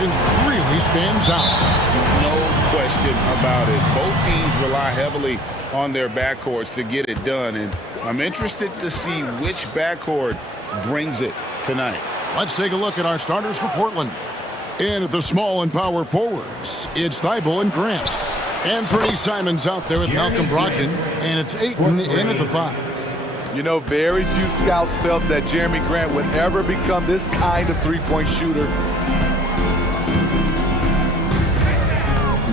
situations really stands out. No question about it. Both teams rely heavily on their backcourts to get it done, and I'm interested to see which backcourt brings it tonight. Let's take a look at our starters for Portland. In at the small and power forwards, it's Thibault and Grant. Anthony Simons out there with Malcolm Brogdon, and it's Ayton in at the 5. You know, very few scouts felt that Jeremy Grant would ever become this kind of three-point shooter.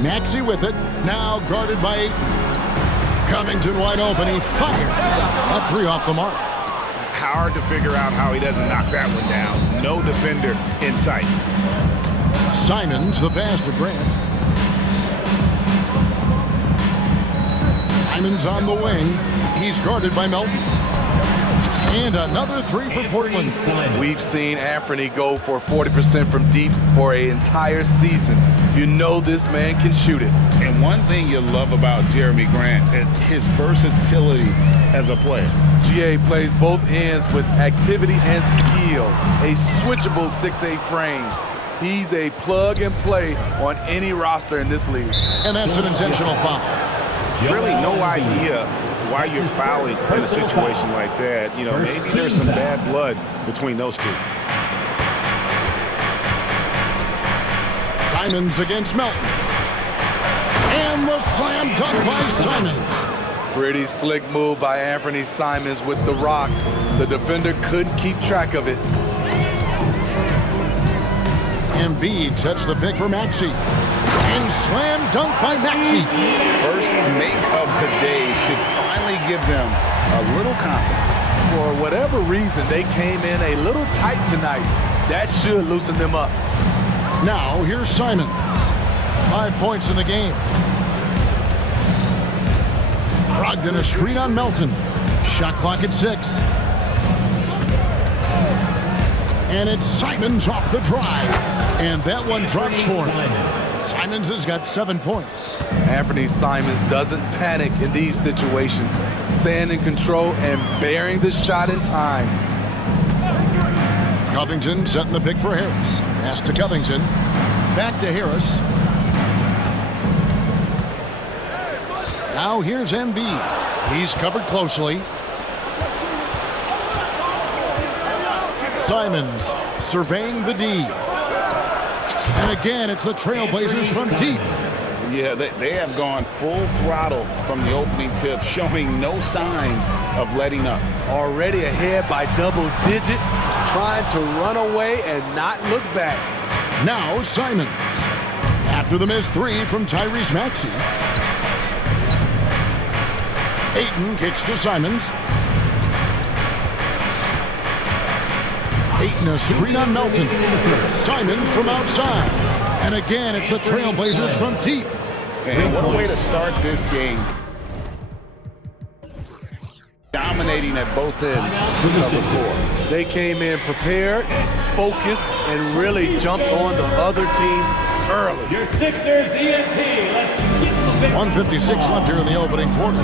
Maxey with it, now guarded by Ayton. Covington wide open, he fires. A 3 off the mark. Hard to figure out how he doesn't knock that one down. No defender in sight. Simons, the pass to Grant. Simons on the wing. He's guarded by Melton. And another 3 for Portland. We've seen Anthony go for 40% from deep for an entire season. You know this man can shoot it. And one thing you love about Jeremy Grant is his versatility as a player. GA plays both ends with activity and skill. A switchable 6'8" frame. He's a plug and play on any roster in this league. And that's an intentional foul. Really no idea why you're fouling in a situation like that. You know, maybe there's some bad blood between those two. Simons against Melton. And the slam dunk by Simons. Pretty slick move by Anthony Simons with the rock. The defender couldn't keep track of it. Embiid sets the pick for Maxey. And slam dunk by Maxey. First make of the day should finally give them a little confidence. For whatever reason, they came in a little tight tonight. That should loosen them up. Now, here's Simons. 5 points in the game. Brogdon a screen on Melton. Shot clock at 6. And it's Simons off the drive. And that one drops for him. Simons has got 7 points. Anthony Simons doesn't panic in these situations. Staying in control and bearing the shot in time. Covington setting the pick for Harris. Pass to Covington. Back to Harris. Now here's Embiid. He's covered closely. Simons surveying the D. And again, it's the Trailblazers from deep. Yeah, they have gone full throttle from the opening tip, showing no signs of letting up. Already ahead by double digits, trying to run away and not look back. Now Simons. After the missed 3 from Tyrese Maxey. Ayton kicks to Simons. Ayton a screen on Melton. Simons from outside. And again, it's the Trailblazers from deep. And what a way to start this game. Dominating at both ends of the floor. They came in prepared, focused, and really jumped on the other team early. Your Sixers ENT. Let's get the 1:56 left here in the opening quarter.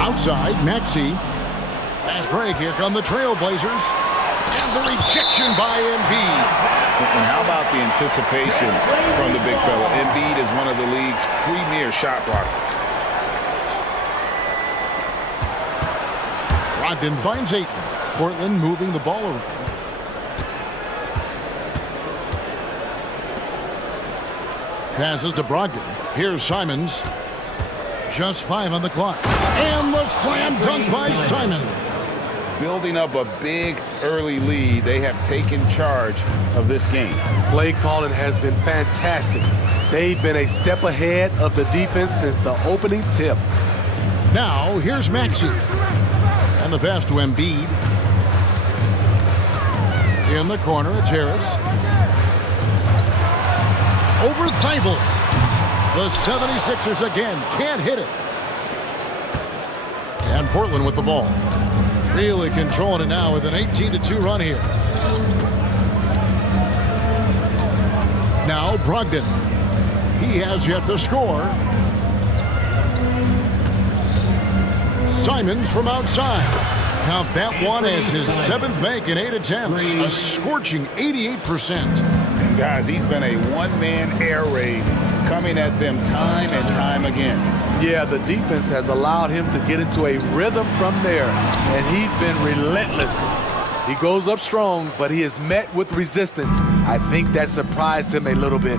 Outside, Maxey. Last break, here come the Trailblazers. And the rejection by Embiid. And how about the anticipation from the big fella? Embiid is one of the league's premier shot blockers. Brogdon finds Ayton. Portland moving the ball around. Passes to Brogdon. Here's Simons. Just 5 on the clock. And the slam dunk by Simons. Building up a big early lead, they have taken charge of this game. Play calling has been fantastic. They've been a step ahead of the defense since the opening tip. Now, here's Maxey. And the pass to Embiid. In the corner, it's Harris. Over Thibault. The 76ers again can't hit it. And Portland with the ball. Really controlling it now with an 18-2 run here. Now Brogdon. He has yet to score. Simons from outside. count that one as his 7th make in 8 attempts, a scorching 88%. And guys, he's been a one-man air raid coming at them time and time again. Yeah, the defense has allowed him to get into a rhythm from there, and he's been relentless. He goes up strong, but he is met with resistance. I think that surprised him a little bit.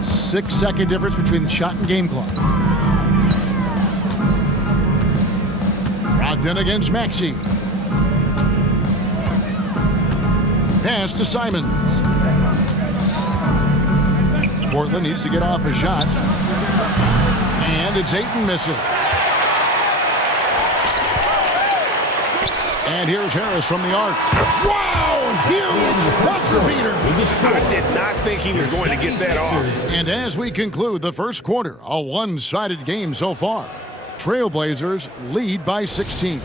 6-second difference between the shot and game clock. Brogdon against Maxey. Pass to Simons. Portland needs to get off a shot. And it's Ayton missing. And here's Harris from the arc. Wow, huge buzzer beater. I did not think he was going to get that off. And as we conclude the first quarter, a one-sided game so far. Trailblazers lead by 16.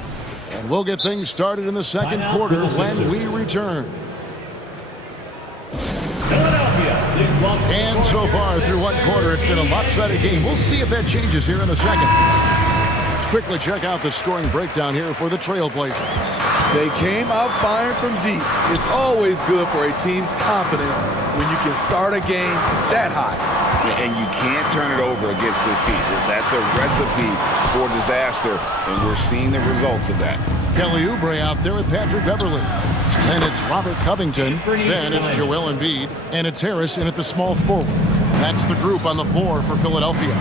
And we'll get things started in the second quarter when we return. And so far through one quarter, it's been a lopsided game. We'll see if that changes here in a second. Let's quickly check out the scoring breakdown here for the Trailblazers. They came out firing from deep. It's always good for a team's confidence when you can start a game that high. And you can't turn it over against this team. That's a recipe for disaster, and we're seeing the results of that. Kelly Oubre out there with Patrick Beverly. Then it's Robert Covington. Then it's Joel Embiid. And it's Harris in at the small forward. That's the group on the floor for Philadelphia.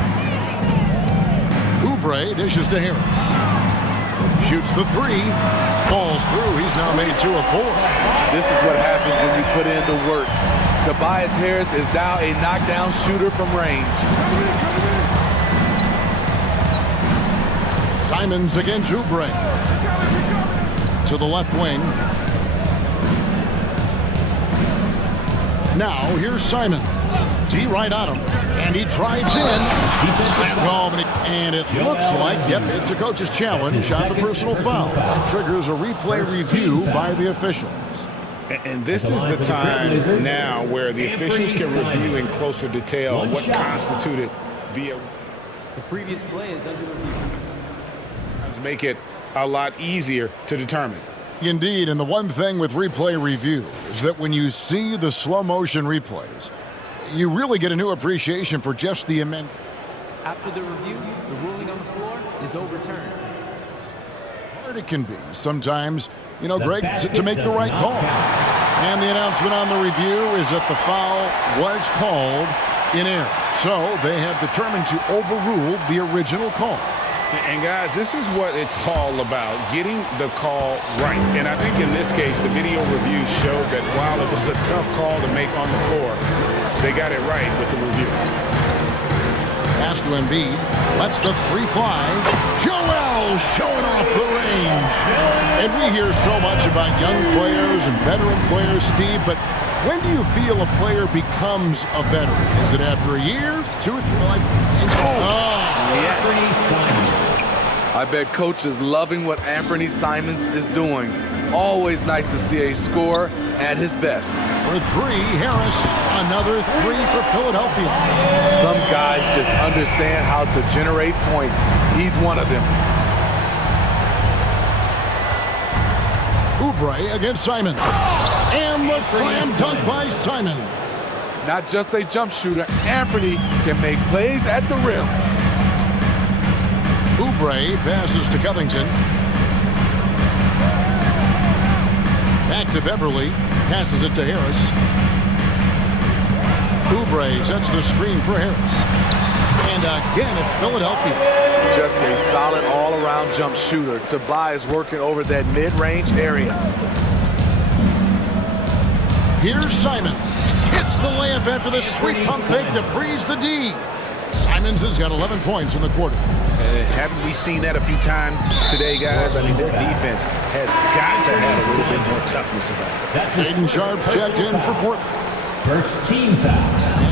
Oubre dishes to Harris. Shoots the three. Falls through. He's now made 2 of 4. This is what happens when you put in the work. Tobias Harris is now a knockdown shooter from range. Simons against Oubre. To the left wing. Now here's Simons. D right on him. And he drives in. Slam home. And it looks like, yep, it's a coach's challenge. Shot the personal foul. That triggers a replay review by the officials. And this is the time now where the officials can review in closer detail what constituted the previous play is under review. Make it a lot easier to determine. Indeed, and the one thing with replay review is that when you see the slow motion replays, you really get a new appreciation for just the immense. After the review, the ruling on the floor is overturned. Hard it can be sometimes, you know, Greg, to make the right call. And the announcement on the review is that the foul was called in error. So they have determined to overrule the original call. And guys, this is what it's all about, getting the call right. And I think in this case, the video review showed that while it was a tough call to make on the floor, they got it right with the review. Pass to Embiid, lets the 3 fly. Joel showing off the range. And we hear so much about young players and veteran players, Steve, but when do you feel a player becomes a veteran? Is it after a year, 2 or 3? Yes. I bet coach is loving what Anthony Simons is doing. Always nice to see a scorer at his best. For 3, Harris. Another 3 for Philadelphia. Some guys just understand how to generate points. He's one of them. Oubre against Simons. And the slam dunk by Simons. Not just a jump shooter, Anthony can make plays at the rim. Oubre passes to Covington. Back to Beverly. Passes it to Harris. Oubre sets the screen for Harris. And again, it's Philadelphia. Just a solid all-around jump shooter. Tobias working over that mid-range area. Here's Simons. Hits the layup after the sweet pump fake to freeze the D. Simons has got 11 points in the quarter. Haven't we seen that a few times today, guys? I mean, their defense has got to have a little bit more toughness about it. Aiden Sharp checked in for Portland. First team foul.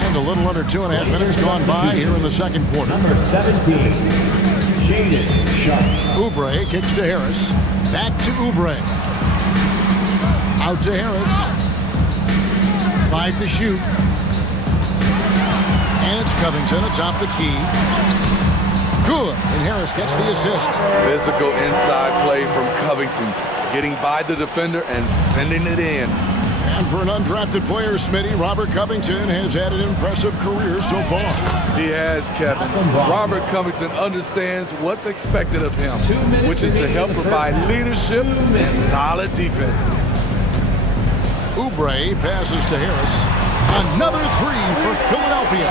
And a little under 2.5 minutes gone by here in the second quarter. Number 17, Shaden Sharp. Oubre kicks to Harris. Back to Oubre. Out to Harris. 5 to shoot. And it's Covington atop the key. Good, and Harris gets the assist. Physical inside play from Covington, getting by the defender and sending it in. And for an undrafted player, Smitty, Robert Covington has had an impressive career so far. He has, Kevin. Robert Covington understands what's expected of him, which is to help provide leadership and solid defense. Oubre passes to Harris. Another three for Philadelphia.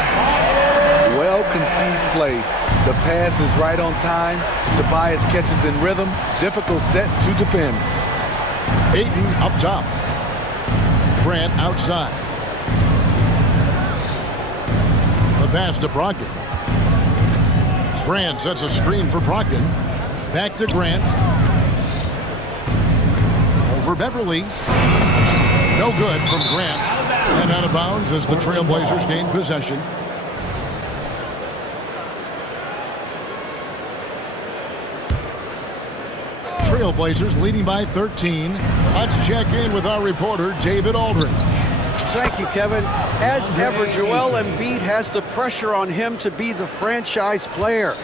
Well-conceived play. The pass is right on time. Tobias catches in rhythm. Difficult set to defend. Ayton up top. Grant outside. The pass to Brogdon. Grant sets a screen for Brogdon. Back to Grant. Over Beverly. No good from Grant. And out of bounds as the Trailblazers gain possession. Trailblazers leading by 13. Let's check in with our reporter, David Aldridge. Thank you, Kevin. As ever, Joel Embiid has the pressure on him to be the franchise player.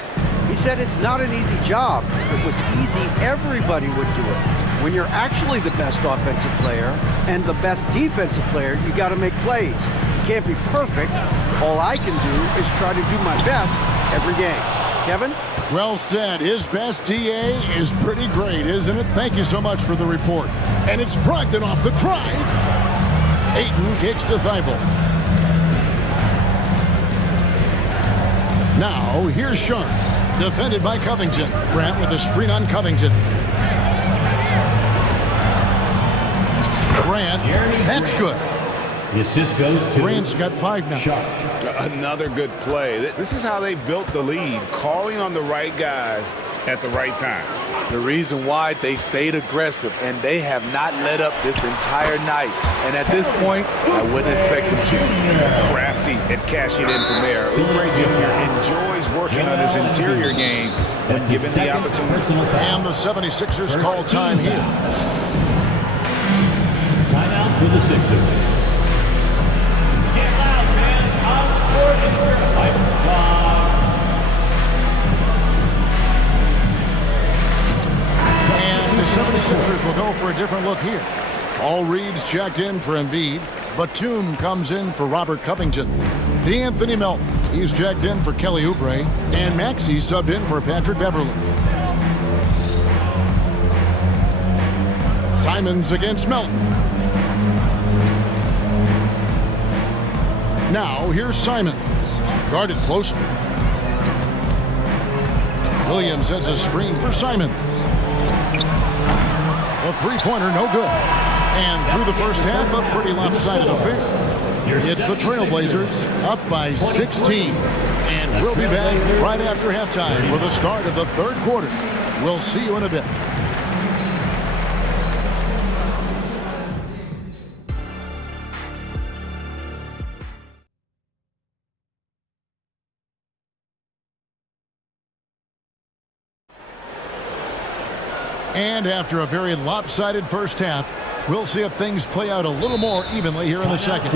He said it's not an easy job. If it was easy, everybody would do it. When you're actually the best offensive player and the best defensive player, you got to make plays. You can't be perfect. All I can do is try to do my best every game. Kevin? Well said. His best DA is pretty great, isn't it? Thank you so much for the report. And it's Brogdon off the drive. Ayton kicks to Thibault. Now, here's Sharp. Defended by Covington. Grant with a screen on Covington. Grant, that's good. The assist goes to Grant's got 5 now. Another good play. This is how they built the lead, calling on the right guys at the right time. The reason why they've stayed aggressive and they have not let up this entire night. And at this point, I wouldn't expect them to. Crafty at cashing in from there. Oubre Jr. enjoys working on his interior game when given the opportunity. And the 76ers call time here. timeout for the Sixers. Get loud, man. On the court, fight for the clock. And the 76ers will go for a different look here. All Reed's checked in for Embiid. Batum comes in for Robert Covington. DeAnthony Melton, he's checked in for Kelly Oubre. And Maxey subbed in for Patrick Beverly. Simons against Melton. Now here's Simons. Guarded closely. Williams sets a screen for Simons. The three-pointer, no good. And through the first half, a pretty lopsided affair. It's the Trailblazers up by 16. And we'll be back right after halftime with the start of the third quarter. We'll see you in a bit. And after a very lopsided first half, we'll see if things play out a little more evenly here in the second.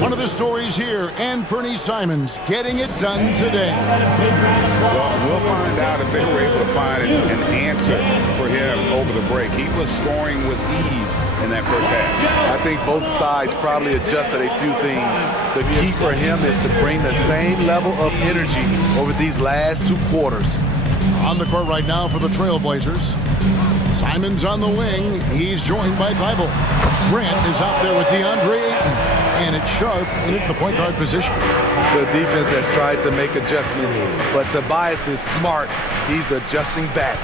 One of the stories here, Anthony Simons getting it done today. Well, we'll find out if they were able to find an answer for him over the break. He was scoring with ease in that first half. I think both sides probably adjusted a few things. The key for him is to bring the same level of energy over these last two quarters. On the court right now for the Trailblazers. Simons on the wing. He's joined by Thibault. Grant is out there with DeAndre Ayton. And it's Sharp in at the point guard position. The defense has tried to make adjustments, but Tobias is smart. He's adjusting back.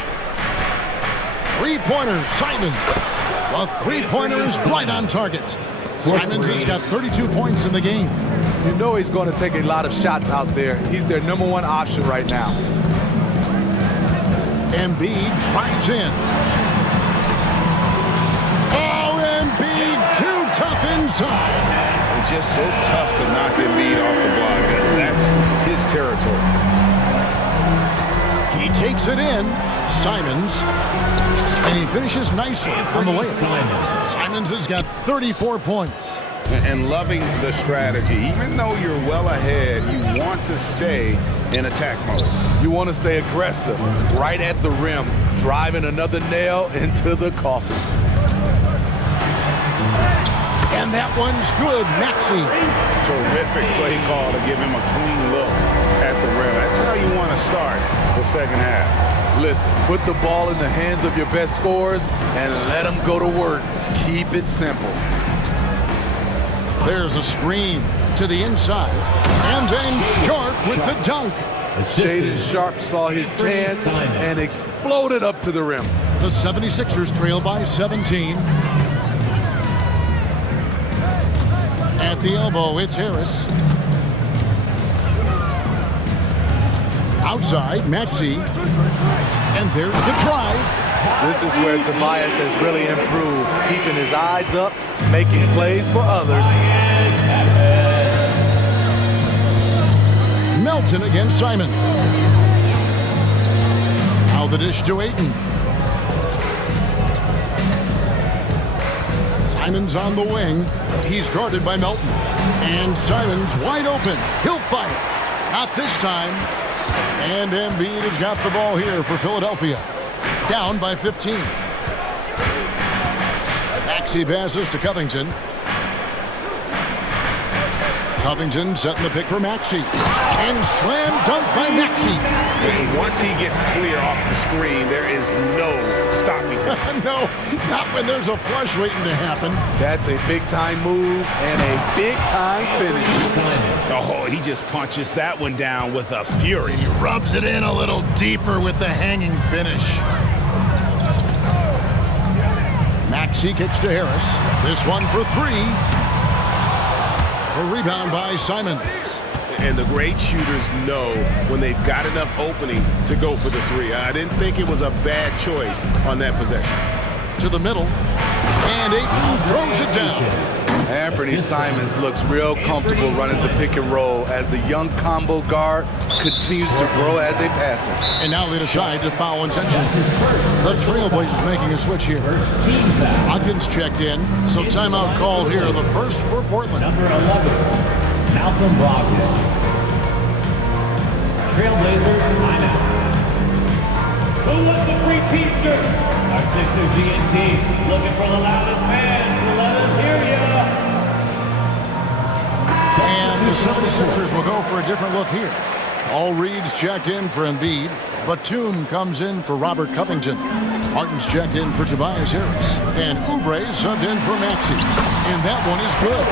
Three-pointer, Simons. The three-pointer is right on target. Simons has got 32 points in the game. You know he's going to take a lot of shots out there. He's their number one option right now. Embiid drives in. Oh, Embiid too tough inside. It's just so tough to knock Embiid off the block. That's his territory. He takes it in. Simons. And he finishes nicely on the layup. Simons has got 34 points. And loving the strategy. Even though you're well ahead, you want to stay in attack mode. You want to stay aggressive, right at the rim, driving another nail into the coffin. And that one's good, Maxey. Terrific play call to give him a clean look at the rim. That's how you want to start the second half. Listen, put the ball in the hands of your best scorers and let them go to work. Keep it simple. There's a screen to the inside. And then Sharp with the dunk. Shaden Sharp saw his chance and exploded up to the rim. The 76ers trail by 17. At the elbow, it's Harris. Outside, Maxey. And there's the drive. This is where Tobias has really improved, keeping his eyes up, making plays for others. Melton against Simon. Now the dish to Ayton. Simon's on the wing. He's guarded by Melton. And Simon's wide open. He'll fire. Not this time. And Embiid has got the ball here for Philadelphia. Down by 15. Maxey passes to Covington. Covington setting the pick for Maxey. And slam dunk by Maxey. And once he gets clear off the screen, there is no stopping him. No, not when there's a flush waiting to happen. That's a big-time move and a big-time finish. Oh, he just punches that one down with a fury. He rubs it in a little deeper with the hanging finish. Maxey kicks to Harris. This one for three. A rebound by Simon. And the great shooters know when they've got enough opening to go for the three. I didn't think it was a bad choice on that possession. To the middle. And Ayton throws it down. Anthony Simons looks real comfortable running the pick and roll as the young combo guard continues to grow as a passer. And now they decide to foul intention. The Trailblazers making a switch here. Ogden's checked in, so timeout called here, the first for Portland. Number 11, Malcolm Brogdon. Trailblazers timeout. Who wants a free t-shirt? Our Sixers GNT looking for the loudest fans. Let them hear ya. And the 76ers will go for a different look here. All Reed's checked in for Embiid. Batum comes in for Robert Covington. Martin's checked in for Tobias Harris. And Oubre subbed in for Maxey. And that one is good.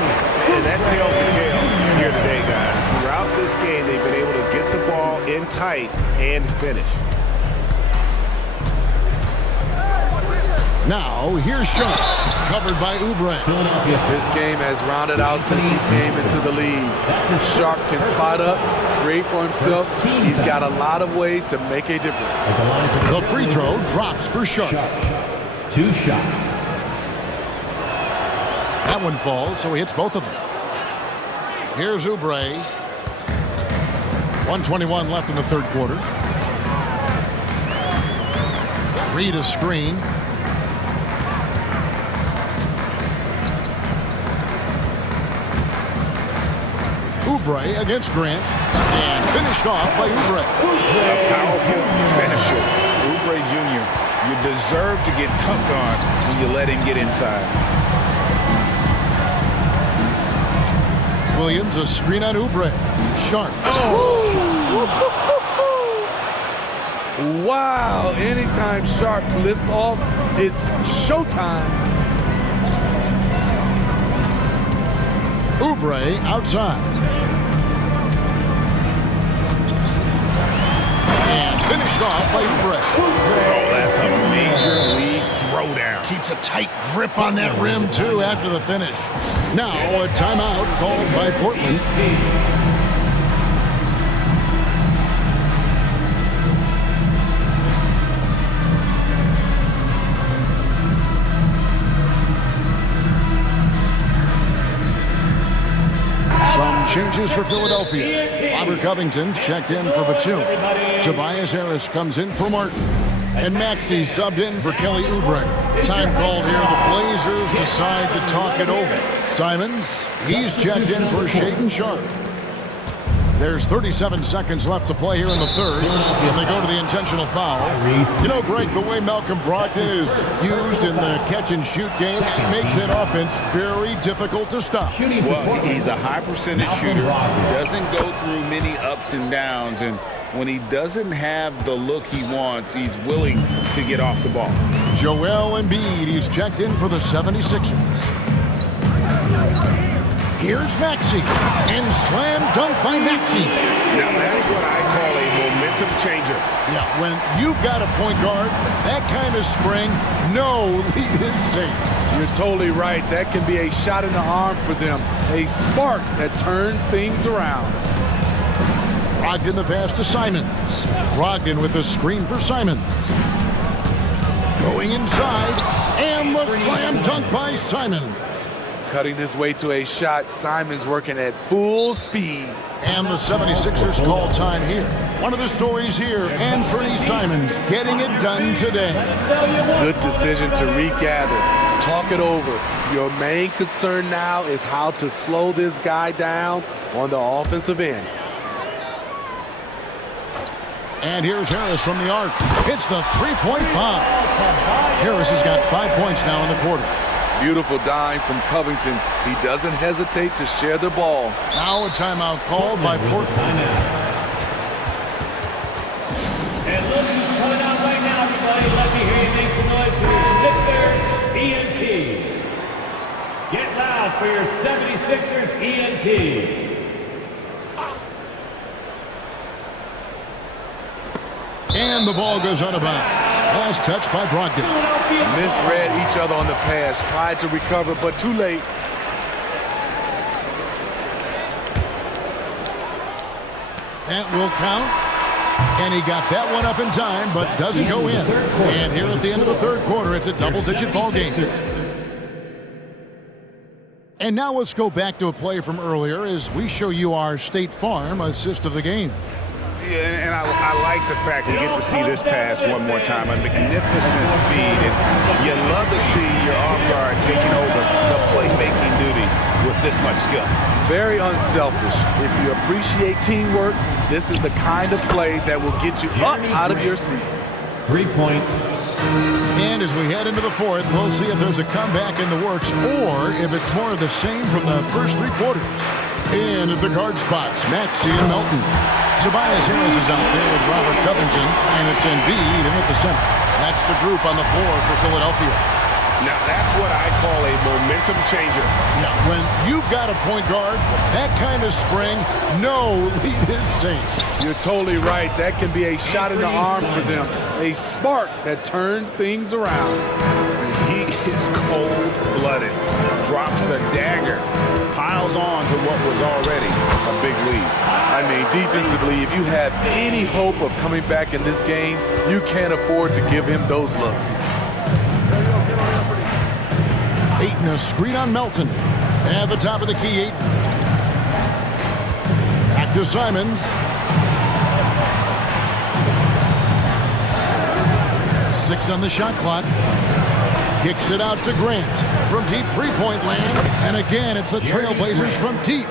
And that tells the tale here today, guys. Throughout this game, they've been able to get the ball in tight and finish. Now, here's Sharp, covered by Oubre. This game has rounded out since he came into the league. Sharp can spot up, create for himself. He's got a lot of ways to make a difference. The free throw drops for Sharp. 2 shots. That one falls, so he hits both of them. Here's Oubre. 1:21 left in the third quarter. Reed a screen. Oubre against Grant, and finished off by Oubre. A powerful finisher. Oubre Jr., you deserve to get dunked on when you let him get inside. Williams, a screen on Oubre. Sharp. Wow, anytime Sharp lifts off, it's showtime. Oubre outside. And finished off by Oubre. Oh, that's a major league throwdown. Keeps a tight grip on that rim, too, after the finish. Now, a timeout called by Portland. Some changes for Philadelphia. Robert Covington checked in for Batum. Tobias Harris comes in for Martin. And Maxey subbed in for Kelly Oubre. Time called here. The Blazers decide to talk it over. Simons, he's checked in for Shaden Sharp. There's 37 seconds left to play here in the third, and they go to the intentional foul. You know, Greg, the way Malcolm Brogdon is used in the catch-and-shoot game makes that offense very difficult to stop. Well, he's a high-percentage shooter, doesn't go through many ups and downs, and when he doesn't have the look he wants, he's willing to get off the ball. Joel Embiid, he's checked in for the 76ers. Here's Maxey, and slam dunk by Maxey. Now that's what I call a momentum changer. Yeah, when you've got a point guard, that kind of spring, no lead is safe. You're totally right. That can be a shot in the arm for them, a spark that turned things around. Brogdon the pass to Simons. Brogdon with the screen for Simons. Going inside, and the slam dunk by Simons. Cutting his way to a shot, Simons working at full speed. And the 76ers call time here. One of the stories here, Anthony Simons getting it done today. Good decision to regather, talk it over. Your main concern now is how to slow this guy down on the offensive end. And here's Harris from the arc. It's the three-point bomb. Harris has got 5 points now in the quarter. Beautiful dime from Covington. He doesn't hesitate to share the ball. Now a timeout called by Portland. And look who's coming out right now, everybody. Let me hear you make some noise for your Sixers ENT. Get loud for your 76ers ENT. And the ball goes out of bounds. Last touch by Brogdon. Misread each other on the pass. Tried to recover, but too late. That will count. And he got that one up in time, but doesn't go in. And here at the end of the third quarter, it's a double-digit ball game. And now let's go back to a play from earlier as we show you our State Farm assist of the game. Yeah, and I like the fact we get to see this pass one more time. A magnificent feed, and you love to see your off-guard taking over the playmaking duties with this much skill. Very unselfish. If you appreciate teamwork, this is the kind of play that will get you up out of your seat. 3 points. And as we head into the fourth, we'll see if there's a comeback in the works or if it's more of the same from the first three quarters. In at the guard spots, Maxey and Melton. Tobias Harris is out there with Robert Covington, and it's Embiid in at the center. That's the group on the floor for Philadelphia. Now that's what I call a momentum changer. Yeah, when you've got a point guard, that kind of spring, no lead is safe. You're totally right. That can be a shot in the arm for them, a spark that turned things around. He is cold-blooded, drops the dagger, piles on to what was already a big lead. I mean, defensively, if you have any hope of coming back in this game, you can't afford to give him those looks. Ayton, a screen on Melton. At the top of the key, Ayton. Back to Simons. Six on the shot clock. Kicks it out to Grant from deep three-point land. And again, it's the Trailblazers from deep.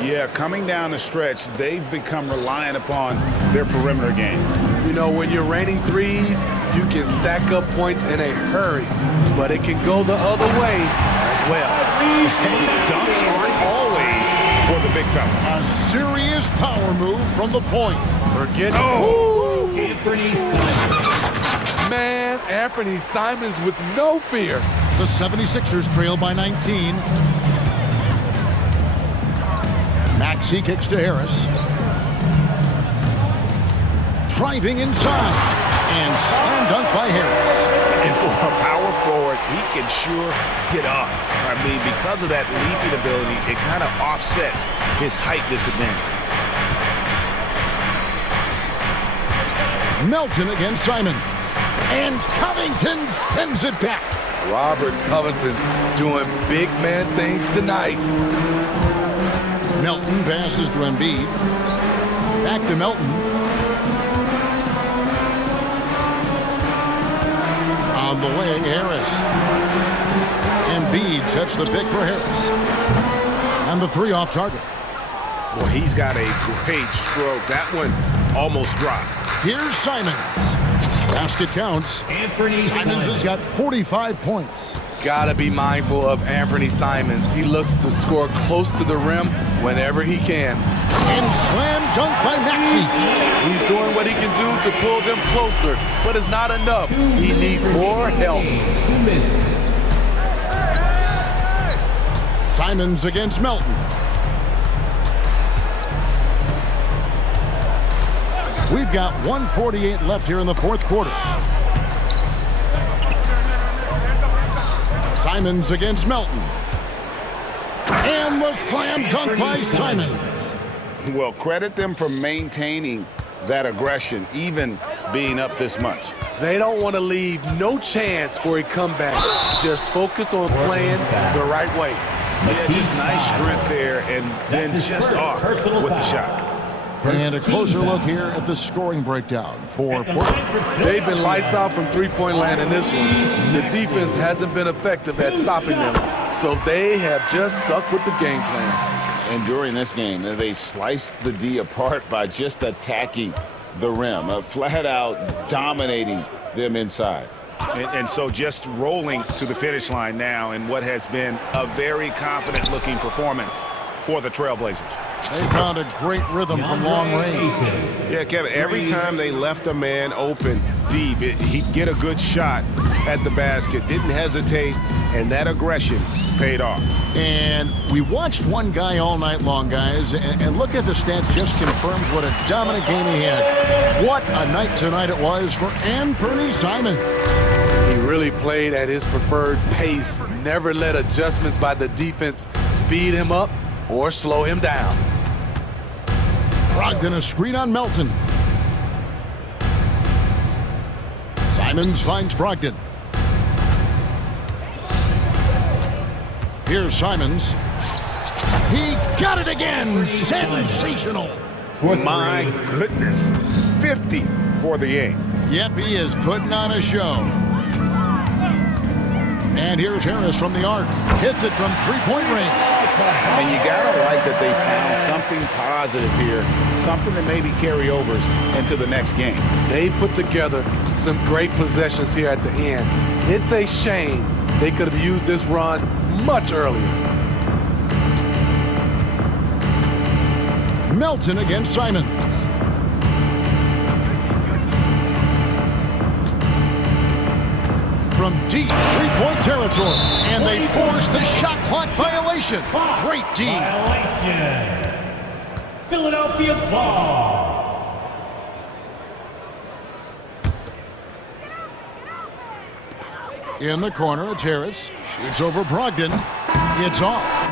Yeah, coming down the stretch, they've become reliant upon their perimeter game. You know, when you're raining threes, you can stack up points in a hurry, but it can go the other way as well. Dunks aren't always for the big fella. A serious power move from the point. Forget Anthony Simons. Man, Anthony Simons with no fear. The 76ers trail by 19. Maxey kicks to Harris. Driving inside. And slam dunk by Harris. And for a power forward, he can sure get up. I mean, because of that leaping ability, it kind of offsets his height disadvantage. Melton against Simon. And Covington sends it back. Robert Covington doing big man things tonight. Melton passes to Embiid. Back to Melton. On the way, Harris. Embiid sets the pick for Harris. And the three off target. Well, he's got a great stroke. That one almost dropped. Here's Simons. Basket counts. Simons has got 45 points. Gotta be mindful of Anthony Simons. He looks to score close to the rim whenever he can. And slam dunk by Maxey. He's doing what he can do to pull them closer, but it's not enough. He needs more help. 2 minutes. Simons against Melton. We've got 1:48 left here in the fourth quarter. Simons against Melton. And the slam dunk by Simons. Well, credit them for maintaining that aggression, even being up this much. They don't want to leave no chance for a comeback. Just focus on playing the right way. Yeah, just nice strength there, and then just off with the shot. And a closer look here at the scoring breakdown for Portland. They've been lights out from three-point land in this one. The defense hasn't been effective at stopping them, so they have just stuck with the game plan. And during this game, they sliced the D apart by just attacking the rim, flat out dominating them inside. And so just rolling to the finish line now in what has been a very confident-looking performance for the Trailblazers. They found a great rhythm from long range. Yeah, Kevin, every time they left a man open deep, he'd get a good shot at the basket, didn't hesitate, and that aggression paid off. And we watched one guy all night long, guys, and look at the stats, just confirms what a dominant game he had. What a night tonight it was for Anthony Simons. He really played at his preferred pace, never let adjustments by the defense speed him up or slow him down. Brogdon a screen on Melton. Simons finds Brogdon. Here's Simons. He got it again. Sensational. My goodness. 50 for the game. Yep, he is putting on a show. And here's Harris from the arc. Hits it from three-point range. And you gotta like that they found something positive here, something that maybe carry overs into the next game. They put together some great possessions here at the end. It's a shame they could have used this run much earlier. Melton against Simons. From deep three-point territory, and they force the shot clock violation. Great D. Violation. Philadelphia ball. In the corner, it's Harris. Shoots over Brogdon. It's off.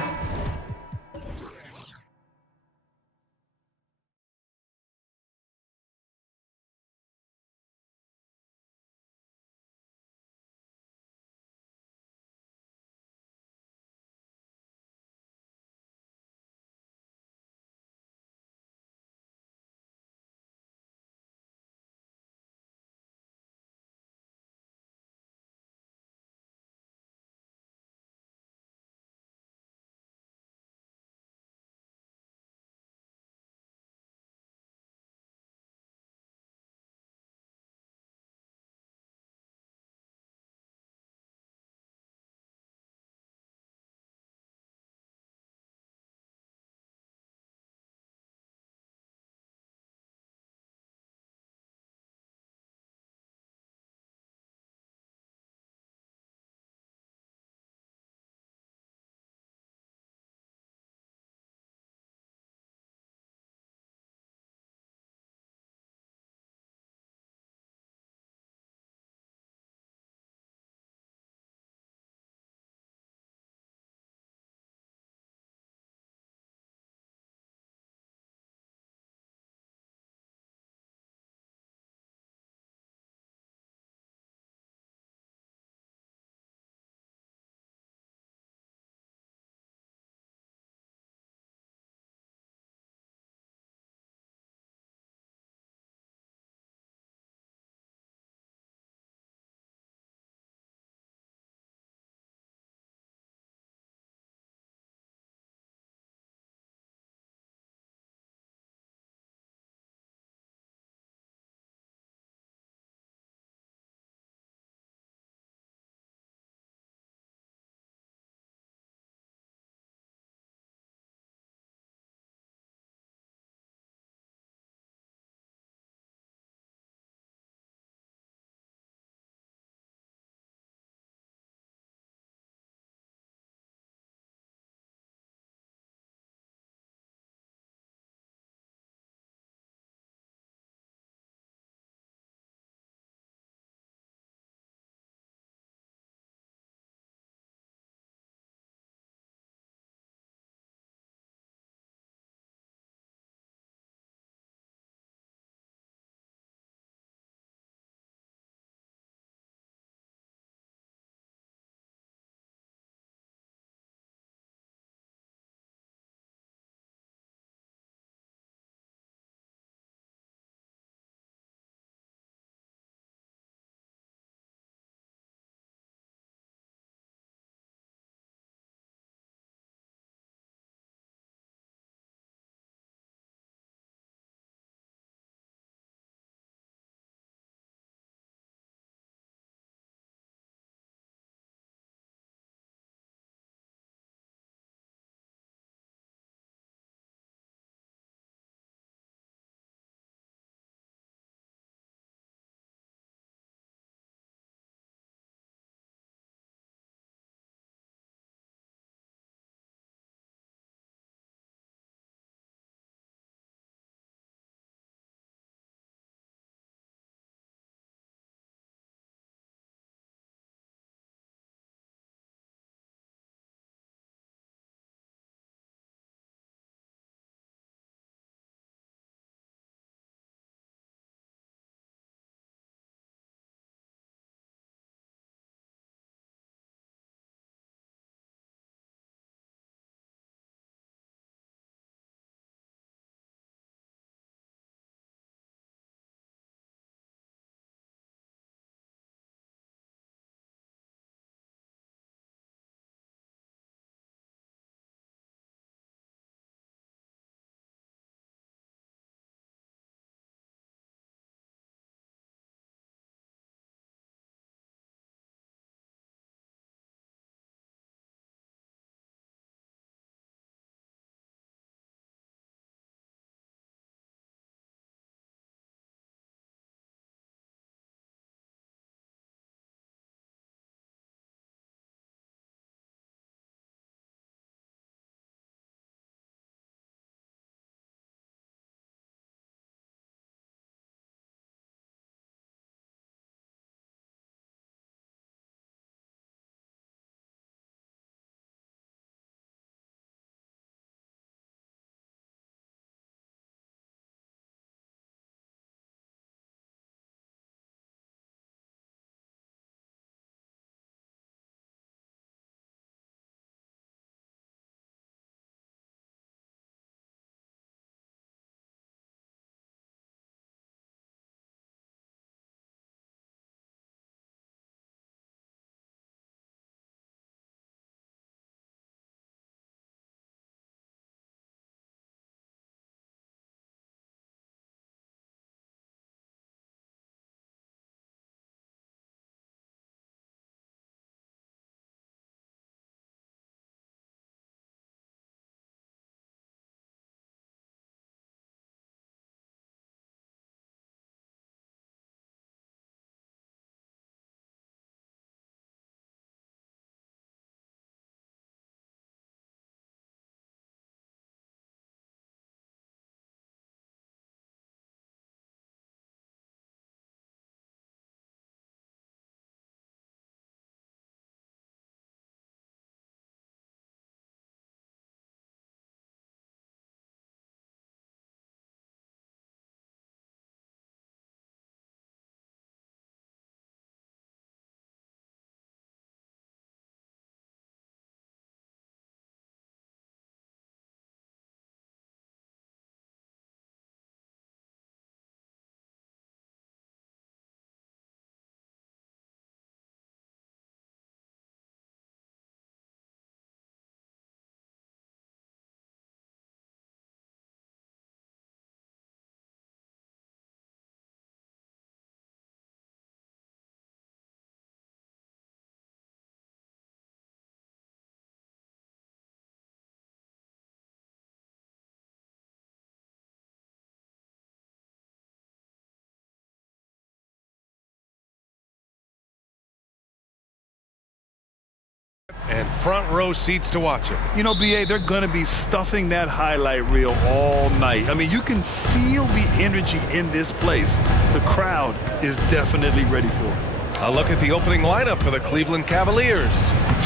and front row seats to watch it. You know, BA, they're going to be stuffing that highlight reel all night. I mean, you can feel the energy in this place. The crowd is definitely ready for it. A look at the opening lineup for the Cleveland Cavaliers.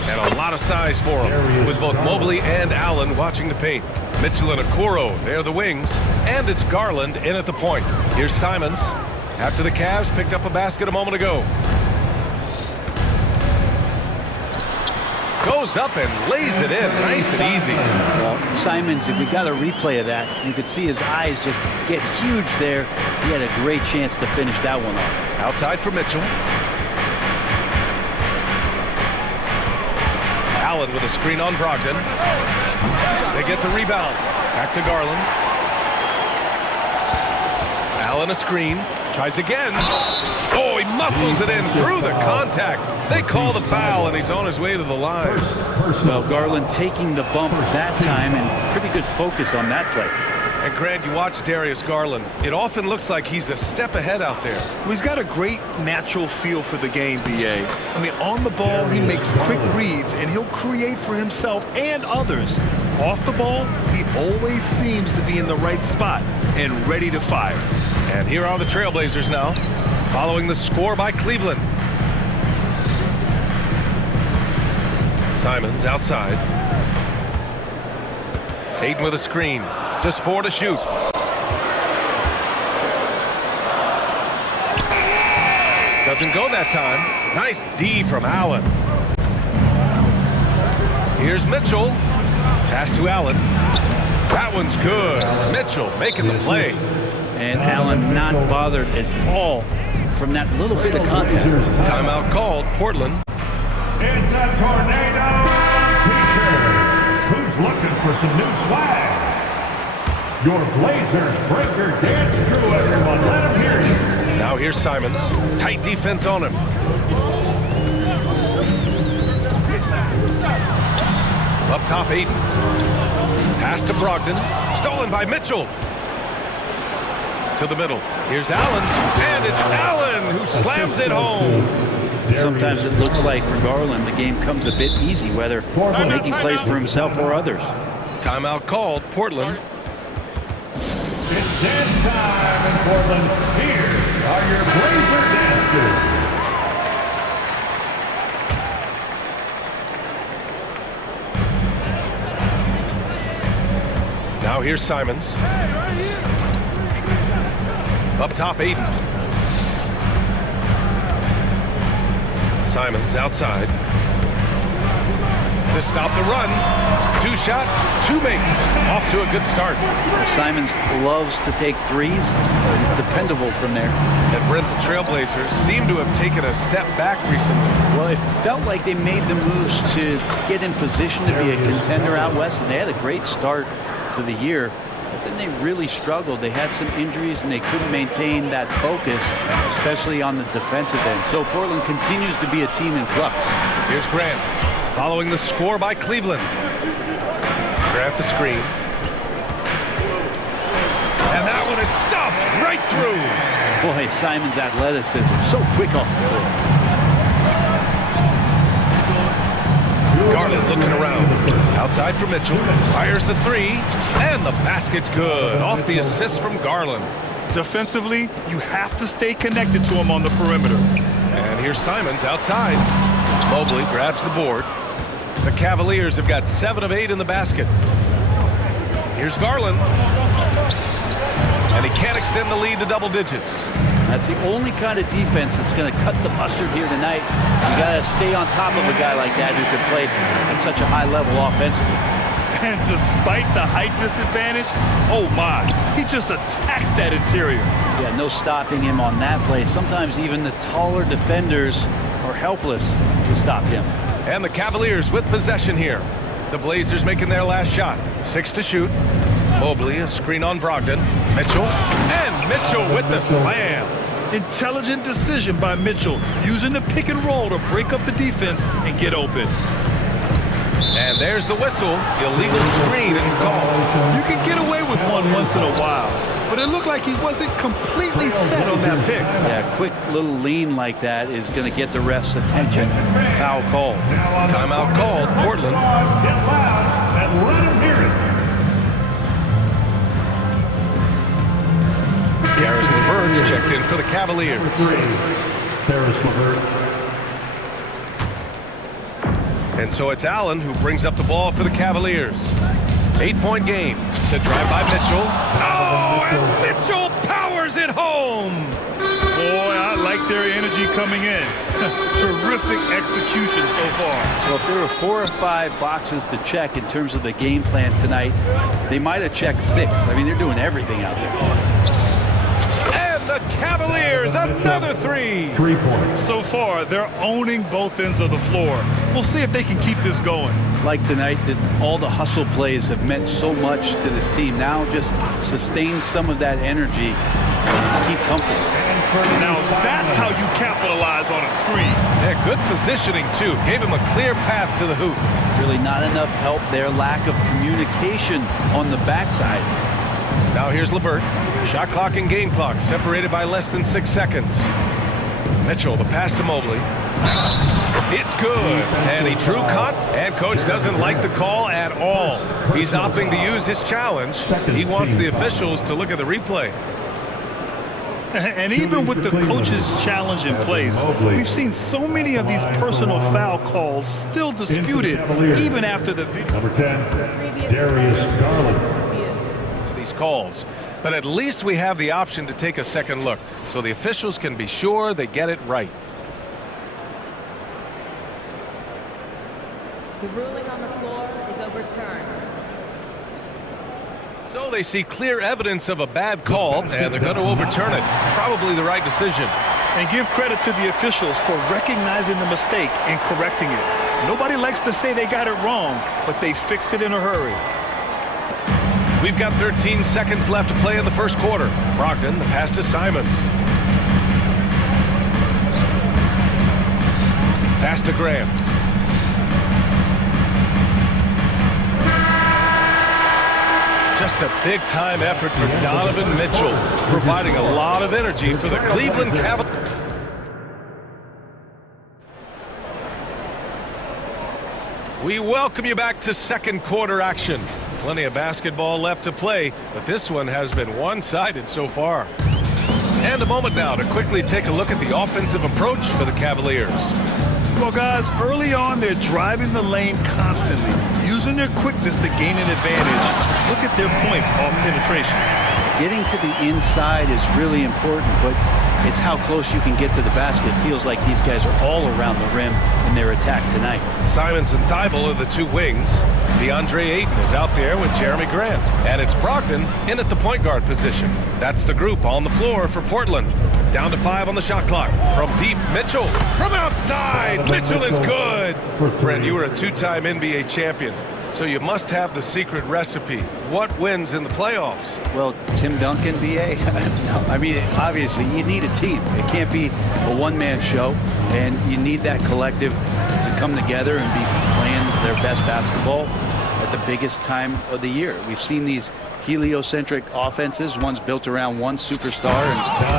And a lot of size for them, with both Mobley and Allen watching the paint. Mitchell and Okoro, they're the wings. And it's Garland in at the point. Here's Simons. After the Cavs picked up a basket a moment ago. Goes up and lays it in, nice and easy. Well, Simons, if we got a replay of that, you could see his eyes just get huge there. He had a great chance to finish that one off. Outside for Mitchell. Allen with a screen on Brogdon. They get the rebound. Back to Garland. Allen a screen. Tries again. Oh, he muscles it in through the contact. They call the foul, and he's on his way to the line. Well, Garland taking the bump that time, and pretty good focus on that play. And Grant, you watch Darius Garland. It often looks like he's a step ahead out there. Well, he's got a great natural feel for the game, BA. I mean, on the ball, he makes quick reads, and he'll create for himself and others. Off the ball, he always seems to be in the right spot and ready to fire. And here are the Trailblazers now, following the score by Cleveland. Simons outside. Hayden with a screen. Just 4 to shoot. Doesn't go that time. Nice D from Allen. Here's Mitchell. Pass to Allen. That one's good. Mitchell making the play. And Allen not bothered at all from that little bit of contact. Timeout called. Portland. It's a tornado t-shirt. Who's looking for some new swag? Your Blazers breaker dance crew, everyone. Let them hear you. Now here's Simons. Tight defense on him. Up top, Aiden. Pass to Brogdon. Stolen by Mitchell. To the middle. Here's Allen. And it's Allen who slams it home. Sometimes it looks like for Garland the game comes a bit easy, whether making plays for himself or others. Timeout called. Portland. It's dance time in Portland. Here are your Blazer dancers. Now here's Simons. Up top, Aiden. Simons outside. To stop the run. 2 shots, 2 makes. Off to a good start. Simons loves to take threes. He's dependable from there. And Brent, the Trailblazers seem to have taken a step back recently. Well, it felt like they made the moves to get in position to be a contender out west, and they had a great start to the year. But then they really struggled. They had some injuries, and they couldn't maintain that focus, especially on the defensive end. So Portland continues to be a team in flux. Here's Grant, following the score by Cleveland. Grant the screen. And that one is stuffed right through. Boy, Simons' athleticism, so quick off the floor. Garland looking around. Outside for Mitchell. Fires the 3. And the basket's good. Off the assist from Garland. Defensively, you have to stay connected to him on the perimeter. And here's Simons outside. Mobley grabs the board. The Cavaliers have got 7 of 8 in the basket. Here's Garland. And he can't extend the lead to double digits. That's the only kind of defense that's going to cut the mustard here tonight. You got to stay on top of a guy like that who can play at such a high level offensively. And despite the height disadvantage, oh my, he just attacks that interior. Yeah, no stopping him on that play. Sometimes even the taller defenders are helpless to stop him. And the Cavaliers with possession here. The Blazers making their last shot. 6 to shoot. Mobley, a screen on Brogdon. Mitchell, and Mitchell with the slam. Intelligent decision by Mitchell, using the pick and roll to break up the defense and get open. And there's the whistle. Illegal screen is the call. You can get away with one once in a while, but it looked like he wasn't completely set on that pick. Yeah, quick little lean like that is going to get the ref's attention. Foul call. Timeout called, Portland. Get loud and let him hear it. Garris LeVert's checked in for the Cavaliers. Garris LeVert. And so it's Allen who brings up the ball for the Cavaliers. 8-point game. The drive by Mitchell. Oh, and Mitchell powers it home. Boy, I like their energy coming in. Terrific execution so far. Well, if there were 4 or 5 boxes to check in terms of the game plan tonight, they might have checked 6. I mean, they're doing everything out there. And the Cavaliers, another 3. 3 points. So far, they're owning both ends of the floor. We'll see if they can keep this going. Like tonight, that all the hustle plays have meant so much to this team. Now just sustain some of that energy and keep comfortable. Now that's how you capitalize on a screen. Yeah, good positioning, too. Gave him a clear path to the hoop. Really not enough help there. Lack of communication on the backside. Now here's LeVert. Shot clock and game clock separated by less than 6 seconds. Mitchell, the pass to Mobley. It's good. And he drew cut, and coach doesn't like the call at all. He's opting to use his challenge. He wants the officials to look at the replay. And even with the coach's challenge in place, we've seen so many of these personal foul calls still disputed even after the video. Number 10, Darius Garland. These calls. But at least we have the option to take a second look, so the officials can be sure they get it right. The ruling on the floor is overturned. So they see clear evidence of a bad call, and they're going to overturn it. Probably the right decision. And give credit to the officials for recognizing the mistake and correcting it. Nobody likes to say they got it wrong, but they fixed it in a hurry. We've got 13 seconds left to play in the first quarter. Brogdon, the pass to Simons. Pass to Graham. Just a big-time effort from Donovan Mitchell, providing a lot of energy for the Cleveland Cavaliers. We welcome you back to second quarter action. Plenty of basketball left to play, but this one has been one-sided so far. And a moment now to quickly take a look at the offensive approach for the Cavaliers. Well, guys, early on, they're driving the lane constantly, using their quickness to gain an advantage. Look at their points off penetration. Getting to the inside is really important, but it's how close you can get to the basket. It feels like these guys are all around the rim in their attack tonight. Simons and Thibault are the two wings. DeAndre Ayton is out there with Jeremy Grant. And it's Brogdon in at the point guard position. That's the group on the floor for Portland. Down to 5 on the shot clock. From deep, Mitchell. From outside, Mitchell is good. Fred, you were a 2-time NBA champion, so you must have the secret recipe. What wins in the playoffs? Well, Tim Duncan, BA? No, I mean, obviously, you need a team. It can't be a one-man show, and you need that collective to come together and be playing their best basketball at the biggest time of the year. We've seen these heliocentric offenses, one's built around one superstar,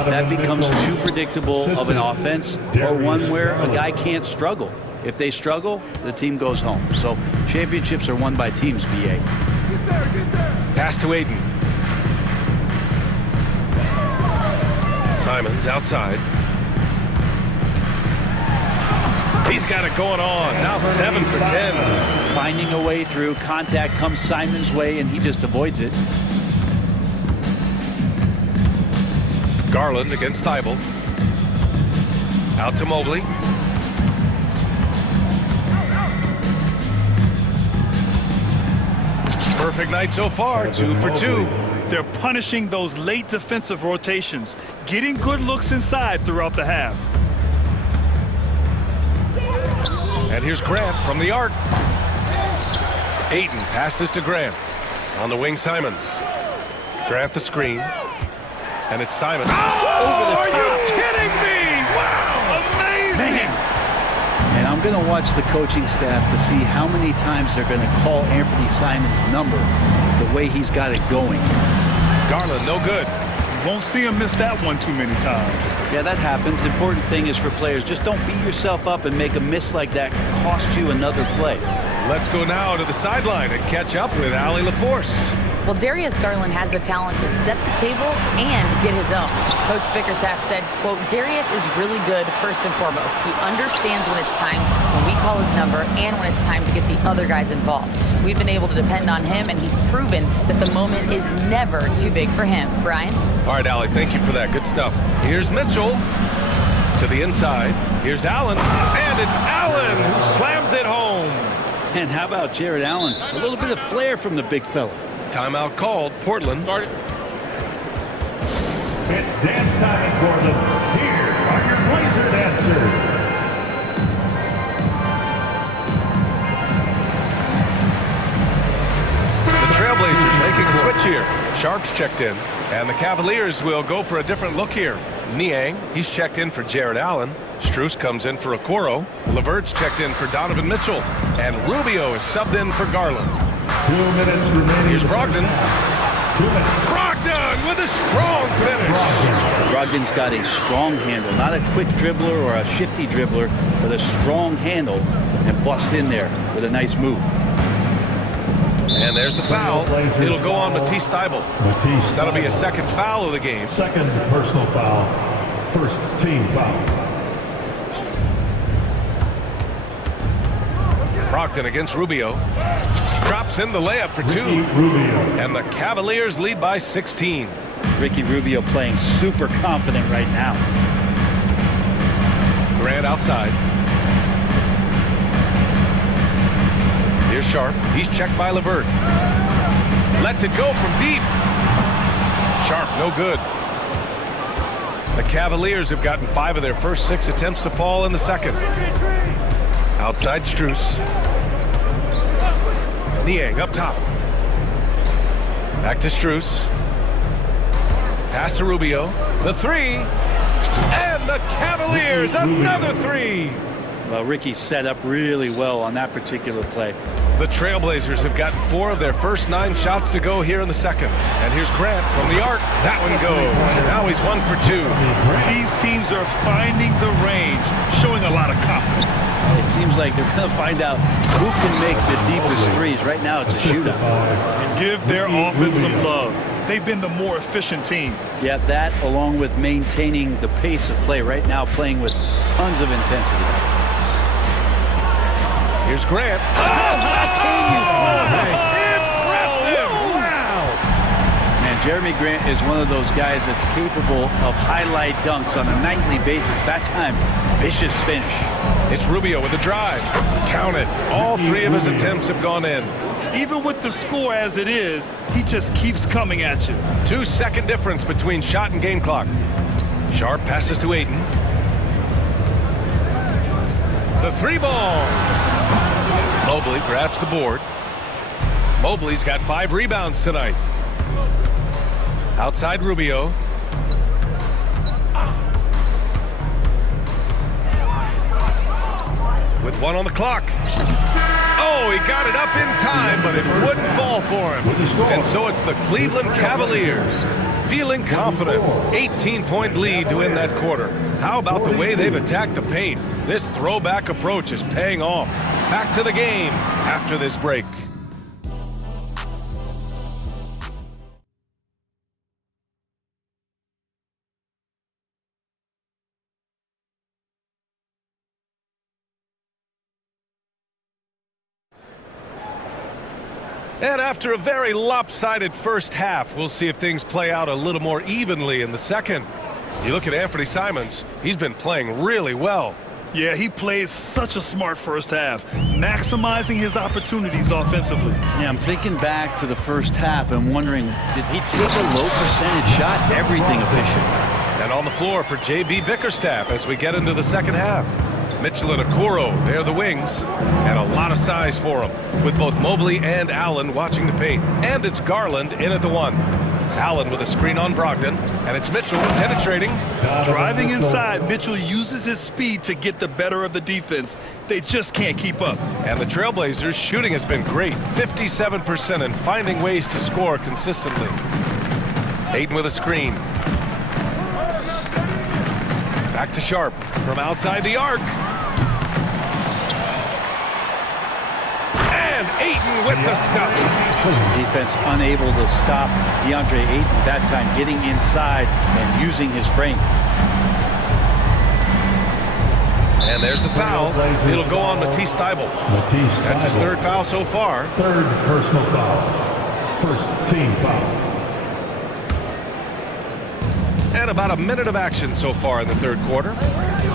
and that becomes too predictable of an offense, or one where a guy can't struggle. If they struggle, the team goes home. So championships are won by teams, BA. Pass to Ayton. Simons outside. He's got it going on. Now 7 for 10. Finding a way through. Contact comes Simons' way, and he just avoids it. Garland against Thibault. Out to Mobley. Perfect night so far, 2 for 2. They're punishing those late defensive rotations, getting good looks inside throughout the half. And here's Grant from the arc. Ayton passes to Grant. On the wing, Simons. Grant the screen. And it's Simons. Oh, over the top. Are you kidding me? Wow, amazing. Man. And I'm going to watch the coaching staff to see how many times they're going to call Anthony Simons' number the way he's got it going. Garland, no good. Won't see him miss that one too many times. Yeah, that happens. Important thing is for players, just don't beat yourself up and make a miss like that cost you another play. Let's go now to the sideline and catch up with Allie LaForce. Well, Darius Garland has the talent to set the table and get his own. Coach Bickerstaff said, quote, Darius is really good first and foremost. He understands when it's time, when we call his number, and when it's time to get the other guys involved. We've been able to depend on him, and he's proven that the moment is never too big for him. Brian? All right, Allie, thank you for that. Good stuff. Here's Mitchell to the inside. Here's Allen, and it's Allen who slams it home. And how about Jared Allen? A little bit of flair from the big fella. Timeout called. Portland. It's dance time in Portland. Here are your Blazer dancers. The Trailblazers making a switch here. Sharp's checked in. And the Cavaliers will go for a different look here. Niang, he's checked in for Jared Allen. Strus comes in for Okoro. Levert's checked in for Donovan Mitchell. And Rubio is subbed in for Garland. 2 minutes remaining. Here's Brogdon. 2 minutes. Brogdon with a strong finish. Brogdon's got a strong handle, not a quick dribbler or a shifty dribbler, but a strong handle and busts in there with a nice move. And there's the foul. It'll go on Matisse Thybulle. That'll be a second foul of the game. Second personal foul. First team foul. Brogdon against Rubio. Drops in the layup for two. And the Cavaliers lead by 16. Ricky Rubio playing super confident right now. Grant outside. Here's Sharp. He's checked by Levert. Lets it go from deep. Sharp, no good. The Cavaliers have gotten 5 of their first 6 attempts to fall in the second. Outside Strus. Niang up top. Back to Strus. Pass to Rubio. The three. And the Cavaliers, another three. Well, Ricky set up really well on that particular play. The Trailblazers have gotten 4 of their first 9 shots to go here in the second. And here's Grant from the arc. That one goes. Now he's 1 for 2. These teams are finding the range, showing a lot of confidence. It seems like they're going to find out who can make the deepest threes. Right now, it's a shootout. And give their offense some love. They've been the more efficient team. Yeah, that along with maintaining the pace of play. Right now, playing with tons of intensity. Here's Grant. Oh, how can you fly? Impressive! Wow! Man, Jeremy Grant is one of those guys that's capable of highlight dunks on a nightly basis. That time, vicious finish. It's Rubio with the drive. Count it. All 3 of his attempts have gone in. Even with the score as it is, he just keeps coming at you. 2-second difference between shot and game clock. Sharp passes to Ayton. The 3 ball. Mobley grabs the board. Mobley's got 5 rebounds tonight. Outside Rubio. With 1 on the clock. Oh, he got it up in time, but it wouldn't fall for him. And so it's the Cleveland Cavaliers feeling confident. 18-point lead to win that quarter. How about the way they've attacked the paint? This throwback approach is paying off. Back to the game after this break. And after a very lopsided first half, we'll see if things play out a little more evenly in the second. You look at Anthony Simons, he's been playing really well. Yeah, he plays such a smart first half, maximizing his opportunities offensively. Yeah, I'm thinking back to the first half and wondering, did he take a low percentage shot? Everything efficient. And on the floor for J.B. Bickerstaff as we get into the second half. Mitchell and Okoro, they're the wings, and a lot of size for them, with both Mobley and Allen watching the paint. And it's Garland in at the 1. Allen with a screen on Brogdon, and it's Mitchell penetrating. Driving inside, Mitchell uses his speed to get the better of the defense. They just can't keep up. And the Trailblazers' shooting has been great, 57%, and finding ways to score consistently. Aiden with a screen. Back to Sharp from outside the arc. And Aiden with the stuff. Defense unable to stop DeAndre Ayton that time, getting inside and using his frame. And there's the foul. It'll go on Matisse Thybulle. That's his third foul so far. Third personal foul. First team foul. And about a minute of action so far in the third quarter.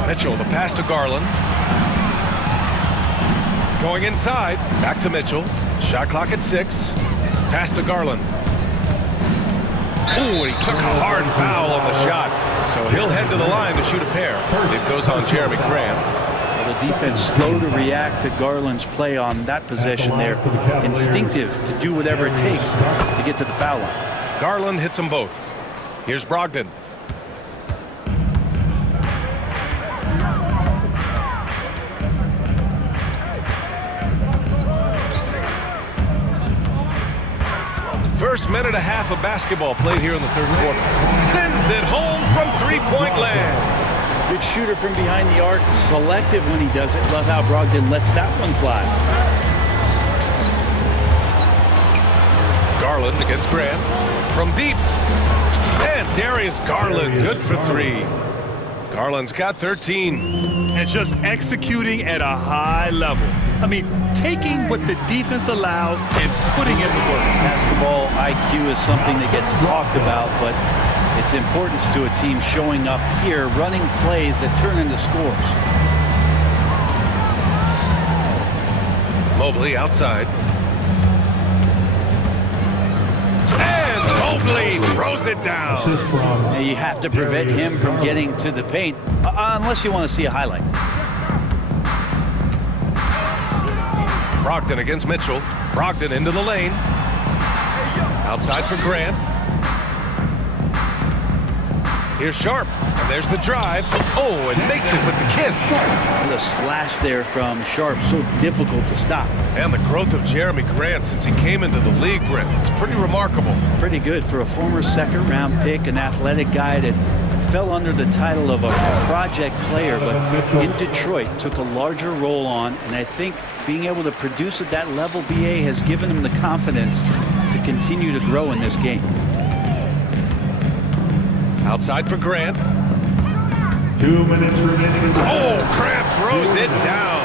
Mitchell, the pass to Garland. Going inside, back to Mitchell. Shot clock at 6. Pass to Garland. Ooh, he took a hard foul on the shot. So he'll head to the line to shoot a pair. It goes on Jeremy Grant. Well, the defense slow to react to Garland's play on that possession there. Instinctive to do whatever it takes to get to the foul line. Garland hits them both. Here's Brogdon. First minute and a half of basketball played here in the third quarter. Sends it home from three-point land. Good shooter from behind the arc. Selective when he does it. Love how Brogdon lets that one fly. Garland against Grant. From deep. And Darius Garland, good for 3. Garland's got 13. And just executing at a high level. I mean, taking what the defense allows and putting in the work. Basketball IQ is something that gets talked about, but its importance to a team showing up here, running plays that turn into scores. Mobley outside. And Mobley throws it down. Now you have to prevent him from getting to the paint, unless you want to see a highlight. Brogdon against Mitchell. Brogdon into the lane. Outside for Grant. Here's Sharp. And there's the drive. Oh, and makes it with the kiss. The slash there from Sharp, so difficult to stop. And the growth of Jeremy Grant since he came into the league, Brent, it's pretty remarkable. Pretty good for a former second-round pick, an athletic guy that fell under the title of a project player, but in Detroit took a larger role on, and I think being able to produce at that level, BA, has given him the confidence to continue to grow in this game. Outside for Grant. 2 minutes remaining. Oh, Grant throws it down.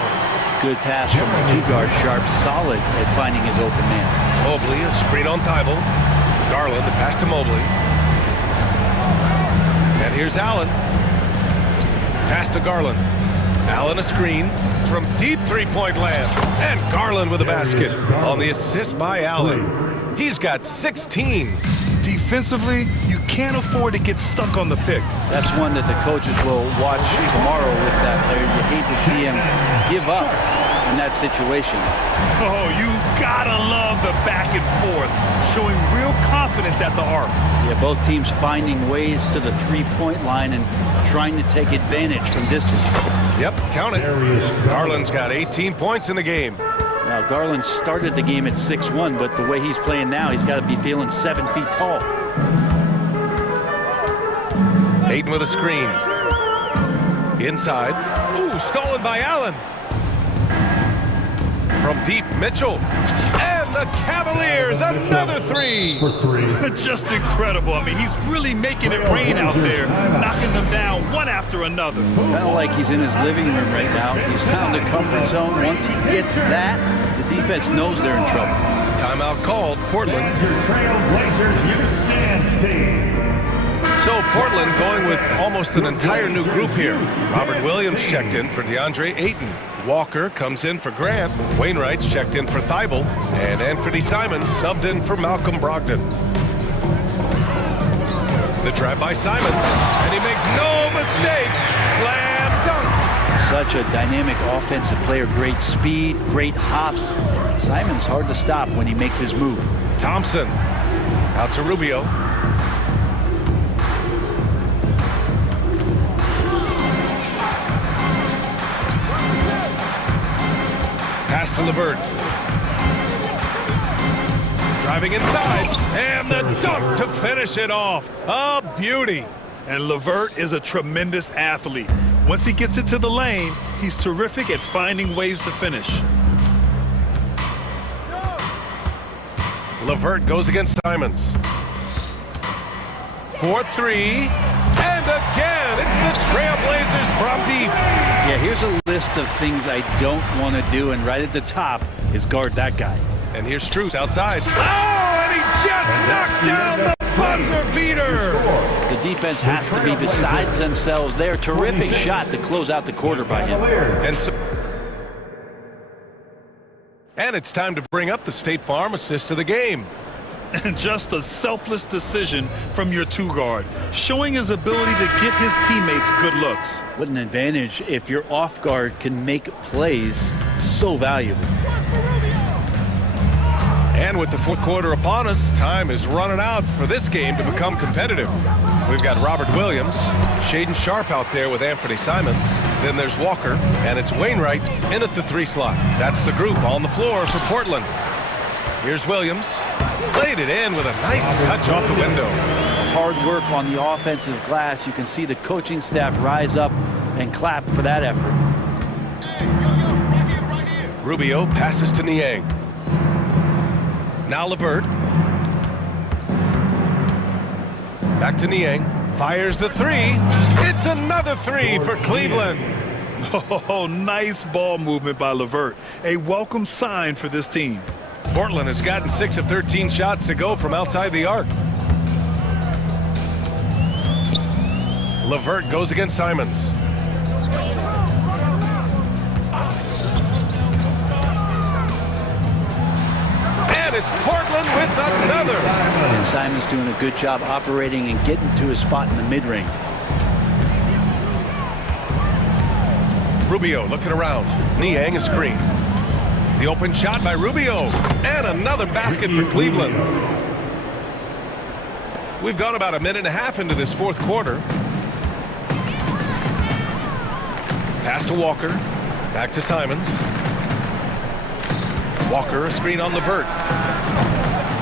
Good pass from the two-guard. Sharp, solid at finding his open man. Mobley, a screen on Thybulle. Garland, the pass to Mobley. And here's Allen. Pass to Garland. Allen a screen from deep three-point land. And Garland with a basket on the assist by Allen. He's got 16. Defensively, you can't afford to get stuck on the pick. That's one that the coaches will watch tomorrow with that player. You hate to see him give up in that situation. Oh, you gotta love the back and forth, showing real confidence at the arc. Yeah, both teams finding ways to the three-point line and trying to take advantage from distance. Yep, count it. Garland's got 18 points in the game. Now, Garland started the game at 6'1", but the way he's playing now, he's got to be feeling 7 feet tall. Aiden with a screen. Inside. Ooh, stolen by Allen. From deep, Mitchell. And the Cavaliers, another 3. For 3. Just incredible. I mean, he's really making it rain out there, knocking them down one after another. Kind of like he's in his living room right now. He's found a comfort zone. Once he gets that, the defense knows they're in trouble. Timeout called, Portland. Your Trailblazers youth dance team. So Portland going with almost an entire new group here. Robert Williams checked in for DeAndre Ayton. Walker comes in for Grant. Wainwright's checked in for Thybulle. And Anthony Simons subbed in for Malcolm Brogdon. The drive by Simons. And he makes no mistake. Slam dunk. Such a dynamic offensive player. Great speed, great hops. Simons hard to stop when he makes his move. Thompson out to Rubio. Pass to LeVert. Driving inside, and the dunk to finish it off. A beauty. And LeVert is a tremendous athlete. Once he gets it to the lane, he's terrific at finding ways to finish. LeVert goes against Simons. 4-3, and again, it's the Trailblazers from deep. Yeah, here's a list of things I don't want to do, and right at the top is guard that guy. And here's Strus outside. Oh, and he just knocked down the buzzer beater. The defense has to be beside themselves there. Terrific shot to close out the quarter by him. And it's time to bring up the State Farm assist of the game. And just a selfless decision from your two-guard, showing his ability to get his teammates good looks. What an advantage if your off guard can make plays so valuable. And with the fourth quarter upon us, time is running out for this game to become competitive. We've got Robert Williams, Shaden Sharp out there with Anthony Simons. Then there's Walker, and it's Wainwright in at the 3 slot. That's the group on the floor for Portland. Here's Williams. Played it in with a nice touch off the window. Hard work on the offensive glass. You can see the coaching staff rise up and clap for that effort. Rubio passes to Niang. Now LeVert. Back to Niang. Fires the 3. It's another 3 for Cleveland. Oh, nice ball movement by LeVert. A welcome sign for this team. Portland has gotten 6 of 13 shots to go from outside the arc. LeVert goes against Simons. And it's Portland with another. And Simons doing a good job operating and getting to his spot in the mid-range. Rubio looking around. Niang a screen. The open shot by Rubio. And another basket for Cleveland. We've gone about a minute and a half into this fourth quarter. Pass to Walker. Back to Simons. Walker, a screen on LeVert.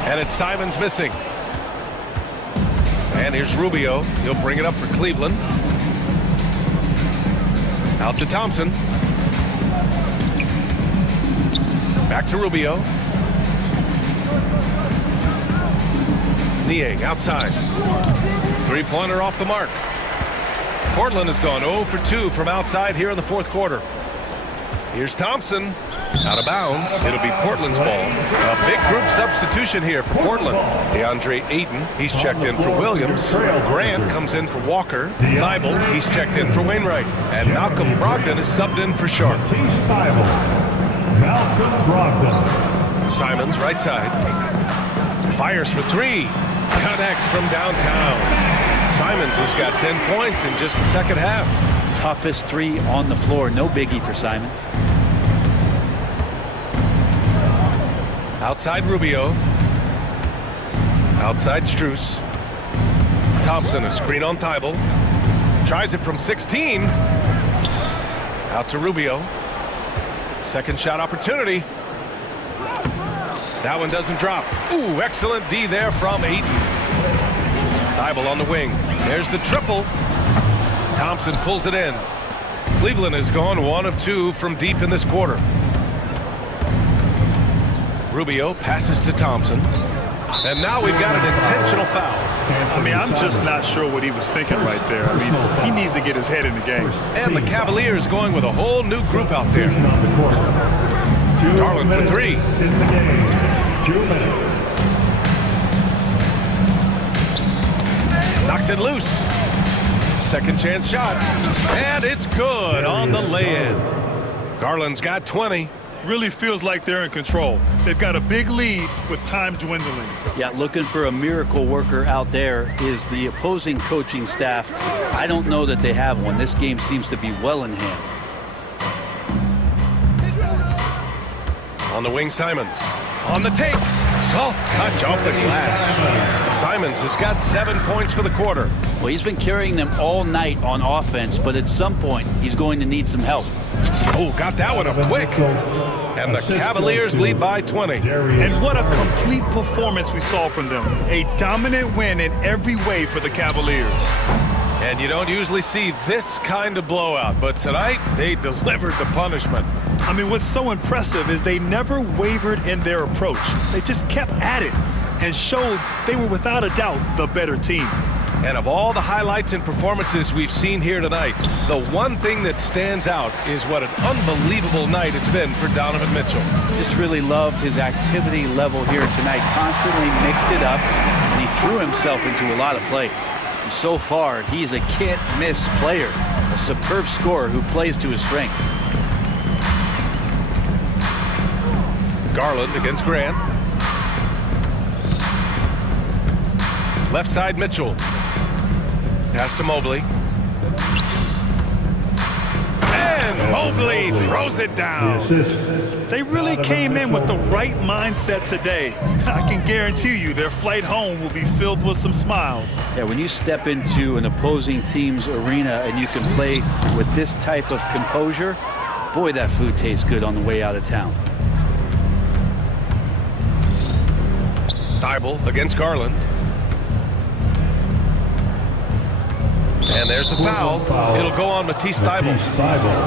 And it's Simons missing. And here's Rubio. He'll bring it up for Cleveland. Out to Thompson. Back to Rubio. Niang outside. Three-pointer off the mark. Portland has gone 0 for 2 from outside here in the fourth quarter. Here's Thompson. Out of bounds. It'll be Portland's ball. A big group substitution here for Portland. DeAndre Ayton, he's checked in for Williams. Grant comes in for Walker. Thibault, he's checked in for Wainwright. And Malcolm Brogdon is subbed in for Sharp. Malcolm Brogdon. Simons, right side. Fires for 3. Connects from downtown. Simons has got 10 points in just the second half. Toughest 3 on the floor. No biggie for Simons. Outside Rubio. Outside Strus. Thompson, a screen on Thibault. Tries it from 16. Out to Rubio. Second shot opportunity. That one doesn't drop. Ooh, excellent D there from Ayton. Thibault on the wing. There's the triple. Thompson pulls it in. Cleveland has gone 1 of 2 from deep in this quarter. Rubio passes to Thompson. And now we've got an intentional foul. I mean, I'm just not sure what he was thinking right there. I mean, he needs to get his head in the game. And the Cavaliers going with a whole new group out there. Garland for 3. 2 minutes. Knocks it loose. Second chance shot. And it's good on the lay-in. Garland's got 20. Really feels like they're in control. They've got a big lead with time dwindling. Yeah, looking for a miracle worker out there is the opposing coaching staff. I don't know that they have one. This game seems to be well in hand. On the wing, Simons. On the take. Soft touch off the glass. Simons has got 7 points for the quarter. Well, he's been carrying them all night on offense, but at some point, he's going to need some help. Oh, got that one up quick. And the Cavaliers lead by 20. And what a complete performance we saw from them. A dominant win in every way for the Cavaliers. And you don't usually see this kind of blowout, but tonight they delivered the punishment. I mean, what's so impressive is they never wavered in their approach. They just kept at it and showed they were without a doubt the better team. And of all the highlights and performances we've seen here tonight, the one thing that stands out is what an unbelievable night it's been for Donovan Mitchell. Just really loved his activity level here tonight. Constantly mixed it up, and he threw himself into a lot of plays. And so far, he's a can't-miss player, a superb scorer who plays to his strength. Garland against Grant. Left side, Mitchell. Pass to Mobley. And Mobley throws it down. They really came in with the right mindset today. I can guarantee you their flight home will be filled with some smiles. Yeah, when you step into an opposing team's arena and you can play with this type of composure, boy, that food tastes good on the way out of town. Thibault against Garland. And there's the foul. It'll go on Matisse Thibault.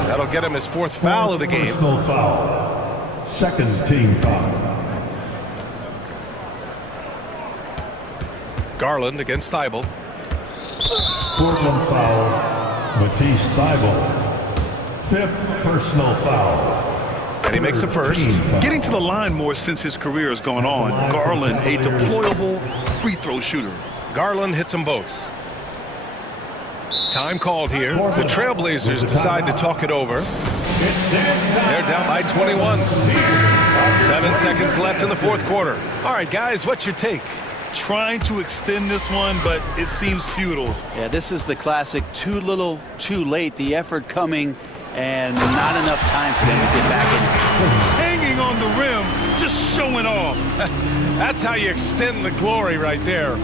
That'll get him his 4th foul of the game. Foul. Second team foul. Garland against Thibault. 4th one foul. Matisse Thibault. 5th personal foul. And he makes the first. Getting to the line more since his career has gone on. Garland, a deployable free throw shooter. Garland hits them both. Time called here. The Trailblazers decide to talk it over. They're down by 21. 7 seconds left in the 4th quarter. All right, guys, what's your take? Trying to extend this one, but it seems futile. Yeah, this is the classic too little, too late. The effort coming and not enough time for them to get back in. Hanging on the rim, just showing off. That's how you extend the glory right there.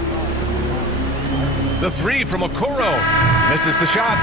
The 3 from Okoro misses the shot.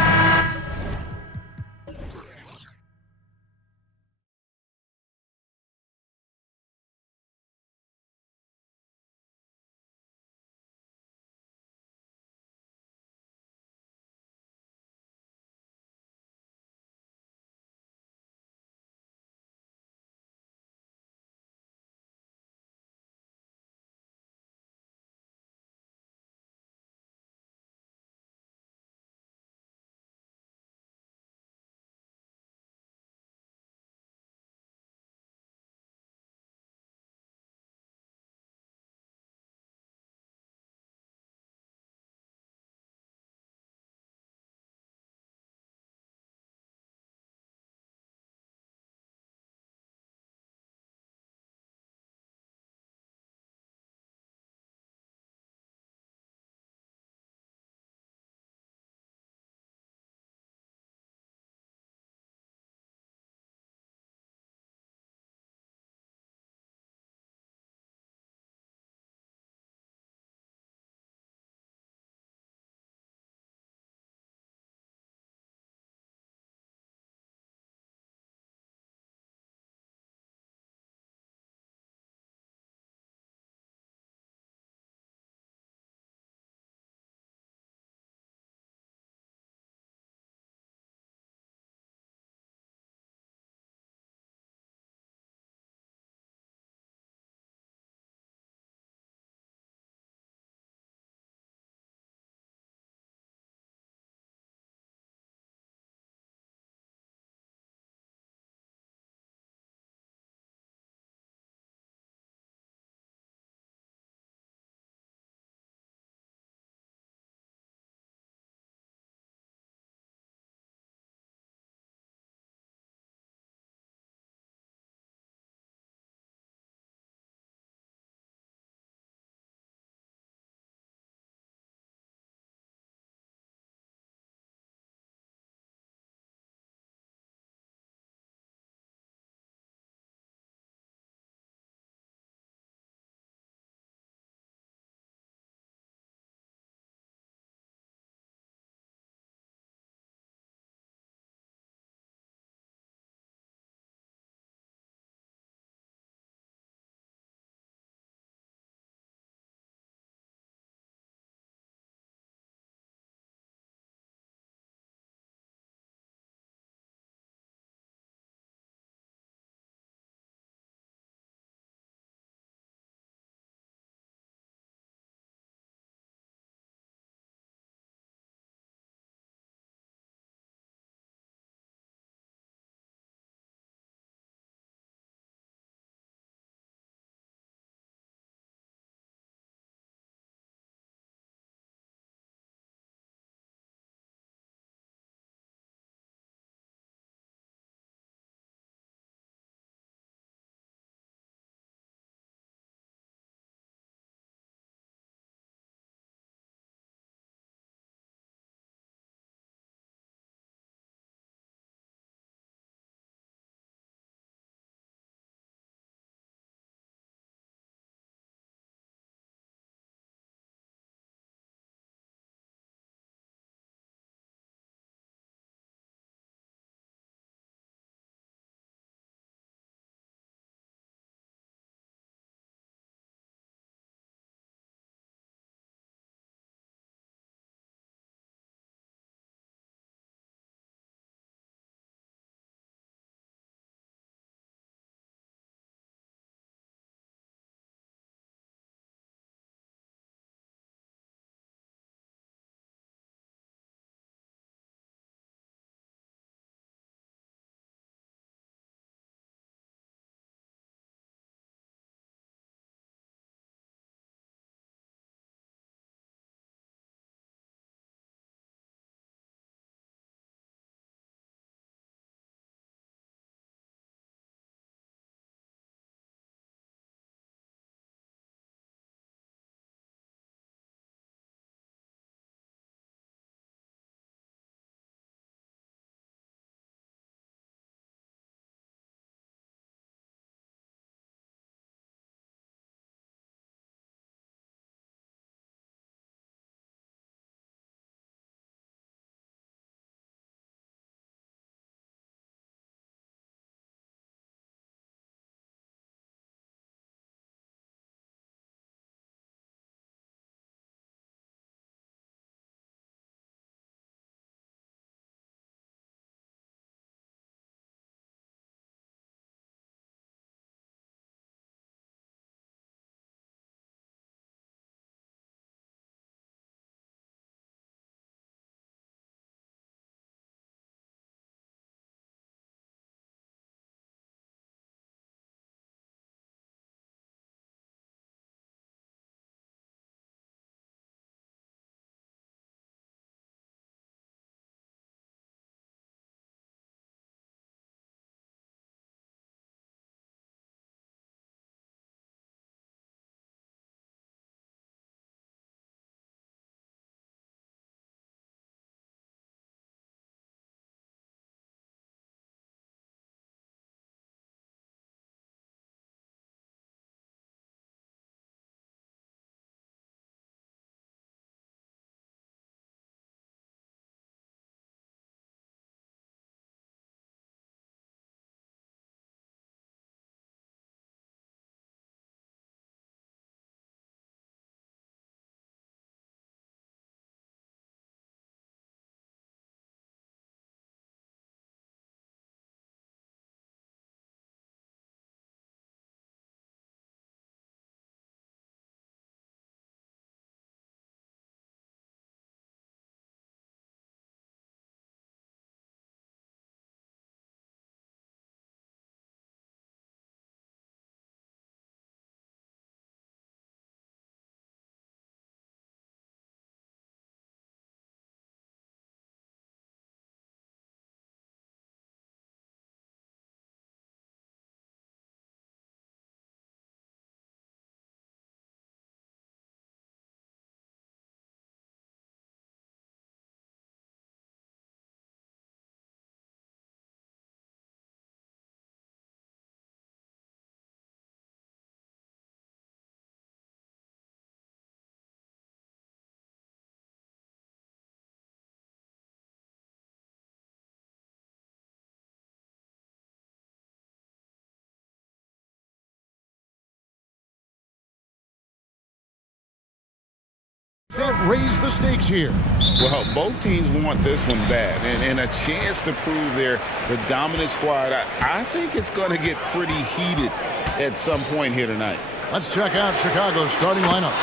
can't raise the stakes here. Well, both teams want this one bad, and a chance to prove they're the dominant squad. I think it's going to get pretty heated at some point here tonight. Let's check out Chicago's starting lineup.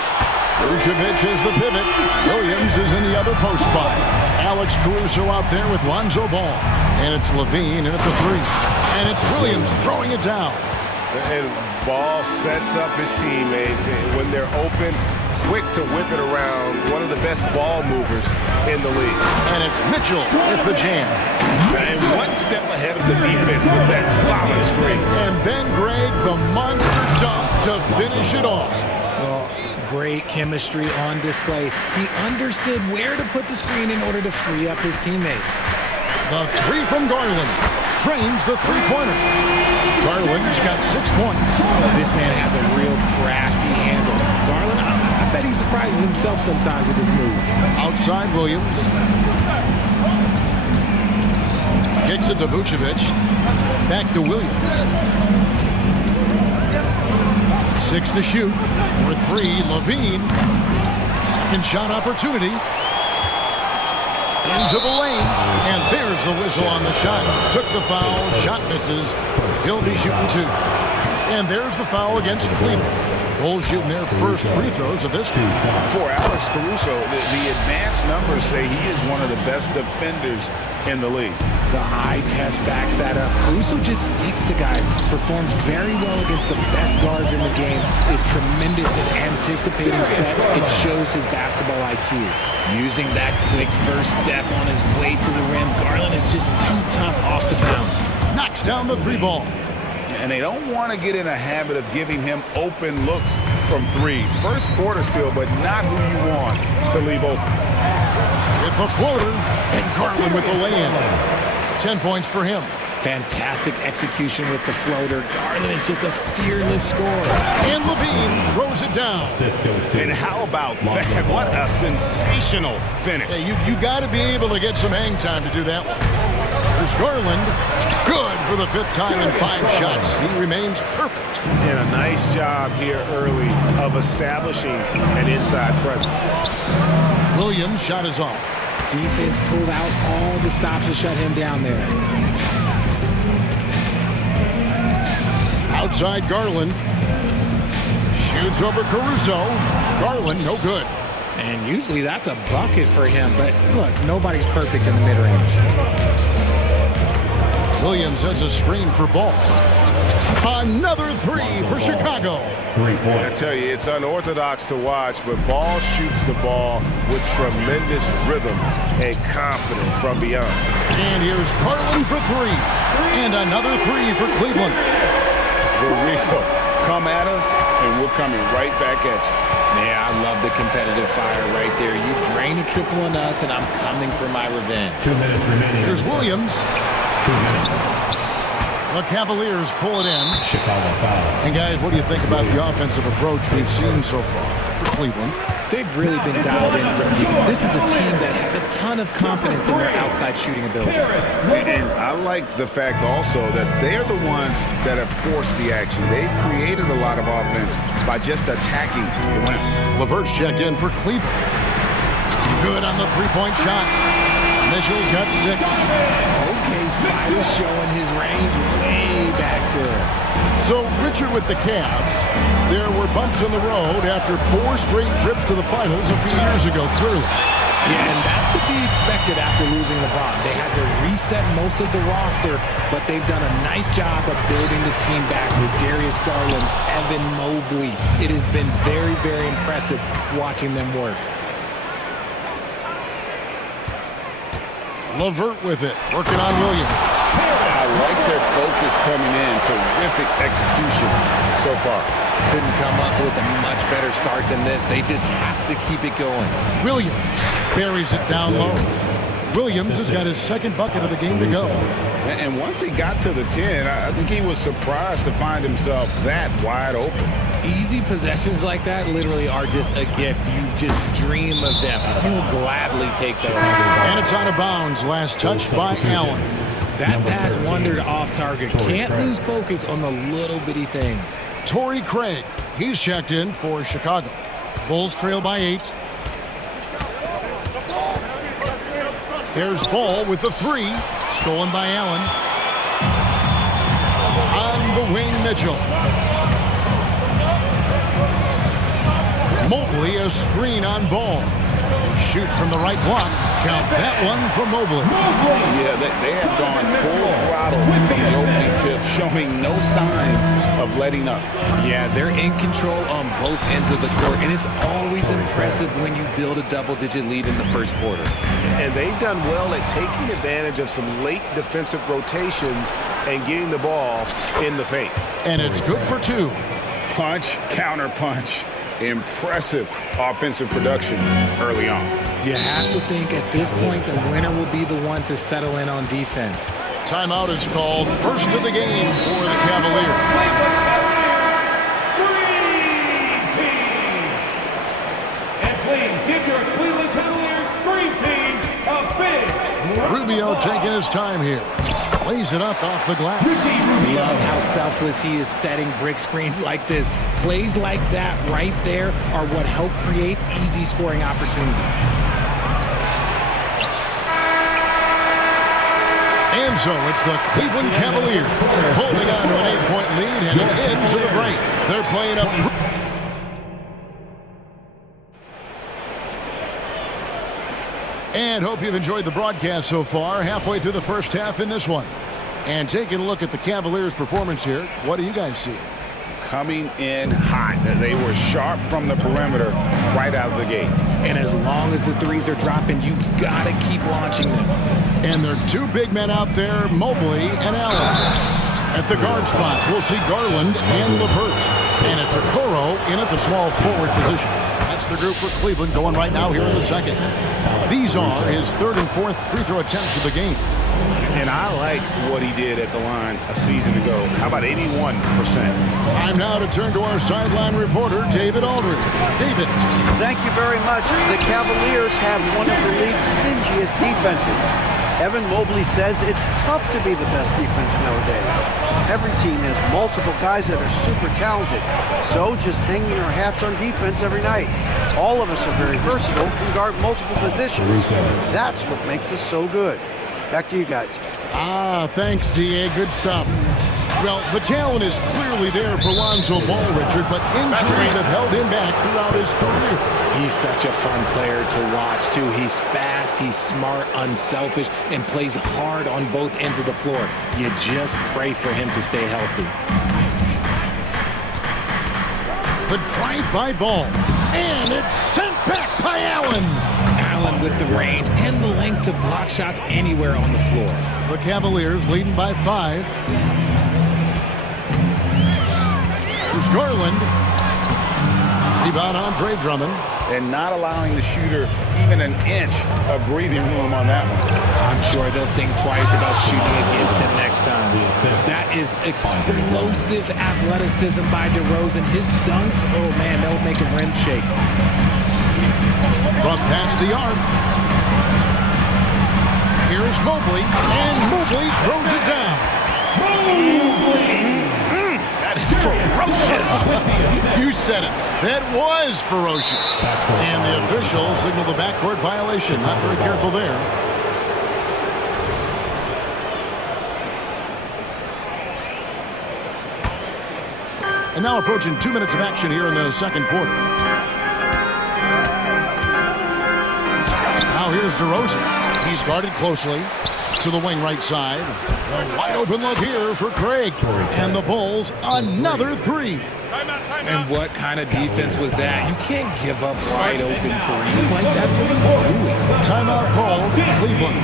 Vucevic is the pivot. Williams is in the other post spot. Alex Caruso out there with Lonzo Ball. And it's Levine in at the 3. And it's Williams throwing it down. And Ball sets up his teammates, and when they're open, quick to whip it around. One of the best ball movers in the league. And it's Mitchell with the jam. And one step ahead of the defense with that solid screen. And then Greg, the monster dunk to finish it off. Well, great chemistry on display. He understood where to put the screen in order to free up his teammate. The 3 from Garland drains the three-pointer. Garland's got 6 points. This man has a real crafty handle. Garland, I bet he surprises himself sometimes with his moves. Outside Williams. Kicks it to Vucevic. Back to Williams. 6 to shoot. For 3, Levine. Second shot opportunity. Into the lane. And there's the whistle on the shot. Took the foul. Shot misses. He'll be shooting 2. And there's the foul against Cleveland. Bulls shooting their first free throws of this game. For Alex Caruso, the advanced numbers say he is one of the best defenders in the league. The eye test backs that up. Caruso just sticks to guys, performs very well against the best guards in the game, is tremendous at anticipating sets. It shows his basketball IQ. Using that quick first step on his way to the rim, Garland is just too tough off the bounce. Knocks down the 3 ball. And they don't want to get in a habit of giving him open looks from 3. First quarter still, but not who you want to leave open. With the floater, and Garland with the lay-in. 10 points for him. Fantastic execution with the floater. Garland is just a fearless scorer. And Levine throws it down. And how about that? What a sensational finish. Hey, you got to be able to get some hang time to do that one. There's Garland. Good for the 5th time in 5 shots. He remains perfect. And a nice job here early of establishing an inside presence. Williams' shot is off. Defense pulled out all the stops to shut him down there. Outside Garland. Shoots over Caruso. Garland, no good. And usually that's a bucket for him, but look, nobody's perfect in the mid-range. Williams has a screen for Ball. Another 3 for Chicago. I tell you, it's unorthodox to watch, but Ball shoots the ball with tremendous rhythm and confidence from beyond. And here's Garland for 3. And another 3 for Cleveland. The real come at us, and we're coming right back at you. Yeah, I love the competitive fire right there. You drain a triple on us, and I'm coming for my revenge. 2 minutes remaining. Here's Williams. 2 minutes. The Cavaliers pull it in. Chicago foul. And guys, what do you think about the offensive approach we've seen so far for Cleveland? They've really been dialed in from deep. This is a team that has a ton of confidence in their outside shooting ability. And I like the fact also that they're the ones that have forced the action. They've created a lot of offense by just attacking the rim. LeVert's checked in for Cleveland. Good on the 3-point shot. Mitchell's got 6. Okay, Spider's showing his range way back there. So, Richard, with the Cavs, there were bumps in the road after 4 straight trips to the finals a few years ago, clearly. Yeah, and that's to be expected after losing LeBron. They had to reset most of the roster, but they've done a nice job of building the team back with Darius Garland, Evan Mobley. It has been very, very impressive watching them work. LeVert with it, working on Williams. I like their focus coming in. Terrific execution so far. Couldn't come up with a much better start than this. They just have to keep it going. Williams buries it down low. Williams has got his 2nd bucket of the game to go. And once he got to the 10, I think he was surprised to find himself that wide open. Easy possessions like that literally are just a gift. You just dream of them. He'll gladly take those. And it's out of bounds. Last touch by Allen. That pass wandered off target. Can't lose focus on the little bitty things. Torrey Craig, he's checked in for Chicago. Bulls trail by 8. There's Ball with the three. Stolen by Allen. On the wing, Mitchell. Mobley, a screen on Ball. Shoots from the right block. Count that one for Mobley. Yeah, they have gone full throttle from the opening tip, showing no signs of letting up. Yeah, they're in control on both ends of the court, and it's always impressive when you build a double-digit lead in the first quarter. And they've done well at taking advantage of some late defensive rotations and getting the ball in the paint. And it's good for two. Punch, counter punch. Impressive offensive production early on. You have to think at this point the winner will be the one to settle in on defense. Timeout is called. First of the game for the Cavaliers. And please give your Cleveland Cavaliers screen team a big Rubio taking his time here. Lays it up off the glass. Love how selfless he is setting brick screens like this. Plays like that right there are what help create easy scoring opportunities. And so it's the Cleveland Cavaliers holding on to an 8-point lead heading into the break. They're playing up. And hope you've enjoyed the broadcast so far. Halfway through the first half in this one. And taking a look at the Cavaliers' performance here, what do you guys see? Coming in hot. They were sharp from the perimeter right out of the gate. And as long as the threes are dropping, you've got to keep launching them. And there are two big men out there, Mobley and Allen. At the guard spots, we'll see Garland and LeVert. And it's Okoro in at the small forward position. That's the group for Cleveland going right now here in the second. These are his third and fourth free throw attempts of the game. And I like what he did at the line a season ago. How about 81%? Time now to turn to our sideline reporter, David Aldridge. David. Thank you very much. The Cavaliers have one of the league's stingiest defenses. Evan Mobley says it's tough to be the best defense nowadays. Every team has multiple guys that are super talented. So just hanging our hats on defense every night. All of us are very versatile, can guard multiple positions. That's what makes us so good. Back to you guys. Thanks, D.A. Good stuff. Well, the talent is clearly there for Lonzo Ball, Richard, but injuries have held him back throughout his career. He's such a fun player to watch, too. He's fast, he's smart, unselfish, and plays hard on both ends of the floor. You just pray for him to stay healthy. The drive-by Ball, and it's sent back by Allen. Allen with the range and the length to block shots anywhere on the floor. The Cavaliers leading by 5. Here's Garland. Rebound Andre Drummond. And not allowing the shooter even an inch of breathing room on that one. I'm sure they'll think twice about shooting against him next time. That is explosive athleticism by DeRozan. His dunks, oh man, they'll make a rim shake. From past the arc. Here's Mobley, and Mobley throws it down. That is ferocious. You said it. That was ferocious. And the official signaled the backcourt violation. Not very careful there. And now approaching 2 minutes of action here in the second quarter. Now here's DeRozan. He's guarded closely to the wing right side. A wide open look here for Craig. And the Bulls, another 3. And what kind of defense was that? You can't give up wide open threes like that. What are you doing? Timeout called Cleveland.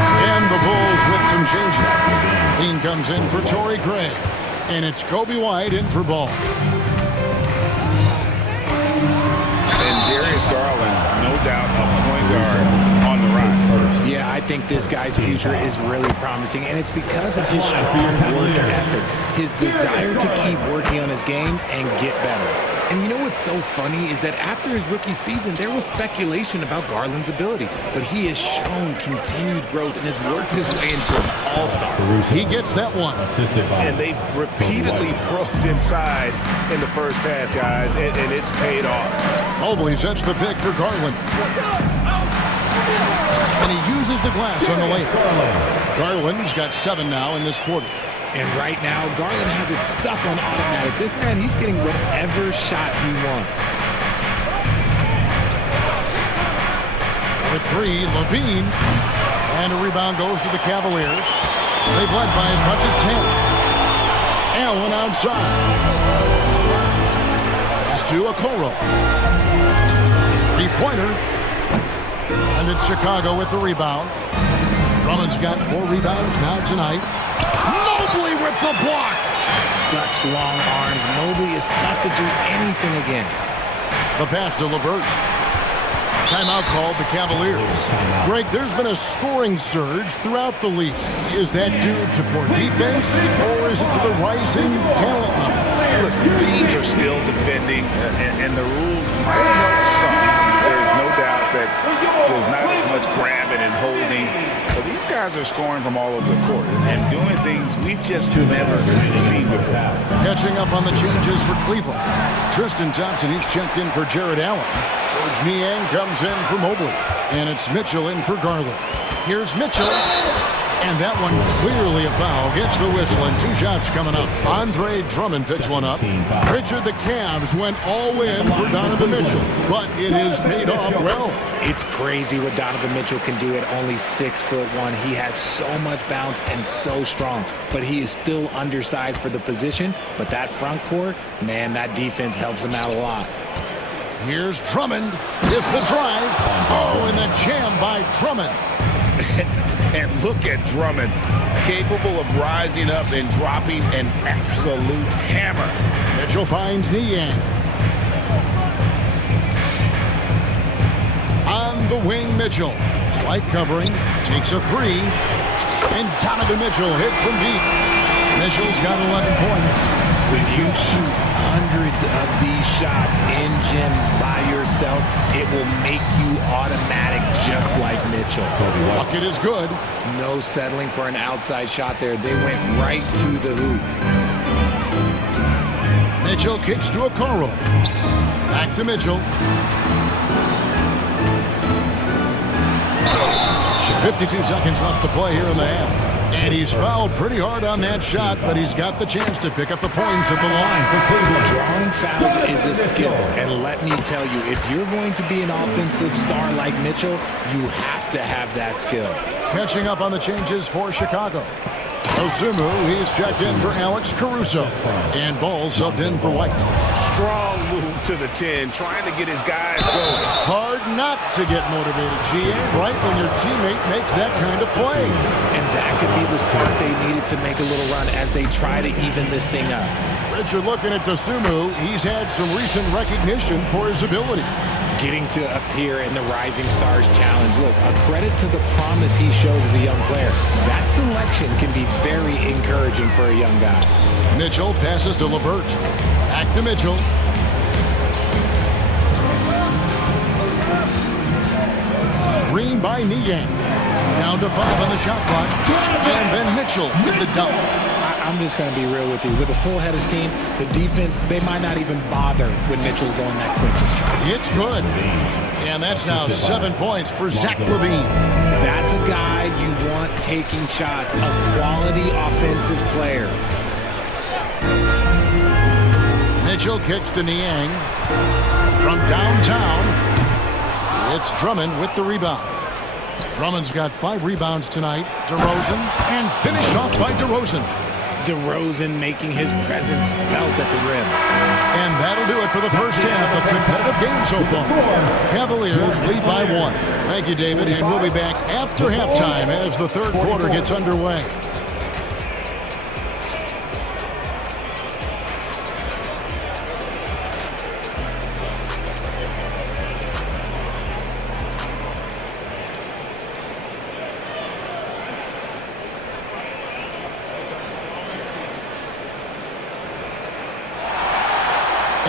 And the Bulls with some changes. Dean comes in for Torrey Craig. And it's Kobe White in for Ball. And Darius Garland, no doubt, a point guard on the rise. Yeah, I think this guy's future is really promising, and it's because of his strong work ethic, his desire to keep working on his game and get better. And you know what's so funny is that after his rookie season, there was speculation about Garland's ability, but he has shown continued growth and has worked his way into an all-star. He gets that one. And they've repeatedly probed inside in the first half, guys, and it's paid off. Mobley sets the pick for Garland. And he uses the glass on the layup. Garland's got 7 now in this quarter. And right now, Garland has it stuck on automatic. This man, he's getting whatever shot he wants. For 3, Levine. And a rebound goes to the Cavaliers. They've led by as much as 10. Allen outside. Pass to Okoro. 3-pointer. And it's Chicago with the rebound. Drummond's got 4 rebounds now tonight. Mobley with the block. Such long arms. Mobley is tough to do anything against. The pass to LeVert. Timeout called the Cavaliers. Greg, there's been a scoring surge throughout the league. Is that due to poor defense, or is it to the rising talent level? Listen, teams are still defending, and the rules might help some. There's no doubt that there's not as much grabbing and holding. But these guys are scoring from all over the court and doing things we've just never seen before. Catching up on the changes for Cleveland. Tristan Thompson, he's checked in for Jared Allen. George Niang comes in for Mobley. And it's Mitchell in for Garland. Here's Mitchell. And that one clearly a foul. Gets the whistle and 2 shots coming up. Andre Drummond picks one up. Richard, the Cavs went all in for Donovan Mitchell. But it has paid off well. It's crazy what Donovan Mitchell can do at only 6'1". He has so much bounce and so strong. But he is still undersized for the position. But that front court, man, that defense helps him out a lot. Here's Drummond with the drive. Oh, and the jam by Drummond. And look at Drummond, capable of rising up and dropping an absolute hammer. Mitchell finds Niang. On the wing, Mitchell. Light covering, takes a 3. And Donovan Mitchell hit from deep. Mitchell's got 11 points. When you shoot hundreds of these shots in gyms by yourself, it will make you automatic just like Mitchell. Bucket is good. No settling for an outside shot there. They went right to the hoop. Mitchell kicks to Okoro. Back to Mitchell. 52 seconds left to play here in the half. And he's fouled pretty hard on that shot, but he's got the chance to pick up the points at the line. Drawing fouls is a skill, and let me tell you, if you're going to be an offensive star like Mitchell, you have to have that skill. Catching up on the changes for Chicago. Osumu, he's checked in for Alex Caruso. And Ball subbed in for White. Strong move to the 10, trying to get his guys going. Hard not to get motivated, GA, right when your teammate makes that kind of play. And that could be the spark they needed to make a little run as they try to even this thing up. Richard, looking at Osumu, he's had some recent recognition for his ability. Getting to appear in the Rising Stars Challenge. Look, a credit to the promise he shows as a young player. That selection can be very encouraging for a young guy. Mitchell passes to LeVert. Back to Mitchell. Screen by Niang. Down to 5 on the shot clock. And then Mitchell with the dunk. I'm just going to be real with you. With a full head of steam, the defense, they might not even bother when Mitchell's going that quick. It's good. And that's now 7 points for Zach LaVine. That's a guy you want taking shots, a quality offensive player. Mitchell kicks to Niang. From downtown, it's Drummond with the rebound. Drummond's got 5 rebounds tonight. DeRozan, and finished off by DeRozan. DeRozan making his presence felt at the rim. And that'll do it for the first half of competitive game so far. Cavaliers lead by 1. Thank you, David, and we'll be back after halftime as the third quarter gets underway.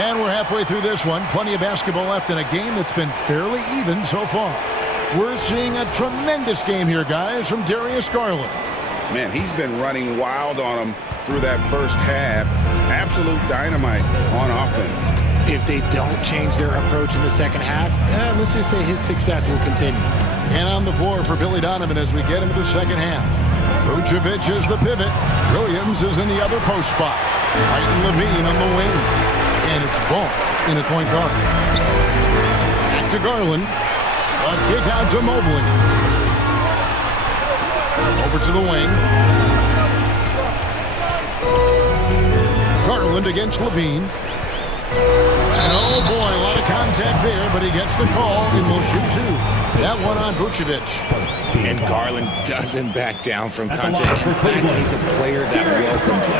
And we're halfway through this one. Plenty of basketball left in a game that's been fairly even so far. We're seeing a tremendous game here, guys, from Darius Garland. Man, he's been running wild on him through that first half. Absolute dynamite on offense. If they don't change their approach in the second half, let's just say his success will continue. And on the floor for Billy Donovan as we get into the second half. Vucevic is the pivot. Williams is in the other post spot. Right Levine on the wing. And it's Ball in at point guard. Back to Garland. A kick out to Mobley. Over to the wing. Garland against Levine. And oh boy, a lot of contact there, but he gets the call and will shoot two. That one on Vucevic. And Garland doesn't back down from contact. In fact, he's a player that welcomes it.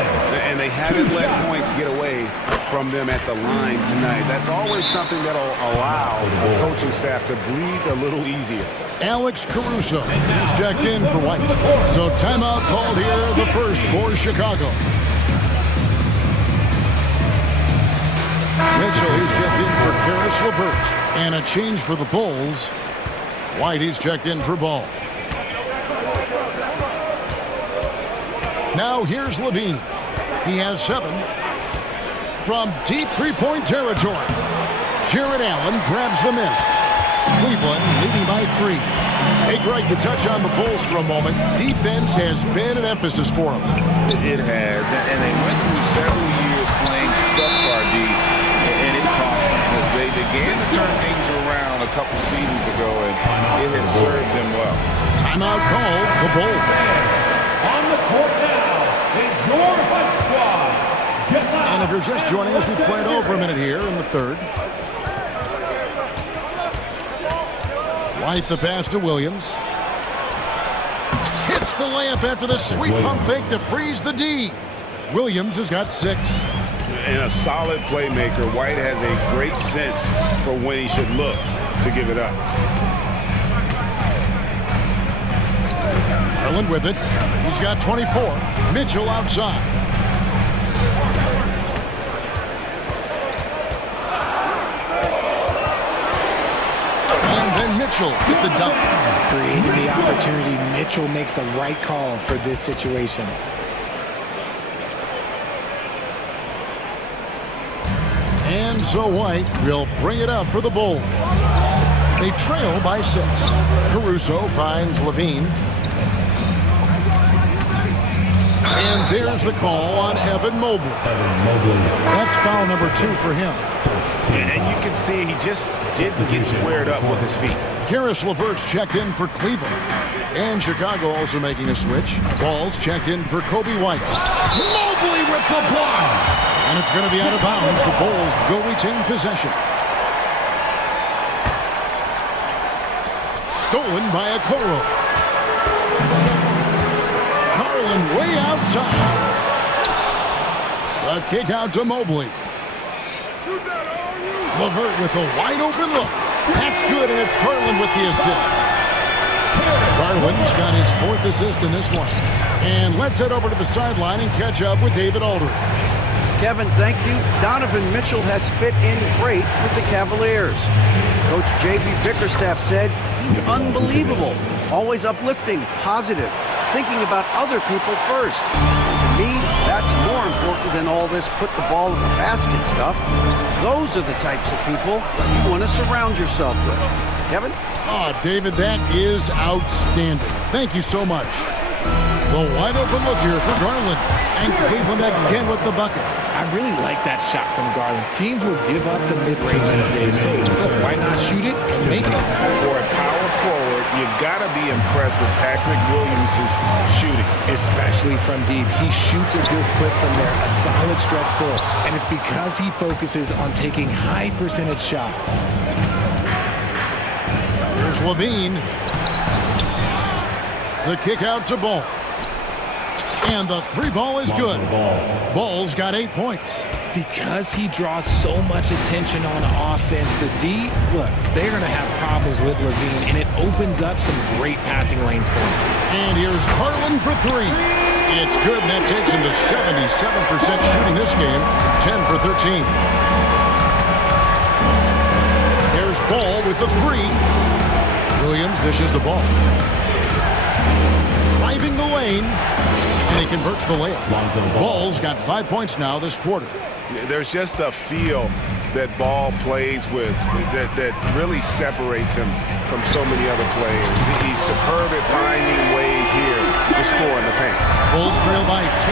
And they haven't let points get away from them at the line tonight. That's always something that'll allow the coaching staff to breathe a little easier. Alex Caruso is checked in for White. So timeout called here, the first for Chicago. Mitchell, he's checked in for Karis LeVert. And a change for the Bulls. White, he's checked in for Ball. Now here's Levine. He has 7. From deep three-point territory. Jared Allen grabs the miss. Cleveland leading by 3. Hey, Greg, the touch on the Bulls for a moment. Defense has been an emphasis for them. It has, and they went through several years playing subpar D, and it cost them. They began to turn things around a couple seasons ago, and it has served them well. Timeout called, the Bulls. On the court now is your White squad. And if you're just joining us, we played over a minute here in the third. White the pass to Williams. Hits the layup after the sweet pump fake to freeze the D. Williams has got 6. And a solid playmaker. White has a great sense for when he should look to give it up. Garland with it. He's got 24. Mitchell outside. And then Mitchell with the dunk. Creating the opportunity, Mitchell makes the right call for this situation. And so White will bring it up for the Bulls. They trail by 6. Caruso finds Levine. And there's the call on Evan Mobley. That's foul number 2 for him. And you can see he just didn't get squared up with his feet. Karis LeVert's checked in for Cleveland. And Chicago also making a switch. Ball's checked in for Kobe White. Mobley with the block. And it's going to be out of bounds. The Bulls will retain possession. Stolen by Okoro. Garland way outside. A kick out to Mobley. LeVert with a wide open look. That's good, and it's Garland with the assist. Garland's got his 4th assist in this one. And let's head over to the sideline and catch up with David Aldridge. Kevin, thank you. Donovan Mitchell has fit in great with the Cavaliers. Coach J.B. Bickerstaff said he's unbelievable, always uplifting, positive, thinking about other people first. And to me, that's more important than all this put the ball in the basket stuff. Those are the types of people you want to surround yourself with. Kevin? Oh, David, that is outstanding. Thank you so much. The wide open look here for Garland. And Cleveland again with the bucket. I really like that shot from Garland. Teams will give up the mid-range these days, so why not shoot it and make it? For a power forward, you got to be impressed with Patrick Williams' shooting. Especially from deep. He shoots a good clip from there, a solid stretch pull, and it's because he focuses on taking high percentage shots. Here's Levine. The kick out to Ball. And the 3 ball is good. Ball's got 8 points. Because he draws so much attention on offense, the D, look, they're going to have problems with Levine, and it opens up some great passing lanes for him. And here's Garland for 3. It's good, and that takes him to 77% shooting this game, 10 for 13. with the three. Williams dishes the ball. Driving the lane, and he converts the layup. Ball's got 5 points now this quarter. There's just a feel that Ball plays with that really separates him from so many other players. He's superb at finding ways here to score in the paint. Bulls trail by 10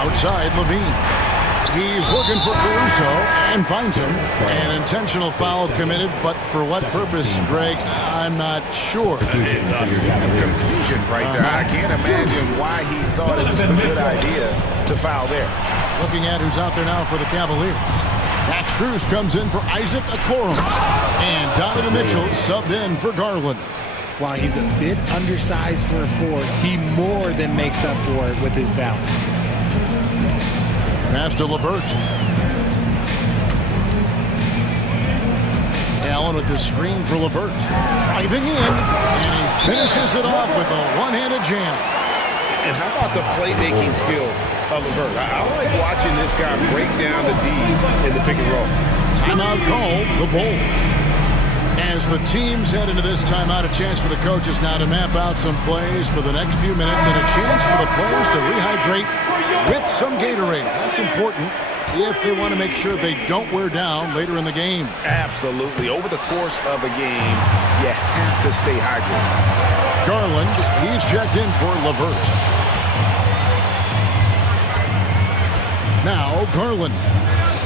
outside Levine. He's looking for Caruso and finds him. An intentional foul committed, but for what purpose, Greg, I'm not sure. A scene of confusion right there. I can't imagine why he thought it was a good idea to foul there. Looking at who's out there now for the Cavaliers. Max Strus comes in for Isaac Okoro. And Donovan Mitchell subbed in for Garland. While he's a bit undersized for a forward, he more than makes up for it with his balance. Pass to LeVert. Allen with the screen for LeVert. Driving in, and he finishes it off with a one-handed jam. And how about the playmaking skills of LeVert? I like watching this guy break down the D in the pick and roll. Timeout called, the Bulls. As the teams head into this timeout, a chance for the coaches now to map out some plays for the next few minutes and a chance for the players to rehydrate with some Gatorade. That's important if they want to make sure they don't wear down later in the game. Absolutely. Over the course of a game, you have to stay hydrated. Garland, he's checked in for LeVert. Now, Garland.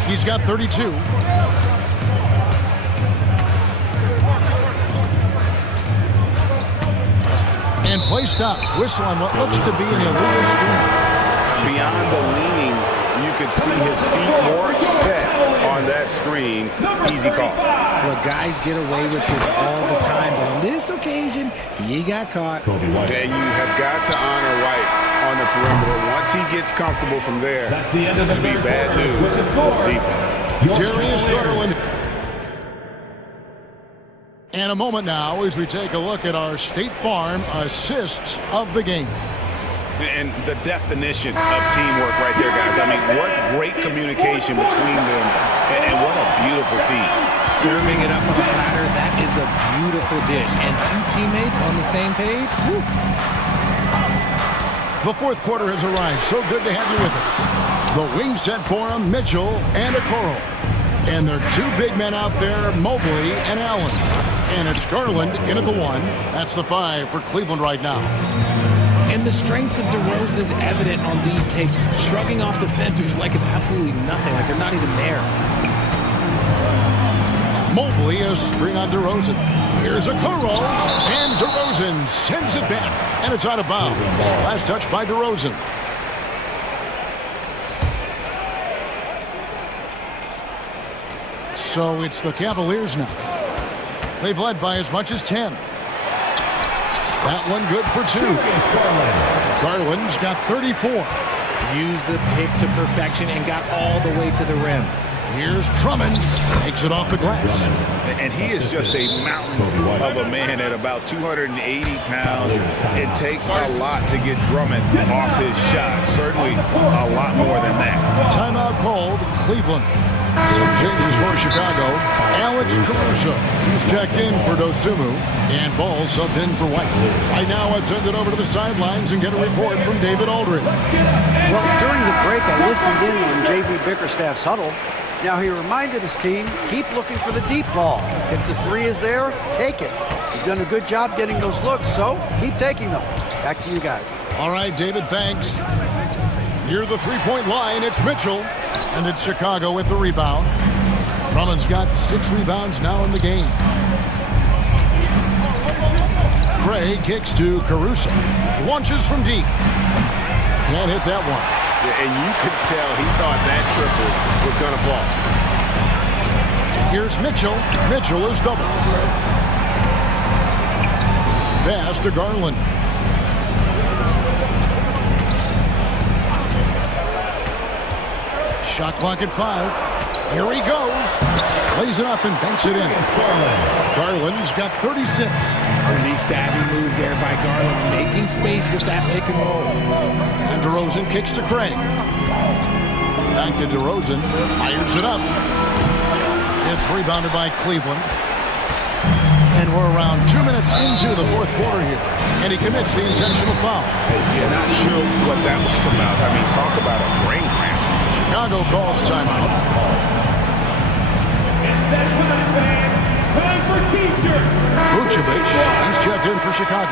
He's got 32. And play stops. Whistle on what looks to be an illegal screen. Beyond the leaning, you could see his feet more set on that screen. Easy call. Well, guys get away with this all the time, but on this occasion, he got caught. And you have got to honor White on the perimeter. Once he gets comfortable from there, it's going to be bad news for defense. Darius Garland. And a moment now as we take a look at our State Farm assists of the game. And the definition of teamwork right there, guys. I mean, what great communication between them, and what a beautiful feed. Serving it up on a platter, that is a beautiful dish. And two teammates on the same page. Woo. The fourth quarter has arrived. So good to have you with us. The wing set for them, Mitchell and Okoro. And there are two big men out there, Mobley and Allen. And it's Garland in at the one. That's the 5 for Cleveland right now. And the strength of DeRozan is evident on these takes, shrugging off defenders like it's absolutely nothing, like they're not even there. Mobley is screen on DeRozan. Here's Okoro, and DeRozan sends it back, and it's out of bounds. Last touch by DeRozan. So it's the Cavaliers now. They've led by as much as 10. That one good for 2. Garland's got 34. Used the pick to perfection and got all the way to the rim. Here's Drummond. Makes it off the glass. And he is just a mountain of a man at about 280 pounds. It takes a lot to get Drummond off his shot. Certainly a lot more than that. Timeout called, Cleveland. Some changes for Chicago. Alex Caruso. He's checked in for Dosumu. And Ball subbed in for White. Right now, let's send it over to the sidelines and get a report from David Aldridge. Well, during the break, I listened in on J.B. Bickerstaff's huddle. Now, he reminded his team, keep looking for the deep ball. If the 3 is there, take it. You've done a good job getting those looks, so keep taking them. Back to you guys. All right, David, thanks. Near the three-point line, it's Mitchell. And it's Chicago with the rebound. Drummond's got 6 rebounds now in the game. Craig kicks to Caruso. Launches from deep. Can't hit that one. Yeah, and you could tell he thought that triple was going to fall. Here's Mitchell. Mitchell is double. Pass to Garland. Shot clock at 5. Here he goes. Lays it up and banks it in. Garland's got 36. Pretty savvy move there by Garland, making space with that pick and roll. And DeRozan kicks to Craig. Back to DeRozan. Fires it up. It's rebounded by Cleveland. And we're around 2 minutes into the fourth quarter here. And he commits the intentional foul. Yeah, not sure what that was about. I mean, talk about a brain cramp. Chicago calls timeout. It's that time, fans. Time for T-shirts. Vucevic, he's checked in for Chicago.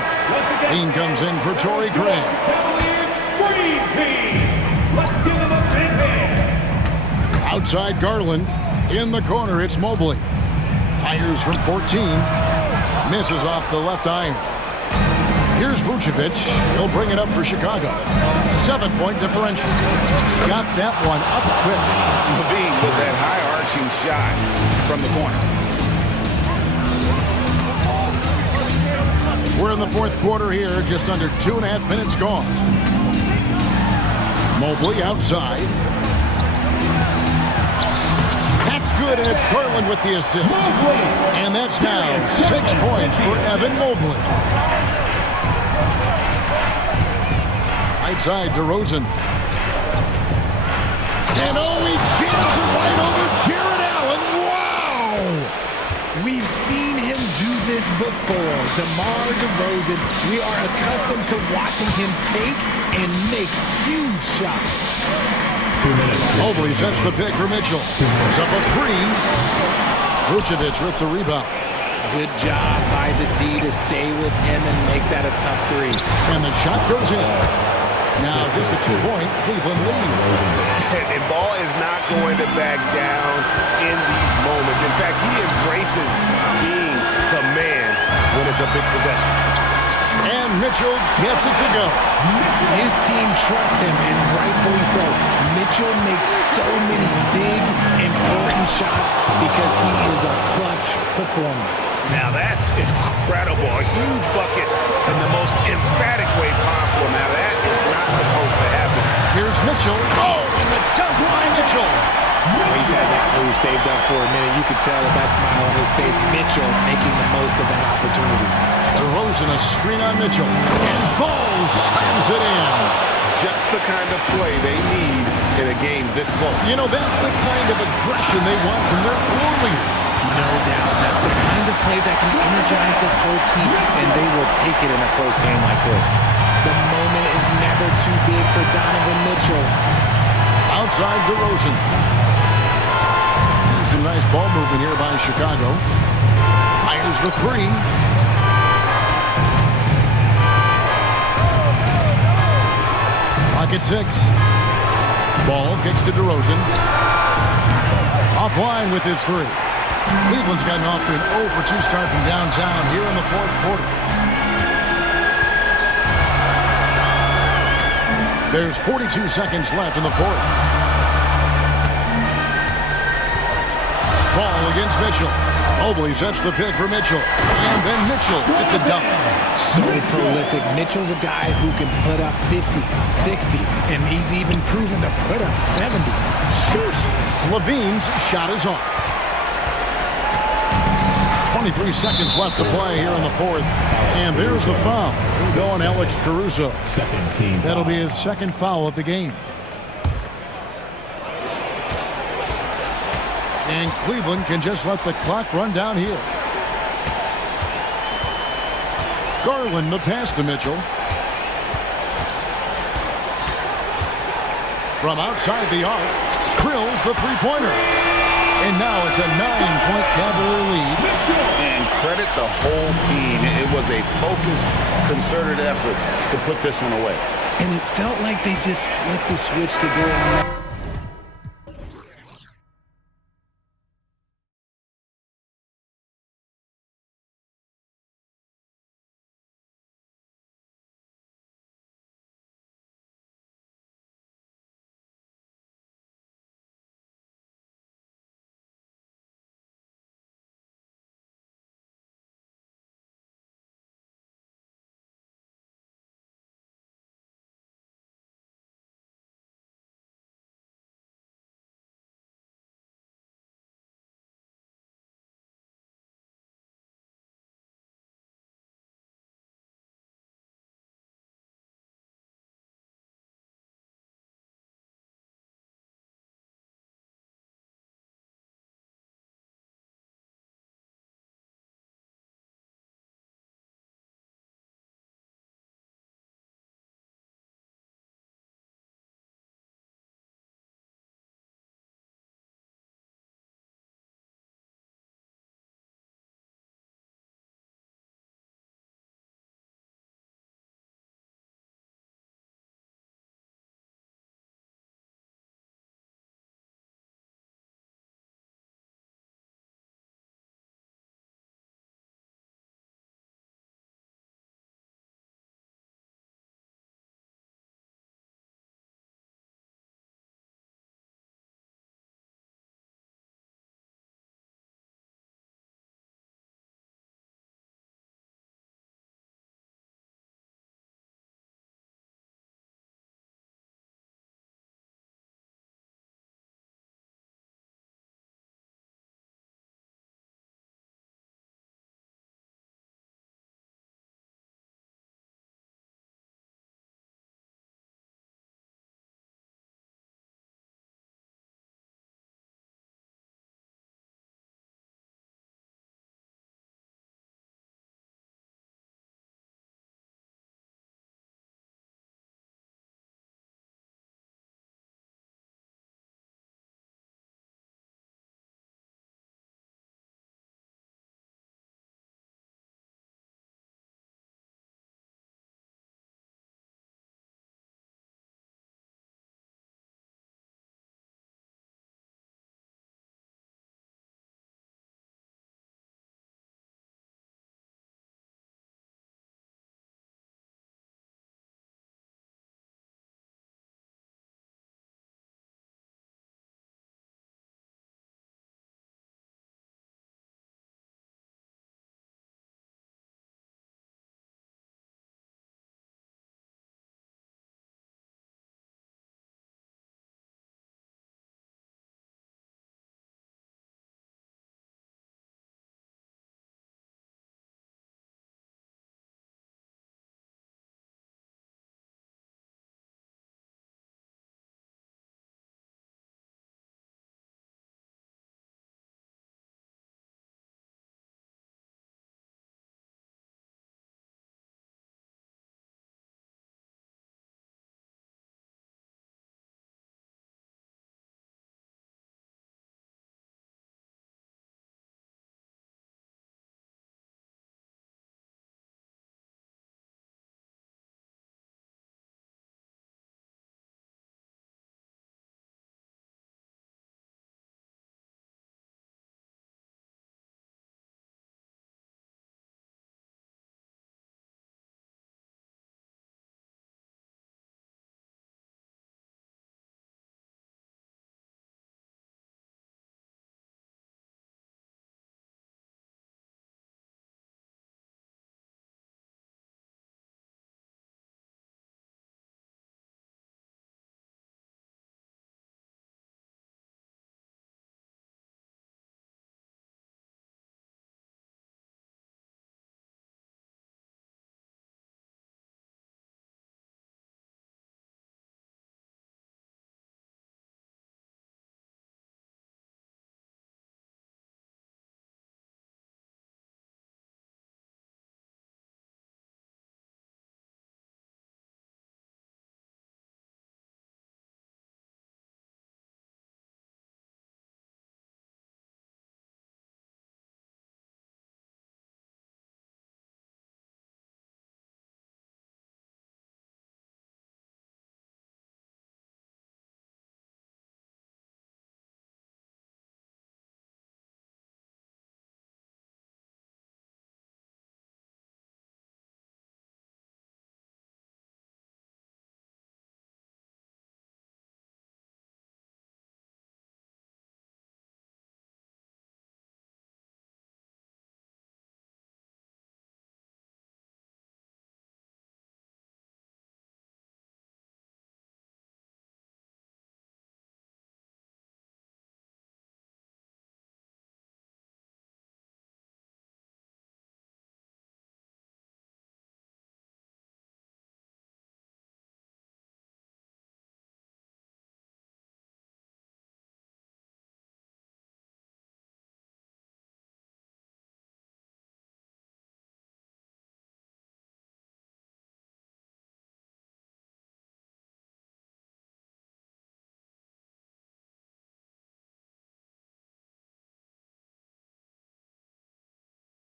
Dean comes in for Torrey Craig. Cavaliers screen team. Let's give them a big hand. Outside Garland. In the corner, it's Mobley. Fires from 14. Misses off the left iron. Here's Vucevic. He'll bring it up for Chicago. 7-point differential. Got that one up quick. Levine with that high-arching shot from the corner. We're in the fourth quarter here, just under 2.5 minutes gone. Mobley outside. That's good, and it's Garland with the assist. And that's now 6 points for Evan Mobley. Right side to DeRozan. And he jams it right over Jared Allen. Wow! We've seen him do this before. DeMar DeRozan, we are accustomed to watching him take and make huge shots. 2 minutes. Mobley sets the pick for Mitchell. It's up a three. Vucevic with the rebound. Good job by the D to stay with him and make that a tough three. And the shot goes in. Now just a 2-point Cleveland lead. And Ball is not going to back down in these moments. In fact, he embraces being the man when it's a big possession. And Mitchell gets it to go. His team trusts him, and rightfully so. Mitchell makes so many big, important shots because he is a clutch performer. Now that's incredible. A huge bucket in the most emphatic way possible. Now that is not supposed to happen. Here's Mitchell. Oh, and the dunk by Mitchell. He's had that move saved up for a minute. You could tell with that smile on his face, Mitchell making the most of that opportunity. DeRozan a screen on Mitchell. And Ball slams it in. Just the kind of play they need in a game this close. You know, that's the kind of aggression they want from their floor leader. No doubt. That's the kind of play that can energize the whole team, and they will take it in a close game like this. The moment is never too big for Donovan Mitchell. Outside DeRozan. Some nice ball movement here by Chicago. Fires the three. Clock at 6. Ball kicks to DeRozan. Offline with his three. Cleveland's gotten off to an 0 for 2 start from downtown here in the fourth quarter. There's 42 seconds left in the fourth. Ball against Mitchell. Mobley sets the pick for Mitchell. And then Mitchell with the dunk. So prolific. Mitchell's a guy who can put up 50, 60, and he's even proven to put up 70. Levine's shot is off. 23 seconds left to play here in the fourth. And there's the foul. Going Alex Caruso. Second team. That'll be his second foul of the game. And Cleveland can just let the clock run down here. Garland the pass to Mitchell. From outside the arc, drills the three-pointer. And now it's a 9-point Cavalier lead. And credit the whole team. It was a focused, concerted effort to put this one away. And it felt like they just flipped the switch to go on that.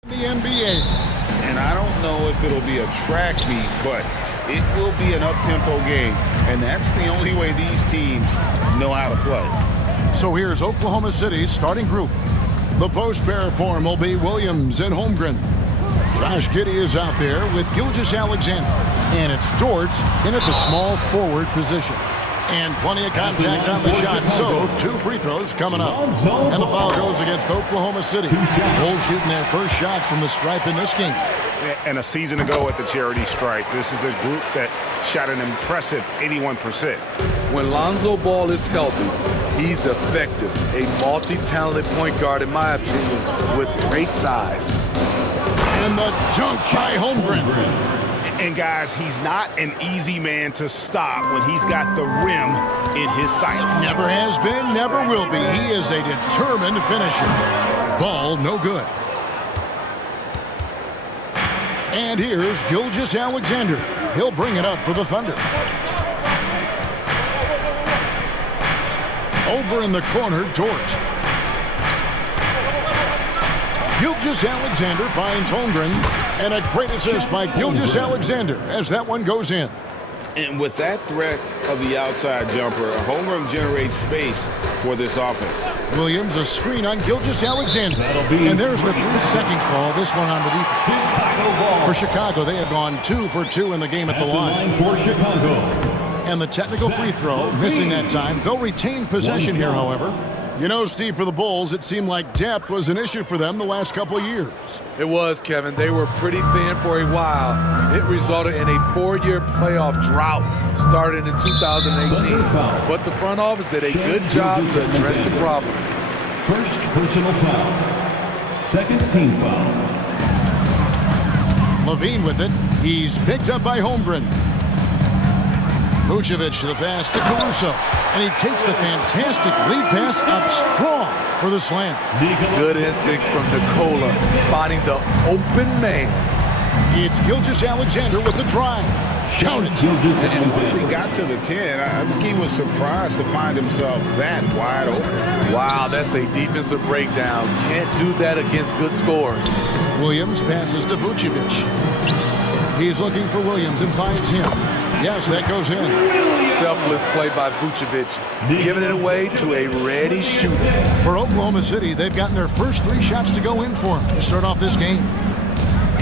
The NBA. And I don't know if it'll be a track meet, but it will be an up-tempo game. And that's the only way these teams know how to play. So here's Oklahoma City's starting group. The post pair form will be Williams and Holmgren. Josh Giddey is out there with Gilgeous-Alexander. And it's Dort in at the small forward position. And plenty of contact on the shot, so 2 free throws coming up. And the foul goes against Oklahoma City. Bulls shooting their first shots from the stripe in this game. And a season ago at the charity stripe, this is a group that shot an impressive 81%. When Lonzo Ball is healthy, he's effective. A multi-talented point guard, in my opinion, with great size. And the dunk by Holmgren. And guys, he's not an easy man to stop when he's got the rim in his sights. Never has been, never will be. He is a determined finisher. Ball no good. And here's Gilgeous-Alexander. He'll bring it up for the Thunder. Over in the corner, Dort. Gilgeous-Alexander finds Holmgren, and a great assist by Gilgeous-Alexander as that one goes in. And with that threat of the outside jumper, Holmgren generates space for this offense. Williams, a screen on Gilgeous-Alexander. And there's the 3-second call, this one on the defense. For Chicago, they have gone 2 for 2 in the game at the line. For Chicago. And the technical free throw, missing that time. They'll retain possession here, however. You know, Steve, for the Bulls, it seemed like depth was an issue for them the last couple of years. It was, Kevin. They were pretty thin for a while. It resulted in a 4-year playoff drought started in 2018. But the front office did a good job to address the problem. First personal foul. Second team foul. Levine with it. He's picked up by Holmgren. Vucevic the pass to Caruso. And he takes the fantastic lead pass up strong for the slam. Good instincts from Nikola, finding the open man. It's Gilgeous-Alexander with the drive. Count it. And once he got to the 10, I think he was surprised to find himself that wide open. Wow, that's a defensive breakdown. Can't do that against good scores. Williams passes to Vucevic. He's looking for Williams and finds him. Yes, that goes in. Selfless play by Vucevic, giving it away to a ready shooter. For Oklahoma City, they've gotten their first 3 shots to go in for him to start off this game.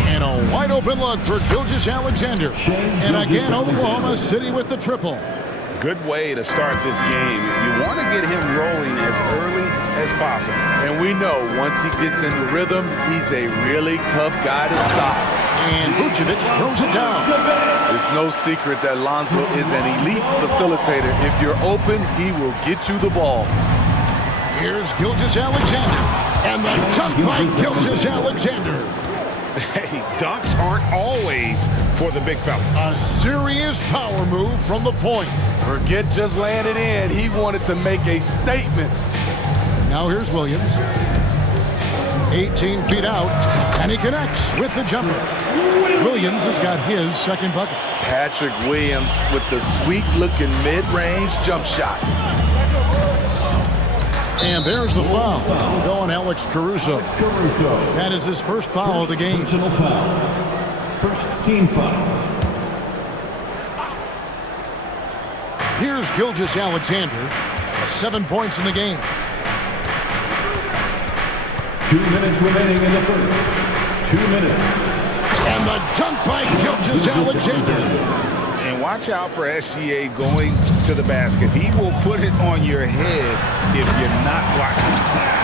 And a wide open look for Gilgeous-Alexander. And again, Oklahoma City with the triple. Good way to start this game. You want to get him rolling as early as possible. And we know once he gets in the rhythm, he's a really tough guy to stop. And Vucevic throws it down. It's no secret that Lonzo is an elite facilitator. If you're open, he will get you the ball. Here's Gilgeous-Alexander. And the dunk by Gilgeous-Alexander. Hey, dunks aren't always for the big fella. A serious power move from the point. Forget just laying it in. He wanted to make a statement. Now here's Williams. 18 feet out, and he connects with the jumper. Williams has got his second bucket. Patrick Williams with the sweet-looking mid-range jump shot. And there's the foul. We'll go on Alex Caruso. That is his first foul of the game. Personal foul. First team foul. Here's Gilgeous-Alexander. 7 points in the game. 2 minutes remaining in the first. 2 minutes. And the dunk by Gilgeous-Alexander. And watch out for SGA going to the basket. He will put it on your head if you're not watching.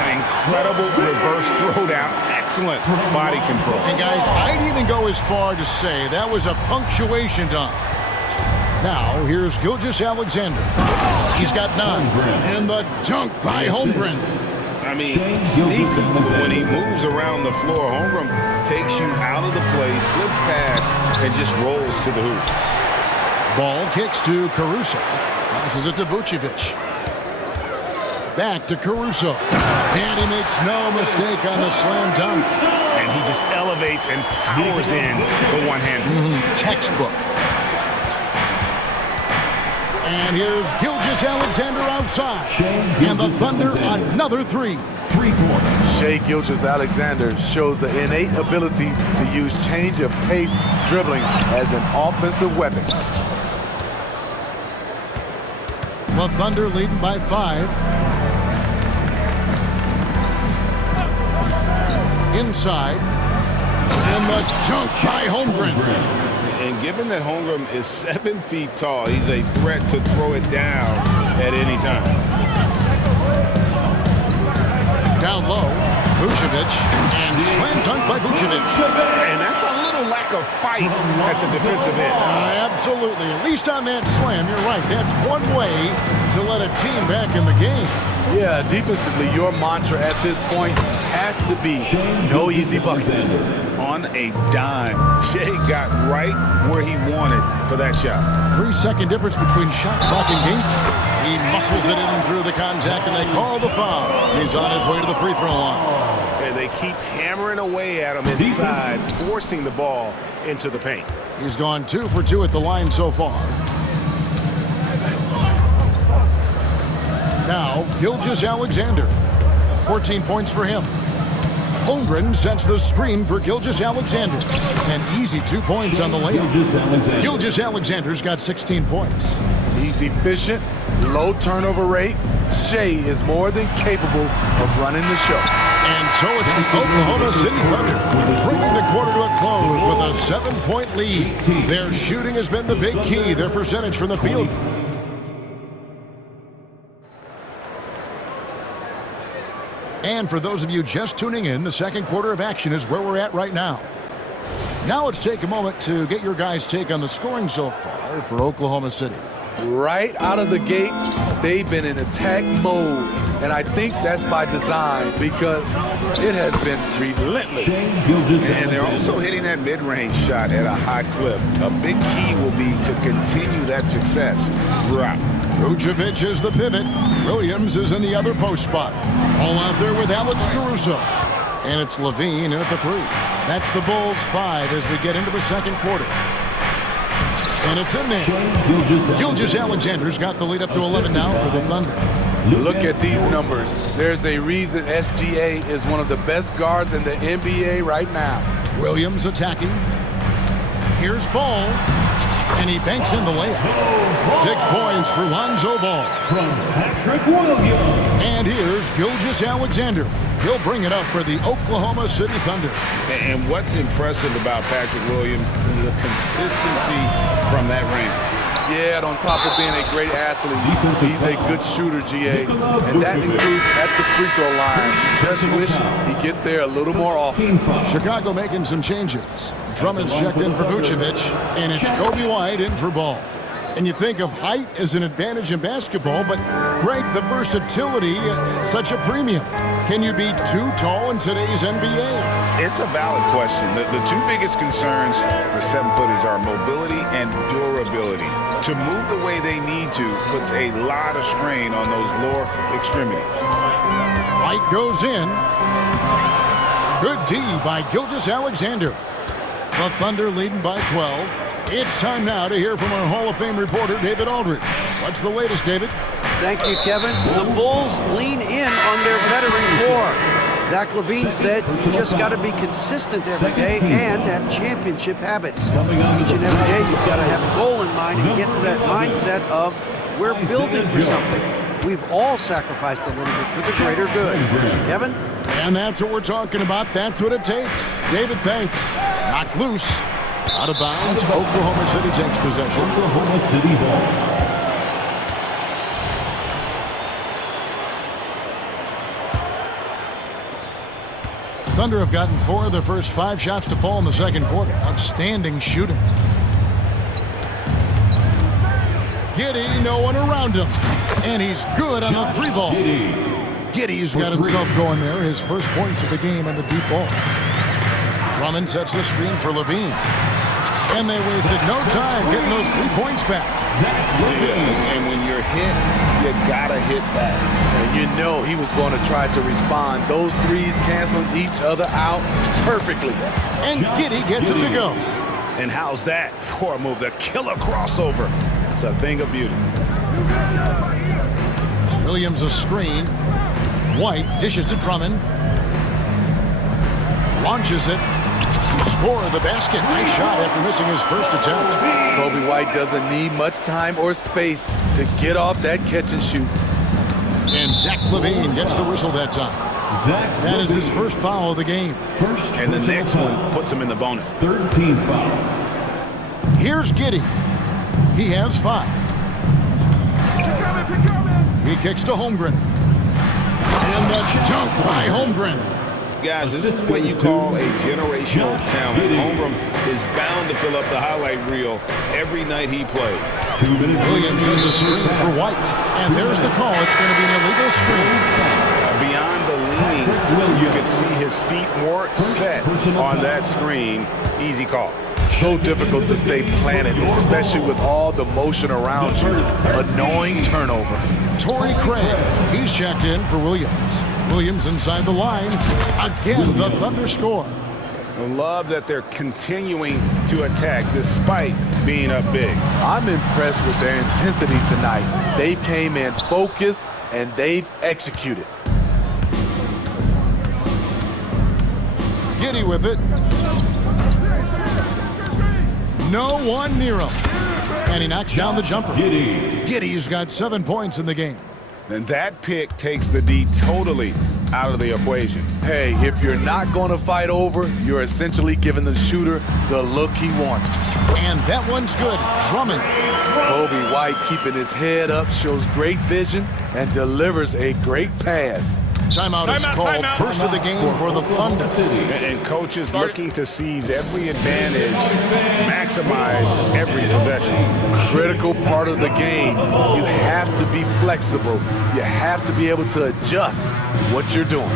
An incredible reverse throwdown. Excellent body control. And guys, I'd even go as far to say that was a punctuation dunk. Now, here's Gilgeous-Alexander. He's got 9. And the dunk by Holmgren. I mean, sneaky. When he moves around the floor, Holmgren takes you out of the play, slips past, and just rolls to the hoop. Ball kicks to Caruso. Passes it to Vucevic. Back to Caruso. And he makes no mistake on the slam dunk. And he just elevates and powers in the one-hander. Textbook. And here's Gilgeous-Alexander outside. And the Thunder another 3. 3-pointers. Shai Gilgeous-Alexander shows the innate ability to use change of pace dribbling as an offensive weapon. The Thunder leading by 5. Inside. And the dunk by Holmgren. And given that Holmgren is 7 feet tall, he's a threat to throw it down at any time. Down low, Vucevic, and slam dunk by Vucevic. And that's a little lack of fight at the defensive end. Absolutely. At least on that slam, you're right. That's one way to let a team back in the game. Yeah, defensively, your mantra at this point has to be no easy buckets. On a dime, Shai got right where he wanted for that shot. 3-second difference between shot clock and game. He muscles it in through the contact, and they call the foul. He's on his way to the free throw line. And they keep hammering away at him inside, forcing the ball into the paint. He's gone 2 for 2 at the line so far. Now, Gilgeous-Alexander. 14 points for him. Holmgren sets the screen for Gilgeous-Alexander. An easy 2 points on the layup. Gilgeous-Alexander's got 16 points. He's efficient, low turnover rate. Shai is more than capable of running the show. And so it's the Oklahoma City Thunder bringing the quarter to a close with a 7-point lead. Their shooting has been the big key, their percentage from the field. And for those of you just tuning in, the second quarter of action is where we're at right now. Now let's take a moment to get your guys' take on the scoring so far for Oklahoma City. Right out of the gates, they've been in attack mode. And I think that's by design because it has been relentless. And they're also hitting that mid-range shot at a high clip. A big key will be to continue that success throughout. Vucevic is the pivot. Williams is in the other post spot. All out there with Alex Caruso. And it's Levine in at the 3. That's the Bulls' 5 as we get into the second quarter. And it's in there. Gilgeous-Alexander's got the lead up to 11 now for the Thunder. Look at these numbers. There's a reason SGA is one of the best guards in the NBA right now. Williams attacking. Here's Ball. And he banks in the layup. 6 points for Lonzo Ball. From Patrick Williams. And here's Gilgeous-Alexander. He'll bring it up for the Oklahoma City Thunder. And what's impressive about Patrick Williams, the consistency from that range. Yeah, on top of being a great athlete, he's a good shooter, GA. And that includes at the free throw line. Just wish he'd get there a little more often. Chicago making some changes. Drummond's checked in for Vucevic, and it's Kobe White in for Ball. And you think of height as an advantage in basketball, but Greg, the versatility is such a premium. Can you be too tall in today's NBA? It's a valid question. The two biggest concerns for 7-footers are mobility and durability. To move the way they need to puts a lot of strain on those lower extremities. White goes in. Good D by Gilgeous-Alexander. The Thunder leading by 12. It's time now to hear from our Hall of Fame reporter, David Aldridge. What's the latest, David? Thank you, Kevin. The Bulls lean in on their veteran core. Zach LaVine said you just got to be consistent every day and have championship habits. Each and every day you've got to have a goal in mind and get to that mindset of we're building for something. We've all sacrificed a little bit for the greater good. Kevin? And that's what we're talking about. That's what it takes. David, thanks. Knocked loose. Out of bounds. Oklahoma City takes possession. Oklahoma City ball. Thunder have gotten 4 of their first 5 shots to fall in the second quarter. Outstanding shooting. Giddey, no one around him. And he's good on the 3 ball. Giddey's got himself going there. His first points of the game on the deep ball. Drummond sets the screen for Levine. And they wasted no time getting those 3 points back. Yeah, and when you're hit, you gotta hit back. And you know he was going to try to respond. Those threes canceled each other out perfectly. And Giddey gets it to go. And how's that for a move? The killer crossover. It's a thing of beauty. Williams a screen. White dishes to Drummond. Launches it. To score the basket. Nice shot after missing his first attempt. Kobe White doesn't need much time or space to get off that catch and shoot. And Zach LaVine gets the whistle that time. That is his first foul of the game. And the next one puts him in the bonus. 3rd team foul. Here's Giddey. He has 5. He kicks to Holmgren. And the jump by Holmgren. Guys, this is what you call a generational talent. Holmgren is bound to fill up the highlight reel every night he plays. Williams has a screen for White. And there's the call. It's going to be an illegal screen. Beyond the leaning, you could see his feet more set on that screen. Easy call. So difficult to stay planted, especially with all the motion around you. Annoying turnover. Torrey Craig, he's checked in for Williams. Williams inside the line. Again, the Thunder score. I love that they're continuing to attack despite being up big. I'm impressed with their intensity tonight. They've came in focused and they've executed. Giddey with it. No one near him. And he knocks down the jumper. Giddey's got 7 points in the game. And that pick takes the D totally out of the equation. Hey, if you're not going to fight over, you're essentially giving the shooter the look he wants. And that one's good. Drummond. Kobe White keeping his head up, shows great vision, and delivers a great pass. Timeout is called. First of the game for the Thunder. And coaches looking to seize every advantage, maximize every possession. Critical part of the game. You have to be flexible. You have to be able to adjust what you're doing.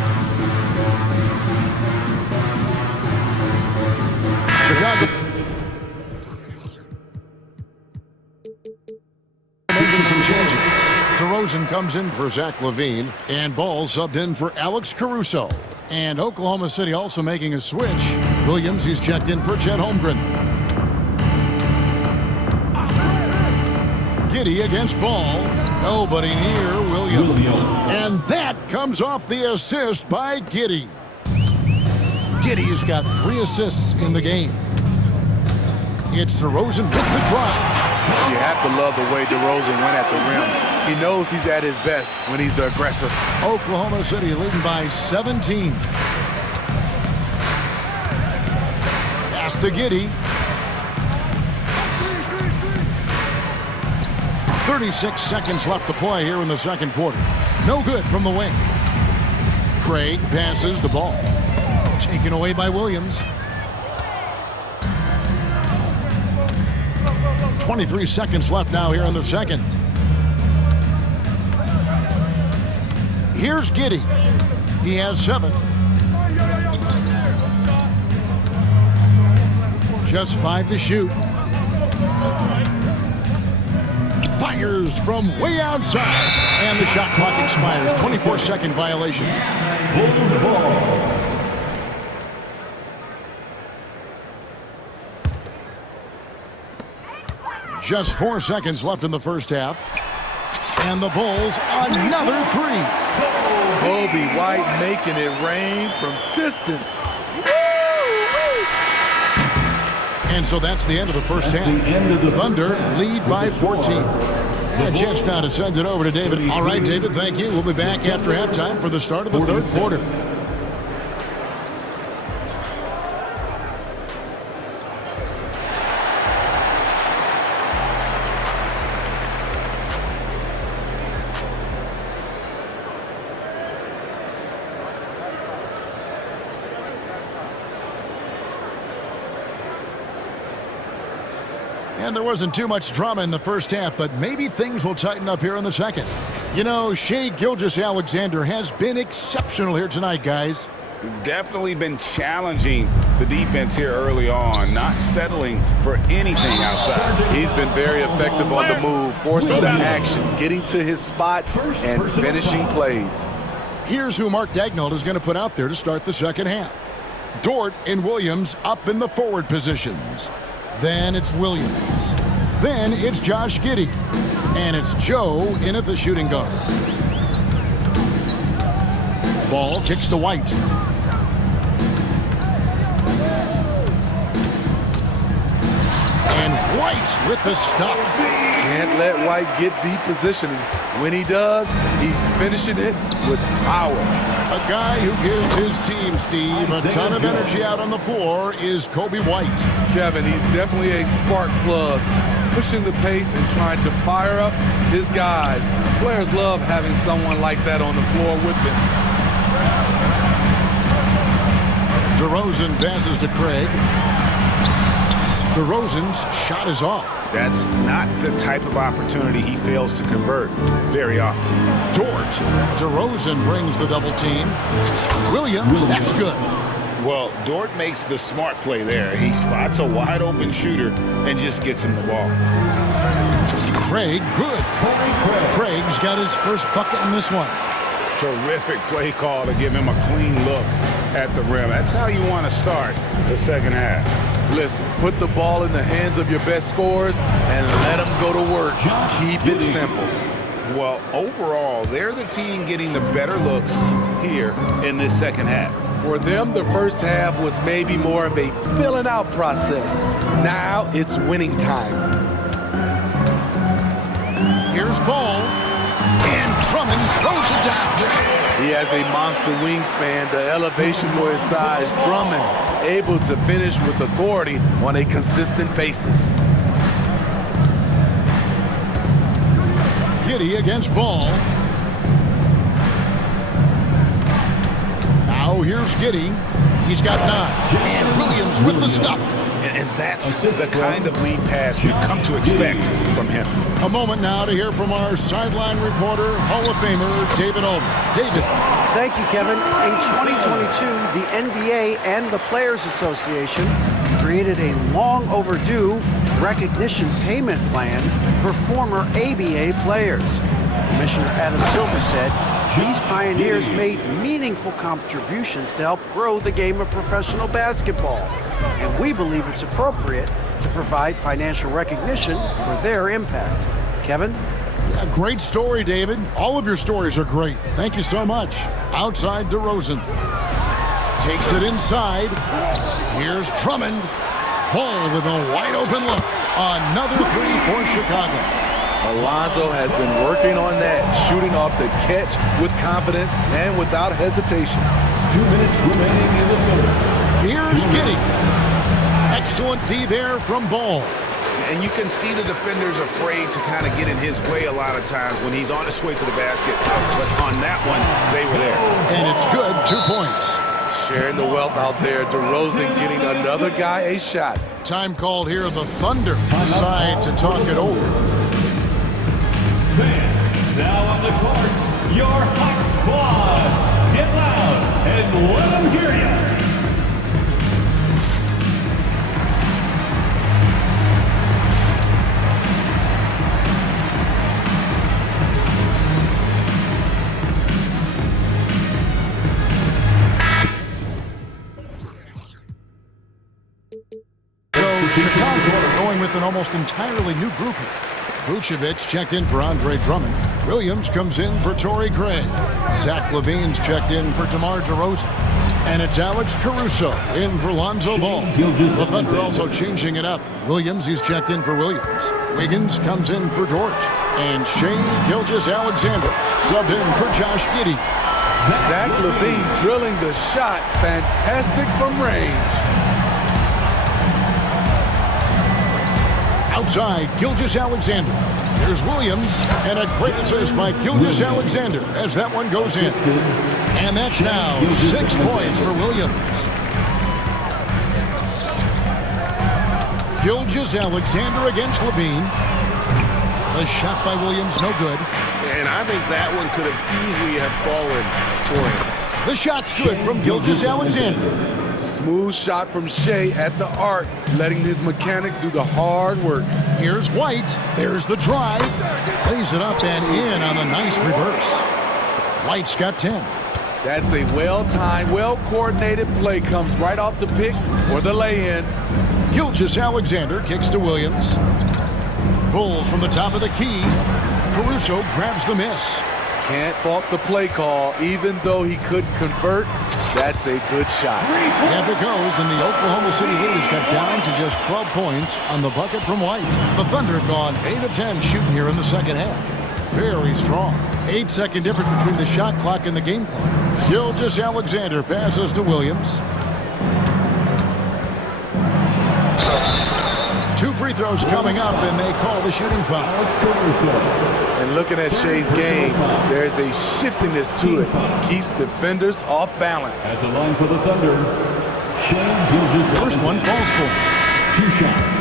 Chicago making some changes. DeRozan comes in for Zach LaVine, and Ball subbed in for Alex Caruso. And Oklahoma City also making a switch. Williams, he's checked in for Chet Holmgren. Giddey against Ball. Nobody near Williams. And that comes off the assist by Giddey. Giddey's got 3 assists in the game. It's DeRozan with the drive. You have to love the way DeRozan went at the rim. He knows he's at his best when he's the aggressor. Oklahoma City leading by 17. Pass to Giddey. 36 seconds left to play here in the second quarter. No good from the wing. Craig passes the ball. Taken away by Williams. 23 seconds left now here in the second. Here's Giddey. He has 7. Just 5 to shoot. Fires from way outside. And the shot clock expires. 24-second violation. Just 4 seconds left in the first half. And the Bulls, another 3. Kobe White making it rain from distance. And so that's the end of the first half. Thunder lead by 14. And a chance now to send it over to David. All right, David, thank you. We'll be back after halftime for the start of the third quarter. And there wasn't too much drama in the first half, but maybe things will tighten up here in the second. You know, Shai Gilgeous-Alexander has been exceptional here tonight, guys. Definitely been challenging the defense here early on, not settling for anything outside. He's been very effective on the move, forcing the action, getting to his spots, and finishing plays. Here's who Mark Daigneault is going to put out there to start the second half. Dort and Williams up in the forward positions. Then it's Williams. Then it's Josh Giddey. And it's Joe in at the shooting guard. Ball kicks to White. And White with the stuff. Can't let White get deep positioning. When he does, he's finishing it with power. A guy who gives his team, Steve, a ton of energy out on the floor is Kobe White. Kevin, he's definitely a spark plug, pushing the pace and trying to fire up his guys. Players love having someone like that on the floor with them. DeRozan passes to Craig. DeRozan's shot is off. That's not the type of opportunity he fails to convert very often. Dort. DeRozan brings the double team. Williams, that's good. Well, Dort makes the smart play there. He spots a wide open shooter and just gets him the ball. Craig, good. Craig's got his first bucket in this one. Terrific play call to give him a clean look at the rim. That's how you want to start the second half. Listen, put the ball in the hands of your best scorers and let them go to work. Keep it simple. Well, overall, they're the team getting the better looks here in this second half. For them, the first half was maybe more of a filling out process. Now it's winning time. Here's Ball. And Drummond throws it down. He has a monster wingspan, the elevation for his size. Drummond able to finish with authority on a consistent basis. Giddey against Ball. Now here's Giddey. He's got 9. And Williams with the stuff. And that's the kind of lead pass we've come to expect from him. A moment now to hear from our sideline reporter, Hall of Famer, David Alden. David. Thank you, Kevin. In 2022, the NBA and the Players Association created a long overdue recognition payment plan for former ABA players. Commissioner Adam Silver said these pioneers made meaningful contributions to help grow the game of professional basketball. And we believe it's appropriate to provide financial recognition for their impact. Kevin? A great story, David. All of your stories are great. Thank you so much. Outside DeRozan. Takes it inside. Here's Drummond. Ball with a wide open look. Another 3 for Chicago. Alonzo has been working on that, shooting off the catch with confidence and without hesitation. 2 minutes remaining in the third. Here's Giddey. Excellent D there from Ball. And you can see the defenders afraid to kind of get in his way a lot of times when he's on his way to the basket. But on that one, they were there. And it's good, 2 points. Sharing the wealth out there. DeRozan getting another guy a shot. Time called here. The Thunder decide to talk it over. Fans, now on the court, your hot squad. Get loud and let them hear you. Chicago going with an almost entirely new grouping. Vucevic checked in for Andre Drummond. Williams comes in for Torrey Craig. Zach LaVine's checked in for DeMar DeRozan. And it's Alex Caruso in for Lonzo Ball. The Thunder also changing it up. Williams, he's checked in for Williams. Wiggins comes in for Dort. And Shea Gilgeous-Alexander subbed in for Josh Giddey. Zach LaVine drilling the shot. Fantastic from range. Outside, Gilgeous-Alexander. Here's Williams, and a great assist by Gilgeous-Alexander as that one goes in. And that's now 6 points for Williams. Gilgeous-Alexander against LaVine. The shot by Williams, no good. And I think that one could have easily have fallen for him. The shot's good from Gilgeous-Alexander. Smooth shot from Shea at the arc, letting his mechanics do the hard work. Here's White. There's the drive. Lays it up and in on the nice reverse. White's got 10. That's a well-timed, well-coordinated play. Comes right off the pick for the lay-in. Gilgeous-Alexander kicks to Williams. Pulls from the top of the key. Caruso grabs the miss. Can't fault the play call. Even though he couldn't convert, that's a good shot. And it goes, and the Oklahoma City leaders got down to just 12 points on the bucket from White. The Thunder have gone 8 of 10 shooting here in the second half. Very strong. 8-second difference between the shot clock and the game clock. Gilgeous-Alexander passes to Williams. 2 free throws coming up, and they call the shooting foul. And looking at Shea's game, there's a shiftiness to it. Keeps defenders off balance. At the line for the Thunder, Shea Gilgeous. First one falls for 2 shots.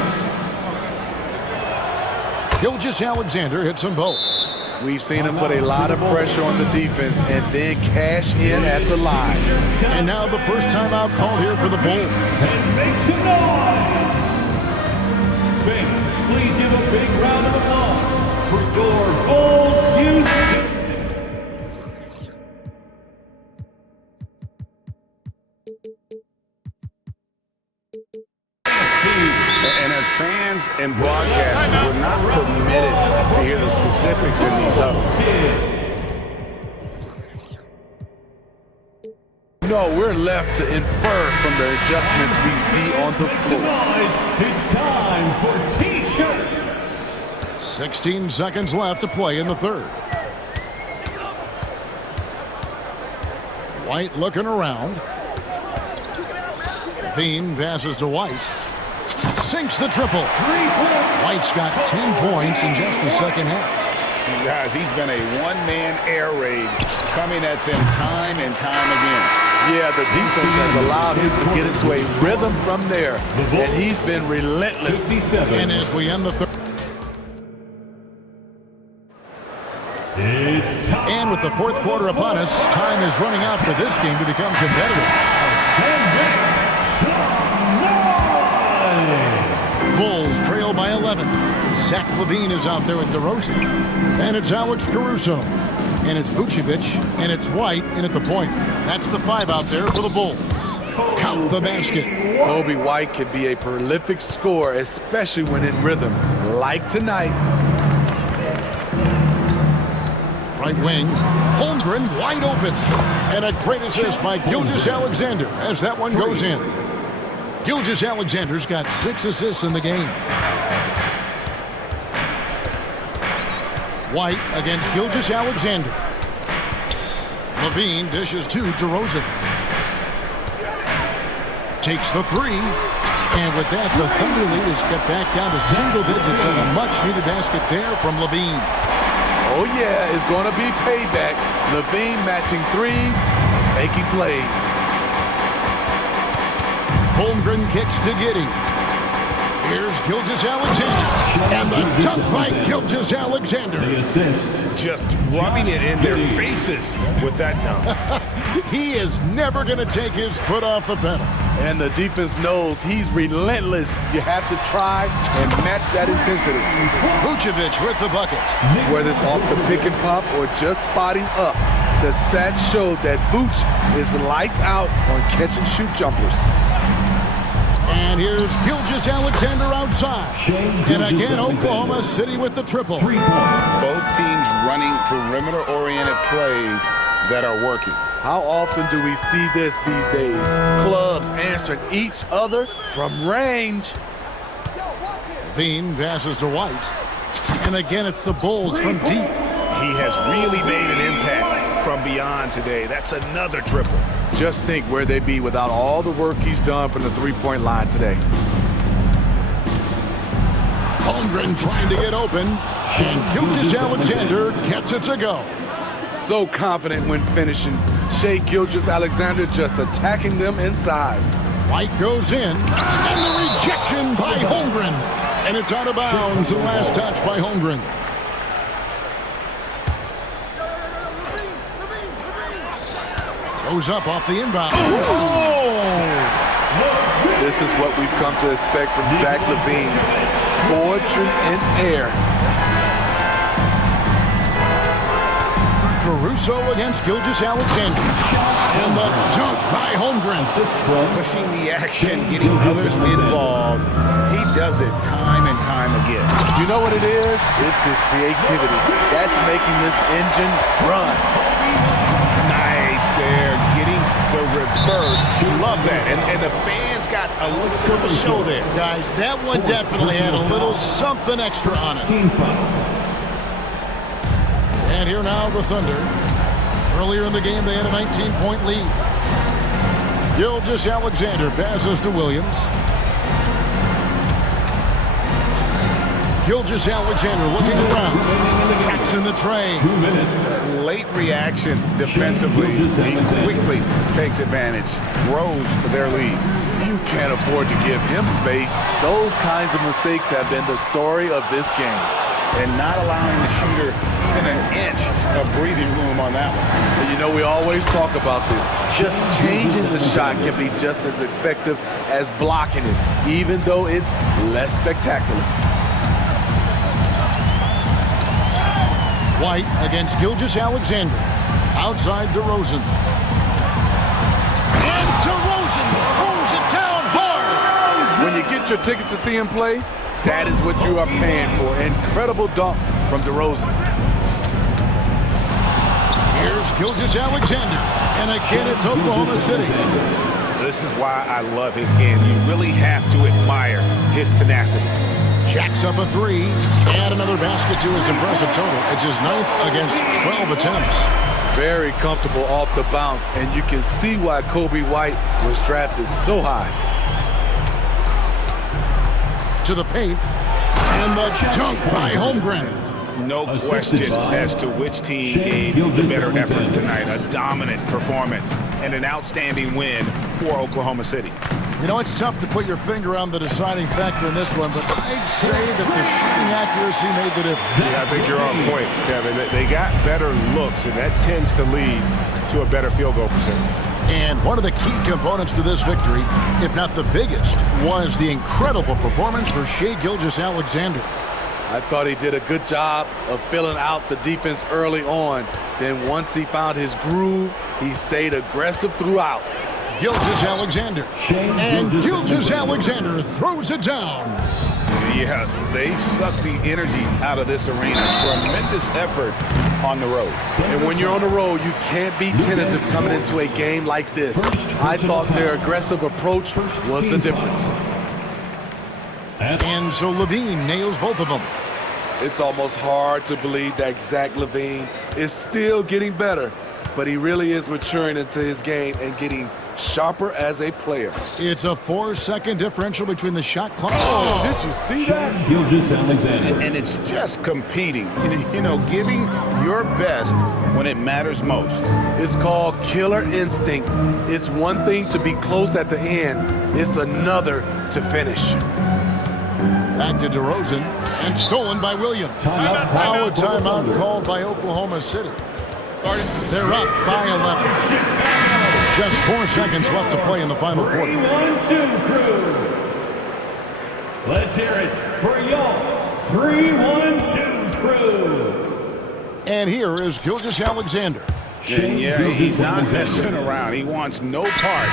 Gilgeous-Alexander hits them both. We've seen him put a lot of pressure on the defense and then cash in at the line. And now the first timeout called here for the Bulls. And make some noise! Please give a big round of applause for your Bulls youth. And as fans and broadcasters, we're not permitted to hear the specifics in these huddles. No, we're left to infer from the adjustments we see on the floor. It's time for T-shirts. 16 seconds left to play in the third. White looking around. Bean passes to White. Sinks the triple. White's got 10 points in just the second half. Guys, he's been a one-man air raid coming at them time and time again. Yeah, the defense has allowed him to get into a rhythm from there, and he's been relentless. And as we end the third. And with the fourth quarter upon us, time is running out for this game to become competitive. Bulls trail by 11. Zach LaVine is out there at DeRozan. And it's Alex Caruso. And it's Vucevic. And it's White in at the point. That's the 5 out there for the Bulls. Count the basket. Kobe White can be a prolific scorer, especially when in rhythm, like tonight. Right wing, Holmgren wide open. And a great assist by Gilgeous-Alexander as that one goes in. Gilgeous-Alexander's got 6 assists in the game. White against Gilgeous-Alexander. LaVine dishes to DeRozan. Takes the 3. And with that, the Thunder lead is got back down to single digits and a much-needed basket there from LaVine. Oh yeah, it's going to be payback. LaVine matching threes and making plays. Holmgren kicks to Giddey. Here's Gilgeous-Alexander. And the dunk by Gilgeous-Alexander. Just rubbing it in their faces with that dunk. He is never going to take his foot off the pedal. And the defense knows he's relentless. You have to try and match that intensity. Vucevic with the bucket. Whether it's off the pick and pop or just spotting up, the stats show that Vooch is lights out on catch and shoot jumpers. And here's Gilgeous-Alexander outside. And again, Oklahoma City with the triple. Both teams running perimeter-oriented plays that are working. How often do we see this these days? Clubs answering each other from range. Bean passes to White. And again, it's the Bulls from deep. He has really made an impact from beyond today. That's another triple. Just think where they'd be without all the work he's done from the three-point line today. Holmgren trying to get open. And Gilgeous-Alexander gets it to go. So confident when finishing. Shea Gilgeous-Alexander just attacking them inside. White goes in. And the rejection by Holmgren. And it's out of bounds. The last touch by Holmgren. Goes up off the inbound. Oh! This is what we've come to expect from Zach LaVine. Poetry in air. Caruso against Gilgeous-Alexander. And the dunk by Holmgren. Pushing the action, getting others involved. He does it time and time again. You know what it is? It's his creativity. That's making this engine run. Nice there, getting the reverse. Love that. And the fans got a little bit of a show there. Guys, that one definitely had a little something extra on it. Team foul. And here now the Thunder. Earlier in the game, they had a 19-point lead. Gilgeous-Alexander passes to Williams. Gilgeous-Alexander looking around. Tracks in the train. 2 minutes. Late reaction defensively. He quickly takes advantage, grows their lead. You can't afford to give him space. Those kinds of mistakes have been the story of this game. And not allowing the shooter even an inch of breathing room on that one. And you know, we always talk about this. Just changing the shot can be just as effective as blocking it, even though it's less spectacular. White against Gilgeous-Alexander. Outside DeRozan. And DeRozan throws it down hard. When you get your tickets to see him play, that is what you are paying for. Incredible dunk from DeRozan. Here's Gilgeous-Alexander. And again, it's Oklahoma City. This is why I love his game. You really have to admire his tenacity. Jacks up a three. And another basket to his impressive total. It's his 9th against 12 attempts. Very comfortable off the bounce. And you can see why Kobe White was drafted so high. To the paint. And the dunk by Holmgren. No question as to which team gave the better effort tonight. A dominant performance and an outstanding win for Oklahoma City. You know, it's tough to put your finger on the deciding factor in this one, but I'd say that the shooting accuracy made the difference. Yeah, I think you're on point, Kevin. They got better looks, and that tends to lead to a better field goal percentage. And one of the key components to this victory, if not the biggest, was the incredible performance for Shai Gilgeous-Alexander. I thought he did a good job of filling out the defense early on. Then once he found his groove, he stayed aggressive throughout. Gilgeous-Alexander. And Gilgeous-Alexander throws it down. Yeah, they sucked the energy out of this arena. Tremendous effort on the road. And when you're on the road, you can't be tentative coming into a game like this. I thought their aggressive approach was the difference. And so Levine nails both of them. It's almost hard to believe that Zach LaVine is still getting better, but he really is maturing into his game and getting sharper as a player. It's a 4-second differential between the shot clock. Oh, did you see that? Gilgeous-Alexander. And it's just competing, you know, giving your best when it matters most. It's called killer instinct. It's one thing to be close at the end. It's another to finish. Back to DeRozan, and stolen by Williams. Now a timeout called by Oklahoma City. They're up by 11. Just 4 seconds left to play in the final quarter. 3-1-2 crew. Let's hear it for y'all. 3-1-2 crew. And here is Gilgeous-Alexander. And yeah, he's not messing around. He wants no part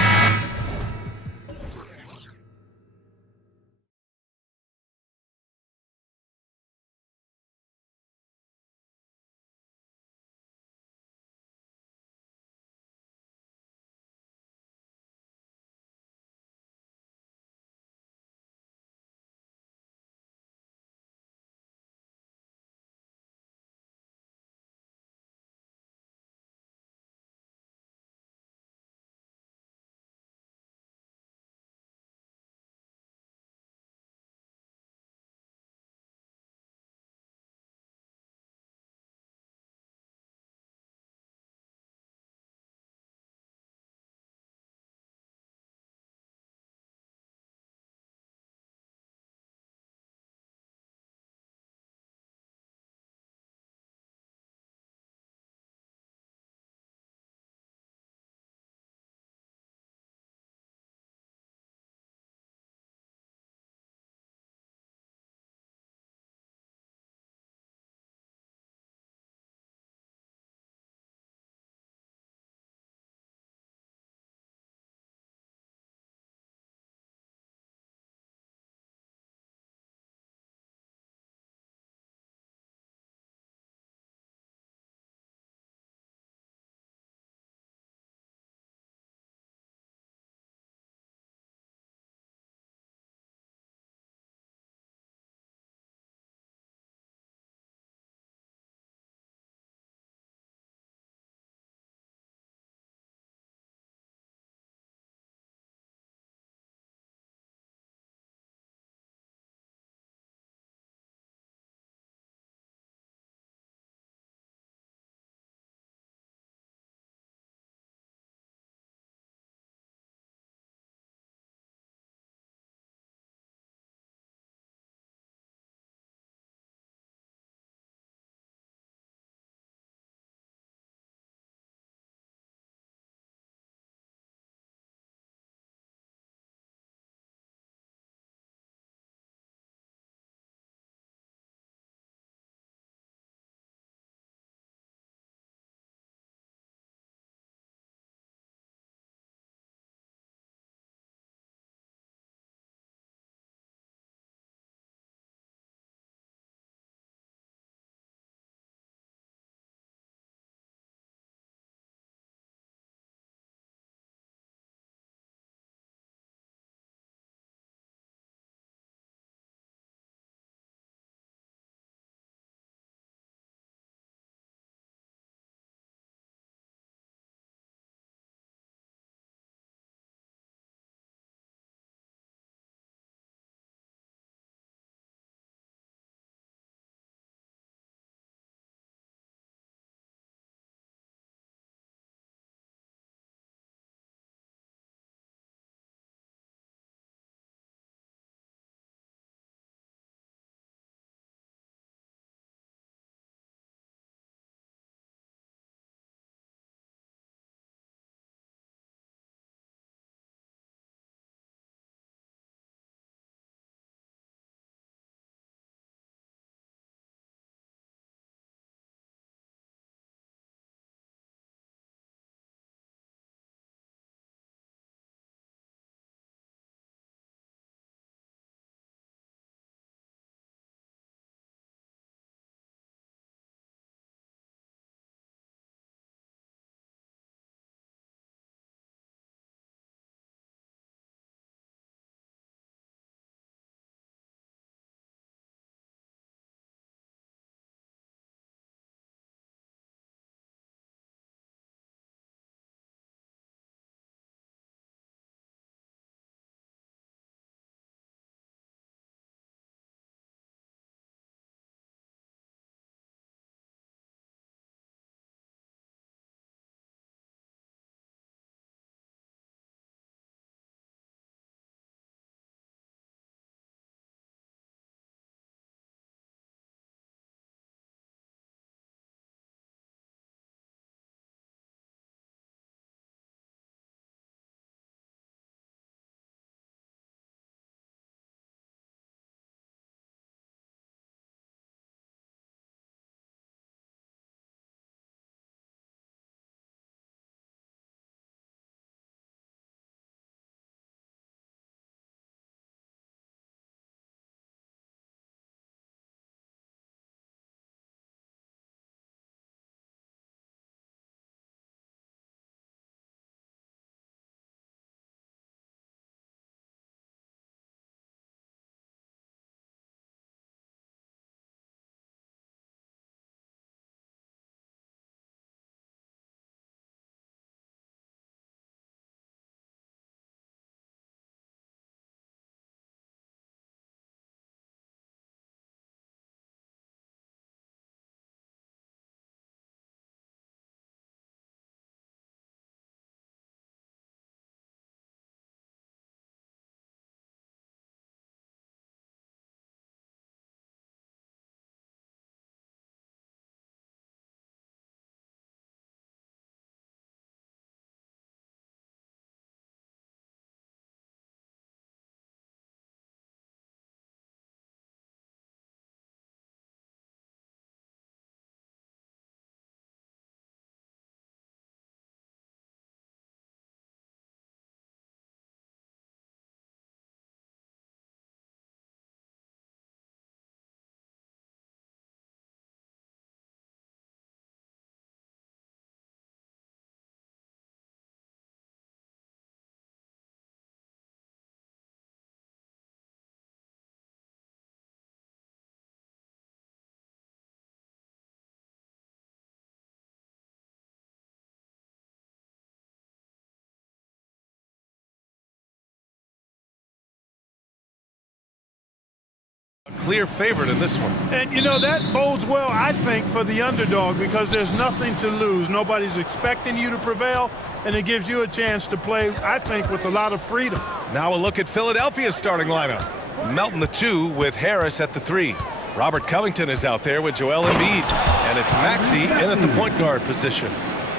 clear favorite in this one. And, you know, that bodes well, I think, for the underdog because there's nothing to lose. Nobody's expecting you to prevail, and it gives you a chance to play, I think, with a lot of freedom. Now a look at Philadelphia's starting lineup. Melton the 2 with Harris at the 3. Robert Covington is out there with Joel Embiid. And it's Maxey in at the point guard position.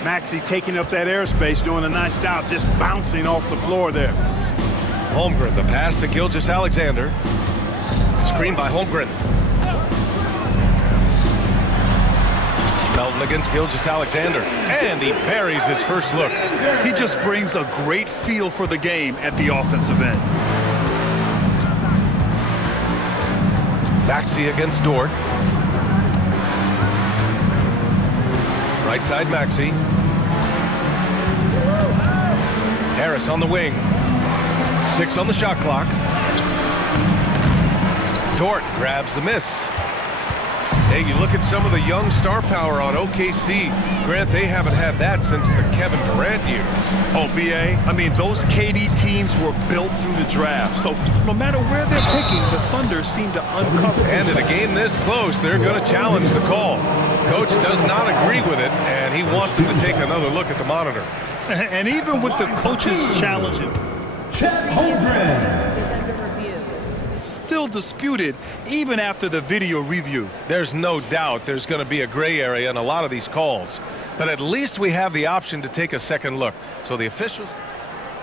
Maxey taking up that airspace, doing a nice job just bouncing off the floor there. Holmgren, the pass to Gilgeous-Alexander. Screen by Holmgren. Melton against Gilgeous-Alexander. And he buries his first look. He just brings a great feel for the game at the offensive end. Maxey against Dort. Right side Maxey. Harris on the wing. 6 on the shot clock. Dort grabs the miss. Hey, you look at some of the young star power on OKC. Grant, they haven't had that since the Kevin Durant years. Oh, B.A., I mean, those KD teams were built through the draft. So no matter where they're picking, the Thunder seem to uncover. And in a game this close, they're going to challenge the call. Coach does not agree with it, and he wants them to take another look at the monitor. And even with the coaches challenging, Chet Holmgren. still disputed even after the video review. There's no doubt there's going to be a gray area in a lot of these calls. But at least we have the option to take a second look. So the officials...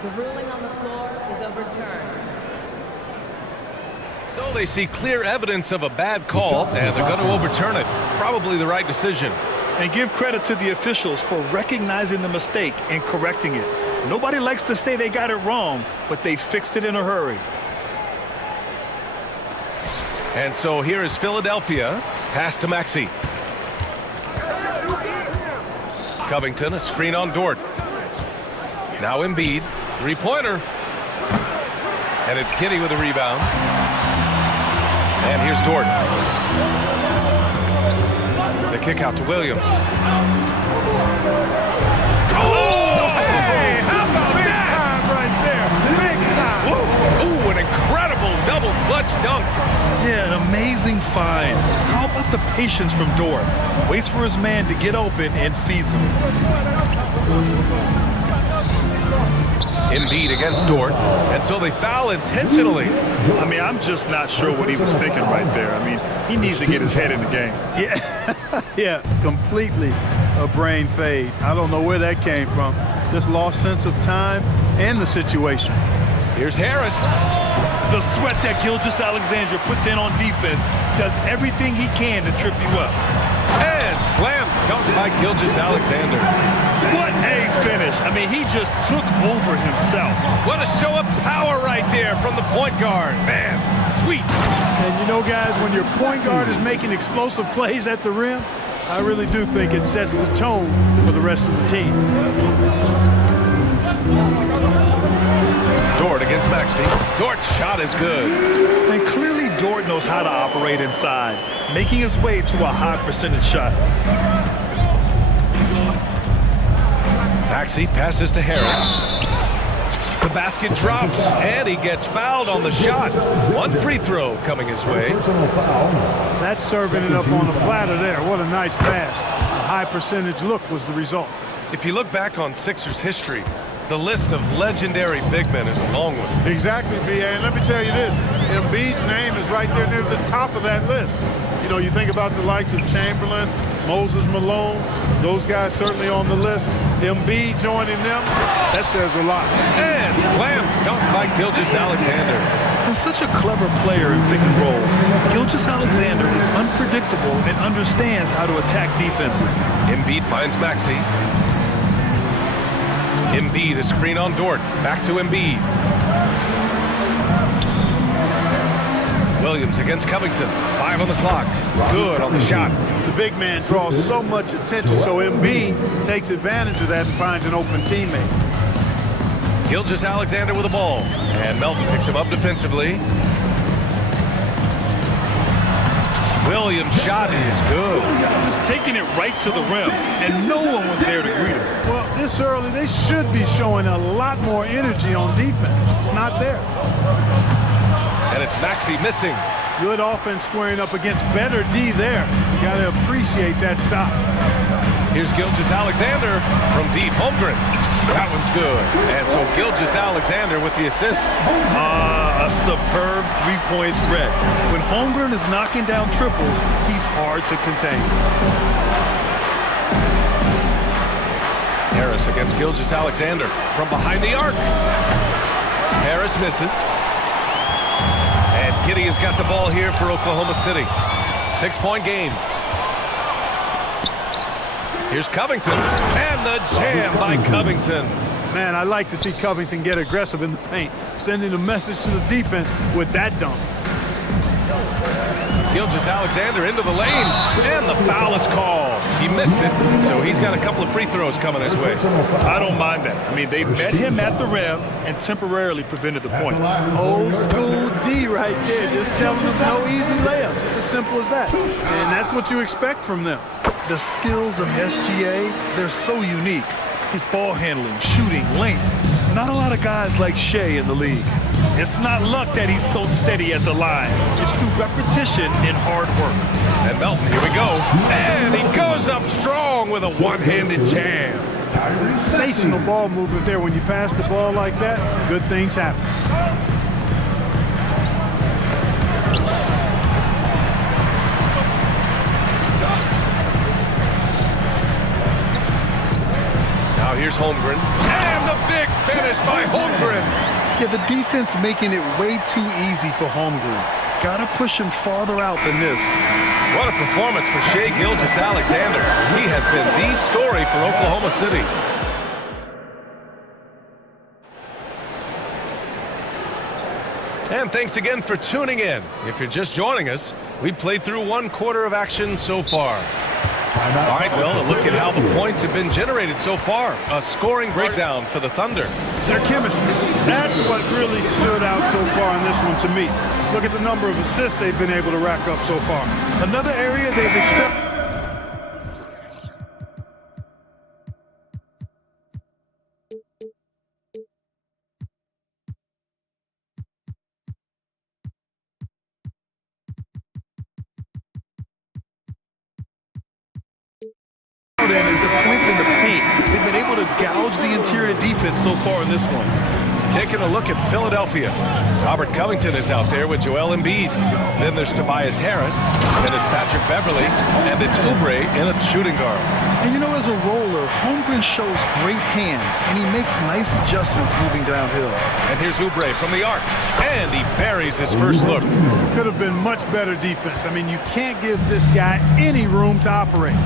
The ruling on the floor is overturned. So they see clear evidence of a bad call, and they're going to overturn it. Probably the right decision. And give credit to the officials for recognizing the mistake and correcting it. Nobody likes to say they got it wrong, but they fixed it in a hurry. And so here is Philadelphia. Pass to Maxey. Covington, a screen on Dort. Now Embiid, three-pointer. And it's Kinney with a rebound. And here's Dort. The kick out to Williams. Oh, hey, how about big that? Time right there. Big time. Ooh, an incredible double clutch dunk. Yeah, an amazing find. How about the patience from Dort? Waits for his man to get open and feeds him. Embiid against Dort, and so they foul intentionally. I mean, I'm just not sure what he was thinking right there. I mean, he needs to get his head in the game. Yeah, yeah, completely a brain fade. I don't know where that came from. Just lost sense of time and the situation. Here's Harris. The sweat that Gilgeous-Alexander puts in on defense does everything he can to trip you up. And slam dunked by Gilgeous-Alexander. What a finish. I mean, he just took over himself. What a show of power right there from the point guard. Man, sweet. And you know, guys, when your point guard is making explosive plays at the rim, I really do think it sets the tone for the rest of the team. Dort against Maxey. Dort's shot is good. And clearly Dort knows how to operate inside, making his way to a high percentage shot. Maxey passes to Harris. The basket drops, and he gets fouled on the shot. One free throw coming his way. That's serving it up on the platter there. What a nice pass. A high percentage look was the result. If you look back on Sixers history, the list of legendary big men is a long one. Exactly, B.A. And let me tell you this, Embiid's name is right there near the top of that list. You know, you think about the likes of Chamberlain, Moses Malone, those guys certainly on the list. Embiid joining them, that says a lot. And slam dunk by Gilgeous-Alexander. And such a clever player in pick and rolls. Gilgeous-Alexander is unpredictable and understands how to attack defenses. Embiid finds Maxey. Embiid, a screen on Dort. Back to Embiid. Williams against Covington. 5 on the clock. Good on the shot. The big man draws so much attention, so Embiid takes advantage of that and finds an open teammate. Gilgeous-Alexander with the ball. And Melton picks him up defensively. Williams' shot is good. Just taking it right to the rim, and no one was there to greet him. Well, this early, they should be showing a lot more energy on defense. It's not there. And it's Maxey missing. Good offense squaring up against better D there. You got to appreciate that stop. Here's Gilgeous-Alexander from deep. Holmgren. That one's good. And so Gilgeous-Alexander with the assist. A superb three-point threat. When Holmgren is knocking down triples, he's hard to contain. Harris against Gilgeous-Alexander from behind the arc. Harris misses. And Giddey has got the ball here for Oklahoma City. 6-point game. Here's Covington, and the jam by Covington. Man, I like to see Covington get aggressive in the paint, sending a message to the defense with that dunk. Gilgeous-Alexander into the lane, and the foul is called. He missed it, so he's got a couple of free throws coming his way. I don't mind that. I mean, they met him at the rim and temporarily prevented the points. Old school D right there, just telling them no easy layups. It's as simple as that. And that's what you expect from them. The skills of SGA, they're so unique. His ball handling, shooting, length. Not a lot of guys like Shea in the league. It's not luck that he's so steady at the line. It's through repetition and hard work. And Melton, here we go. And he goes up strong with a one-handed jam. Sensational ball movement there. When you pass the ball like that, good things happen. Now here's Holmgren. And the big finish by Holmgren. Yeah, the defense making it way too easy for Holmgren. Gotta push him farther out than this. What a performance for Shai Gilgeous-Alexander. He has been the story for Oklahoma City. And thanks again for tuning in. If you're just joining us, we played through 1/4 of action so far. All right, well, a look at how the points have been generated so far. A scoring breakdown for the Thunder. Their chemistry, that's what really stood out so far in this one to me. Look at the number of assists they've been able to rack up so far. Another area they've accepted. Is the points in the paint. They've been able to gouge the interior defense so far in this one. Taking a look at Philadelphia. Robert Covington is out there with Joel Embiid. Then there's Tobias Harris. Then it's Patrick Beverly. And it's Oubre in a shooting guard. And you know, as a roller, Holmgren shows great hands, and he makes nice adjustments moving downhill. And here's Oubre from the arc. And he buries his first look. Could have been much better defense. I mean, you can't give this guy any room to operate.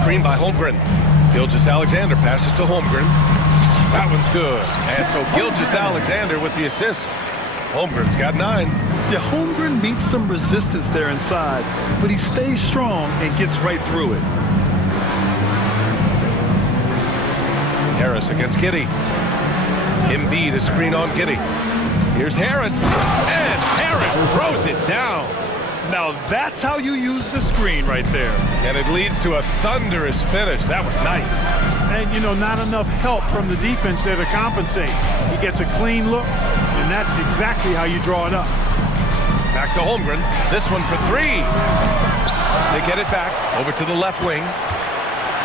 Screen by Holmgren. Gilgeous-Alexander passes to Holmgren. That one's good. And so Gilgeous-Alexander with the assist. Holmgren's got 9. Yeah, Holmgren meets some resistance there inside, but he stays strong and gets right through it. Harris against Giddey. Embiid is screen on Giddey. Here's Harris. And Harris throws it down. Now that's how you use the screen right there. And it leads to a thunderous finish. That was nice. And, you know, not enough help from the defense there to compensate. He gets a clean look, and that's exactly how you draw it up. Back to Holmgren. This one for 3. They get it back over to the left wing.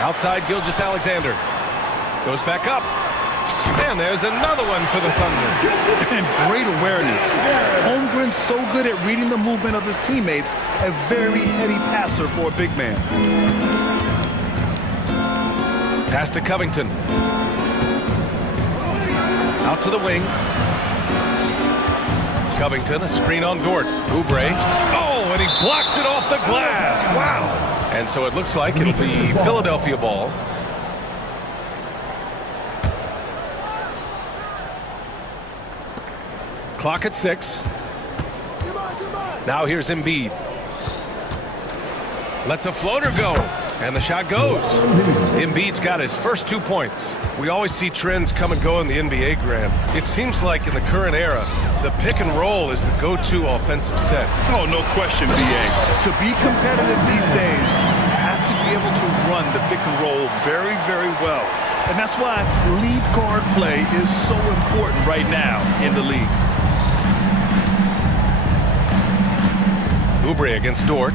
Outside Gilgeous-Alexander. Goes back up. And there's another one for the Thunder. And great awareness. Holmgren's so good at reading the movement of his teammates. A very heady passer for a big man. Pass to Covington. Out to the wing. Covington, a screen on Dort. Oubre. Oh, and he blocks it off the glass. Wow. And so it looks like it'll be Philadelphia ball. Clock at 6. Now here's Embiid. Lets a floater go. And the shot goes. Embiid's got his first 2 points. We always see trends come and go in the NBA, Graham. It seems like in the current era, the pick and roll is the go-to offensive set. Oh, no question, B.A. To be competitive these days, you have to be able to run the pick and roll very, very well. And that's why lead guard play is so important right now in the league. Oubre against Dort.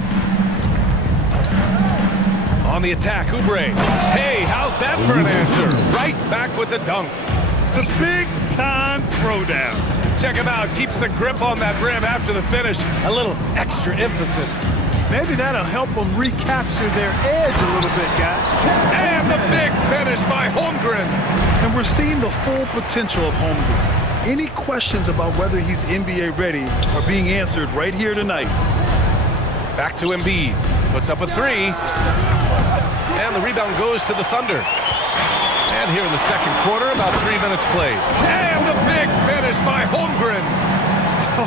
On the attack, Oubre. Hey, how's that for an answer? Right back with the dunk. The big-time throwdown. Check him out. Keeps the grip on that rim after the finish. A little extra emphasis. Maybe that'll help them recapture their edge a little bit, guys. And the big finish by Holmgren. And we're seeing the full potential of Holmgren. Any questions about whether he's NBA ready are being answered right here tonight. Back to Embiid. Puts up a three. And the rebound goes to the Thunder. And here in the second quarter, about 3 minutes played. And the big finish by Holmgren.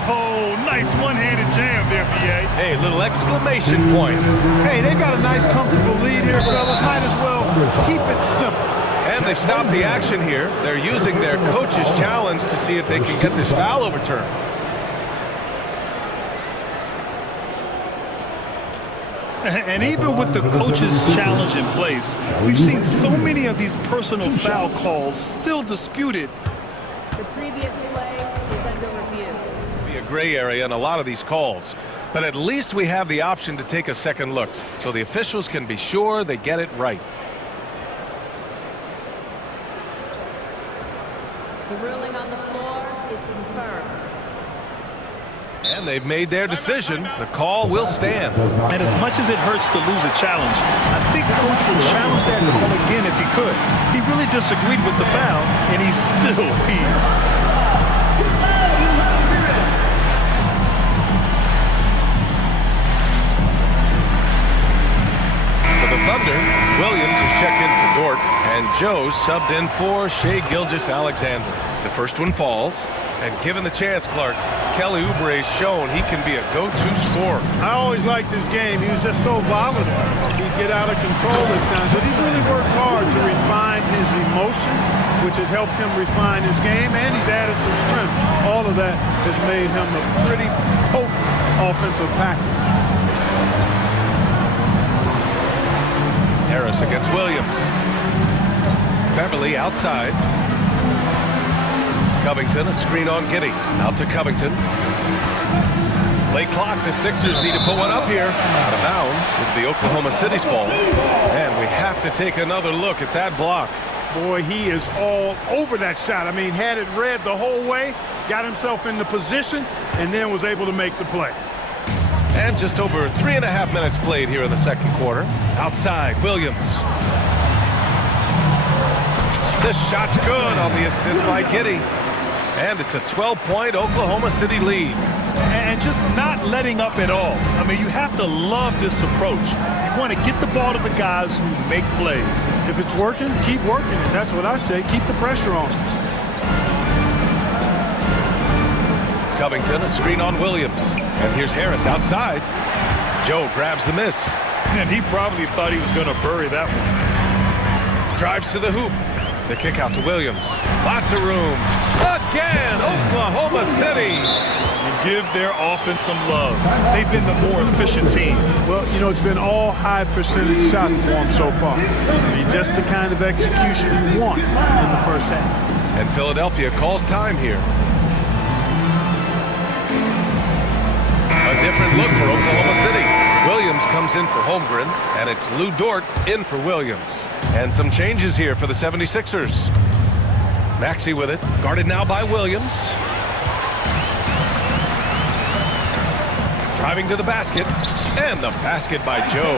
Oh, nice one-handed jam there, B.A. Hey, little exclamation point. Hey, they've got a nice, comfortable lead here, fellas. Might as well keep it simple. And they've stopped the action here. They're using their coach's challenge to see if they can get this foul overturned. And even with the coach's challenge in place, we've seen so many of these personal foul calls still disputed. The previous play is under review. Be a gray area in a lot of these calls, but at least we have the option to take a second look, so the officials can be sure they get it right. The ruling on the floor is confirmed. And they've made their decision. The call will stand. And as much as it hurts to lose a challenge, I think the coach would challenge that call again if he could. He really disagreed with the foul, and he's still peeved. For the Thunder, Williams is checked in for Dort, and Joe subbed in for Shai Gilgeous-Alexander. The first one falls, and given the chance, Clark, Kelly Oubre has shown he can be a go-to scorer. I always liked his game. He was just so volatile. He'd get out of control at times, but he's really worked hard to refine his emotions, which has helped him refine his game, and he's added some strength. All of that has made him a pretty potent offensive package. Harris against Williams. Beverly outside. Covington, a screen on Giddey. Out to Covington. Late clock, the Sixers need to put one up here. Out of bounds, it'll be Oklahoma City's ball. And we have to take another look at that block. Boy, he is all over that shot. I mean, had it read the whole way, got himself in the position, and then was able to make the play. And just over 3.5 minutes played here in the second quarter. Outside, Williams. This shot's good on the assist by Giddey. And it's a 12-point Oklahoma City lead. And just not letting up at all. I mean, you have to love this approach. You want to get the ball to the guys who make plays. If it's working, keep working it. That's what I say. Keep the pressure on. Covington, a screen on Williams. And here's Harris outside. Joe grabs the miss. And he probably thought he was going to bury that one. Drives to the hoop. The kick out to Williams. Lots of room. Again, Oklahoma City. And give their offense some love. They've been the more efficient team. Well, you know, it's been all high percentage shots for them so far. I mean, just the kind of execution you want in the first half. And Philadelphia calls time here. A different look for Oklahoma City. Williams comes in for Holmgren, and it's Lou Dort in for Williams. And some changes here for the 76ers. Maxey with it, guarded now by Williams. Driving to the basket, and the basket by Joe.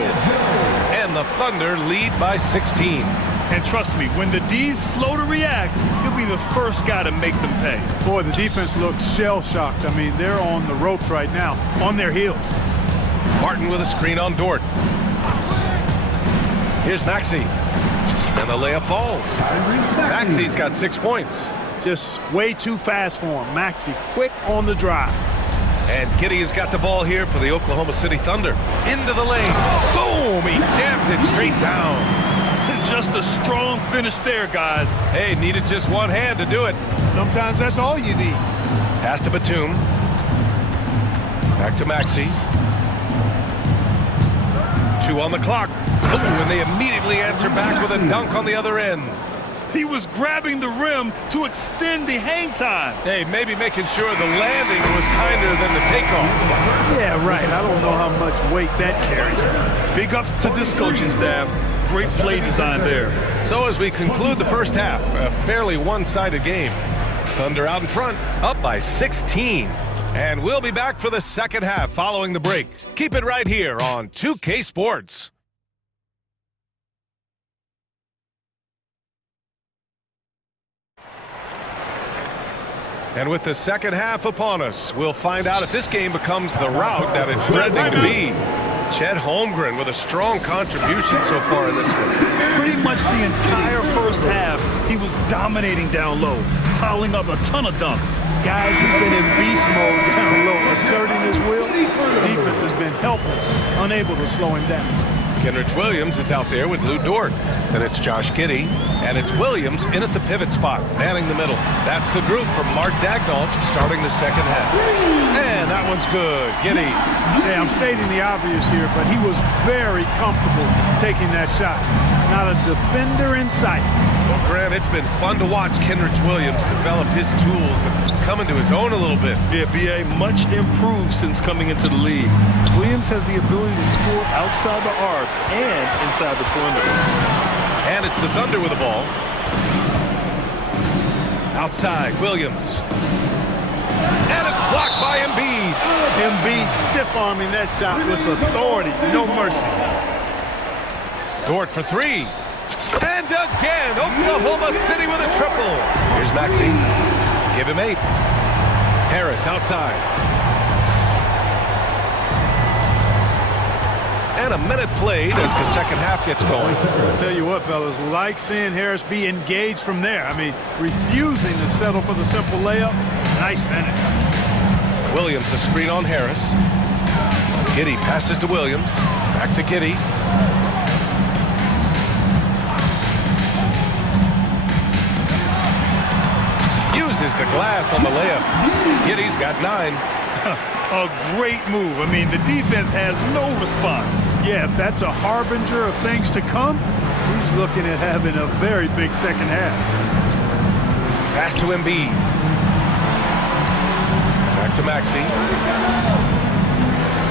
And the Thunder lead by 16. And trust me, when the D's slow to react, he'll be the first guy to make them pay. Boy, the defense looks shell-shocked. I mean, they're on the ropes right now, on their heels. Martin with a screen on Dort. Here's Maxey. And the layup falls. Maxey's got 6 points. Just way too fast for him. Maxey, quick on the drive. And Giddey has got the ball here for the Oklahoma City Thunder. Into the lane. Boom! He jams it straight down. Just a strong finish there, guys. Hey, needed just one hand to do it. Sometimes that's all you need. Pass to Batum. Back to Maxey. 2 on the clock. Ooh, and they immediately answer back with a dunk on the other end. He was grabbing the rim to extend the hang time. Hey, maybe making sure the landing was kinder than the takeoff. Yeah, right. I don't know how much weight that carries. Big ups to this coaching staff. Great play design there. So as we conclude the first half, a fairly one-sided game. Thunder out in front, up by 16. And we'll be back for the second half following the break. Keep it right here on 2K Sports. And with the second half upon us, we'll find out if this game becomes the route that it's threatening to be. Chet Holmgren with a strong contribution so far in this one. Pretty much the entire first half, he was dominating down low, piling up a ton of dunks. Guys who've been in beast mode down low, asserting his will. Defense has been helpless, unable to slow him down. Kenrich Williams is out there with Lou Dort. Then it's Josh Giddey, and it's Williams in at the pivot spot, manning the middle. That's the group from Mark Dagnall starting the second half. And that one's good. Giddey. Yeah, I'm stating the obvious here, but he was very comfortable taking that shot. Not a defender in sight. Well, Grant, it's been fun to watch Kenrich Williams develop his tools and come into his own a little bit. Yeah, B.A. much improved since coming into the league. Williams has the ability to score outside the arc and inside the perimeter. And it's the Thunder with the ball. Outside, Williams. And it's blocked by Embiid. Embiid stiff-arming that shot with authority, no mercy. Dort for three. And again, Oklahoma City with a triple. Here's Maxey. Give him 8. Harris outside. And a minute played as the second half gets going. I'll tell you what, fellas, like seeing Harris be engaged from there. I mean, refusing to settle for the simple layup. Nice finish. Williams, a screen on Harris. Giddey passes to Williams. Back to Giddey. Uses the glass on the layup. Giddey's got 9. A great move. I mean, the defense has no response. Yeah, if that's a harbinger of things to come, he's looking at having a very big second half. Pass to Embiid. Back to Maxey.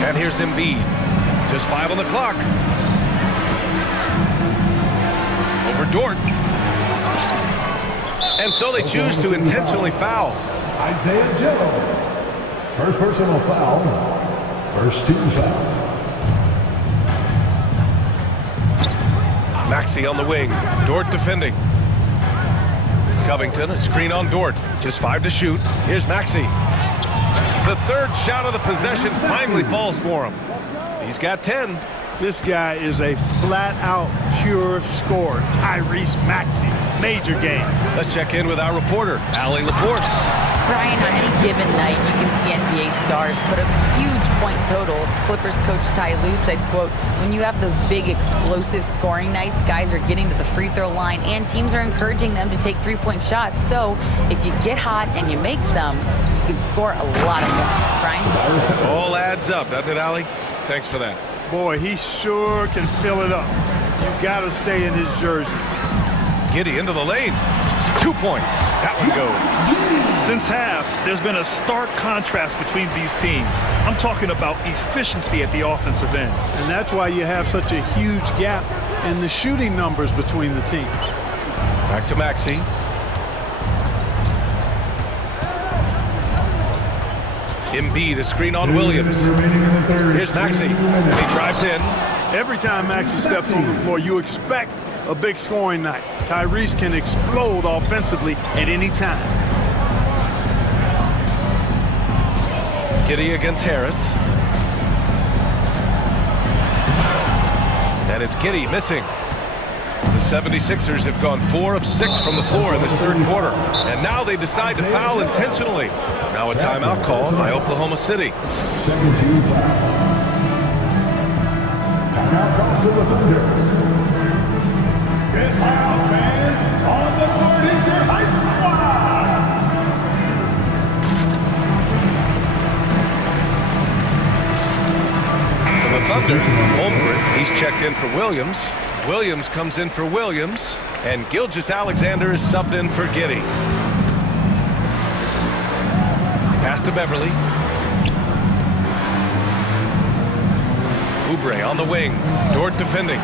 And here's Embiid. Just 5 on the clock. Over Dort. And so they choose to intentionally foul. Isaiah Joe. First personal foul. First team foul. Maxey on the wing. Dort defending. Covington, a screen on Dort. Just 5 to shoot. Here's Maxey. The third shot of the possession finally falls for him. He's got 10. This guy is a flat-out pure scorer. Tyrese Maxey. Major game. Let's check in with our reporter, Allie LaForce. Brian, on any given night, you can see NBA stars put up huge point totals. Clippers coach Ty Lue said, quote, when you have those big explosive scoring nights, guys are getting to the free throw line and teams are encouraging them to take three-point shots. So if you get hot and you make some, you can score a lot of points. Brian? All adds up, doesn't it, Allie? Thanks for that. Boy, he sure can fill it up. You got to stay in his jersey. Giddey into the lane. 2 points. That one goes. Since half, there's been a stark contrast between these teams. I'm talking about efficiency at the offensive end. And that's why you have such a huge gap in the shooting numbers between the teams. Back to Maxey. Embiid, a screen on Williams. Here's Maxey. And he drives in. Every time Maxey steps on the floor, you expect a big scoring night. Tyrese can explode offensively at any time. Giddey against Harris. And it's Giddey missing. The 76ers have gone 4 of 6 from the floor in this third quarter. And now they decide to foul intentionally. Now a timeout call by Oklahoma City. Second team foul. Timeout call for the Thunder. Get loud, fans. On the court is your high squad. For the Thunder, Holmgren, he's checked in for Williams. Williams comes in for Williams. And Gilgeous-Alexander is subbed in for Giddey. Pass to Beverly. Oubre on the wing. Dort defending.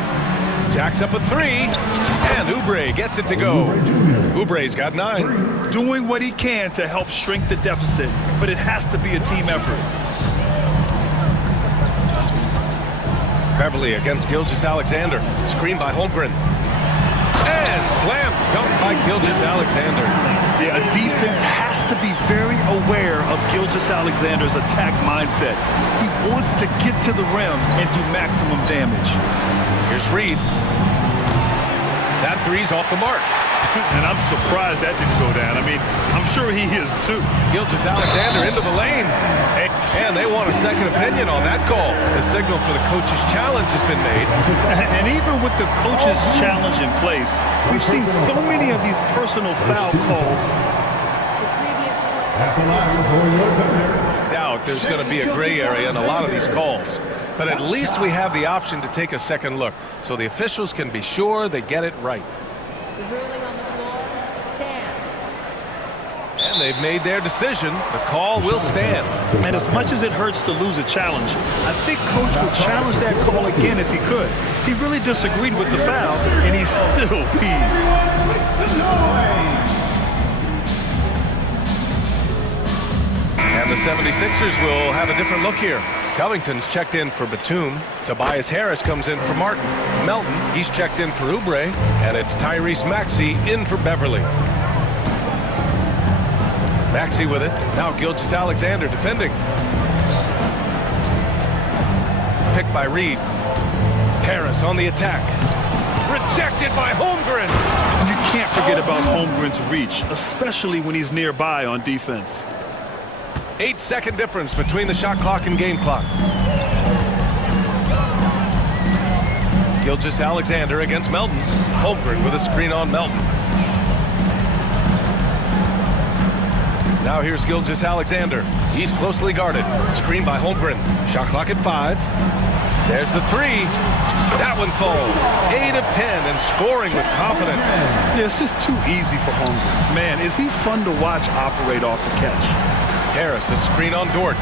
Jacks up a three. And Oubre gets it to go. Oubre's got 9. Doing what he can to help shrink the deficit, but it has to be a team effort. Beverly against Gilgeous-Alexander. Screen by Holmgren. And slam dunk by Gilgeous-Alexander. Yeah, a defense has to be very aware of Gilgeous-Alexander's attack mindset. He wants to get to the rim and do maximum damage. Here's Reed. That three's off the mark. And I'm surprised that didn't go down. I mean, I'm sure he is too. Gilgeous-Alexander into the lane. And they want a second opinion on that call. The signal for the coach's challenge has been made. And even with the coach's challenge in place, we've seen so many of these personal foul calls. Doubt there's going to be a gray area in a lot of these calls. But at least we have the option to take a second look, so the officials can be sure they get it right. The ruling on the floor stands. And they've made their decision. The call will stand. And as much as it hurts to lose a challenge, I think Coach would challenge that call again if he could. He really disagreed with the foul, and he's still peeved. And the 76ers will have a different look here. Covington's checked in for Batum. Tobias Harris comes in for Martin. Melton, he's checked in for Oubre. And it's Tyrese Maxey in for Beverly. Maxey with it. Now Gilgeous-Alexander defending. Picked by Reed. Harris on the attack. Rejected by Holmgren. You can't forget about Holmgren's reach, especially when he's nearby on defense. 8-second difference between the shot clock and game clock. Gilgeous-Alexander against Melton. Holmgren with a screen on Melton. Now here's Gilgeous-Alexander. He's closely guarded. Screen by Holmgren. Shot clock at 5. There's the three. That one falls. 8 of 10 and scoring with confidence. Yeah, it's just too easy for Holmgren. Man, is he fun to watch operate off the catch. Harris, a screen on Dort.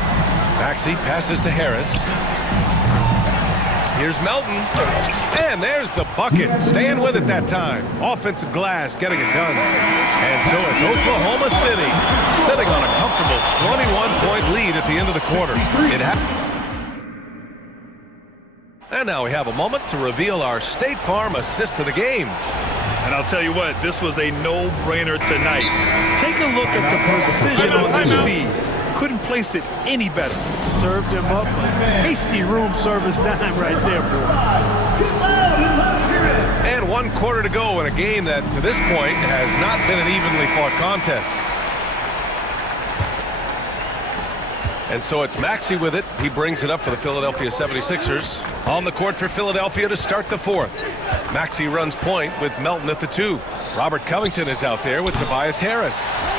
Maxey passes to Harris. Here's Melton. And there's the bucket. Staying with it that time. Offensive glass getting it done. And so it's Oklahoma City sitting on a comfortable 21-point lead at the end of the quarter. And now we have a moment to reveal our State Farm assist of the game. And I'll tell you what, this was a no-brainer tonight. Take a look at the precision on his feed. Couldn't place it any better. Served him up a tasty room service dime right there, boy. And 1 quarter to go in a game that, to this point, has not been an evenly fought contest. And so it's Maxey with it. He brings it up for the Philadelphia 76ers. On the court for Philadelphia to start the fourth. Maxey runs point with Melton at the 2. Robert Covington is out there with Tobias Harris.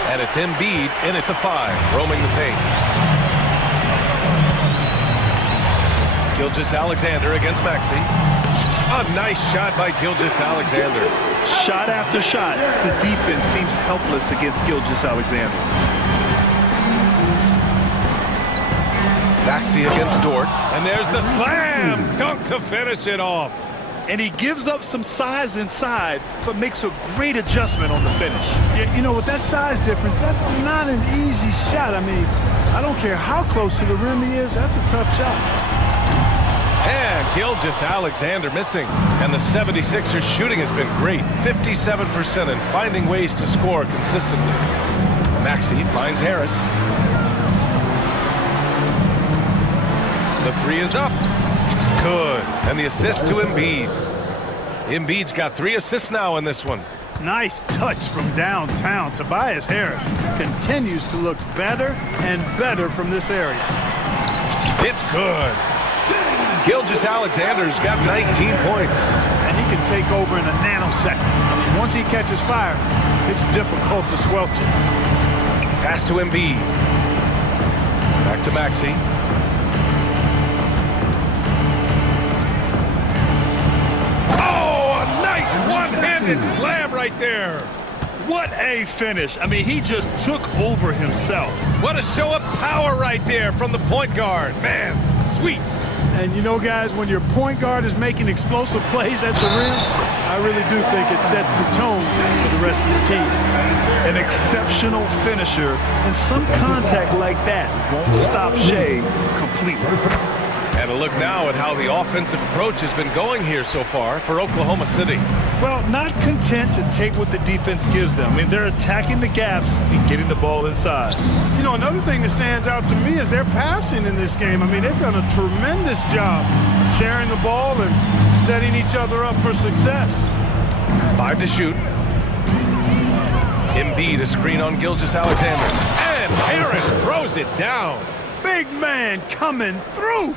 And it's Embiid in at the 5, roaming the paint. Gilgeous-Alexander against Maxey. A nice shot by Gilgeous-Alexander. Shot after shot, the defense seems helpless against Gilgeous-Alexander. Maxey against Dort. And there's the slam dunk to finish it off. And he gives up some size inside, but makes a great adjustment on the finish. Yeah, you know, with that size difference, that's not an easy shot. I mean, I don't care how close to the rim he is, that's a tough shot. And Gilgeous-Alexander missing. And the 76ers shooting has been great. 57% and finding ways to score consistently. Maxey finds Harris. The 3 is up. Good. And the assist to Embiid. Embiid's got 3 assists now in this one. Nice touch from downtown. Tobias Harris continues to look better and better from this area. It's good. Gilgeous-Alexander's got 19 points. And he can take over in a nanosecond. I mean, once he catches fire, it's difficult to squelch it. Pass to Embiid. Back to Maxey. One-handed slam right there. What a finish. I mean, he just took over himself. What a show of power right there from the point guard. Man, sweet. And you know, guys, when your point guard is making explosive plays at the rim, I really do think it sets the tone for the rest of the team. An exceptional finisher, and some contact like that won't stop Shea completely. And a look now at how the offensive approach has been going here so far for Oklahoma City. Well, not content to take what the defense gives them. I mean, they're attacking the gaps and getting the ball inside. You know, another thing that stands out to me is their passing in this game. I mean, they've done a tremendous job sharing the ball and setting each other up for success. 5 to shoot. Embiid a screen on Gilgeous-Alexander. And Harris throws it down. Big man coming through.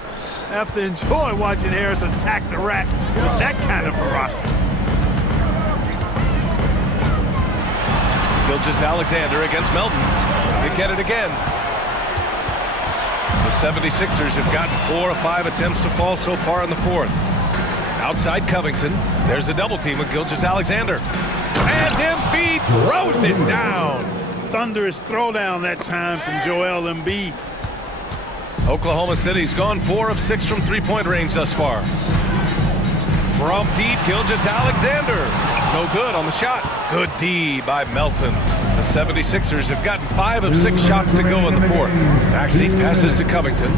I have to enjoy watching Harris attack the rack with that kind of ferocity. Gilgeous-Alexander against Melton. They get it again. The 76ers have gotten 4 of 5 attempts to fall so far in the fourth. Outside Covington. There's the double team with Gilgeous-Alexander. And Embiid throws it down. Thunderous throwdown that time from Joel Embiid. Oklahoma City's gone 4 of 6 from three-point range thus far. From deep, Gilgeous-Alexander. No good on the shot. Good D by Melton. The 76ers have gotten 5 of 6 shots to go in the fourth. Maxey passes to Covington.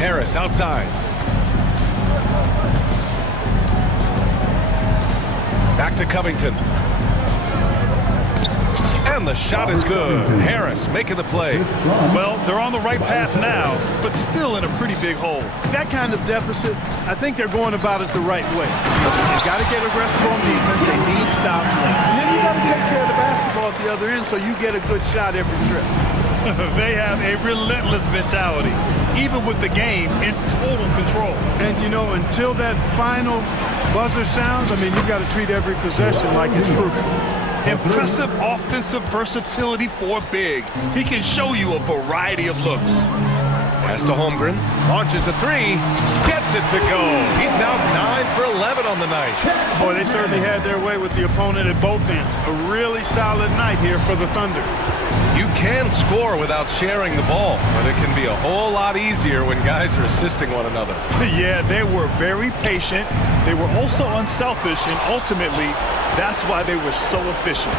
Harris outside. Back to Covington. And the shot is good. Harris making the play. Well, they're on the right path now, but still in a pretty big hole. That kind of deficit, I think they're going about it the right way. You got to get aggressive on defense. They need stops. And then you got to take care of the basketball at the other end so you get a good shot every trip. They have a relentless mentality, even with the game in total control. And, you know, until that final buzzer sounds, I mean, you've got to treat every possession like it's crucial. Impressive offensive versatility for big. He can show you a variety of looks. Pass to Holmgren. Launches a three. Gets it to go. He's now 9 for 11 on the night. Boy, they certainly had their way with the opponent at both ends. A really solid night here for the Thunder. You can score without sharing the ball, but it can be a whole lot easier when guys are assisting one another. Yeah, they were very patient. They were also unselfish, and ultimately, that's why they were so efficient.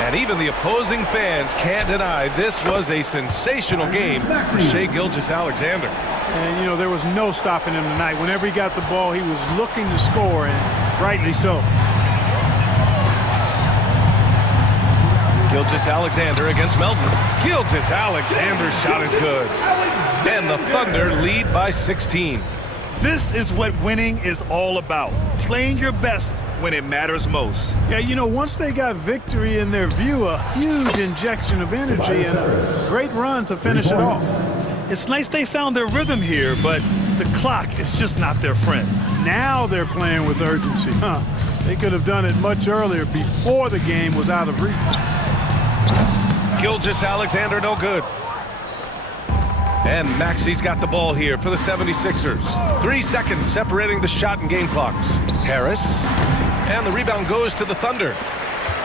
And even the opposing fans can't deny this was a sensational game for Shai Gilgeous-Alexander. And, you know, there was no stopping him tonight. Whenever he got the ball, he was looking to score, and rightly so. Gilgeous-Alexander against Melton. Gilgeous-Alexander's shot is good. And the Thunder lead by 16. This is what winning is all about. Playing your best when it matters most. Yeah, you know, once they got victory in their view, a huge injection of energy and a great run to finish it off. It's nice they found their rhythm here, but the clock is just not their friend. Now they're playing with urgency. They could have done it much earlier, before the game was out of reach. Gilgeous-Alexander no good. And Maxey's got the ball here for the 76ers. 3 seconds separating the shot and game clocks. Harris. And the rebound goes to the Thunder.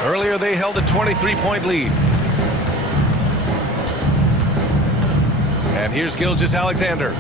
Earlier they held a 23-point lead. And here's Gilgeous-Alexander.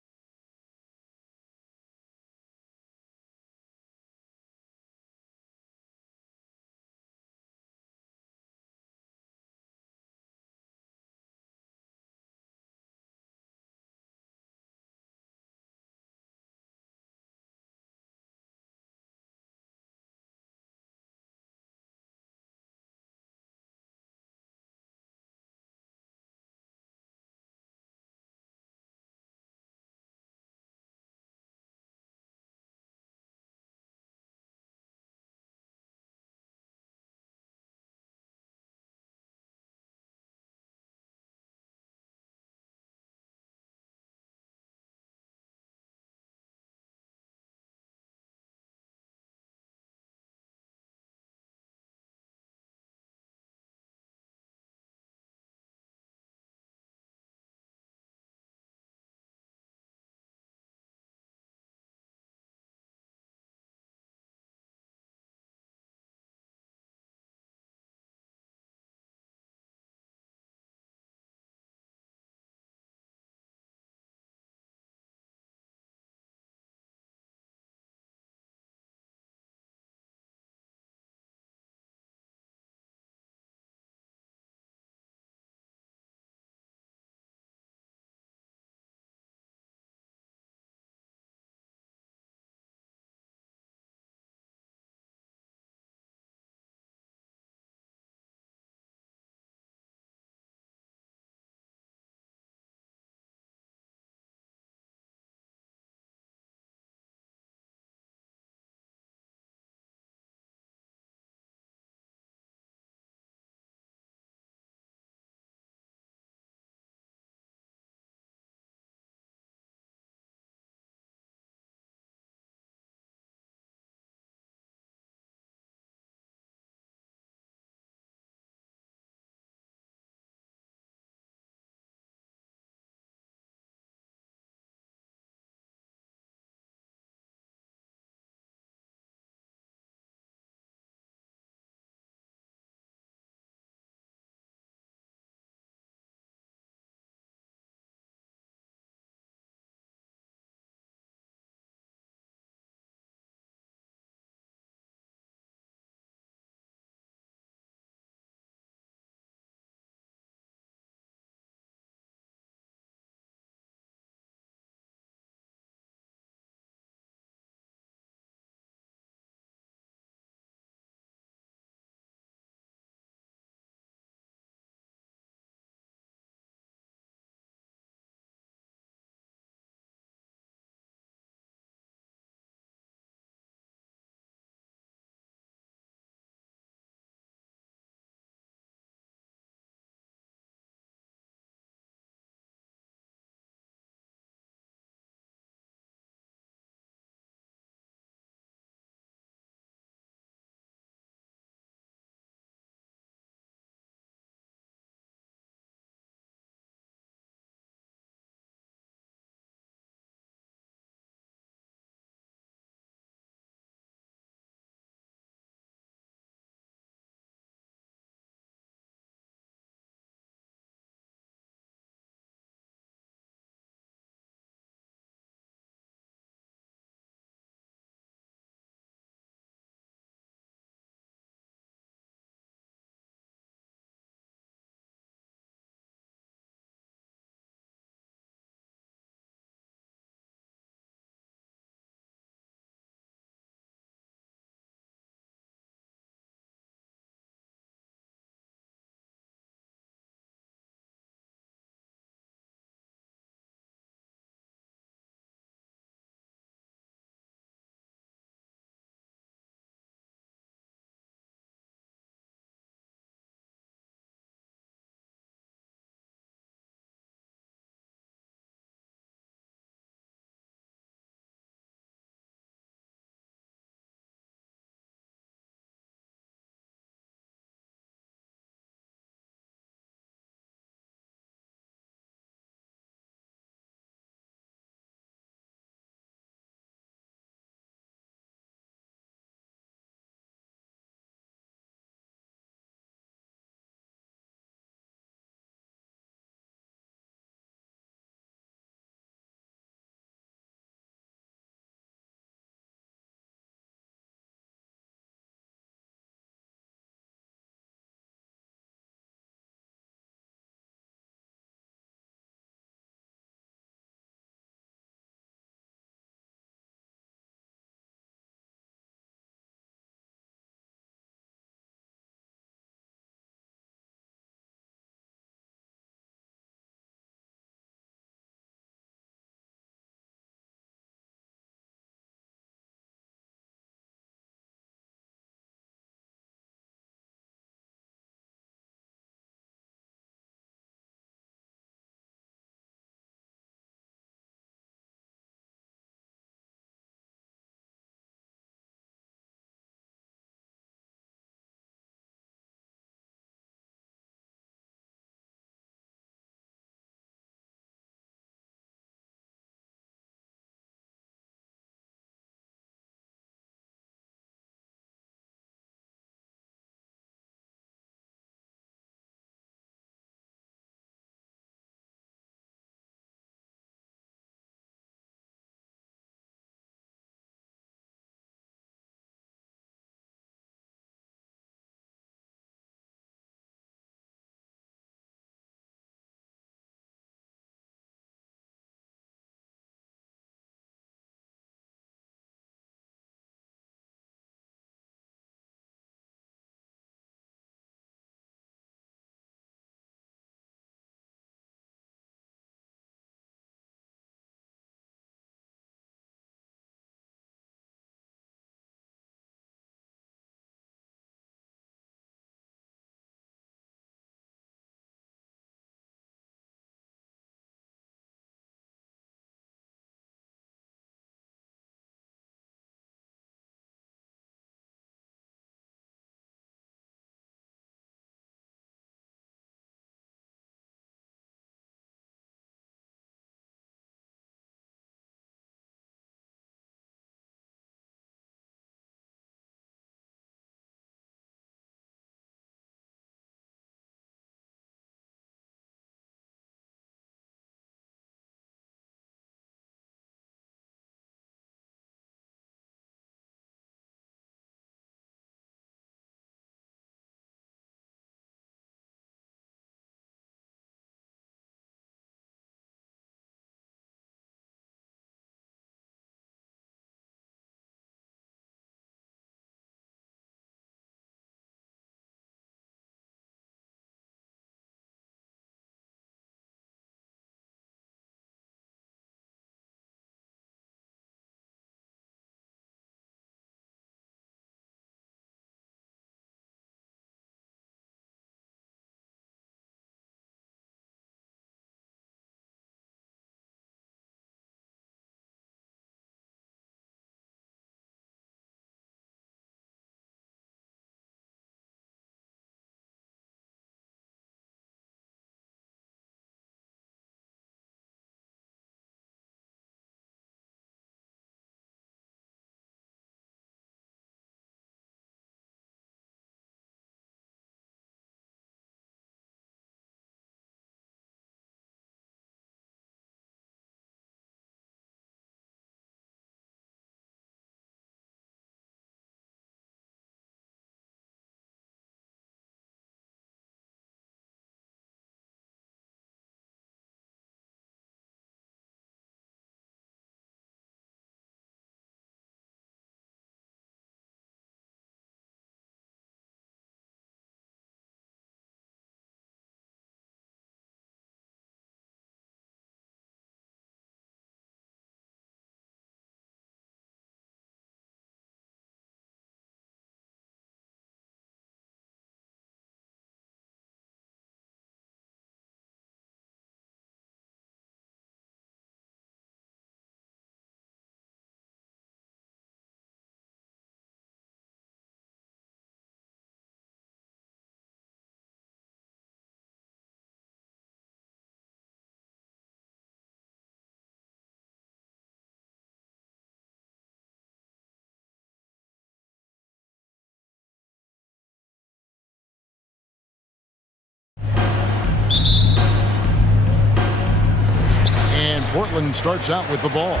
Portland starts out with the ball.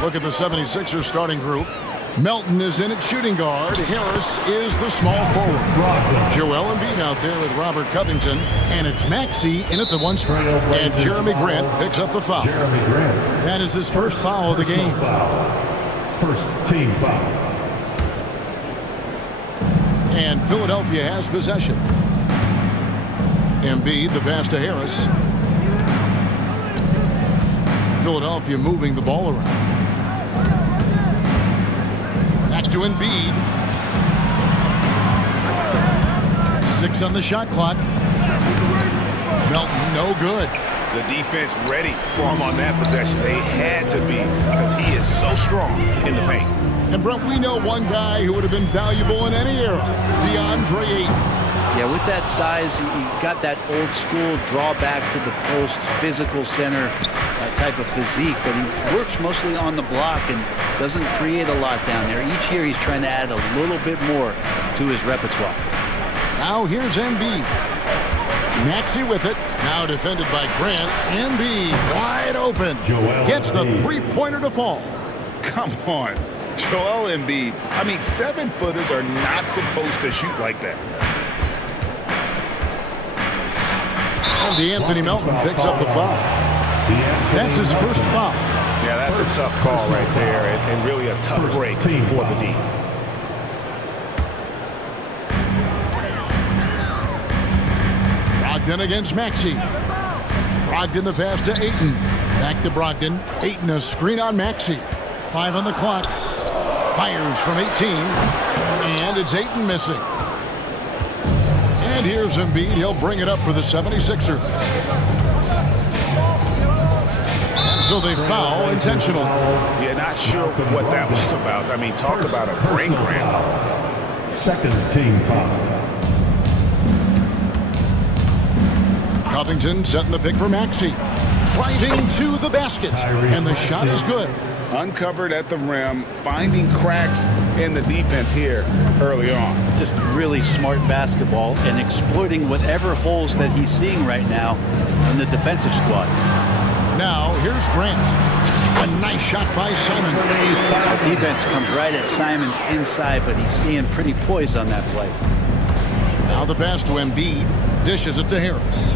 Look at the 76ers starting group. Melton is in at shooting guard. Harris is the small forward. Joel Embiid out there with Robert Covington. And it's Maxey in at the one spot. And Jeremy Grant picks up the foul. That is his first foul of the game. First team foul. And Philadelphia has possession. Embiid, the pass to Harris. Philadelphia moving the ball around. Back to Embiid. 6 on the shot clock. Melton, no good. The defense ready for him on that possession. They had to be because he is so strong in the paint. And Brent, we know one guy who would have been valuable in any era, DeAndre Ayton. Yeah, with that size, you got that old school draw back to the post, physical center type of physique, but he works mostly on the block and doesn't create a lot down there. Each year he's trying to add a little bit more to his repertoire. Now here's Embiid. Maxey with it. Now defended by Grant. Embiid wide open. Gets the three-pointer to fall. Come on. Joel Embiid. I mean, 7-footers are not supposed to shoot like that. And DeAnthony Melton picks up the foul. That's his first foul. Yeah, that's a tough call right there, and really a tough break for the D. Brogdon against Maxey. Brogdon the pass to Ayton. Back to Brogdon. Ayton a screen on Maxey. 5 on the clock. Fires from 18. And it's Ayton missing. And here's Embiid. He'll bring it up for the 76ers. And so they foul intentionally. Yeah, not sure what that was about. I mean, talk about a brain cramp. Second team foul. Covington setting the pick for Maxey. Driving to the basket. And the shot is good. Uncovered at the rim, finding cracks in the defense here early on. Just really smart basketball and exploiting whatever holes that he's seeing right now in the defensive squad. Now, here's Grant. A nice shot by Simon. Our defense comes right at Simon's inside, but he's staying pretty poised on that play. Now the pass to Embiid. Dishes it to Harris.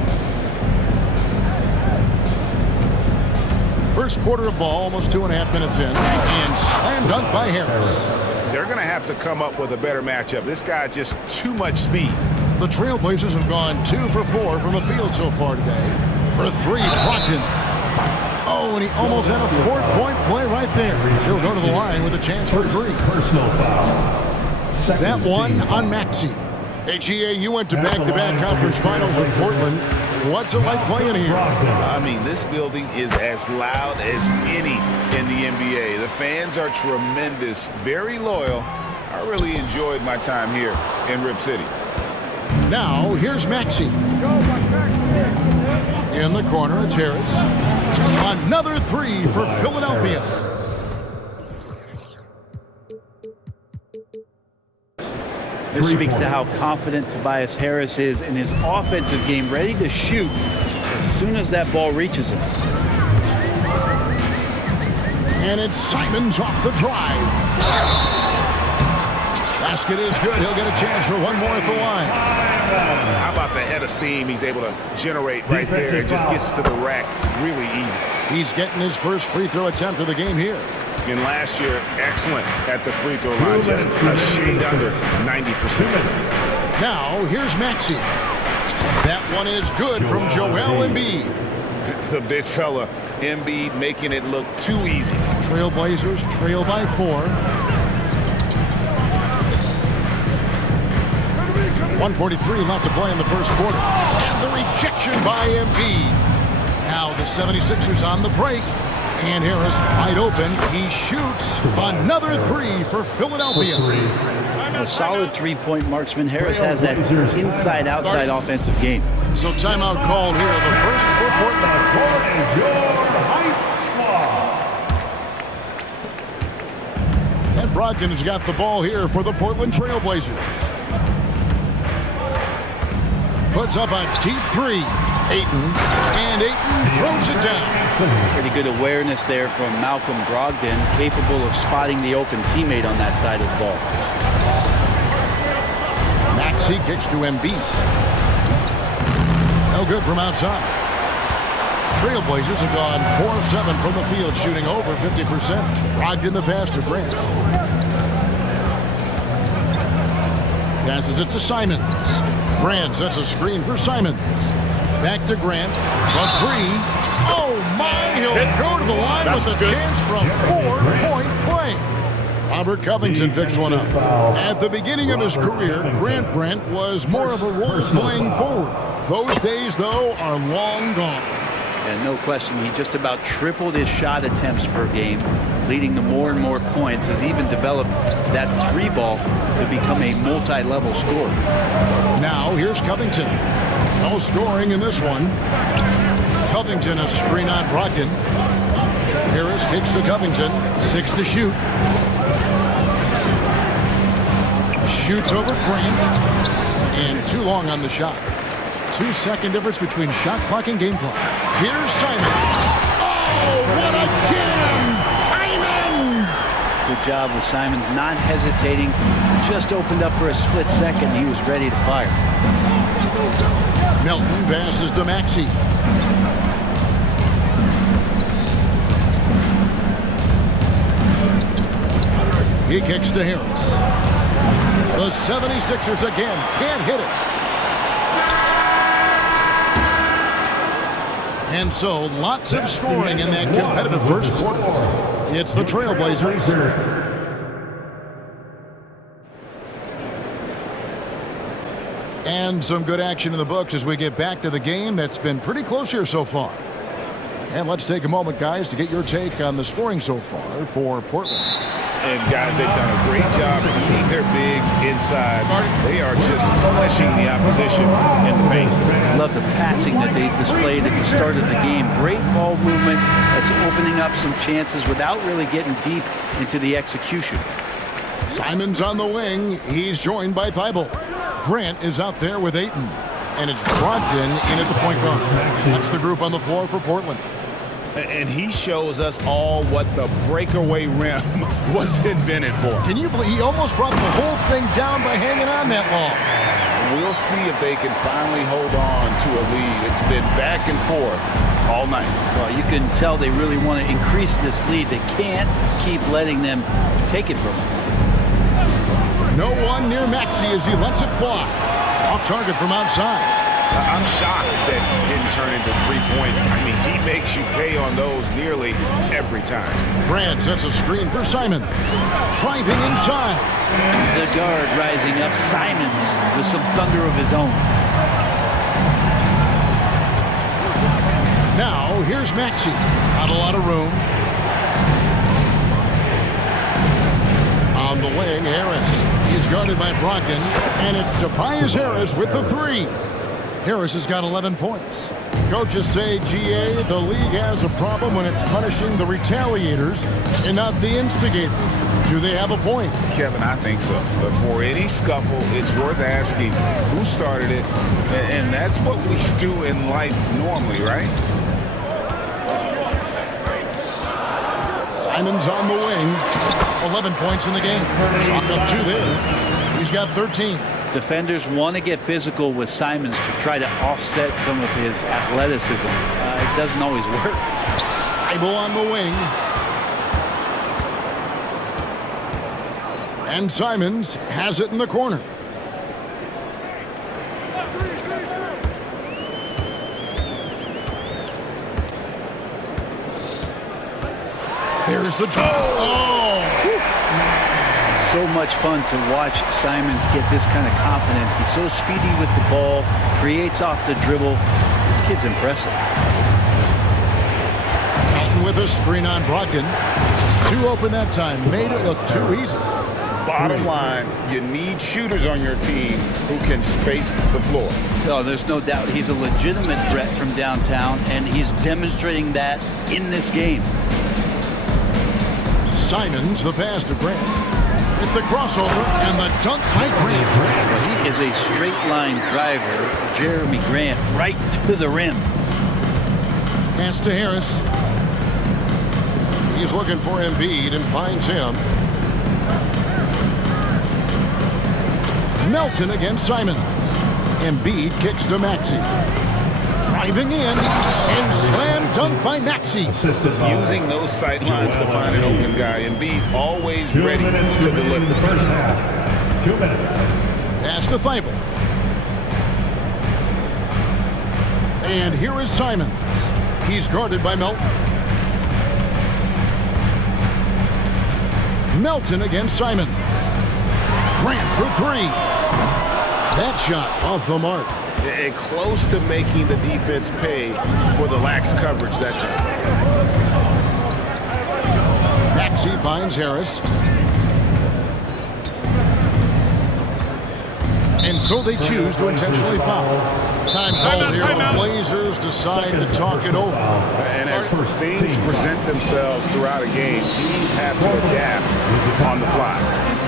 First quarter of ball, almost 2.5 minutes in, and slam dunk by Harris. They're going to have to come up with a better matchup. This guy just too much speed. The Trailblazers have gone 2 for 4 from the field so far today. For 3, Brogdon. Oh, and he almost had a 4-point play right there. He'll go to the line with a chance for 3. Personal foul. That one on Maxey. Hey, GA, you went to back-to-back conference finals in Portland. What's it like playing here? I mean, this building is as loud as any in the NBA. The fans are tremendous, very loyal. I really enjoyed my time here in Rip City. Now, here's Maxey. In the corner, it's Harris. Another 3 for Philadelphia. This speaks to how confident Tobias Harris is in his offensive game, ready to shoot as soon as that ball reaches him. And it's Simons off the drive. Basket is good. He'll get a chance for one more at the line. How about the head of steam he's able to generate right there? It just gets to the rack really easy. He's getting his first free throw attempt of the game here. And last year, excellent at the free throw line, just a shade under 90%. Now, here's Maxey. That one is good from Joel Embiid. The big fella, Embiid, making it look too easy. Trailblazers trail by 4. 1:43 left to play in the first quarter. And the rejection by Embiid. Now the 76ers on the break. And Harris wide open. He shoots another 3 for Philadelphia. A solid three-point marksman. Harris has that inside-outside offensive game. So timeout called here. The first for Portland. And Brogdon has got the ball here for the Portland Trailblazers. Puts up a deep 3. Ayton, and Ayton throws it down. Pretty good awareness there from Malcolm Brogdon, capable of spotting the open teammate on that side of the ball. Maxey kicks to Embiid. No good from outside. Trailblazers have gone 4 of 7 from the field, shooting over 50%. Brogdon the pass to Grant. Passes it to Simons. Grant sets a screen for Simons. Back to Grant. The three. Oh, my. He'll go to the line with a chance for a 4-point play. Robert Covington picks one up. At the beginning of his career, Grant Brent was more of a role playing forward. Those days, though, are long gone. And no question, he just about tripled his shot attempts per game, leading to more and more points, has even developed that three ball to become a multi-level scorer. Now, here's Covington. No scoring in this one. Covington, a screen on Brogdon. Harris kicks to Covington. 6 to shoot. Shoots over Grant. And too long on the shot. 2-second difference between shot clock and game clock. Here's Simons. Oh, what a jam! Simons! Good job with Simons, not hesitating. Just opened up for a split second. He was ready to fire. Melton passes to Maxey. He kicks to Harris. The 76ers again can't hit it. And so, lots of scoring in that competitive first quarter. It's the Trailblazers. And some good action in the books as we get back to the game that's been pretty close here so far. And let's take a moment, guys, to get your take on the scoring so far for Portland. And guys, they've done a great job keeping their bigs inside. They are just punishing the opposition in the paint. Love the passing that they displayed at the start of the game. Great ball movement that's opening up some chances without really getting deep into the execution. Simons on the wing. He's joined by Thibault. Grant is out there with Ayton. And it's Brogdon in at the point guard. That's the group on the floor for Portland. And he shows us all what the breakaway rim was invented for. Can you believe he almost brought the whole thing down by hanging on that long? We'll see if they can finally hold on to a lead. It's been back and forth all night. Well, you can tell they really want to increase this lead. They can't keep letting them take it from them. No one near Maxey as he lets it fly. Off target from outside. I'm shocked that didn't turn into 3 points. I mean, he makes you pay on those nearly every time. Grant sets a screen for Simon. Driving inside. The guard rising up. Simons with some thunder of his own. Now, here's Maxey. Not a lot of room. On the wing, Harris. He's guarded by Brogdon. And it's Tobias Harris with the three. Harris has got 11 points. Coaches say, GA, the league has a problem when it's punishing the retaliators and not the instigators. Do they have a point? Kevin, I think so. But for any scuffle, it's worth asking who started it. And that's what we do in life normally, right? Simons on the wing. 11 points in the game. Chalk up 2 there. He's got 13. Defenders want to get physical with Simons to try to offset some of his athleticism. It doesn't always work. Thibault on the wing. And Simons has it in the corner. There's the draw. Oh! So much fun to watch Simons get this kind of confidence. He's so speedy with the ball, creates off the dribble. This kid's impressive. Melton with a screen on Brogdon. 2 open that time. Made it look too easy. Bottom line, you need shooters on your team who can space the floor. Oh, there's no doubt he's a legitimate threat from downtown, and he's demonstrating that in this game. Simons, the pass to Grant. With the crossover and the dunk by Grant. He is a straight-line driver, Jeremy Grant, right to the rim. Pass to Harris. He's looking for Embiid and finds him. Melton against Simon. Embiid kicks to Maxey. Driving in and slam dunk by Maxey. Using those sight lines to find an open guy. Embiid always ready to deliver. The first half. 2 minutes. Pass to Thibault. And here is Simon. He's guarded by Melton. Melton against Simon. Grant for three. That shot off the mark. And close to making the defense pay for the lax coverage that time. Maxey finds Harris. And so they choose to intentionally foul. Time called here. The Blazers decide to talk it over. And as things present themselves throughout a game, teams have to adapt on the fly.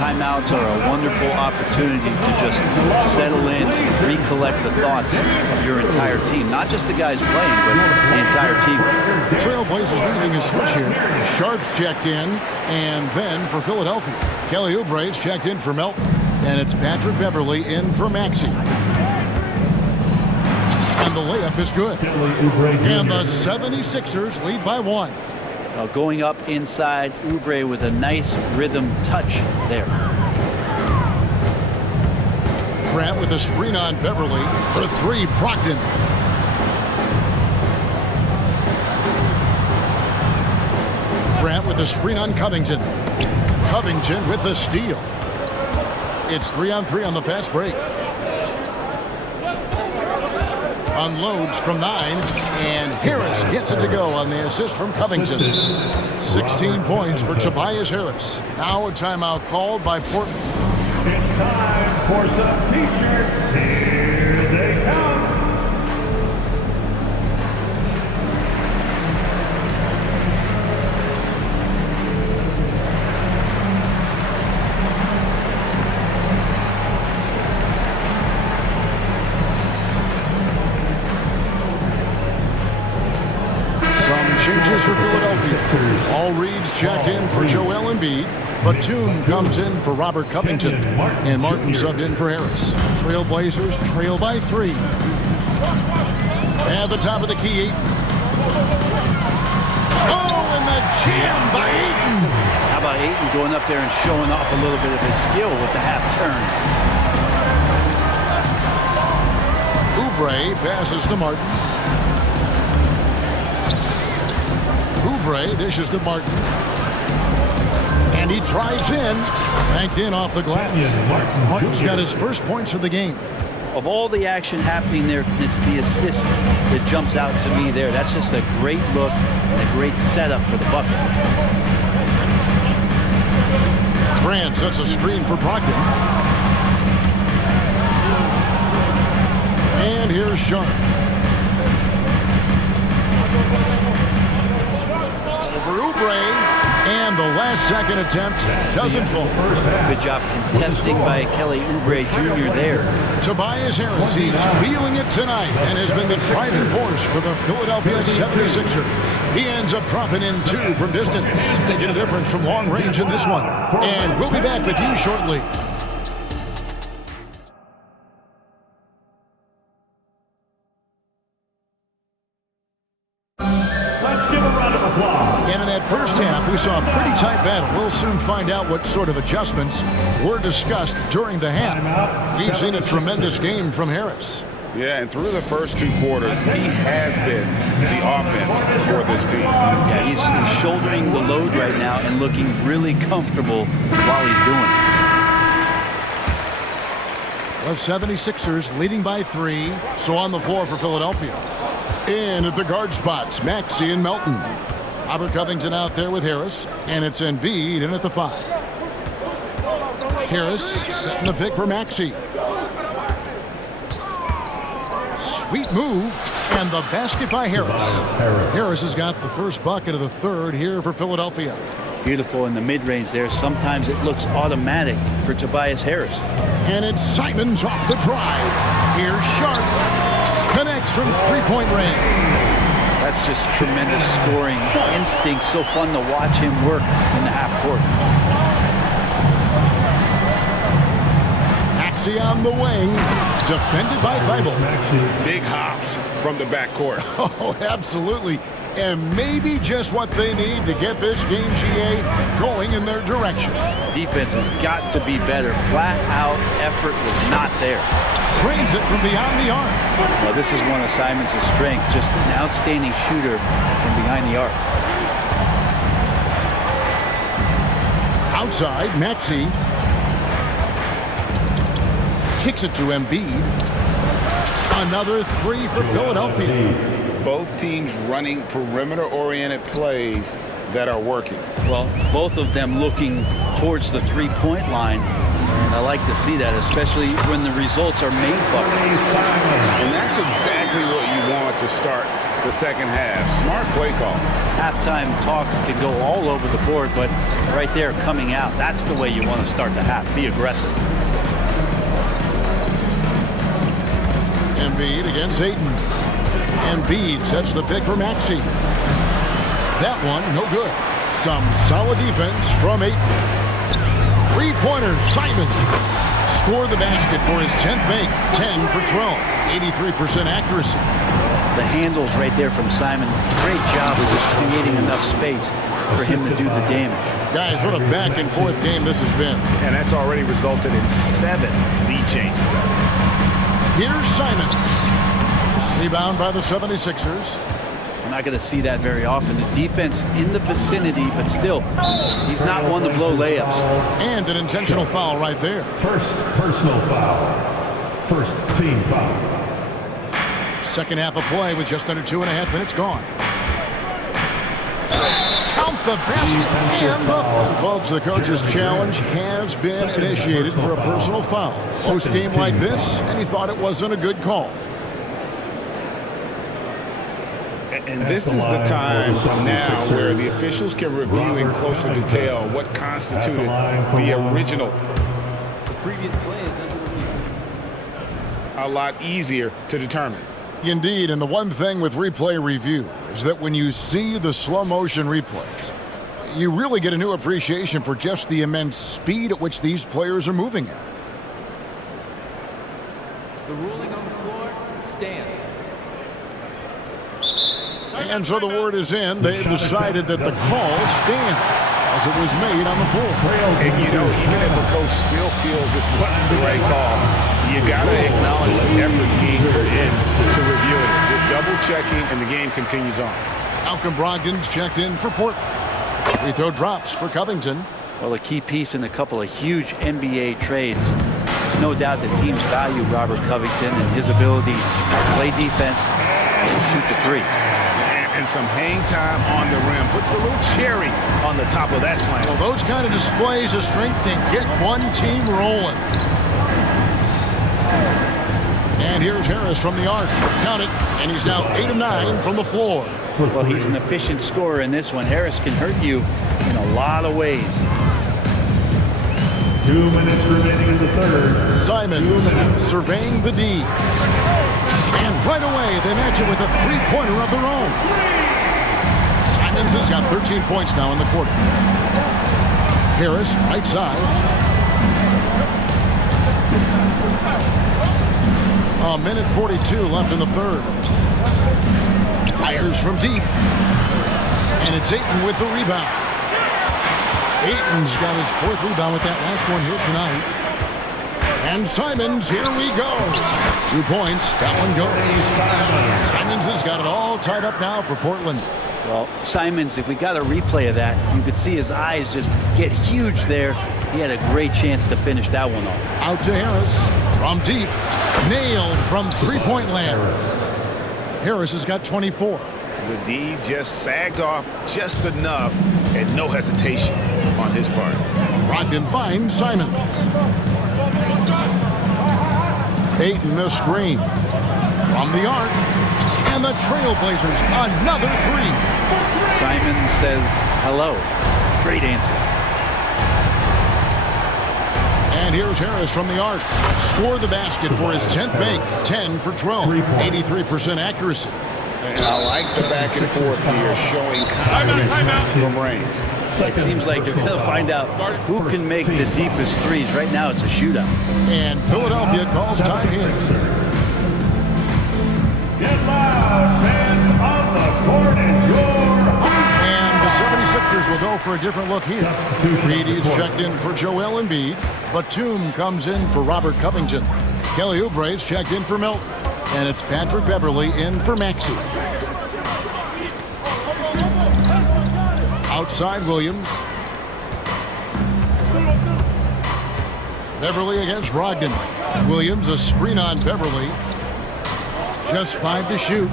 Timeouts are a wonderful opportunity to just settle in and recollect the thoughts of your entire team. Not just the guys playing, but the entire team. The Trailblazers leading a switch here. Sharps checked in, and then for Philadelphia, Kelly Oubre's checked in for Melton. And it's Patrick Beverley in for Maxey. And the layup is good. And the 76ers lead by 1. Going up inside, Oubre with a nice rhythm touch there. Grant with a screen on Beverley for three. Brogdon. Grant with a screen on Covington. Covington with the steal. It's 3-on-3 on the fast break. Unloads from 9, and Harris gets it to go on the assist from Covington. 16 points for Tobias Harris. Now a timeout called by Portland. It's time for some t-shirts. Here they come. Changes for Philadelphia. All reads checked in for Joel Embiid. Batum comes in for Robert Covington. And Martin subbed in for Harris. Trailblazers trail by 3. At the top of the key, Ayton. Oh, and the jam by Ayton. How about Ayton going up there and showing off a little bit of his skill with the half turn. Oubre passes to Martin. Oubre dishes to Martin. And he drives in. Banked in off the glass. Martin's got his first points of the game. Of all the action happening there, it's the assist that jumps out to me there. That's just a great look and a great setup for the bucket. Grant sets a screen for Brogdon. And here's Sharp. Over Oubre. And the last second attempt doesn't fall. Good job contesting by Kelly Oubre Jr. there. Tobias Harris, he's feeling it tonight and has been the driving force for the Philadelphia 76ers. He ends up dropping in 2 from distance, making a difference from long range in this one. And we'll be back with you shortly. First half, we saw a pretty tight battle. We'll soon find out what sort of adjustments were discussed during the half. We've seen a tremendous game from Harris. Yeah, and through the first 2 quarters, he has been the offense for this team. Yeah, he's shouldering the load right now and looking really comfortable while he's doing it. The 76ers leading by 3, so on the floor for Philadelphia. In at the guard spots, Maxey and Melton. Robert Covington out there with Harris, and it's Embiid in at the 5. Harris setting the pick for Maxey. Sweet move, and the basket by Harris. Harris has got the first bucket of the third here for Philadelphia. Beautiful in the mid-range there. Sometimes it looks automatic for Tobias Harris. And it's Simons off the drive. Here's Sharp. Connects from three-point range. That's just tremendous scoring instinct. So fun to watch him work in the half court. Maxey on the wing. Defended by Thibault. Big hops from the backcourt. Oh, absolutely. And maybe just what they need to get this game, GA, going in their direction. Defense has got to be better. Flat out effort was not there. Trains it from beyond the arc. Well, this is one of Simons' strengths, just an outstanding shooter from behind the arc. Outside, Maxey. Kicks it to Embiid. Another three for Philadelphia. Both teams running perimeter-oriented plays that are working. Well, both of them looking towards the three-point line, and I like to see that, especially when the results are made buckets. And that's exactly what you want to start the second half. Smart play call. Halftime talks can go all over the board, but right there coming out, that's the way you want to start the half. Be aggressive. Embiid against Ayton. Embiid sets the pick for Maxey. That one, no good. Some solid defense from Ayton. Three-pointer, Simons. Scored the basket for his 10th make. 10 for 12. 83% accuracy. The handles right there from Simon. Great job of just creating enough space for him to do the damage. Guys, what a back-and-forth game this has been. And that's already resulted in 7 lead changes. Here's Simons. Rebound by the 76ers. We're not going to see that very often. The defense in the vicinity, but still, he's not one to blow layups. And an intentional foul right there. First personal foul. First team foul. Second half of play with just under 2.5 minutes gone. Count the basket and up. Folks, the coach's challenge has been initiated for a personal foul. Post game like this, and he thought it wasn't a good call. And this is the time now where the officials can review in closer detail what constituted the original. The previous play is under review. A lot easier to determine. Indeed, and the one thing with replay review is that when you see the slow motion replays, you really get a new appreciation for just the immense speed at which these players are moving at. The ruling on the floor stands. And so the word is in. They've decided that the call stands as it was made on the floor. And you know, even if a coach still feels this wasn't the right call, you got to acknowledge the effort being put in to review it. We're double checking, and the game continues on. Malcolm Brogdon's checked in for Portland. Free throw drops for Covington. Well, a key piece in a couple of huge NBA trades. There's no doubt the teams value Robert Covington and his ability to play defense and shoot the three. And some hang time on the rim. Puts a little cherry on the top of that slam. Well, those kind of displays of strength can get one team rolling. And here's Harris from the arc. Count it. And he's now 8 of 9 from the floor. Well, he's an efficient scorer in this one. Harris can hurt you in a lot of ways. 2 minutes remaining in the third. Simons surveying the D. And right away, they match it with a three-pointer of their own. Simons has got 13 points now in the quarter. Harris, right side. A minute 42 left in the third. Fires from deep. And it's Ayton with the rebound. Ayton's got his 4th rebound with that last one here tonight. And Simons, here we go. 2 points, that one goes. Simons has got it all tied up now for Portland. Well, Simons, if we got a replay of that, you could see his eyes just get huge there. He had a great chance to finish that one off. Out to Harris from deep. Nailed from three-point land. Harris has got 24. The D just sagged off just enough and no hesitation on his part. Brogdon finds Simon. Ayton a screen from the arc. And the Trailblazers another three. Simon says hello. Great answer. And here's Harris from the arc. Score the basket for his 10th make. 10 for 12. 83% accuracy. And I like the back and forth here, showing confidence from range. It seems like they're going to find out who can make the deepest threes. Right now, it's a shootout. And Philadelphia calls time in. Get loud, fans on the court, and your And the 76ers will go for a different look here. Reedy's checked in for Joel Embiid. Batum comes in for Robert Covington. Kelly Oubre's checked in for Milton. And it's Patrick Beverly in for Maxey. Outside Williams. Beverly against Brogdon. Williams a screen on Beverly. Just 5 to shoot.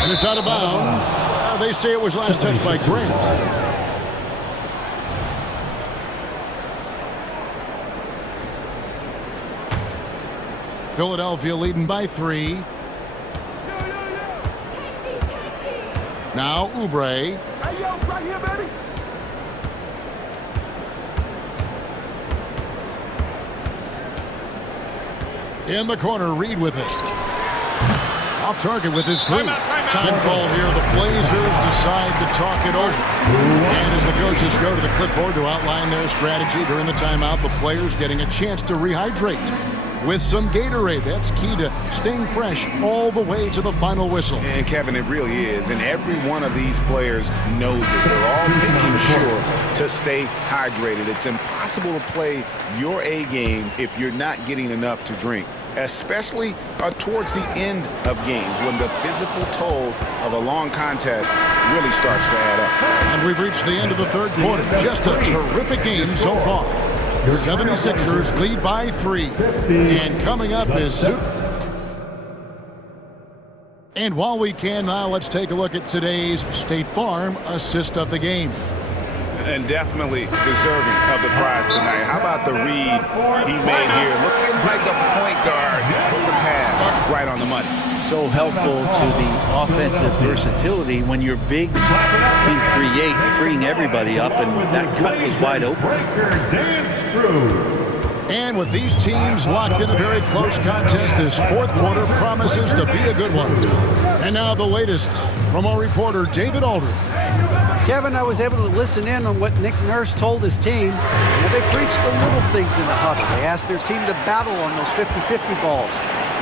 And it's out of bounds. They say it was last touched by Grant. Philadelphia leading by 3. Now Oubre. Hey, yo, right here, baby. In the corner, Reed with it. Off target with his 3. Time call here. The Blazers decide to talk it over. And as the coaches go to the clipboard to outline their strategy during the timeout, the players getting a chance to rehydrate with some Gatorade. That's key to staying fresh all the way to the final whistle. And Kevin, it really is. And every one of these players knows it. They're all making sure to stay hydrated. It's impossible to play your A game if you're not getting enough to drink, especially towards the end of games when the physical toll of a long contest really starts to add up. And we've reached the end of the third quarter. Just a terrific game so far. 76ers lead by 3. And coming up is Super. And while we can now, let's take a look at today's State Farm assist of the game. And definitely deserving of the prize tonight. How about the read he made here? Looking like a point guard. Put the pass right on the money. So helpful to the offensive versatility when your bigs can create, freeing everybody up, and that cut was wide open. And with these teams locked in a very close contest, this fourth quarter promises to be a good one. And now the latest from our reporter, David Aldridge. Kevin, I was able to listen in on what Nick Nurse told his team. They preached the little things in the huddle. They asked their team to battle on those 50-50 balls.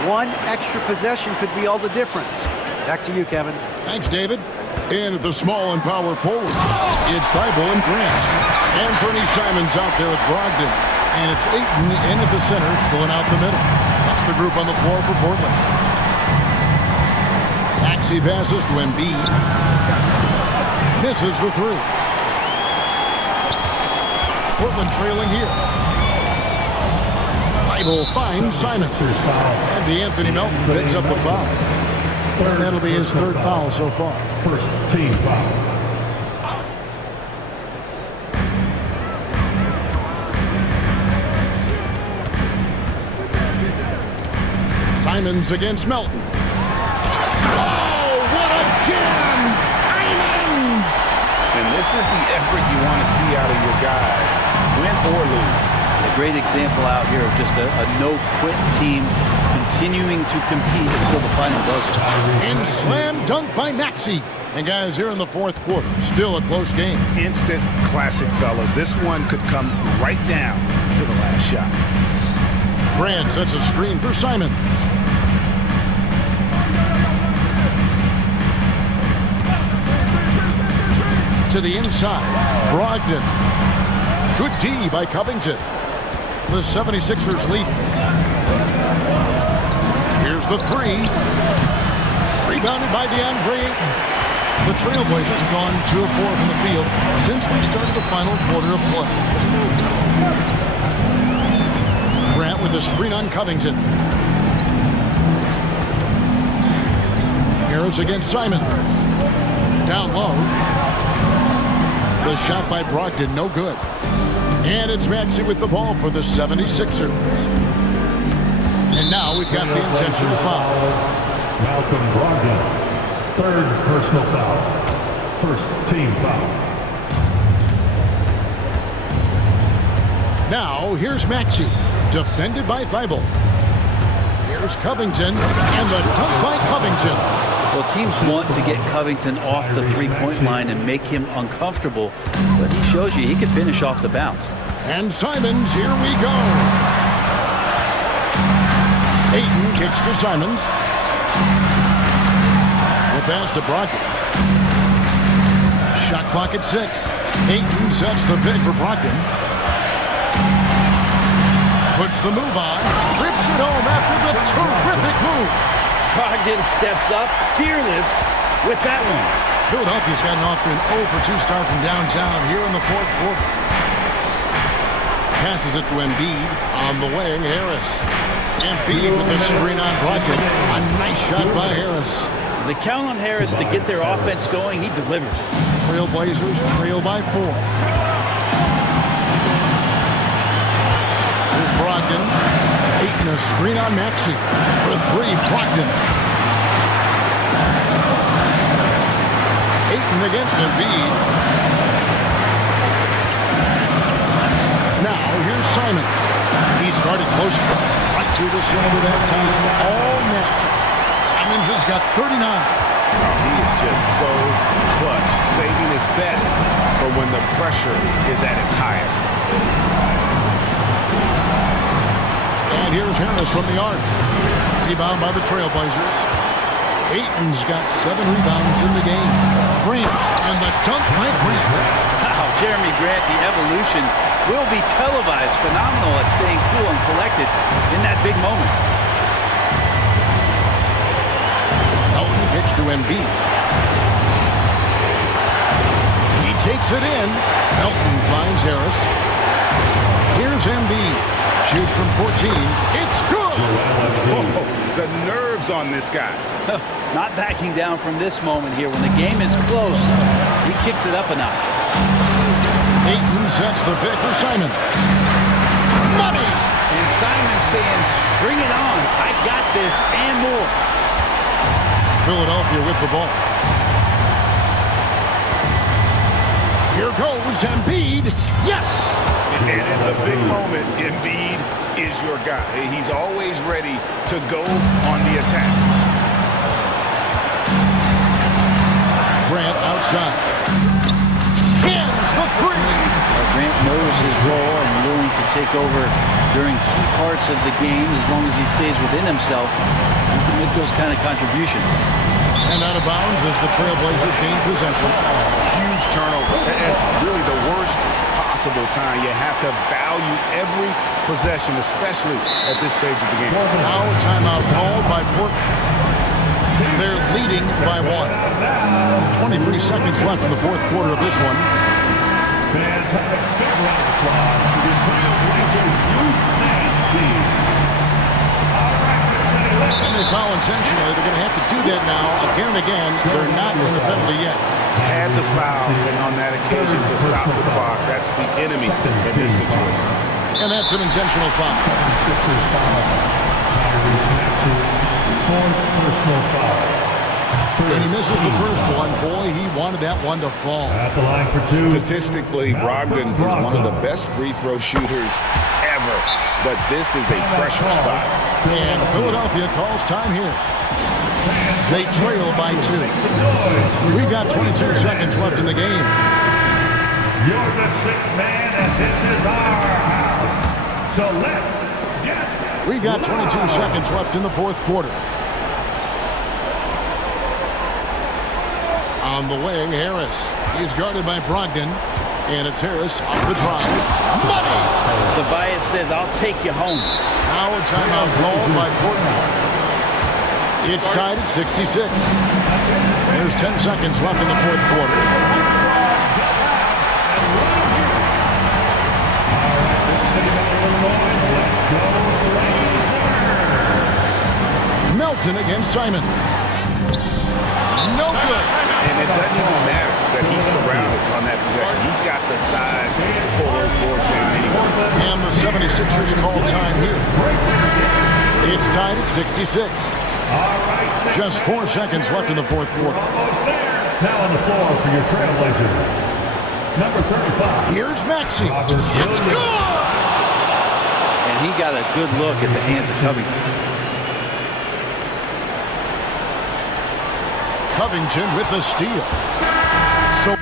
One extra possession could be all the difference. Back to you, Kevin. Thanks, David. And at the small and power forwards, it's Thibault and Grant. Anthony Simons out there with Brogdon. And it's Ayton in at the center, filling out the middle. That's the group on the floor for Portland. Maxey passes to Embiid. Misses the 3. Portland trailing here. Thibault finds Simons. And DeAnthony Melton picks up the foul. And that'll be his 3rd foul so far. First team foul. Simons against Melton. Oh, what a jam! Simons! And this is the effort you want to see out of your guys, win or lose. A great example out here of just a no-quit team continuing to compete until the final buzzer. And slam dunk by Maxey. And guys, here in the fourth quarter, still a close game. Instant classic, fellas. This one could come right down to the last shot. Grant sets a screen for Simons. To the inside, Brogdon. Good D by Covington. The 76ers lead. Here's the 3. Rebounded by DeAndre Ayton. The Trailblazers have gone 2 of 4 from the field since we started the final quarter of play. Grant with a screen on Covington. Harris against Simons. Down low. The shot by Brogdon, no good. And it's Maxey with the ball for the 76ers. And now we've got the intentional foul. Malcolm Brogdon, 3rd personal foul. First team foul. Now, here's Maxey, defended by Thibault. Here's Covington, and the dunk by Covington. Well, teams want to get Covington off the three-point line and make him uncomfortable, but he shows you he can finish off the bounce. And Simons, here we go. Ayton kicks to Simons. The pass to Brogdon. Shot clock at 6. Ayton sets the pick for Brogdon. Puts the move on. Rips it home after the terrific move. Brogdon steps up, fearless with that one. Philadelphia's gotten off to an 0-for-2 start from downtown here in the fourth quarter. Passes it to Embiid on the wing. Harris. Embiid with the screen on Brogdon. A nice shot by Harris. They count on Harris to get their offense going. He delivers. Trailblazers trail by 4. Here's Brogdon. Ayton a screen on Maxey. For 3, Brogdon. Ayton against Embiid. Now, here's Simon. He's guarded close right through the cylinder that time. All net. Simons has got 39. He is just so clutch, saving his best for when the pressure is at its highest. And here's Harris from the arc. Rebound by the Trailblazers. Ayton's got 7 rebounds in the game. Grant, and the dunk by Grant. Wow, Jeremy Grant, the evolution will be televised. Phenomenal at staying cool and collected in that big moment. Elton kicks to Embiid. He takes it in. Elton finds Harris. Here's Embiid. Shoots from 14. It's good! Whoa, the nerves on this guy. Not backing down from this moment here. When the game is close, he kicks it up a notch. Ayton sets the pick for Simon. Money! And Simon's saying, bring it on. I got this and more. Philadelphia with the ball. Here goes Embiid. Yes! And in the big moment, Embiid is your guy. He's always ready to go on the attack. Grant outside. Hands the 3. Grant knows his role and willing to take over during key parts of the game. As long as he stays within himself, he can make those kind of contributions. And out of bounds as the Trailblazers gain possession. Huge turnover. At really the worst possible time. You have to value every possession, especially at this stage of the game. Now a timeout called by Portland. They're leading by 1. 23 seconds left in the fourth quarter of this one. Fans have a big round of applause for the Trailblazers youth dance team. And they foul intentionally. They're going to have to do that now again and again. They're not in the penalty yet. Had to foul, and on that occasion to stop the clock. That's the enemy in this situation. And that's an intentional foul. Personal foul. And he misses the first one. Boy, he wanted that one to fall. At the line for 2. Statistically, Brogdon is one of the best free throw shooters ever. But this is a pressure spot. And Philadelphia calls time here. They trail by 2. We've got 22 seconds left in the game. You're the 6th man, and this is our house. So let's get We've got 22 seconds left in the fourth quarter. On the wing, Harris. He's guarded by Brogdon. And it's Harris off the drive. Money! Tobias says, I'll take you home. Now a timeout called by Portland. It's tied at 66. There's 10 seconds left in the fourth quarter. Melton against Simon. No good. And it doesn't even matter that he's surrounded on that possession. He's got the size to pull those boards down anyway. And the 76ers call time here. It's tied at 66. Just 4 seconds left in the fourth quarter. Now on the floor for your Trailblazers, number 35. Here's Maxey. It's good! And he got a good look at the hands of Covington. Covington with the steal. So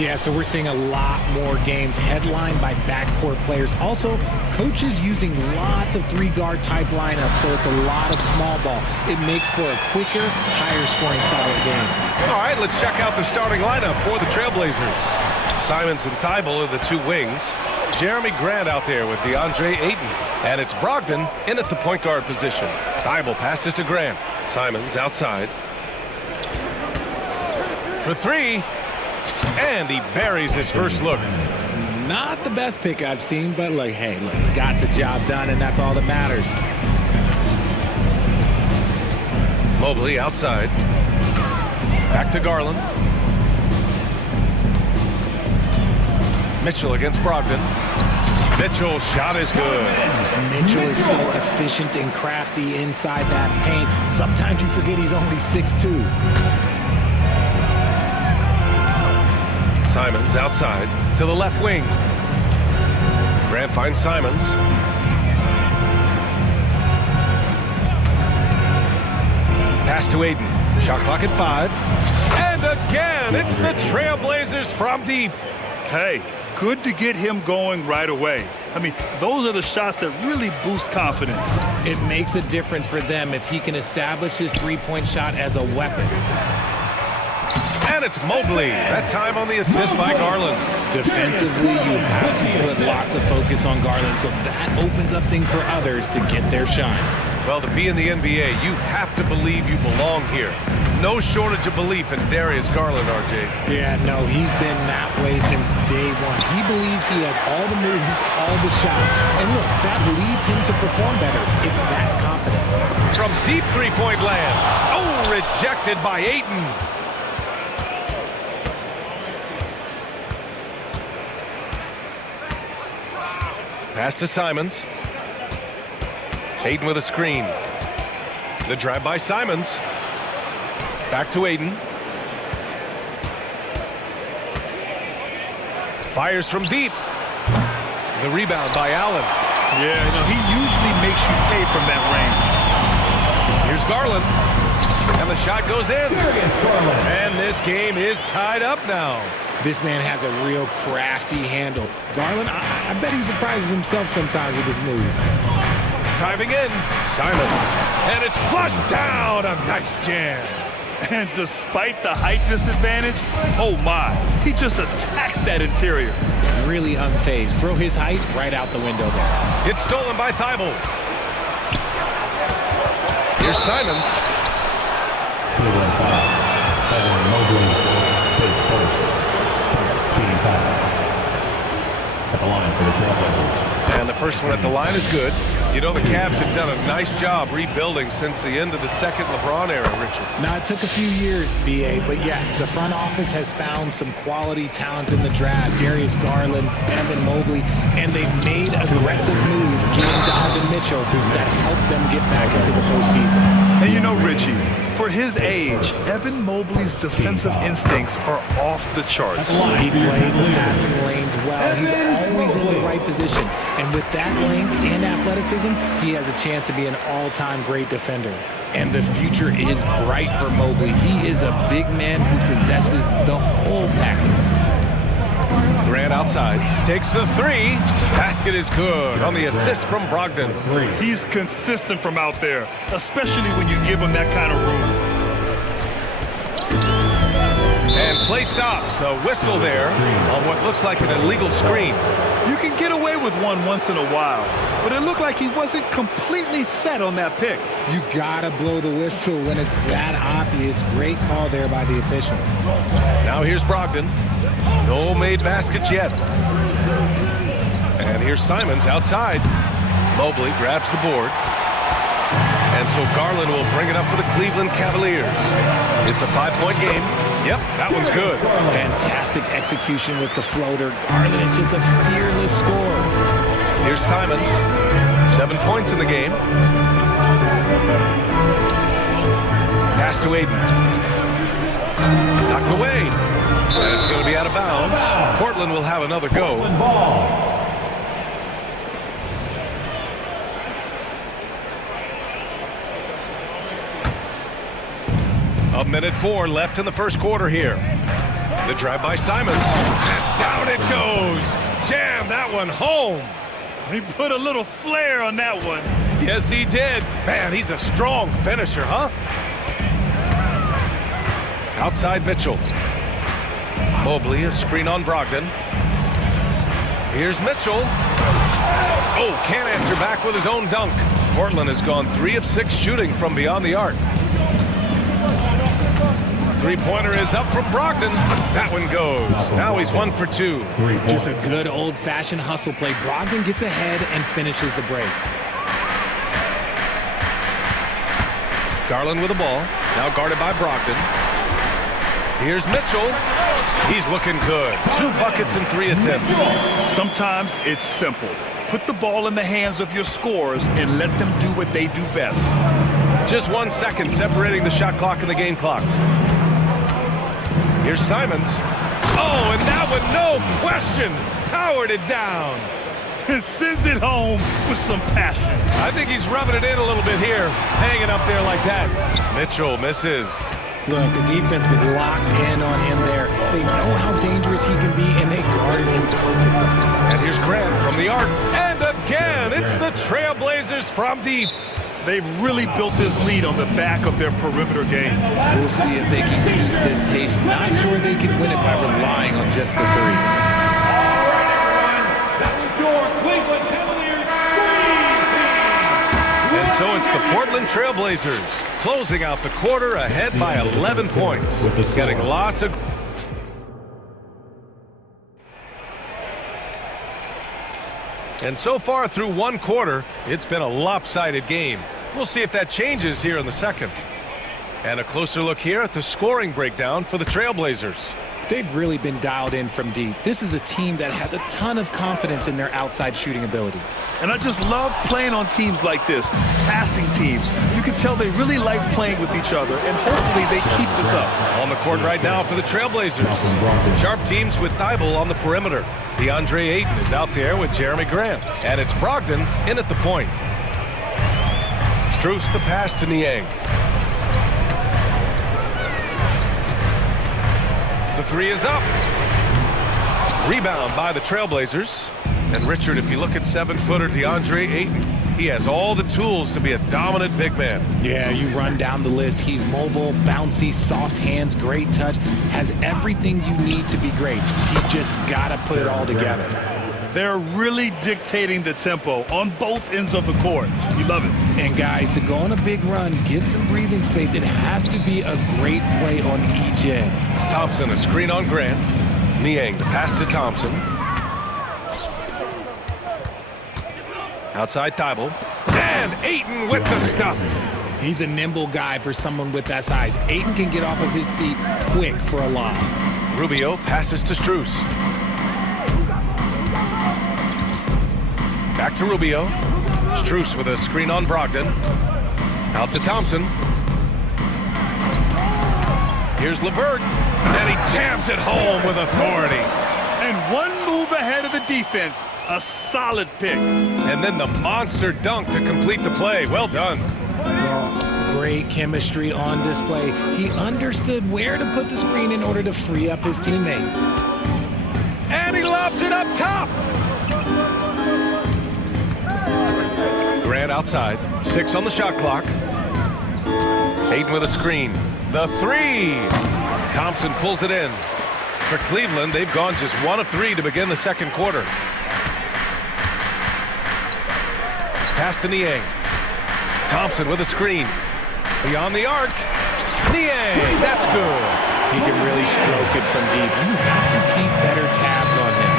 Yeah, so we're seeing a lot more games headlined by backcourt players. Also, coaches using lots of three-guard type lineups, so it's a lot of small ball. It makes for a quicker, higher-scoring style of game. All right, let's check out the starting lineup for the Trailblazers. Simons and Thibault are the two wings. Jeremy Grant out there with DeAndre Ayton. And it's Brogdon in at the point guard position. Thibault passes to Grant. Simons outside. For three. And he buries his first look. Not the best pick I've seen, but look, hey, look, got the job done, and that's all that matters. Mobley outside. Back to Garland. Mitchell against Brogdon. Mitchell's shot is good. Mitchell is so efficient and crafty inside that paint. Sometimes you forget he's only 6'2". Simons outside to the left wing. Grant finds Simons. Pass to Ayton. Shot clock at 5. And again, it's the Trailblazers from deep. Hey, good to get him going right away. I mean, those are the shots that really boost confidence. It makes a difference for them if he can establish his three-point shot as a weapon. And it's Mobley. That time on the assist by Garland. Defensively, you have to put lots of focus on Garland, so that opens up things for others to get their shine. Well, to be in the NBA, you have to believe you belong here. No shortage of belief in Darius Garland, RJ. Yeah, no, he's been that way since day one. He believes he has all the moves, all the shots. And look, that leads him to perform better. It's that confidence. From deep three-point land. Oh, rejected by Ayton. Pass to Simons. Ayton with a screen. The drive by Simons. Back to Ayton. Fires from deep. The rebound by Allen. Yeah, he usually makes you pay from that range. Here's Garland. And the shot goes in. And this game is tied up now. This man has a real crafty handle. Garland, I bet he surprises himself sometimes with his moves. Driving in. Simons. And it's flushed down. A nice jam. And despite the height disadvantage, oh my, he just attacks that interior. Really unfazed. Throw his height right out the window there. It's stolen by Thibault. Here's Simons. Mobley is first. Team foul. At the line for the Trailblazers. And the first one at the line is good. You know, the Cavs have done a nice job rebuilding since the end of the second LeBron era, Richard. Now, it took a few years, B.A., but yes, the front office has found some quality talent in the draft. Darius Garland, Evan Mobley, and they've made aggressive moves, getting Donovan Mitchell, that helped them get back into the postseason. And you know, Richie, for his age, Evan Mobley's defensive instincts are off the charts. He plays the passing lanes well. He's always in the right position. And with that length and athleticism, he has a chance to be an all-time great defender. And the future is bright for Mobley. He is a big man who possesses the whole package. Grant outside, takes the three. Basket is good on the assist from Brogdon. He's consistent from out there, especially when you give him that kind of room. And play stops. A whistle there on what looks like an illegal screen. You can get away with one once in a while, but it looked like he wasn't completely set on that pick. You gotta blow the whistle when it's that obvious. Great call there by the official. Now here's Brogdon. No made baskets yet. And here's Simons outside. Mobley grabs the board. And so Garland will bring it up for the Cleveland Cavaliers. It's a 5-point game. Yep, that one's good. Fantastic execution with the floater. Garland is just a fearless scorer. Here's Simons. 7 points in the game. Pass to Ayton. Knocked away. And it's going to be out of bounds. Portland will have another go. A minute 4 left in the first quarter here. The drive by Simons. And down it goes. Jam that one home. He put a little flair on that one. Yes, he did. Man, he's a strong finisher, huh? Outside Mitchell. Mobley, a screen on Brogdon. Here's Mitchell. Oh, can't answer back with his own dunk. Portland has gone 3 of 6 shooting from beyond the arc. Three-pointer is up from Brogdon. That one goes. Now he's 1 for 2. Just a good old-fashioned hustle play. Brogdon gets ahead and finishes the break. Garland with the ball. Now guarded by Brogdon. Here's Mitchell. He's looking good. 2 buckets in 3 attempts. Sometimes it's simple. Put the ball in the hands of your scorers and let them do what they do best. Just 1 second separating the shot clock and the game clock. Here's Simons. Oh, and that one, no question, powered it down. And sends it home with some passion. I think he's rubbing it in a little bit here, hanging up there like that. Mitchell misses. Look, the defense was locked in on him there. They know how dangerous he can be, and they guarded him perfectly. And here's Grant from the arc. And again, it's the Trailblazers from deep. They've really built this lead on the back of their perimeter game. We'll see if they can keep this pace. Not sure they can win it by relying on just the 3. All right, everyone. That was your Cleveland Cavaliers screen team. And so it's the Portland Trailblazers closing out the quarter ahead by 11 points. Getting lots of... And so far through 1 quarter, it's been a lopsided game. We'll see if that changes here in the second. And a closer look here at the scoring breakdown for the Trailblazers. They've really been dialed in from deep. This is a team that has a ton of confidence in their outside shooting ability. And I just love playing on teams like this, passing teams. You can tell they really like playing with each other, and hopefully they keep this up. On the court right now for the Trailblazers. Sharp teams with Thibault on the perimeter. DeAndre Ayton is out there with Jeremy Grant. And it's Brogdon in at the point. Strus the pass to Niang. The 3 is up. Rebound by the Trailblazers. And Richard, if you look at 7-footer DeAndre Ayton, he has all the tools to be a dominant big man. Yeah, you run down the list. He's mobile, bouncy, soft hands, great touch, has everything you need to be great. You just gotta put it all together. They're really dictating the tempo on both ends of the court. You love it. And guys, to go on a big run, get some breathing space, it has to be a great play on each end. Thompson, a screen on Grant. Niang, the pass to Thompson. Outside Thibault. And Ayton with the stuff. He's a nimble guy for someone with that size. Ayton can get off of his feet quick for a lob. Rubio passes to Strus. Back to Rubio. Strus with a screen on Brogdon. Out to Thompson. Here's LeVert. And he jams it home with authority. And 1 move ahead of the defense. A solid pick. And then the monster dunk to complete the play. Well done. Well, great chemistry on display. He understood where to put the screen in order to free up his teammate. And he lobs it up top. Grant outside. 6 on the shot clock. Ayton with a screen. The 3. Thompson pulls it in. For Cleveland, they've gone just 1 of 3 to begin the second quarter. Pass to Niang. Thompson with a screen. Beyond the arc. Niang, that's good. He can really stroke it from deep. You have to keep better tabs on him.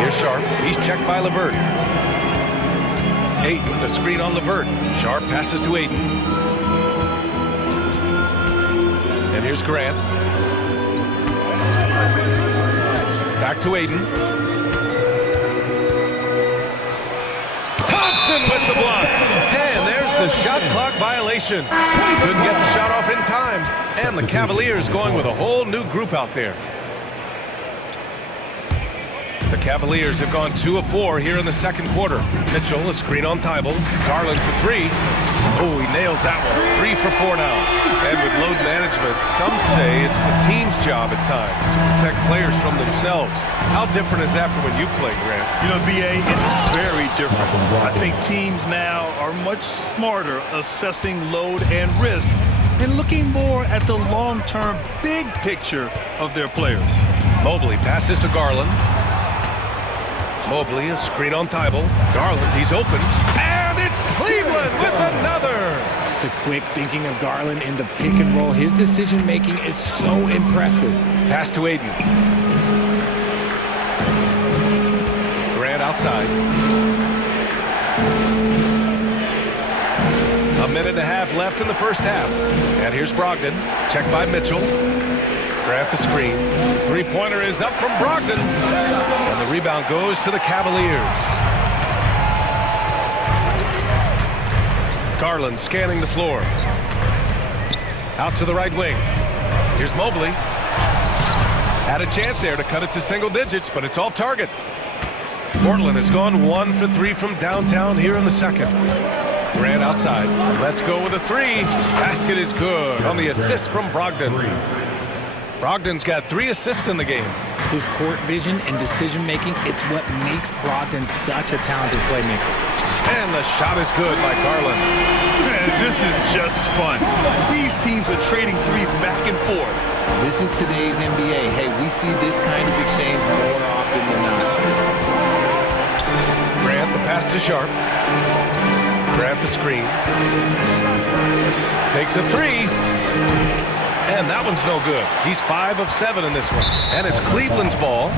Here's Sharp. He's checked by LeVert. Ayton, the screen on LeVert. Sharp passes to Ayton. And here's Grant. Back to Ayton. Thompson with the block. And there's the shot clock violation. Couldn't get the shot off in time. And the Cavaliers going with a whole new group out there. The Cavaliers have gone 2 of 4 here in the second quarter. Mitchell, a screen on Thibault. Garland for 3. Oh, he nails that one. 3 for 4 now. And with load management, some say it's the team's job at times to protect players from themselves. How different is that from when you played, Grant? You know, BA, it's very different. I think teams now are much smarter assessing load and risk and looking more at the long-term big picture of their players. Mobley passes to Garland. Mobley, a screen on Thibault. Garland, he's open. And it's Cleveland with another. The quick thinking of Garland in the pick and roll. His decision-making is so impressive. Pass to Aiden. Grant outside. A minute and a half left in the first half. And here's Brogdon. Checked by Mitchell. Grant the screen. Three-pointer is up from Brogdon. And the rebound goes to the Cavaliers. Garland scanning the floor. Out to the right wing. Here's Mobley. Had a chance there to cut it to single digits, but it's off target. Portland has gone 1 for 3 from downtown here in the second. Grant outside. Let's go with a 3. Basket is good on the assist from Brogdon. Brogdon's got 3 assists in the game. His court vision and decision-making, it's what makes Brogdon such a talented playmaker. And the shot is good by Garland. Man, this is just fun. These teams are trading threes back and forth. This is today's NBA. Hey, we see this kind of exchange more often than not. Grant the pass to Sharp. Grant the screen. Takes a 3. And that one's no good. He's 5 of 7 in this one. And it's Cleveland's ball.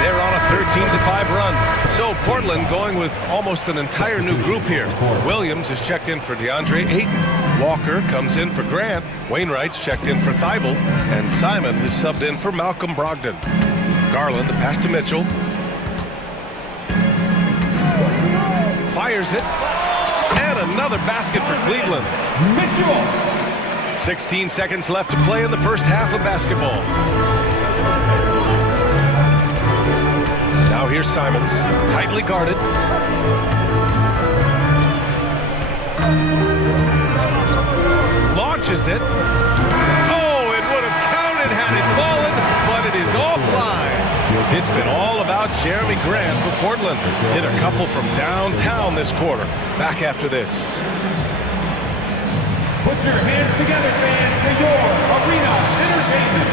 They're on a 13-5 run. So Portland going with almost an entire new group here. Williams is checked in for DeAndre Ayton. Walker comes in for Grant. Wainwright's checked in for Thibault. And Simon is subbed in for Malcolm Brogdon. Garland, the pass to Mitchell. Fires it. And another basket for Cleveland. Mitchell. 16 seconds left to play in the first half of basketball. Now here's Simons, tightly guarded. Launches it. Oh, it would have counted had it fallen, but it is offline. It's been all about Jeremy Grant for Portland. Hit a couple from downtown this quarter. Back after this. Put your hands together, fans, for your arena entertainment.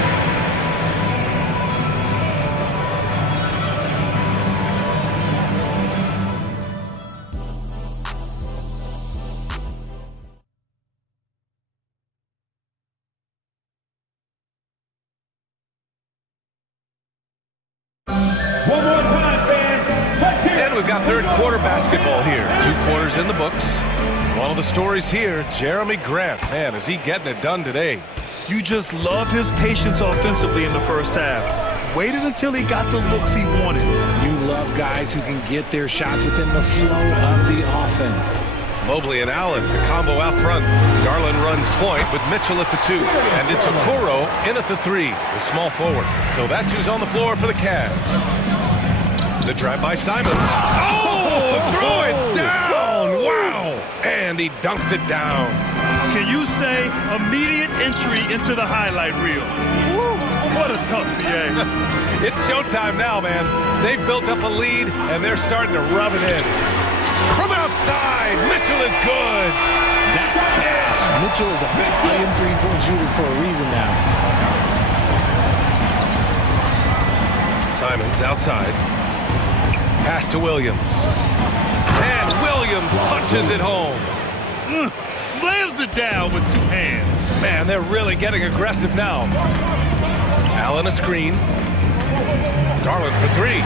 One more time, fans. Let's hear it. And we've got third quarter basketball here. 2 quarters in the books. One of the stories here, Jeremy Grant. Man, is he getting it done today. You just love his patience offensively in the first half. Waited until he got the looks he wanted. You love guys who can get their shots within the flow of the offense. Mobley and Allen, the combo out front. Garland runs point with Mitchell at the 2. And it's Okoro in at the 3, the small forward. So that's who's on the floor for the Cavs. The drive by Simons. Oh, throw it down. Wow. And he dunks it down. Can you say immediate entry into the highlight reel? Woo, what a tough BA. It's showtime now, man. They've built up a lead, and they're starting to rub it in. From outside, Mitchell is good. That's cash. Mitchell is a volume three-point shooter for a reason now. Simons outside. Pass to Williams. And Williams punches it home. Slams it down with 2 hands. Man, they're really getting aggressive now. Allen a screen. Garland for 3.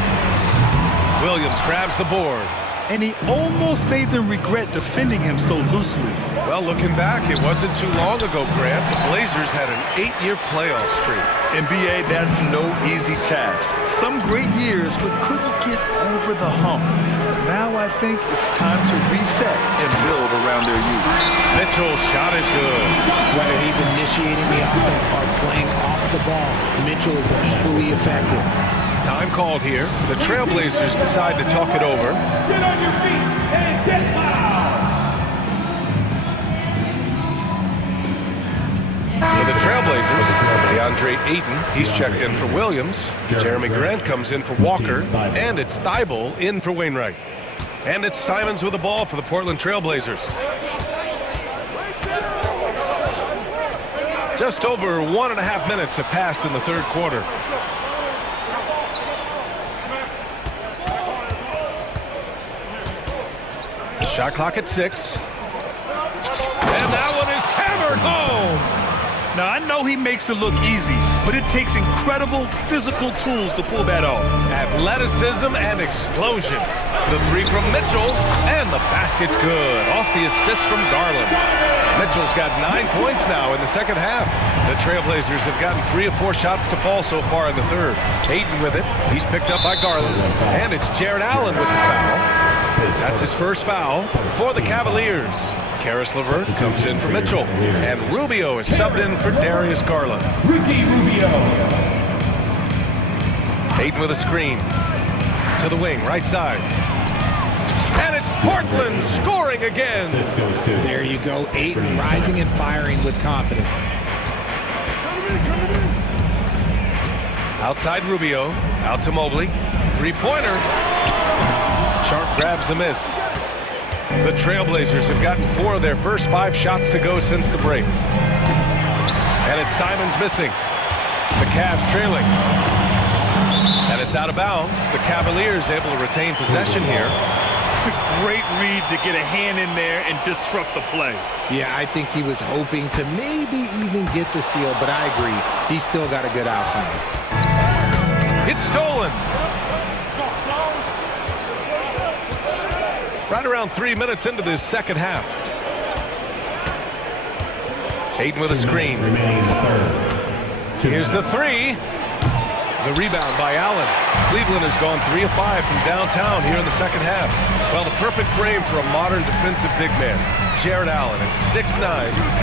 Williams grabs the board. And he almost made them regret defending him so loosely. Well, looking back, it wasn't too long ago, Grant. The Blazers had an 8-year playoff streak. NBA, that's no easy task. Some great years, but couldn't get over the hump. Now I think it's time to reset and build around their youth. Mitchell's shot is good. Whether he's initiating the offense or playing off the ball, Mitchell is equally effective. Time called here. The Trailblazers decide to talk it over. Get on your feet and get loud. For the Trailblazers, DeAndre Ayton, he's checked in for Williams. Jeremy Grant comes in for Walker. And it's Thibault in for Wainwright. And it's Simons with the ball for the Portland Trailblazers. Just over 1.5 minutes have passed in the third quarter. Shot clock at 6. And that one is hammered home. Now, I know he makes it look easy, but it takes incredible physical tools to pull that off. Athleticism and explosion. The three from Mitchell, and the basket's good. Off the assist from Garland. Mitchell's got 9 points now in the second half. The Trailblazers have gotten 3 of 4 shots to fall so far in the third. Ayton with it. He's picked up by Garland. And it's Jared Allen with the foul. That's his first foul for the Cavaliers. Karis LeVert comes in for Mitchell. And Rubio is subbed in for Darius Garland. Ricky Rubio. Ayton with a screen. To the wing, right side. And it's Portland scoring again. There you go, Ayton rising and firing with confidence. Outside Rubio, out to Mobley. Three-pointer. Sharp grabs the miss. The Trailblazers have gotten 4 of their first 5 shots to go since the break. And it's Simons missing. The Cavs trailing. And it's out of bounds. The Cavaliers able to retain possession here. Great read to get a hand in there and disrupt the play. Yeah, I think he was hoping to maybe even get the steal, but I agree. He's still got a good outcome. It's stolen. Right around 3 minutes into this second half. Ayton with a screen. Here's the three. The rebound by Allen. Cleveland has gone 3 of 5 from downtown here in the second half. Well, the perfect frame for a modern defensive big man. Jared Allen at 6'9"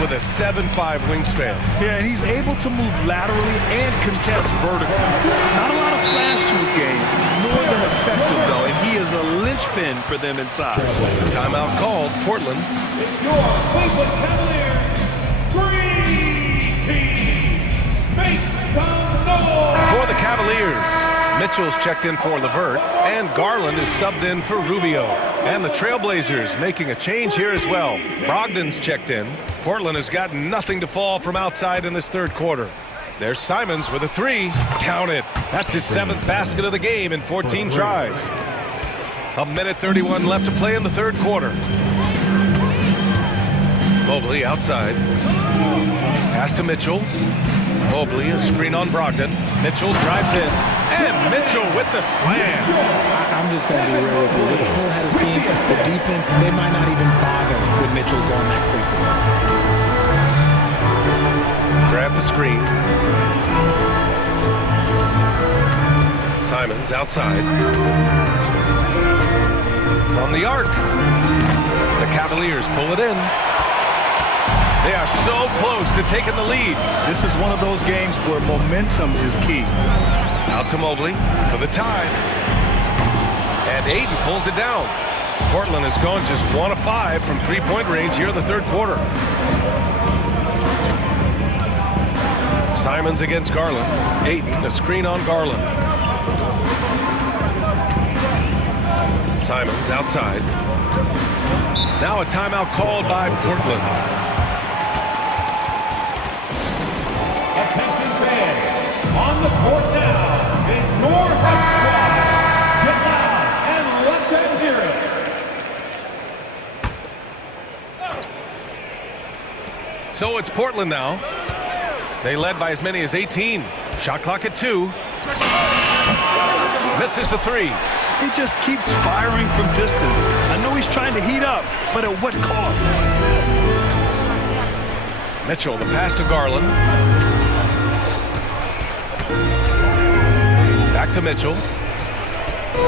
with a 7'5" wingspan. Yeah, and he's able to move laterally and contest vertically. Not a lot of flash to his game, more than effective though, and he is a linchpin for them inside. Timeout called, Portland. It's your Cleveland Cavaliers Screen Team. Make some noise. For the Cavaliers, Mitchell's checked in for LeVert, and Garland is subbed in for Rubio. And the Trailblazers making a change here as well. Brogdon's checked in. Portland has gotten nothing to fall from outside in this third quarter. There's Simons with a 3. Count it. That's his 7th basket of the game in 14 tries. 1:31 left to play in the third quarter. Mobley outside. Pass to Mitchell. Mobley, a screen on Brogdon. Mitchell drives in. And Mitchell with the slam. I'm just going to be real with you. With a full head of steam, the defense, they might not even bother with Mitchell's going that quickly. Grab the screen. Simons outside. From the arc. The Cavaliers pull it in. They are so close to taking the lead. This is one of those games where momentum is key. Out to Mobley for the tie. And Ayton pulls it down. Portland has gone just 1 of 5 from 3-point range here in the third quarter. Simons against Garland. Ayton, a screen on Garland. Simons outside. Now a timeout called by Portland. Attention fans, on the court now is your head squad. Get loud and let them hear it. So it's Portland now. They led by as many as 18. Shot clock at 2. Misses the 3. He just keeps firing from distance. I know he's trying to heat up, but at what cost? Mitchell, the pass to Garland. Back to Mitchell.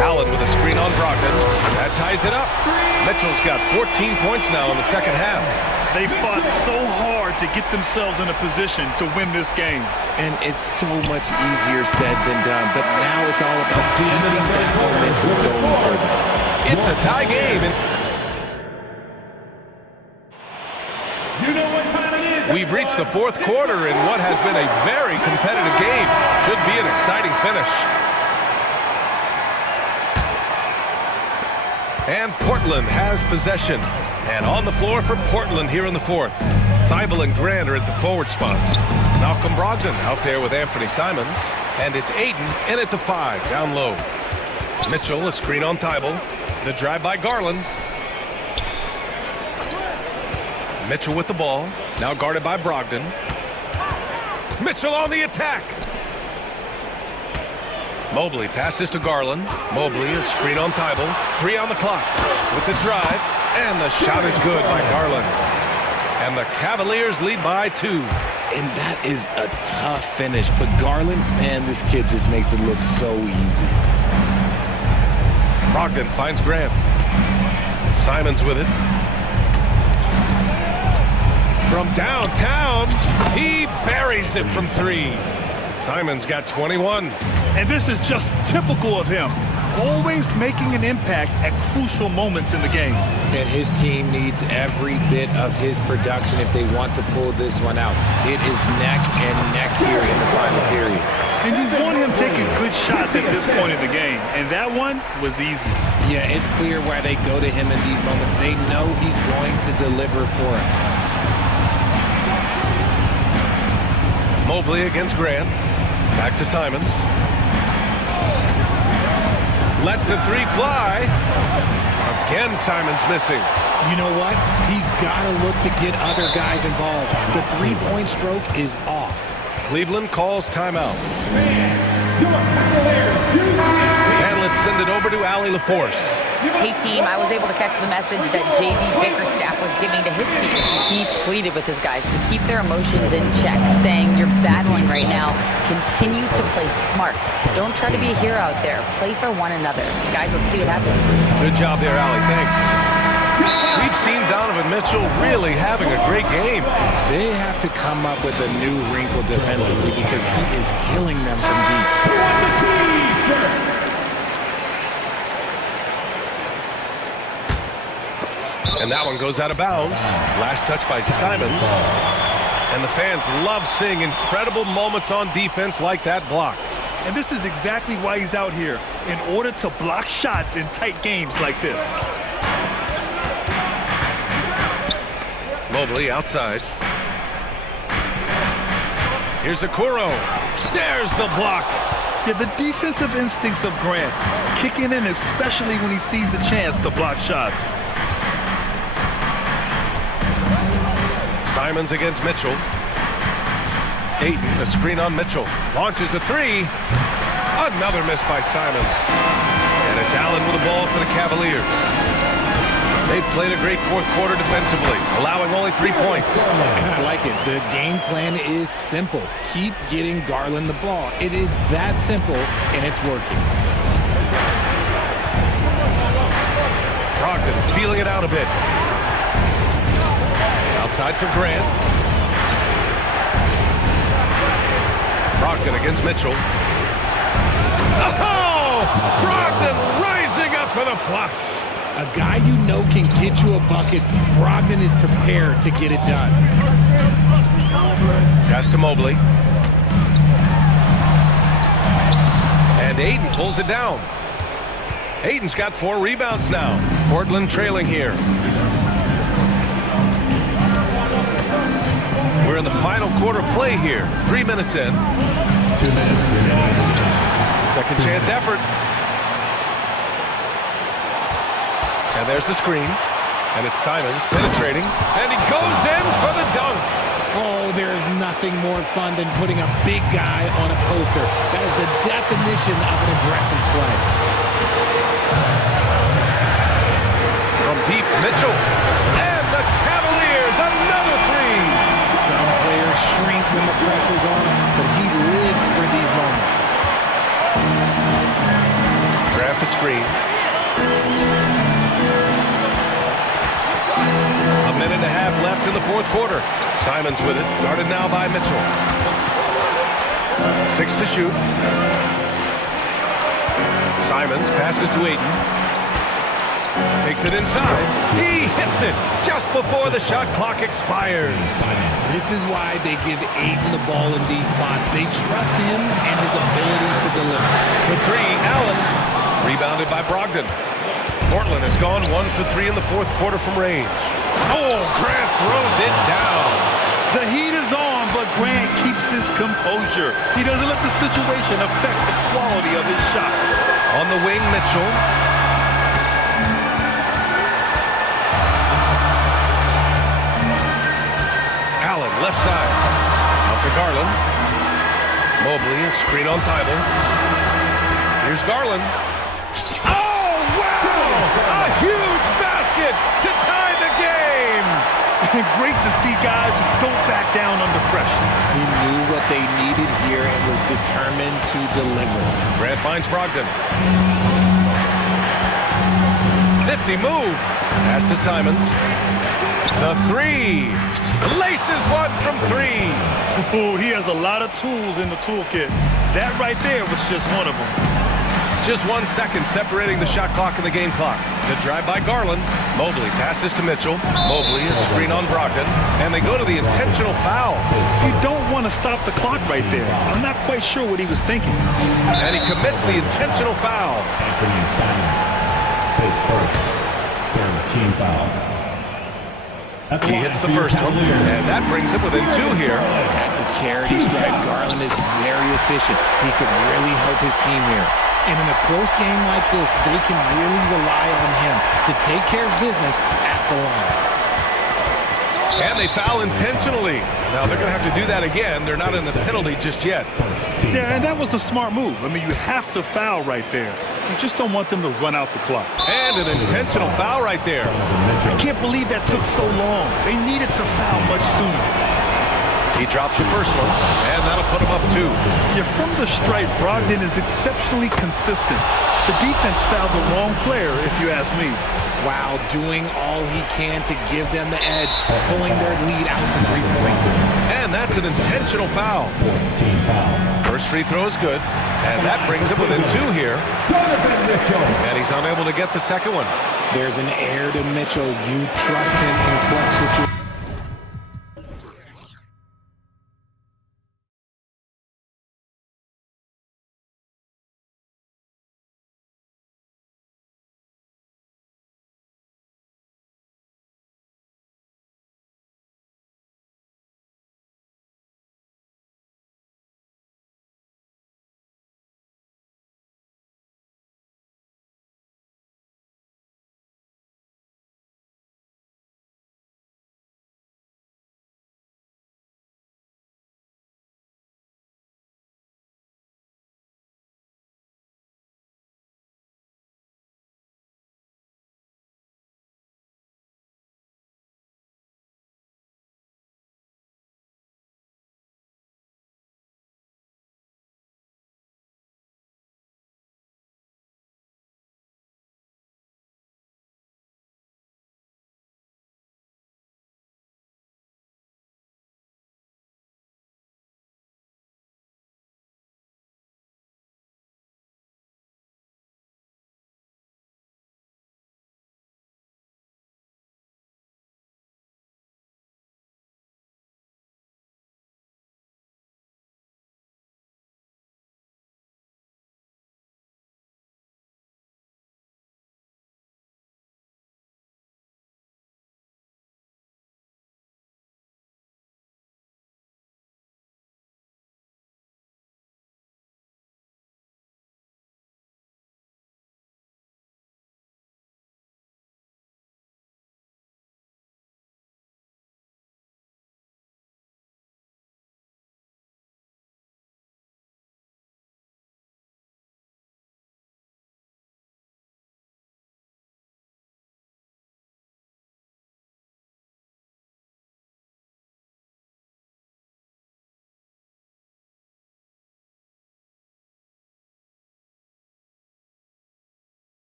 Allen with a screen on Brogdon. That ties it up. Mitchell's got 14 points now in the second half. They fought so hard to get themselves in a position to win this game. And it's so much easier said than done, but now it's all about keeping that momentum going further. It's a tie game. You know what time it is. We've reached the fourth quarter in what has been a very competitive game. Should be an exciting finish. And Portland has possession. And on the floor for Portland here in the fourth. Thibault and Grant are at the forward spots. Malcolm Brogdon out there with Anthony Simons. And it's Ayton in at the 5, down low. Mitchell, a screen on Thibault. The drive by Garland. Mitchell with the ball. Now guarded by Brogdon. Mitchell on the attack. Mobley passes to Garland. Mobley, a screen on Thibault. 3 on the clock with the drive. And the shot is good by Garland. And the Cavaliers lead by 2. And that is a tough finish. But Garland, man, this kid just makes it look so easy. Brogdon finds Grant. Simons with it. From downtown, he buries it from 3. Simons got 21. And this is just typical of him. Always making an impact at crucial moments in the game. And his team needs every bit of his production if they want to pull this one out. It is neck and neck here in the final period. And you want him taking good shots at this point in the game. And that one was easy. Yeah, it's clear why they go to him in these moments. They know he's going to deliver for him. Mobley against Grant. Back to Simons. Lets the 3 fly. Again, Simons missing. You know what? He's got to look to get other guys involved. The 3-point stroke is off. Cleveland calls timeout. And let's send it over to Allie LaForce. Hey team, I was able to catch the message that J.B. Bickerstaff was giving to his team. He pleaded with his guys to keep their emotions in check, saying, you're battling right now. Continue to play smart. Don't try to be a hero out there. Play for one another. Guys, let's see what happens. Good job there, Allie. Thanks. We've seen Donovan Mitchell really having a great game. They have to come up with a new wrinkle defensively because he is killing them from deep. And that one goes out of bounds. Last touch by Simons. And the fans love seeing incredible moments on defense like that block. And this is exactly why he's out here, in order to block shots in tight games like this. Mobley outside. Here's Okoro. There's the block. Yeah, the defensive instincts of Grant kicking in, especially when he sees the chance to block shots. Simons against Mitchell. Ayton, a screen on Mitchell. Launches a 3. Another miss by Simons. And it's Allen with the ball for the Cavaliers. They've played a great fourth quarter defensively, allowing only 3 points. I like it. The game plan is simple. Keep getting Garland the ball. It is that simple, and it's working. Brogdon feeling it out a bit. Outside for Grant. Brogdon against Mitchell. Oh! Brogdon rising up for the flush. A guy you know can get you a bucket. Brogdon is prepared to get it done. Pass to Mobley. And Ayton pulls it down. Ayton's got 4 rebounds now. Portland trailing here. We're in the final quarter play here. 3 minutes in. 2 minutes. Second chance effort. And there's the screen. And it's Simons penetrating. And he goes in for the dunk. Oh, there's nothing more fun than putting a big guy on a poster. That is the definition of an aggressive play. From deep, Mitchell. And the Cavaliers, another 3. Some players shrink when the pressure's on, but he lives for these moments. Grab the screen. A minute and a half left in the fourth quarter. Simons with it, guarded now by Mitchell. 6 to shoot. Simons passes to Ayton. Takes it inside. He hits it just before the shot clock expires. This is why they give Ayton the ball in these spots. They trust him and his ability to deliver. For three, Allen. Rebounded by Brogdon. Portland has gone 1 for 3 in the fourth quarter from range. Oh, Grant throws it down. The heat is on, but Grant keeps his composure. He doesn't let the situation affect the quality of his shot. On the wing, Mitchell. Allen, left side. Out to Garland. Mobley, a screen on Thibault. Here's Garland. Oh, wow! A huge basket to tie the game! Great to see guys who don't back down under pressure. He knew what they needed here and was determined to deliver. Grant finds Brogdon. Nifty move. Pass to Simons. The three. Laces one from 3. Oh, he has a lot of tools in the toolkit. That right there was just one of them. Just 1 second separating the shot clock and the game clock. The drive by Garland. Mobley passes to Mitchell. Mobley, a screen on Brogdon. And they go to the intentional foul. You don't want to stop the clock right there. I'm not quite sure what he was thinking. And he commits the intentional foul. Anthony Simons plays first. Third team foul. He hits the first one, and that brings him within 2 here. At the charity stripe, Garland is very efficient. He could really help his team here. And in a close game like this, they can really rely on him to take care of business at the line. And they foul intentionally. Now, they're going to have to do that again. They're not in the penalty just yet. Yeah, and that was a smart move. I mean, you have to foul right there. You just don't want them to run out the clock. And an intentional foul right there. I can't believe that took so long. They needed to foul much sooner. He drops the first one, and that'll put him up 2. Yeah, from the stripe, Brogdon is exceptionally consistent. The defense fouled the wrong player, if you ask me. While doing all he can to give them the edge, pulling their lead out to 3 points. And that's an intentional foul. First free throw is good, and that brings him within 2 here. And he's unable to get the second one. There's an air to Mitchell. You trust him in clutch situations.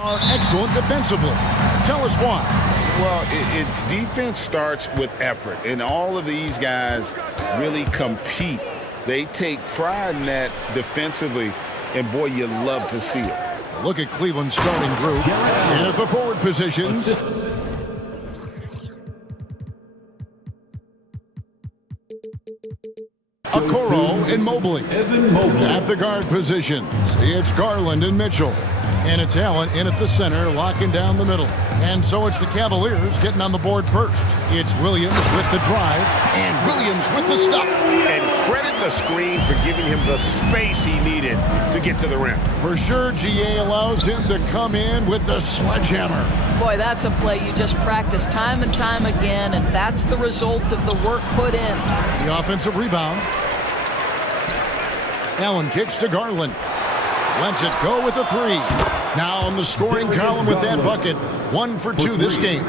Are excellent defensively. Tell us why. Well, defense starts with effort, and all of these guys really compete. They take pride in that defensively, and boy, you love to see it. Look at Cleveland's starting group. And at the forward positions. Okoro and Mobley. At the guard positions, it's Garland and Mitchell. And it's Allen in at the center, locking down the middle. And so it's the Cavaliers getting on the board first. It's Williams with the drive, and Williams with the stuff. And credit the screen for giving him the space he needed to get to the rim. For sure, GA allows him to come in with the sledgehammer. Boy, that's a play you just practice time and time again, and that's the result of the work put in. The offensive rebound. Allen kicks to Garland. Lets it go with a three. Now on the scoring column with that bucket. 1 for 2 this game.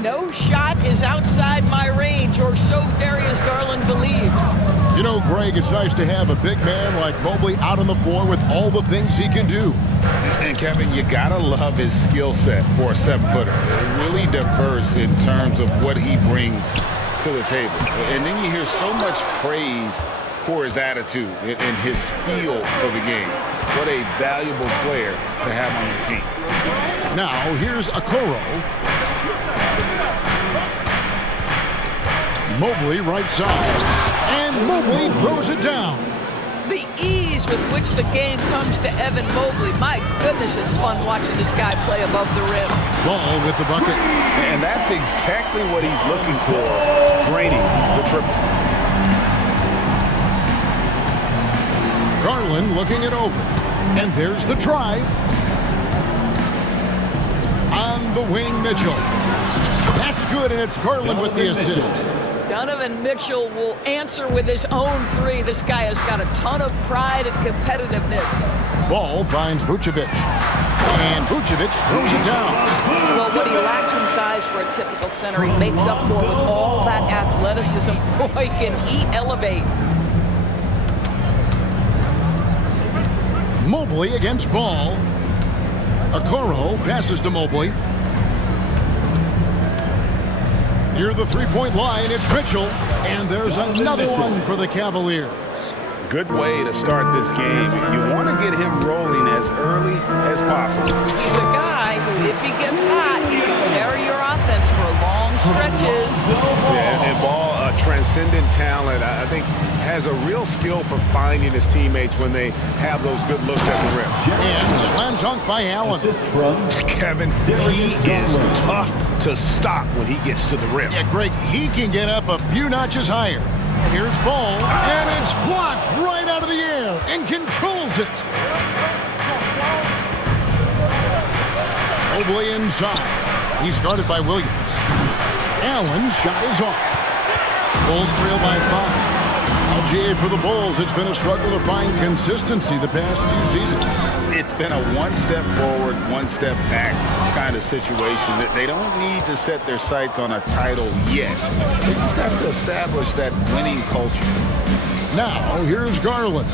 No shot is outside my range, or so Darius Garland believes. You know, Greg, it's nice to have a big man like Mobley out on the floor with all the things he can do. And Kevin, you gotta love his skill set for a 7-footer. Really diverse in terms of what he brings to the table. And then you hear so much praise for his attitude and his feel for the game. What a valuable player to have on your team. Now, here's Okoro. Mobley right side. And Mobley throws it down. The ease with which the game comes to Evan Mobley. My goodness, it's fun watching this guy play above the rim. Ball with the bucket. And that's exactly what he's looking for, draining the triple. Garland looking it over. And there's the drive. On the wing, Mitchell. That's good, and it's Garland with the assist. Donovan Mitchell will answer with his own three. This guy has got a ton of pride and competitiveness. Ball finds Vucevic. And Vucevic throws it down. Well, what he lacks in size for a typical center, he makes up for with all that athleticism. Boy, can he elevate. Mobley against Ball. Okoro passes to Mobley. Near the three-point line, it's Mitchell. And there's another one for the Cavaliers. Good way to start this game. You want to get him rolling as early as possible. He's a guy who, if he gets hot, he can carry your offense for long stretches. Yeah, and Ball, a transcendent talent, I think, has a real skill for finding his teammates when they have those good looks at the rim. And slam dunk by Allen. Kevin, he is tough to stop when he gets to the rim. Yeah, Greg, he can get up a few notches higher. Here's Ball, and it's blocked right out of the air and controls it. Mobley inside. He's guarded by Williams. Allen's shot is off. Bulls trail by 5. LGA for the Bulls. It's been a struggle to find consistency the past few seasons. It's been a one-step forward, one-step back kind of situation. That they don't need to set their sights on a title yet. They just have to establish that winning culture. Now, here's Garland.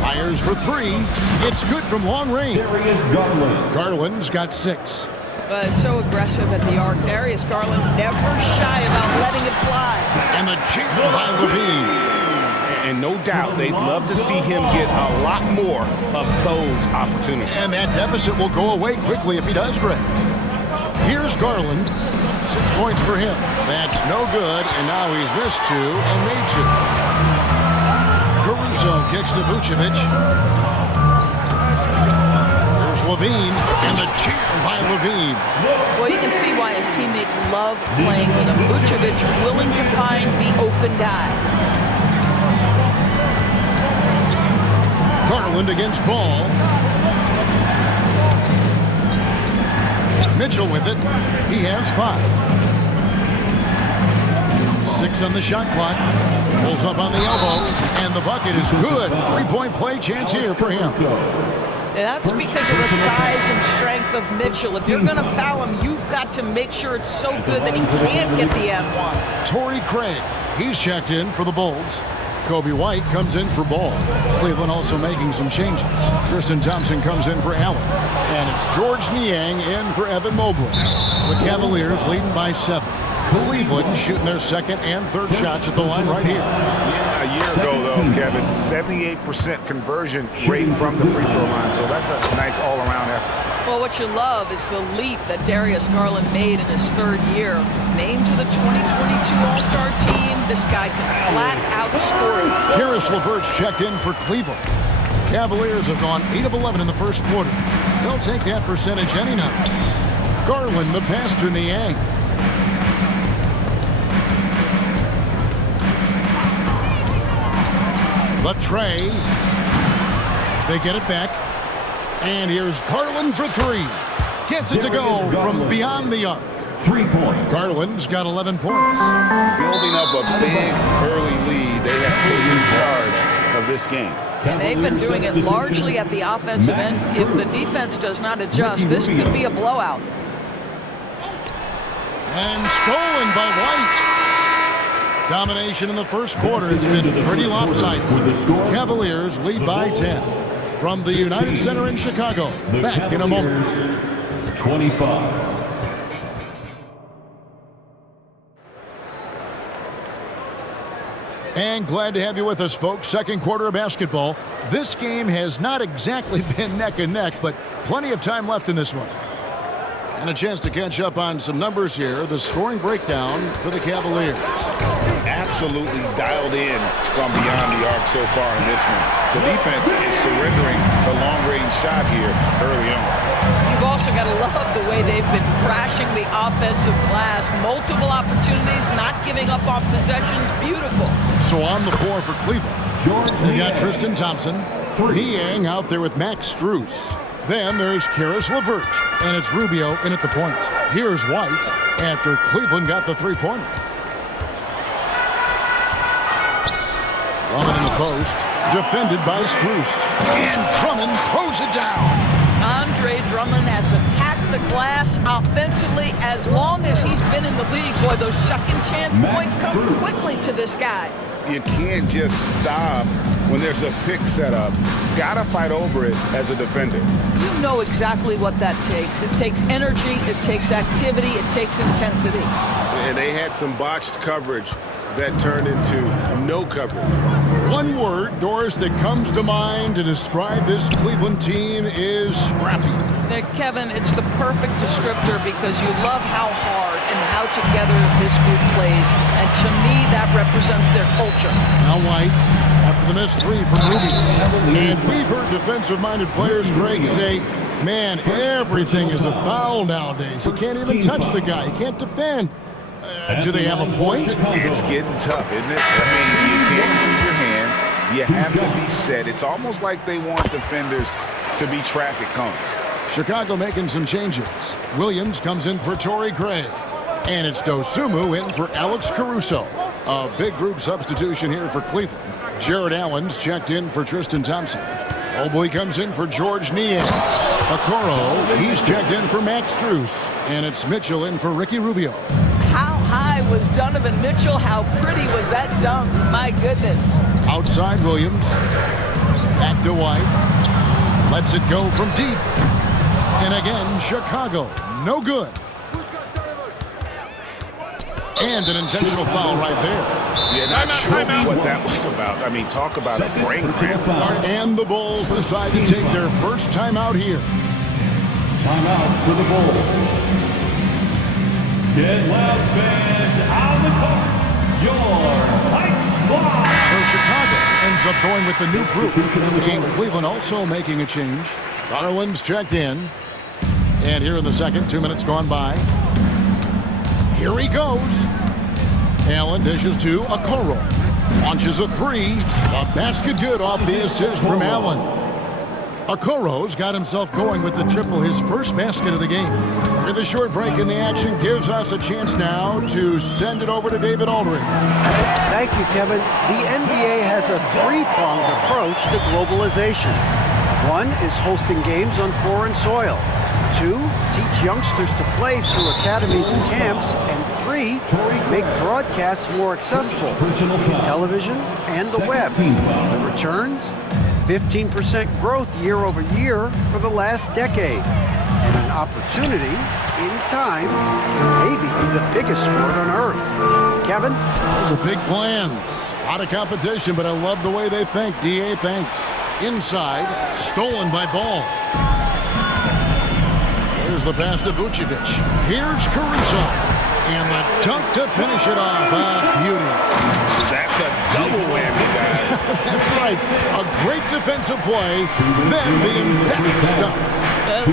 Fires for 3. It's good from long range. Garland's got 6. So aggressive at the arc. Darius Garland never shy about letting it fly. And the jam by Levine. And no doubt they'd love to see him get a lot more of those opportunities. And that deficit will go away quickly if he does, Greg. Here's Garland. 6 points for him. That's no good, and now he's missed 2 and made 2. Caruso kicks to Vucevic. Here's Levine, and the jam by Levine. Well, you can see why his teammates love playing with him. Vucevic willing to find the open guy. Garland against Ball. Mitchell with it. He has 5. 6 on the shot clock. Pulls up on the elbow, and the bucket is good. 3-point play chance here for him. And that's because of the size and strength of Mitchell. If you're going to foul him, you've got to make sure it's so good that he can't get the N1. Torrey Craig, he's checked in for the Bulls. Kobe White comes in for Ball. Cleveland also making some changes. Tristan Thompson comes in for Allen. And it's George Niang in for Evan Mobley. The Cavaliers leading by 7. Cleveland shooting their second and third shots at the line right here. Yeah, a year ago, though, Kevin, 78% conversion rate from the free throw line. So that's a nice all-around effort. Well, what you love is the leap that Darius Garland made in his third year. Named to the 2022 All-Star team, this guy can flat out score. Karis LeVert's checked in for Cleveland. Cavaliers have gone 8 of 11 in the first quarter. They'll take that percentage any night. Garland, the pass to Niang. The tray. They get it back. And here's Garland for 3. Gets it to go from beyond the arc. 3 points. Garland's got 11 points. Building up a big early lead, they have taken charge of this game. And they've been doing it largely at the offensive end. If the defense does not adjust, this could be a blowout. And stolen by White. Domination in the first quarter. It's been pretty lopsided. Cavaliers lead by 10. From the United Center in Chicago. Back in a moment. 25. And glad to have you with us, folks. Second quarter of basketball. This game has not exactly been neck and neck, but plenty of time left in this one. And a chance to catch up on some numbers here. The scoring breakdown for the Cavaliers. Absolutely dialed in from beyond the arc so far in this one. The defense is surrendering the long-range shot here early on. You've also got to love the way they've been crashing the offensive glass. Multiple opportunities, not giving up on possessions. Beautiful. So on the floor for Cleveland, they've got Tristan Thompson. Niang out there with Max Strus. Then there's Karis LeVert, and it's Rubio in at the point. Here's White after Cleveland got the three-pointer. Drummond in the post, defended by Strus. And Drummond throws it down. Andre Drummond has attacked the glass offensively as long as he's been in the league. Boy, those second chance points come quickly to this guy. You can't just stop when there's a pick set up. Gotta fight over it as a defender. You know exactly what that takes. It takes energy, it takes activity, it takes intensity. And they had some botched coverage that turned into no coverage. One word, Doris, that comes to mind to describe this Cleveland team is scrappy. Kevin, it's the perfect descriptor because you love how hard and how together this group plays. And to me, that represents their culture. Now White, after the missed three from Rubio. And we've heard defensive-minded players, Greg, say, man, everything is a foul nowadays. You can't even touch the guy. You can't defend. Do they have a point? It's getting tough, isn't it? I mean, you can't use your hands. You have to be set. It's almost like they want defenders to be traffic cones. Chicago making some changes. Williams comes in for Torrey Craig. And it's Dosumu in for Alex Caruso. A big group substitution here for Cleveland. Jared Allen's checked in for Tristan Thompson. Mobley comes in for George Niang. Okoro, he's checked in for Max Strus. And it's Mitchell in for Ricky Rubio. How high was Donovan Mitchell? How pretty was that dunk? My goodness. Outside Williams. Back to White. Lets it go from deep. And again, Chicago. No good. And an intentional foul right there. Yeah, not sure what that was about. I mean, talk about a brain cramp. And the Bulls decide to take their first timeout here. Timeout for the Bulls. Get loud, fans, on the court. Your lights fly. So Chicago ends up going with the new group. And Cleveland also making a change. Garland's checked in. And here in the second, 2 minutes gone by. Here he goes. Allen dishes to Okoro. Launches a three. A basket good off the assist from Allen. Okoro's got himself going with the triple, his first basket of the game. With a short break in the action gives us a chance now to send it over to David Aldridge. Thank you, Kevin. The NBA has a three-pronged approach to globalization. One is hosting games on foreign soil. Two, teach youngsters to play through academies and camps. And 3 make broadcasts more accessible in television and the web. The returns, 15% growth year over year for the last decade, and an opportunity in time to maybe be the biggest sport on earth. Kevin? Those are big plans. A lot of competition, but I love the way they think. DA thanks. Inside, stolen by Ball. There's the pass to Vucevic. Here's Caruso. And the dunk to finish it off. Beauty. That's a double whammy, guys. That's right. A great defensive play, then the emphatic stuff.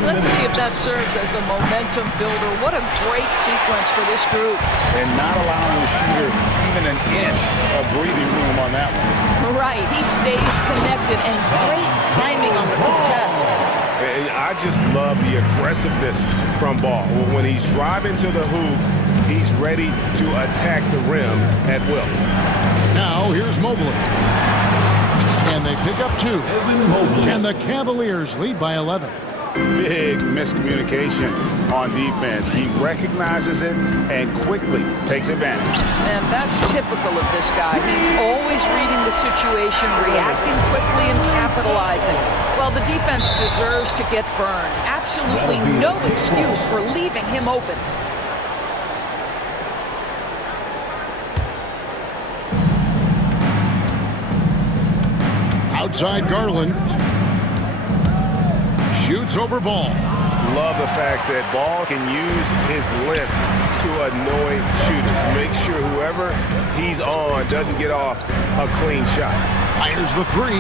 Let's see if that serves as a momentum builder. What a great sequence for this group. And not allowing the shooter even an inch of breathing room on that one. Right, he stays connected, and great timing on the contest. I just love the aggressiveness from Ball. When he's driving to the hoop, he's ready to attack the rim at will. Now here's Mobley. And they pick up 2. And the Cavaliers lead by 11. Big miscommunication on defense. He recognizes it and quickly takes advantage. And that's typical of this guy. He's always reading the situation, reacting quickly and capitalizing. Well, the defense deserves to get burned. Absolutely no excuse for leaving him open. Outside Garland. Shoots over Ball. Love the fact that Ball can use his length to annoy shooters. Make sure whoever he's on doesn't get off a clean shot. Fires the 3.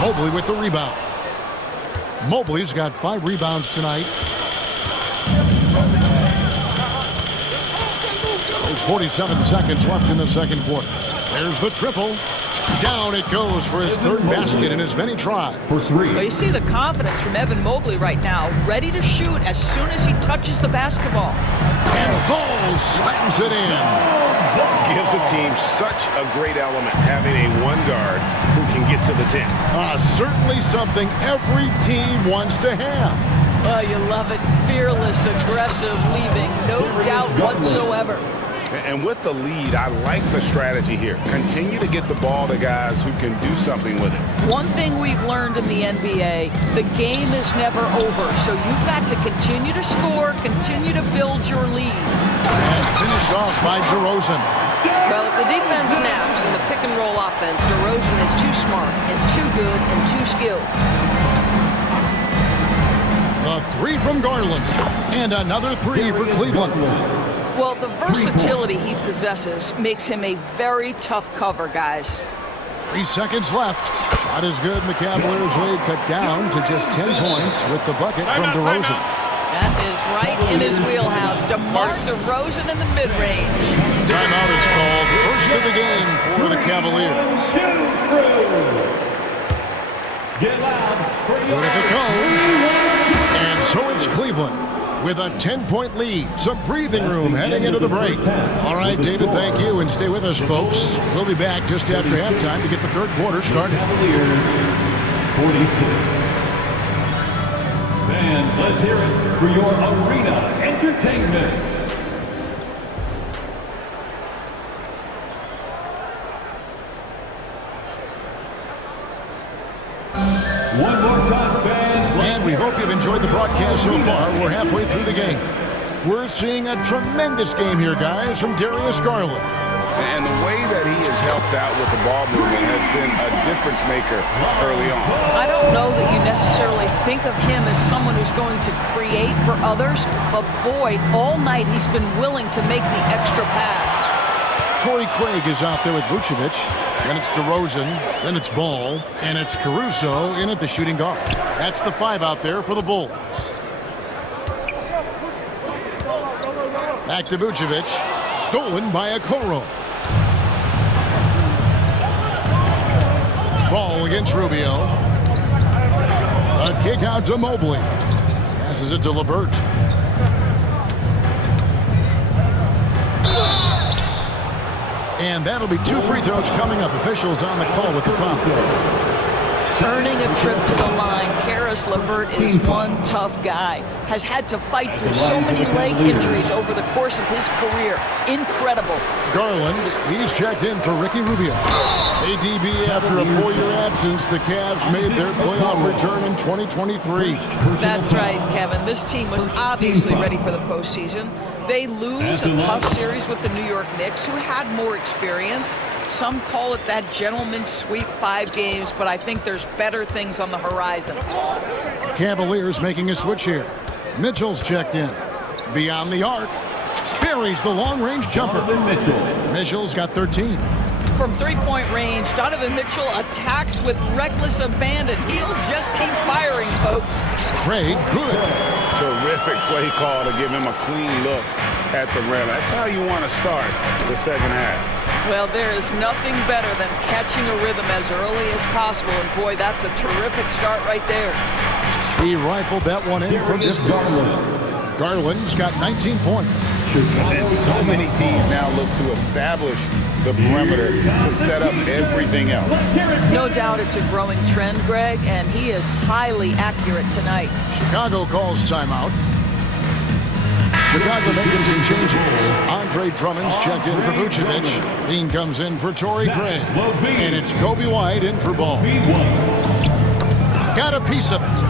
Mobley with the rebound. Mobley's got 5 rebounds tonight. There's 47 seconds left in the second quarter. There's the triple. Down it goes for his 3rd basket in as many tries. Well, you see the confidence from Evan Mobley right now, ready to shoot as soon as he touches the basketball. And Ball slams it in. Gives the team such a great element, having a 1 guard who can get to the 10. Certainly something every team wants to have. Oh, you love it. Fearless, aggressive, leaving. No doubt whatsoever. And with the lead, I like the strategy here. Continue to get the ball to guys who can do something with it. One thing we've learned in the NBA, the game is never over. So you've got to continue to score, continue to build your lead. And finished off by DeRozan. Well, if the defense snaps in the pick-and-roll offense, DeRozan is too smart and too good and too skilled. A 3 from Garland. And another 3 for Cleveland. Well, the versatility he possesses makes him a very tough cover, guys. 3 seconds left. Shot is good, and the Cavaliers lead cut down to just 10 points with the bucket from DeRozan. That is right in his wheelhouse. DeMar DeRozan in the mid-range. Timeout is called. First of the game for the Cavaliers. But if it goes, and so it's Cleveland with a 10-point lead. Some breathing room heading into the break. All right, David, thank you, and stay with us, folks. We'll be back just after halftime to get the third quarter started. 46. Fans, let's hear it for your arena entertainment. One more time, fans. And we hope you've enjoyed the broadcast so far. We're halfway through the game. We're seeing a tremendous game here, guys, from Darius Garland. And the way that he has helped out with the ball movement has been a difference maker early on. I don't know that you necessarily think of him as someone who's going to create for others, but boy, all night he's been willing to make the extra pass. Torrey Craig is out there with Vucevic. Then it's DeRozan, then it's Ball, and it's Caruso in at the shooting guard. That's the 5 out there for the Bulls. Back to Vucevic, stolen by Okoro. Ball against Rubio. A kick out to Mobley. Passes it to LeVert. And that'll be 2 free throws coming up. Officials on the call with the foul. Earning a trip to the line, Karis LeVert is one tough guy. Has had to fight through so many leg injuries over the course of his career. Incredible. Garland, he's checked in for Ricky Rubio. ADB, after a 4-year absence, the Cavs made their playoff return in 2023. That's right, Kevin. This team was obviously ready for the postseason. They lose a tough series with the New York Knicks, who had more experience. Some call it that gentleman's sweep, 5 games, but I think there's better things on the horizon. Cavaliers making a switch here. Mitchell's checked in. Beyond the arc. Buries the long-range jumper. Mitchell's got 13. From three-point range, Donovan Mitchell attacks with reckless abandon. He'll just keep firing, folks. Craig, good. Terrific play call to give him a clean look at the rim. That's how you want to start the second half. Well, there is nothing better than catching a rhythm as early as possible, and boy, that's a terrific start right there. He rifled that one in from distance. Garland's got 19 points. And so many teams now look to establish the perimeter to set up everything else. No doubt it's a growing trend, Greg, and he is highly accurate tonight. Chicago calls timeout. Chicago making some changes. Andre Drummond's checked in for Vucevic. Dean comes in for Torrey Craig. And it's Kobe White in for Ball. Got a piece of it.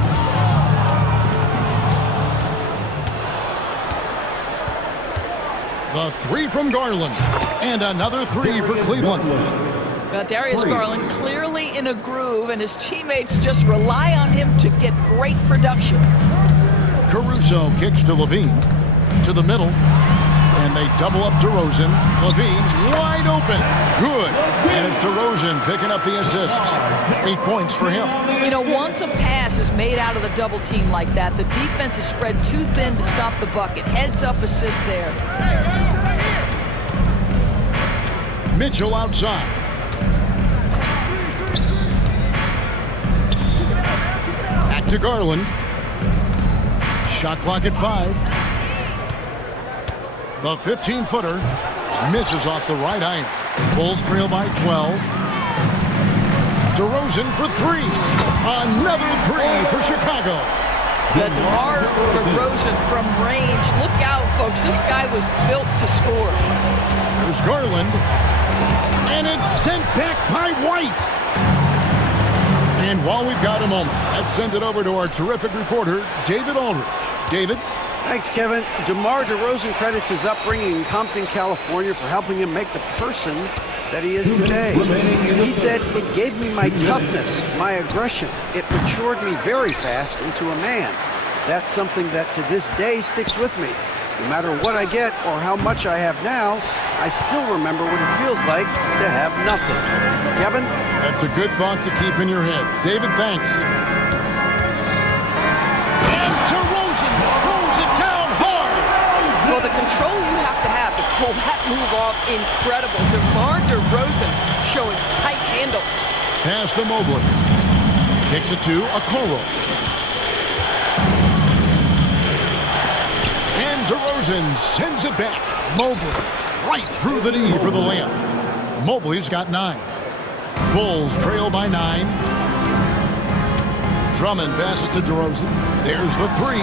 The 3 from Garland. And another 3 for Cleveland. Well, Darius Garland clearly in a groove, and his teammates just rely on him to get great production. Caruso kicks to Levine. To the middle. And they double up DeRozan. Levine's wide open. Good. And it's DeRozan picking up the assists. 8 points for him. You know, once a pass is made out of the double team like that, the defense is spread too thin to stop the bucket. Heads up assist there. Mitchell outside. Back to Garland. Shot clock at 5. The 15-footer misses off the right iron. Bulls trail by 12. DeRozan for 3. Another 3 for Chicago. DeMar DeRozan from range. Look out, folks. This guy was built to score. There's Garland. And it's sent back by White. And while we've got a moment, let's send it over to our terrific reporter, David Aldridge. David? Thanks, Kevin. DeMar DeRozan credits his upbringing in Compton, California for helping him make the person that he is today. He said, "It gave me my toughness, my aggression. It matured me very fast into a man. That's something that to this day sticks with me. No matter what I get or how much I have now, I still remember what it feels like to have nothing." Kevin? That's a good thought to keep in your head. David, thanks. And DeRozan throws it down hard. Well, the control you have to pull that move off, incredible. DeMar DeRozan showing tight handles. Pass to Mobley. Kicks it to Okoro. And DeRozan sends it back. Mobley right through the knee for the layup. Mobley's got 9. Bulls trail by 9. Drummond passes to DeRozan. There's the 3.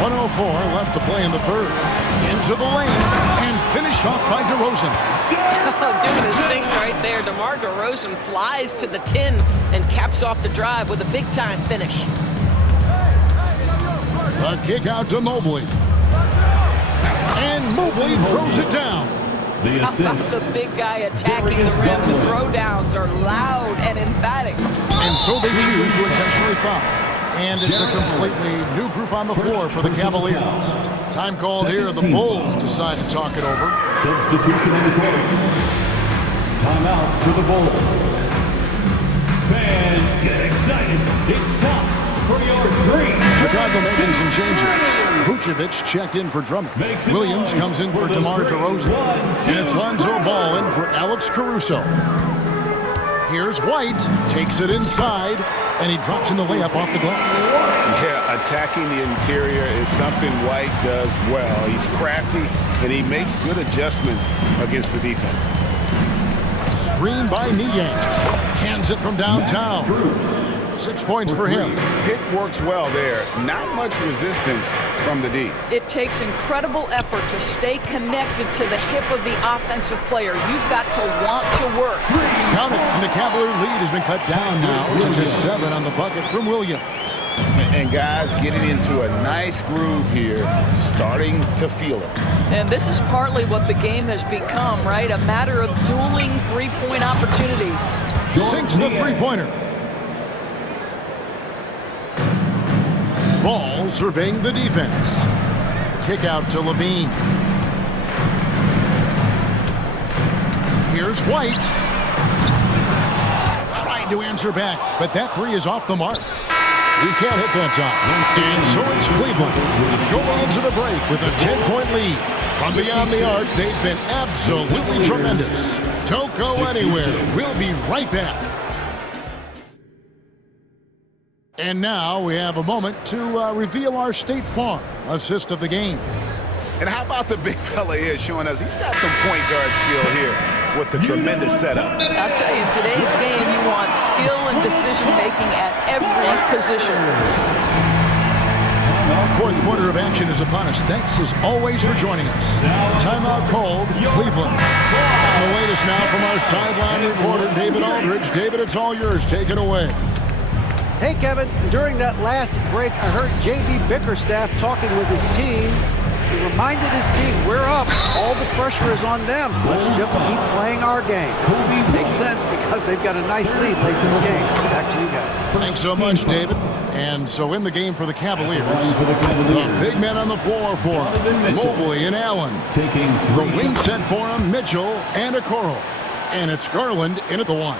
1:04 left to play in the third. Into the lane and finished off by DeRozan. Doing his thing right there. DeMar DeRozan flies to the 10 and caps off the drive with a big-time finish. A kick out to Mobley. And Mobley throws it down. How about the big guy attacking the rim? The throwdowns are loud and emphatic. And so they choose to intentionally foul. And it's a completely new group on the floor for the Cavaliers. Time called here. The Bulls decide to talk it over. Substitution in the court. Timeout for the Bulls. Fans, get excited. It's time for your 3. Chicago making some changes. Vucevic checked in for Drummond. Williams comes in for DeMar DeRozan. And it's Lonzo Ball in for Alex Caruso. Here's White, takes it inside, and he drops in the layup off the glass. Yeah, attacking the interior is something White does well. He's crafty, and he makes good adjustments against the defense. Screen by Niang. Cans it from downtown. 6 points for him. Pick works well there. Not much resistance from the D. It takes incredible effort to stay connected to the hip of the offensive player. You've got to want to work. Count it, and the Cavalier lead has been cut down now to just 7 on the bucket from Williams. And guys getting into a nice groove here, starting to feel it. And this is partly what the game has become, right? A matter of dueling three-point opportunities. Sinks the three-pointer. Ball surveying the defense. Kick out to Levine. Here's White. Tried to answer back, but that three is off the mark. He can't hit that time. And so it's Cleveland going into the break with a 10-point lead. From beyond the arc, they've been absolutely tremendous. Don't go anywhere. We'll be right back. And now we have a moment to reveal our State Farm assist of the game. And how about the big fella here showing us he's got some point guard skill here with the tremendous setup. I'll tell you, in today's game, you want skill and decision-making at every position. Fourth quarter of action is upon us. Thanks, as always, for joining us. Timeout called, Cleveland. And the latest now from our sideline reporter, David Aldridge. David, it's all yours. Take it away. Hey, Kevin, during that last break, I heard J.B. Bickerstaff talking with his team. He reminded his team, we're up. All the pressure is on them. Let's just keep playing our game. Makes sense because they've got a nice lead late in this game. Back to you guys. Thanks so much, David. And so in the game for the Cavaliers, the big men on the floor for them, Mobley and Allen. The wing set for them, Mitchell and Okoro. And it's Garland in at the one.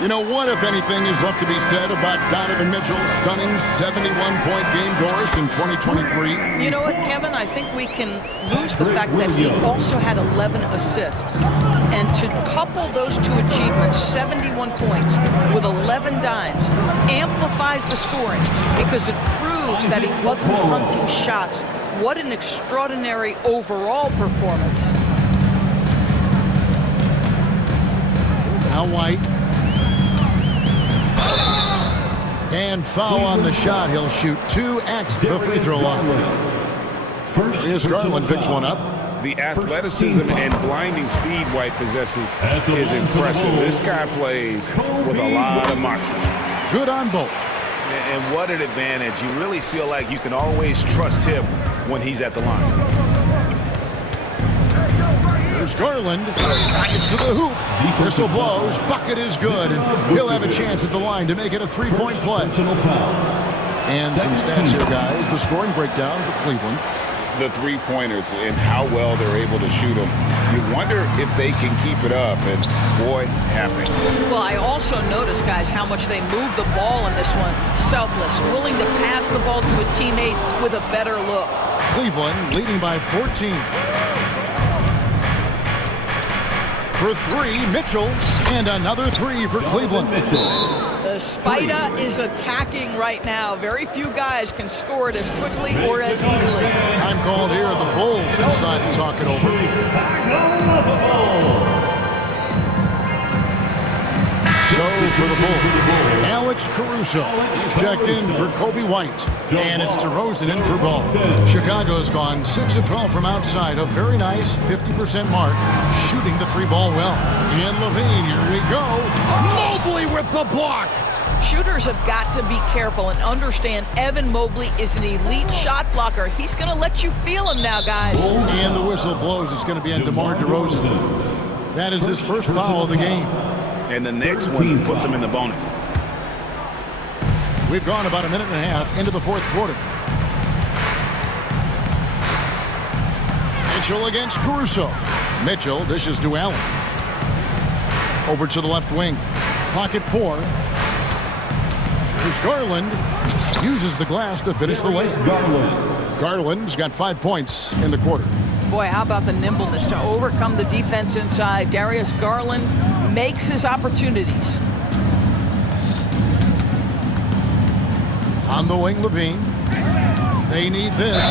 You know, what, if anything, is left to be said about Donovan Mitchell's stunning 71-point game, Doris, in 2023? You know what, Kevin? I think we can lose the fact that he also had 11 assists. And to couple those two achievements, 71 points with 11 dimes, amplifies the scoring because it proves that he wasn't hunting shots. What an extraordinary overall performance. Now White. And foul on the shot. He'll shoot 2 at the free throw line. Here's Garland, picks one up. The athleticism and blinding speed White possesses is impressive. This guy plays with a lot of moxie. Good on both. And what an advantage. You really feel like you can always trust him when he's at the line. Here's Garland. Gets to the hoop. Whistle blows. Bucket is good. And he'll have a chance at the line to make it a 3-point play. And some stats here, guys. The scoring breakdown for Cleveland. The three-pointers and how well they're able to shoot them. You wonder if they can keep it up, and boy, happy. Well, I also noticed, guys, how much they moved the ball in this one. Selfless, willing to pass the ball to a teammate with a better look. Cleveland leading by 14. For 3, Mitchell, and another 3 for Cleveland. The Spider is attacking right now. Very few guys can score it as quickly or as easily. Time called here. The Bulls decide to talk it over. So for the Bulls, Alex Caruso checked in for Kobe White. And it's DeRozan in for Ball. Chicago's gone 6 of 12 from outside. A very nice 50% mark. Shooting the 3-ball well. And Levine, here we go. Mobley with the block. Shooters have got to be careful and understand Evan Mobley is an elite shot blocker. He's going to let you feel him now, guys. And the whistle blows. It's going to be on DeMar DeRozan. That is his first foul of the game. And the next one puts him in the bonus. We've gone about a minute and a half into the fourth quarter. Mitchell against Caruso. Mitchell dishes to Allen. Over to the left wing. Clock at 4. Here's Garland. Uses the glass to finish the layup. Garland's got 5 points in the quarter. Boy, how about the nimbleness to overcome the defense inside. Darius Garland makes his opportunities. On the wing, Levine. They need this.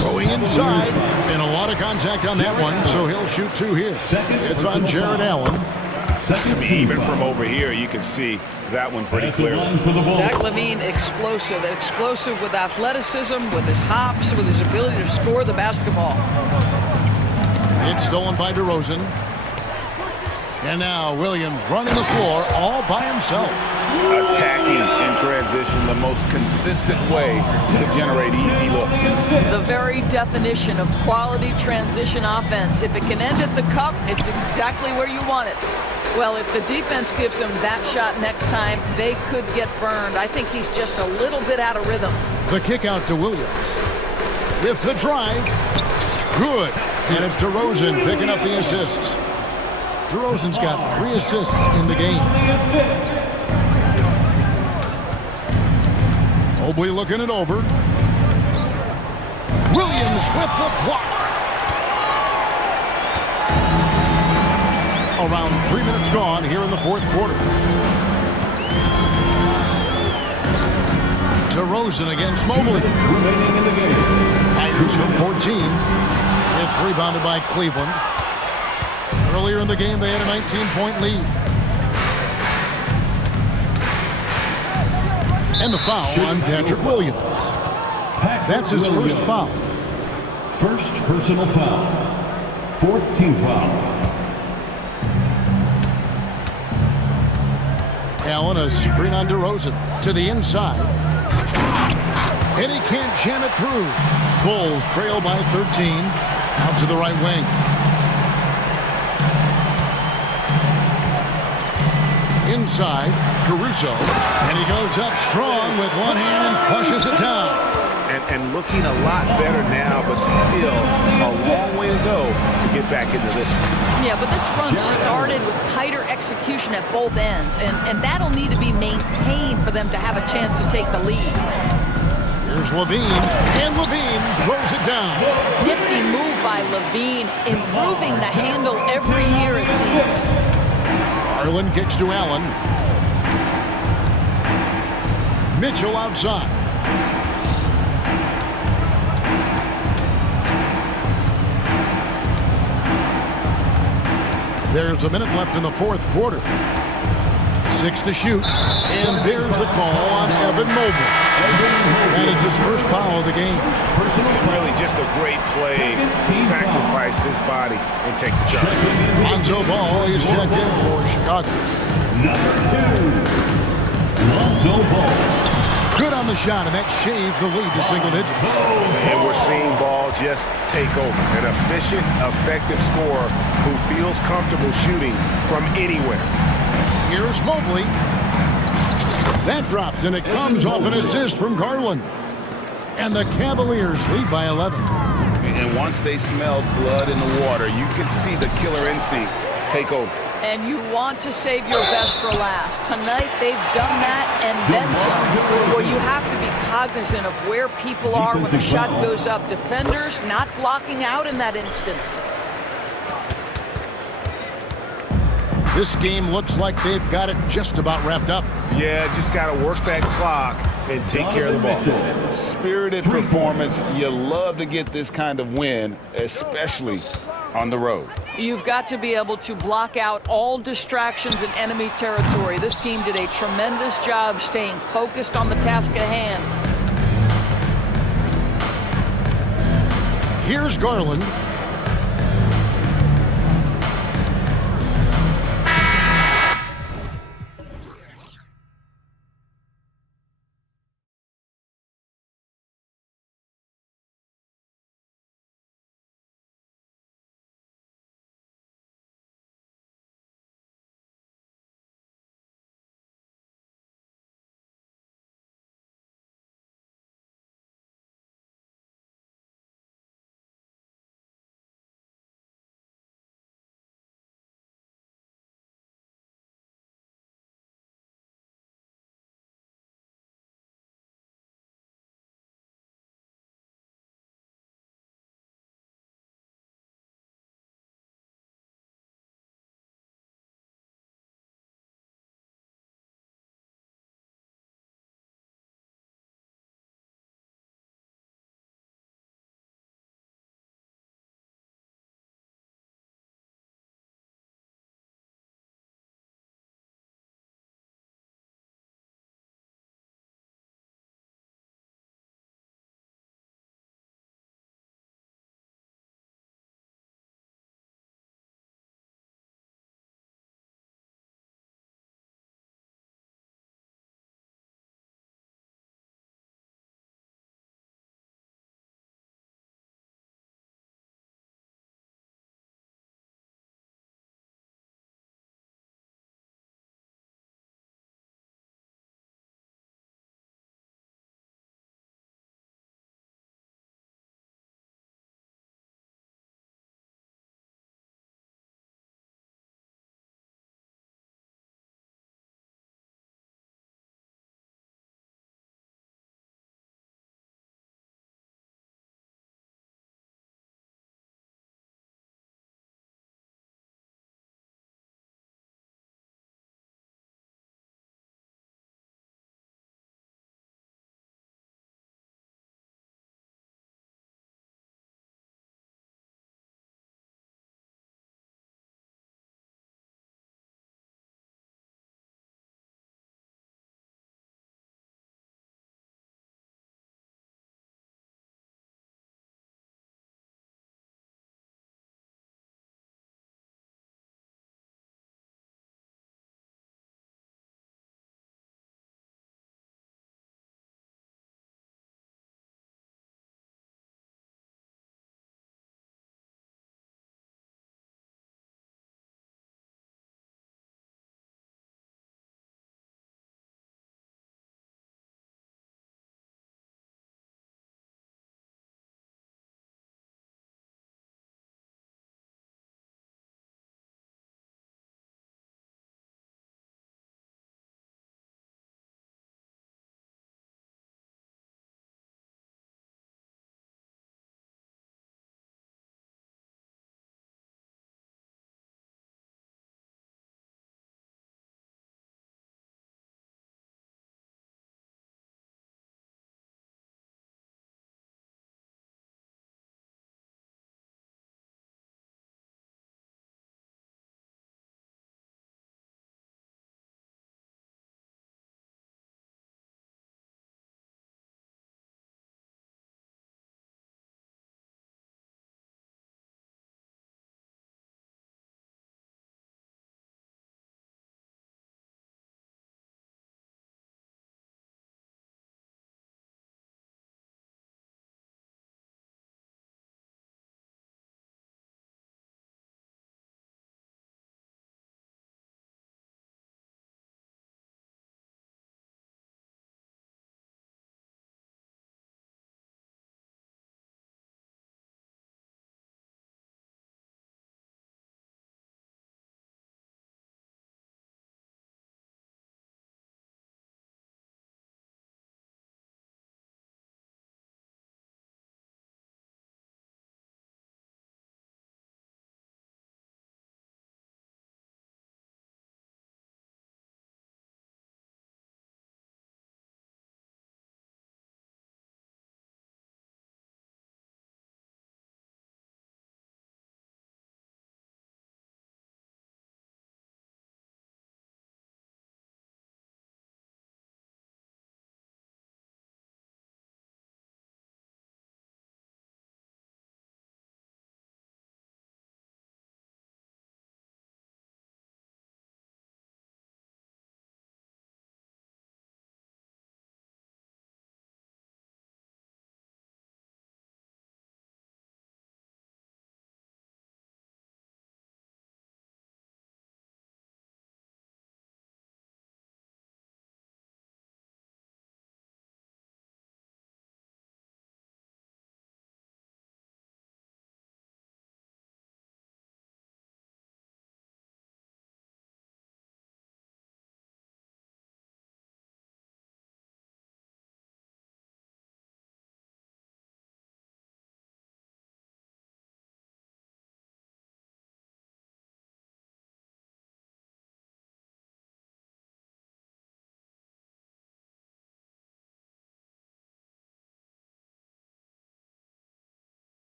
Going inside. And a lot of contact on that one, so he'll shoot 2 here. It's on Jared Allen. I mean, even from over here, you can see that one pretty clearly. Zach LaVine, explosive with athleticism, with his hops, with his ability to score the basketball. It's stolen by DeRozan. And now Williams running the floor all by himself. Attacking in transition, the most consistent way to generate easy looks. The very definition of quality transition offense. If it can end at the cup, it's exactly where you want it. Well, if the defense gives him that shot next time, they could get burned. I think he's just a little bit out of rhythm. The kick out to Williams. With the drive. Good. And it's DeRozan picking up the assists. DeRozan's got 3 assists in the game. Mobley looking it over. Williams with the block. Around 3 minutes gone here in the fourth quarter. DeRozan against Mobley. Fires from 14. It's rebounded by Cleveland. Earlier in the game, they had a 19-point lead. And the foul on Patrick Williams. That's his first foul. First personal foul. 4th team foul. Allen, a screen on DeRozan to the inside. And he can't jam it through. Bulls trail by 13. Out to the right wing. Inside, Caruso, and he goes up strong with one hand and flushes it down. And looking a lot better now, but still a long way to go to get back into this one. Yeah, but this run started with tighter execution at both ends, and that'll need to be maintained for them to have a chance to take the lead. Here's LaVine, and LaVine throws it down. Nifty move by LaVine, improving the handle every year, it seems. Garland kicks to Allen. Mitchell outside. There's a minute left in the fourth quarter. 6 to shoot. And there's the call on Evan Mobley. That is his first foul of the game. Really just a great play to sacrifice his body and take the charge. Lonzo Ball is checked in for Chicago. Number 2, Lonzo Ball. Good on the shot, and that shaves the lead to single digits. And we're seeing Ball just take over. An efficient, effective scorer who feels comfortable shooting from anywhere. Here's Mobley. That drops, and it comes off an assist from Garland. And the Cavaliers lead by 11. And once they smelled blood in the water, you could see the killer instinct take over. And you want to save your best for last. Tonight, they've done that and then some. Well, you have to be cognizant of where people are when the shot goes up. Defenders not blocking out in that instance. This game looks like they've got it just about wrapped up. Yeah, just got to work that clock and take care of the ball. Spirited performance. You love to get this kind of win, especially on the road. You've got to be able to block out all distractions in enemy territory. This team did a tremendous job staying focused on the task at hand. Here's Garland.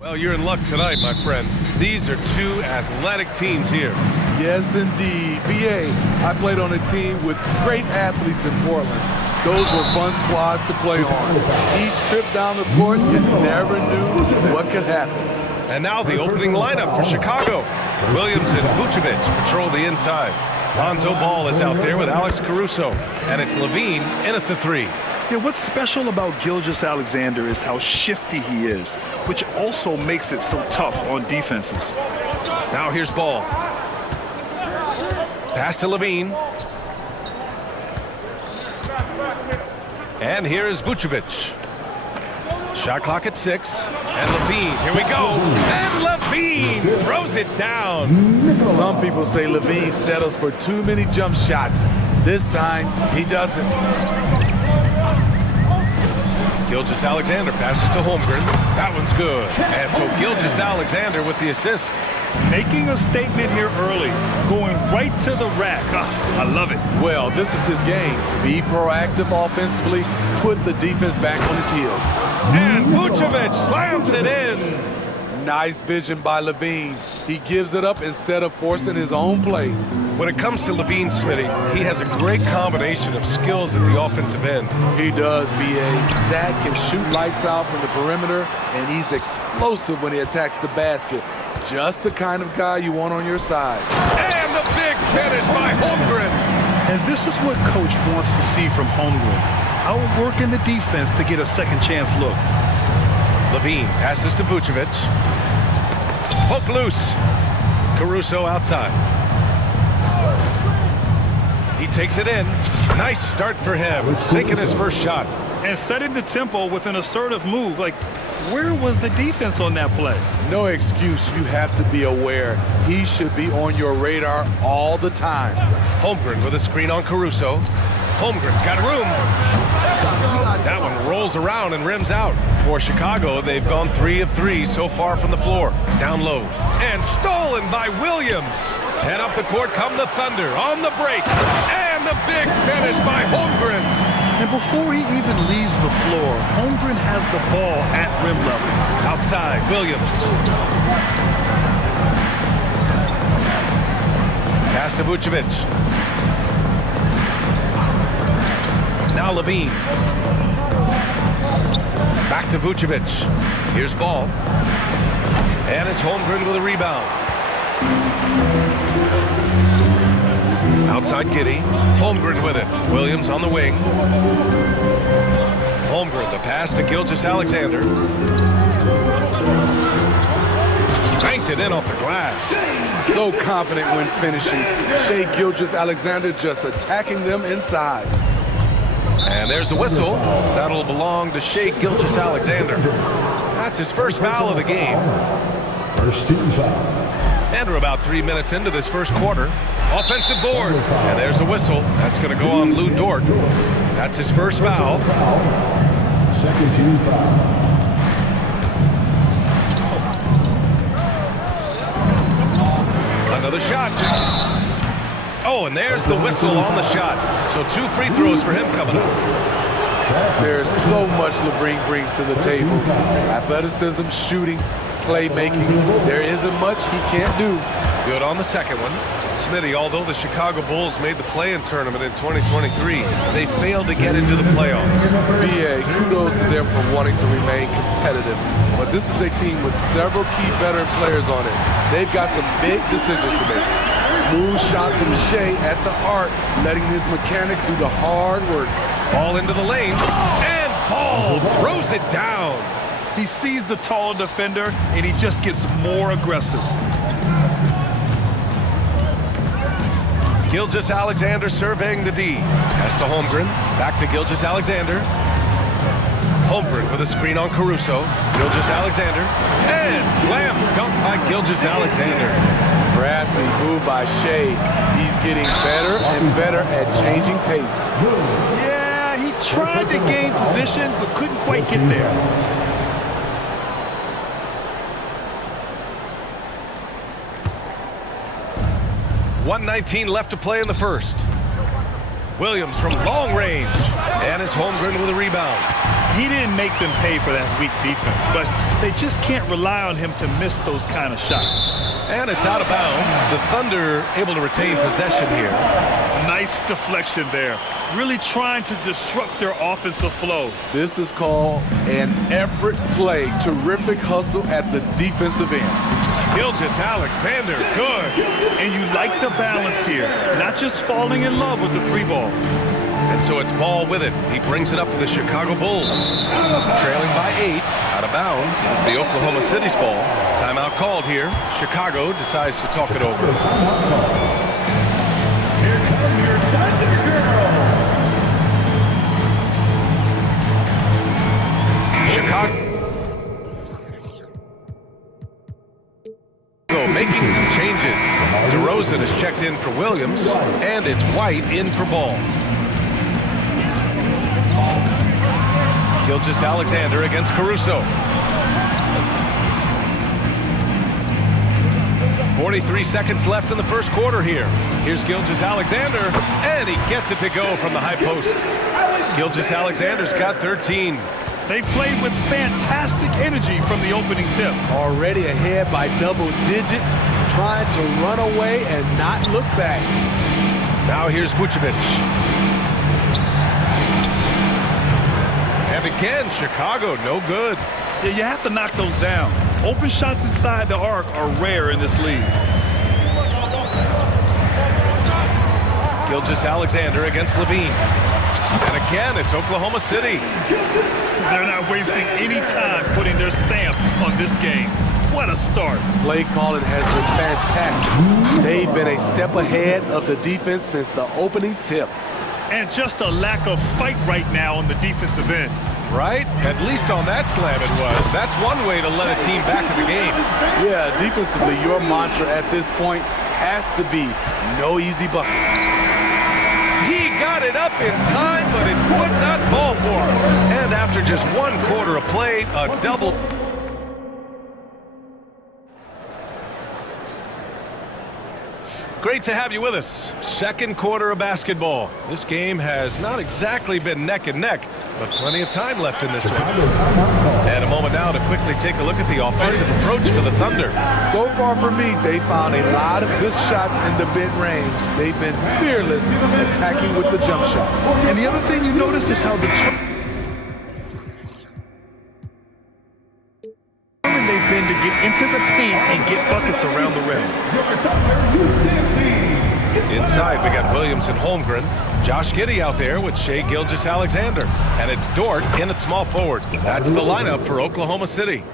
Well, you're in luck tonight, my friend. These are two athletic teams here. Yes, indeed. BA, I played on a team with great athletes in Portland. Those were fun squads to play on. Each trip down the court, you never knew what could happen. And now the opening lineup for Chicago. Williams and Vucevic patrol the inside. Lonzo Ball is out there with Alex Caruso. And it's Levine in at the three. Yeah, what's special about Gilgeous-Alexander is how shifty he is, which also makes it so tough on defenses. Now here's Ball. Pass to Levine. And here's Vucevic. Shot clock at 6. And Levine, here we go. And Levine throws it down. Some people say Levine settles for too many jump shots. This time, he doesn't. Gilgeous-Alexander passes to Holmgren. That one's good. And so Gilgeous-Alexander with the assist. Making a statement here early, going right to the rack. I love it. Well, this is his game. Be proactive offensively, put the defense back on his heels. And Vucevic slams it in. Nice vision by Levine. He gives it up instead of forcing his own play. When it comes to Levine, Smitty, he has a great combination of skills at the offensive end. He does, B.A. Zach can shoot lights out from the perimeter, and he's explosive when he attacks the basket. Just the kind of guy you want on your side. And the big finish by Holmgren. And this is what Coach wants to see from Holmgren. Outworking the defense to get a second chance look. Levine passes to Vucevic. Poke loose. Caruso outside. He takes it in. Nice start for him. Sinking his first shot. And setting the tempo with an assertive move. Like, where was the defense on that play? No excuse. You have to be aware. He should be on your radar all the time. Holmgren with a screen on Caruso. Holmgren's got room. That one rolls around and rims out. For Chicago, they've gone 3 of 3 so far from the floor. Down low. And stolen by Williams. And up the court come the Thunder on the break. And the big finish by Holmgren. And before he even leaves the floor, Holmgren has the ball at rim level. Outside, Williams. Pass to Vucevic. Now Levine. Back to Vucevic. Here's Ball. And it's Holmgren with a rebound. Outside Giddey. Holmgren with it. Williams on the wing. Holmgren, the pass to Gilgeous-Alexander. Banked it in off the glass. So confident when finishing. Shai Gilgeous-Alexander just attacking them inside. And there's the whistle. That'll belong to Shai Gilgeous-Alexander. That's his first foul of the game. First team foul. And we're about 3 minutes into this first quarter. Offensive board. And there's a whistle. That's going to go on Lou Dort. That's his first foul. Second team foul. Another shot. Oh, and there's the whistle on the shot. So 2 free throws for him coming up. There's so much Levine brings to the table. Athleticism, shooting, playmaking. There isn't much he can't do. Good on the second one. Smitty, although the Chicago Bulls made the play-in tournament in 2023, they failed to get into the playoffs. BA, kudos to them for wanting to remain competitive. But this is a team with several key veteran players on it. They've got some big decisions to make. Smooth shot from Shai at the arc, letting his mechanics do the hard work. Ball into the lane, and Ball throws it down. He sees the taller defender, and he just gets more aggressive. Gilgeous-Alexander surveying the D. Pass to Holmgren. Back to Gilgeous-Alexander. Holmgren with a screen on Caruso. Gilgeous-Alexander. And slam dunk by Gilgeous-Alexander. Crafty move by Shai. He's getting better and better at changing pace. Yeah, he tried to gain position, but couldn't quite get there. .119 left to play in the first. Williams from long range. And it's Holmgren with a rebound. He didn't make them pay for that weak defense, but they just can't rely on him to miss those kind of shots. And it's out of bounds. The Thunder able to retain possession here. Nice deflection there. Really trying to disrupt their offensive flow. This is called an effort play. Terrific hustle at the defensive end. Gilgeous-Alexander, good. And you like the balance here. Not just falling in love with the three ball. And so it's Ball with it. He brings it up for the Chicago Bulls. Trailing by 8, out of bounds, the Oklahoma City's ball. Timeout called here. Chicago decides to talk it over. Here come your Thunder Chicago making some changes. DeRozan is checked in for Williams, and it's White in for Ball. Gilgeous-Alexander against Caruso. 43 seconds left in the first quarter here. Here's Gilgeous-Alexander, and he gets it to go from the high post. Gilgeous-Alexander's got 13. They played with fantastic energy from the opening tip. Already ahead by double digits, trying to run away and not look back. Now here's Vucevic. And again, Chicago, no good. Yeah, you have to knock those down. Open shots inside the arc are rare in this league. Gilgeous-Alexander against Levine. And again, it's Oklahoma City. They're not wasting any time putting their stamp on this game. What a start. Play calling has been fantastic. They've been a step ahead of the defense since the opening tip. And just a lack of fight right now on the defensive end. Right? At least on that slam it was. That's one way to let a team back in the game. Yeah, defensively, your mantra at this point has to be no easy buckets. He got it up in time, but it would not fall for him. And after just 1 quarter of play, a double. Great to have you with us. Second quarter of basketball. This game has not exactly been neck and neck, but plenty of time left in this one. And a moment now to quickly take a look at the offensive approach for the Thunder. So far for me, they found a lot of good shots in the mid-range. They've been fearless attacking with the jump shot. And the other thing you notice is how determined they've been to get into the paint and get buckets around the rim. Inside, we got Williams and Holmgren. Josh Giddey out there with Shai Gilgeous-Alexander. And it's Dort in at small forward. That's the lineup for Oklahoma City.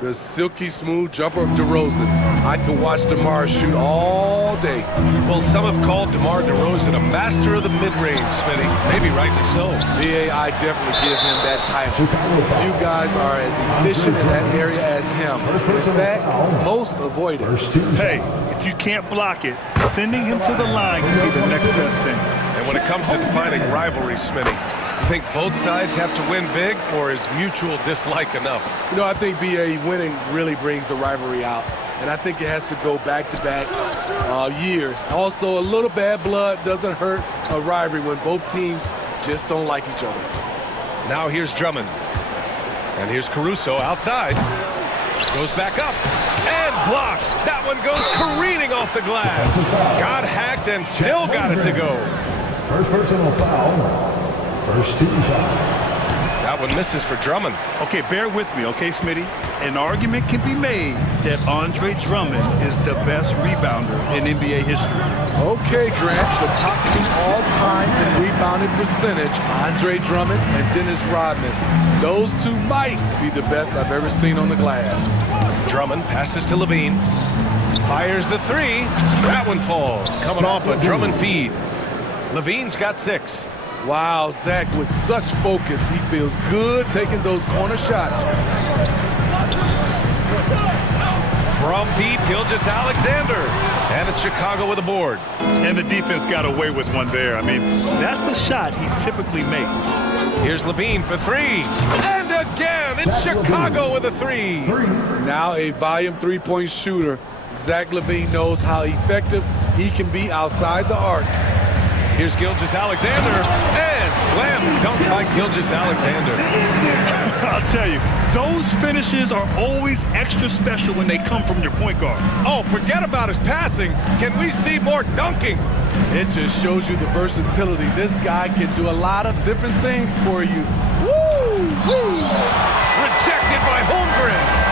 The silky smooth jumper of DeRozan. I could watch DeMar shoot all day. Well, some have called DeMar DeRozan a master of the mid-range, Smitty. Maybe rightly so. BA, I definitely give him that title. You guys are as efficient in that area as him. In fact, most avoid it. Hey, if you can't block it, sending him to the line can be the next best thing. And when it comes to defining rivalry, Smitty, you think both sides have to win big, or is mutual dislike enough? You know, I think BA winning really brings the rivalry out. And I think it has to go back-to-back years. Also, a little bad blood doesn't hurt a rivalry when both teams just don't like each other. Now here's Drummond. And here's Caruso outside. Goes back up. And blocked. That one goes careening off the glass. Got hacked and still got it to go. First personal foul. First team foul. That one misses for Drummond. Okay, bear with me, okay, Smitty? An argument can be made that Andre Drummond is the best rebounder in NBA history. Okay, Grant, the top 2 all-time in rebounding percentage, Andre Drummond and Dennis Rodman. Those 2 might be the best I've ever seen on the glass. Drummond passes to Levine. Fires the 3. That one falls, coming off a Drummond feed. Levine's got 6. Wow, Zach, with such focus, he feels good taking those corner shots. From deep, Gilgeous-Alexander. And it's Chicago with a board. And the defense got away with one there. I mean, that's a shot he typically makes. Here's Levine for 3. And again, it's Chicago with a 3. Now a volume three-point shooter. Zach LaVine knows how effective he can be outside the arc. Here's Gilgeous-Alexander, and slam dunk by Gilgeous-Alexander. I'll tell you, those finishes are always extra special when they come from your point guard. Oh, forget about his passing. Can we see more dunking? It just shows you the versatility. This guy can do a lot of different things for you. Woo! Woo! Rejected by Holmgren.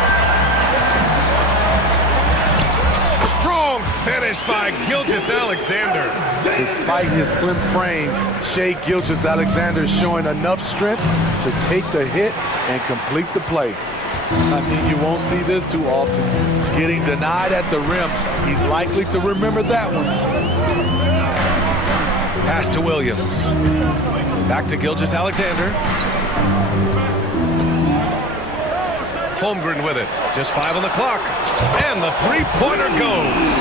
Strong finish by Gilgeous-Alexander. Despite his slim frame, Shai Gilgeous-Alexander is showing enough strength to take the hit and complete the play. I mean, you won't see this too often. Getting denied at the rim, he's likely to remember that one. Pass to Williams. Back to Gilgeous-Alexander. Holmgren with it. Just 5 on the clock. And the three-pointer goes.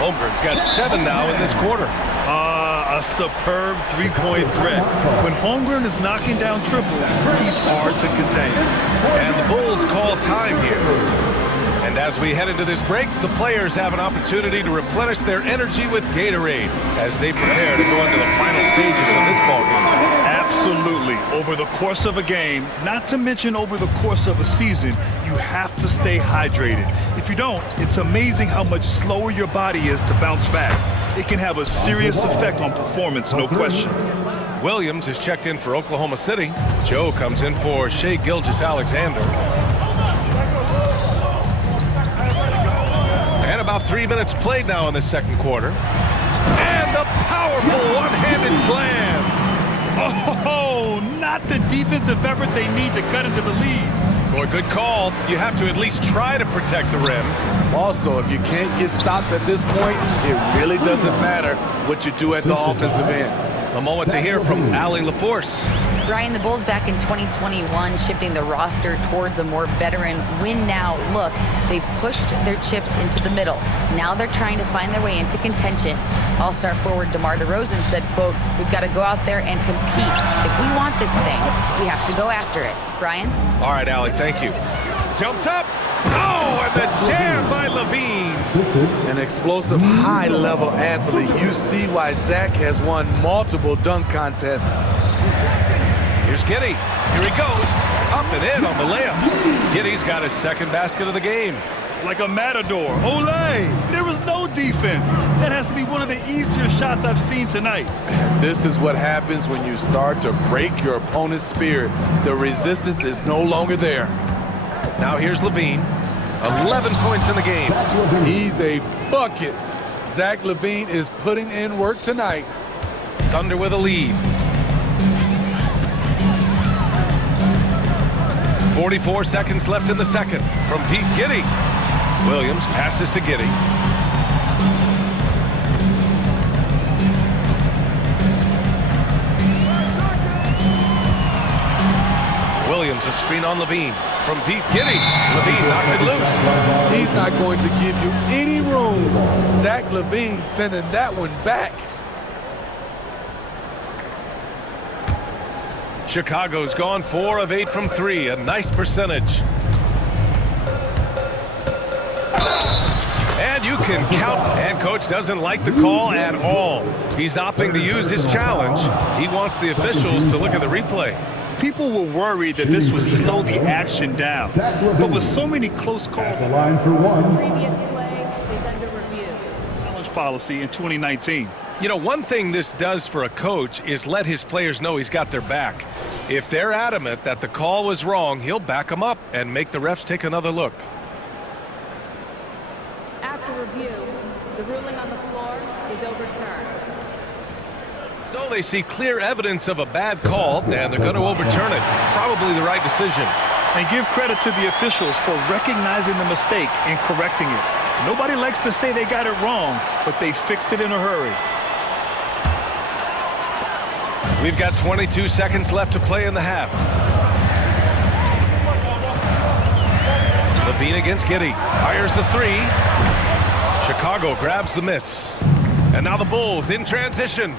Holmgren's got 7 now in this quarter. A superb three-point threat. When Holmgren is knocking down triples, he's hard to contain. And the Bulls call time here. And as we head into this break, the players have an opportunity to replenish their energy with Gatorade as they prepare to go into the final stages of this ballgame. Absolutely. Over the course of a game, not to mention over the course of a season, you have to stay hydrated. If you don't, it's amazing how much slower your body is to bounce back. It can have a serious effect on performance, no question. Williams is checked in for Oklahoma City. Joe comes in for Shai Gilgeous-Alexander. And about 3 minutes played now in the second quarter. And the powerful one-handed slam. Oh, not the defensive effort they need to cut into the lead. Boy, good call. You have to at least try to protect the rim. Also, if you can't get stops at this point, it really doesn't matter what you do at the offensive end. A moment to hear from Allie LaForce. Brian, the Bulls back in 2021 shifting the roster towards a more veteran win-now look. They've pushed their chips into the middle. Now they're trying to find their way into contention. All-star forward DeMar DeRozan said, quote, "We've got to go out there and compete. If we want this thing, we have to go after it." Brian? All right, Allie, thank you. Jumps up. Oh, and the jam by Levine. An explosive, high-level athlete. You see why Zach has won multiple dunk contests. Here's Giddey. Here he goes. Up and in on the layup. Giddey's got his second basket of the game. Like a matador. Olay! There was no defense. That has to be one of the easier shots I've seen tonight. And this is what happens when you start to break your opponent's spirit. The resistance is no longer there. Now here's Levine. 11 points in the game. He's a bucket. Zach LaVine is putting in work tonight. Thunder with a lead. 44 seconds left in the second from Pete Giddey. Williams passes to Giddey. Williams a screen on Levine. From deep, Giddey. Levine knocks it loose. He's not going to give you any room. Zach LaVine sending that one back. Chicago's gone 4 of 8 from 3. A nice percentage. And you can count. And coach doesn't like the call at all. He's opting to use his challenge. He wants the officials to look at the replay. People were worried that this would slow the action down. But with so many close calls, The line for one. Previous play is under review. challenge policy in 2019. You know, one thing this does for a coach is let his players know he's got their back. If they're adamant that the call was wrong, he'll back them up and make the refs take another look. After review, the ruling on the floor is overturned. So they see clear evidence of a bad call, and they're going to overturn it. Probably the right decision. And give credit to the officials for recognizing the mistake and correcting it. Nobody likes to say they got it wrong, but they fixed it in a hurry. We've got 22 seconds left to play in the half. Levine against Giddey. Fires the three. Chicago grabs the miss. And now the Bulls in transition.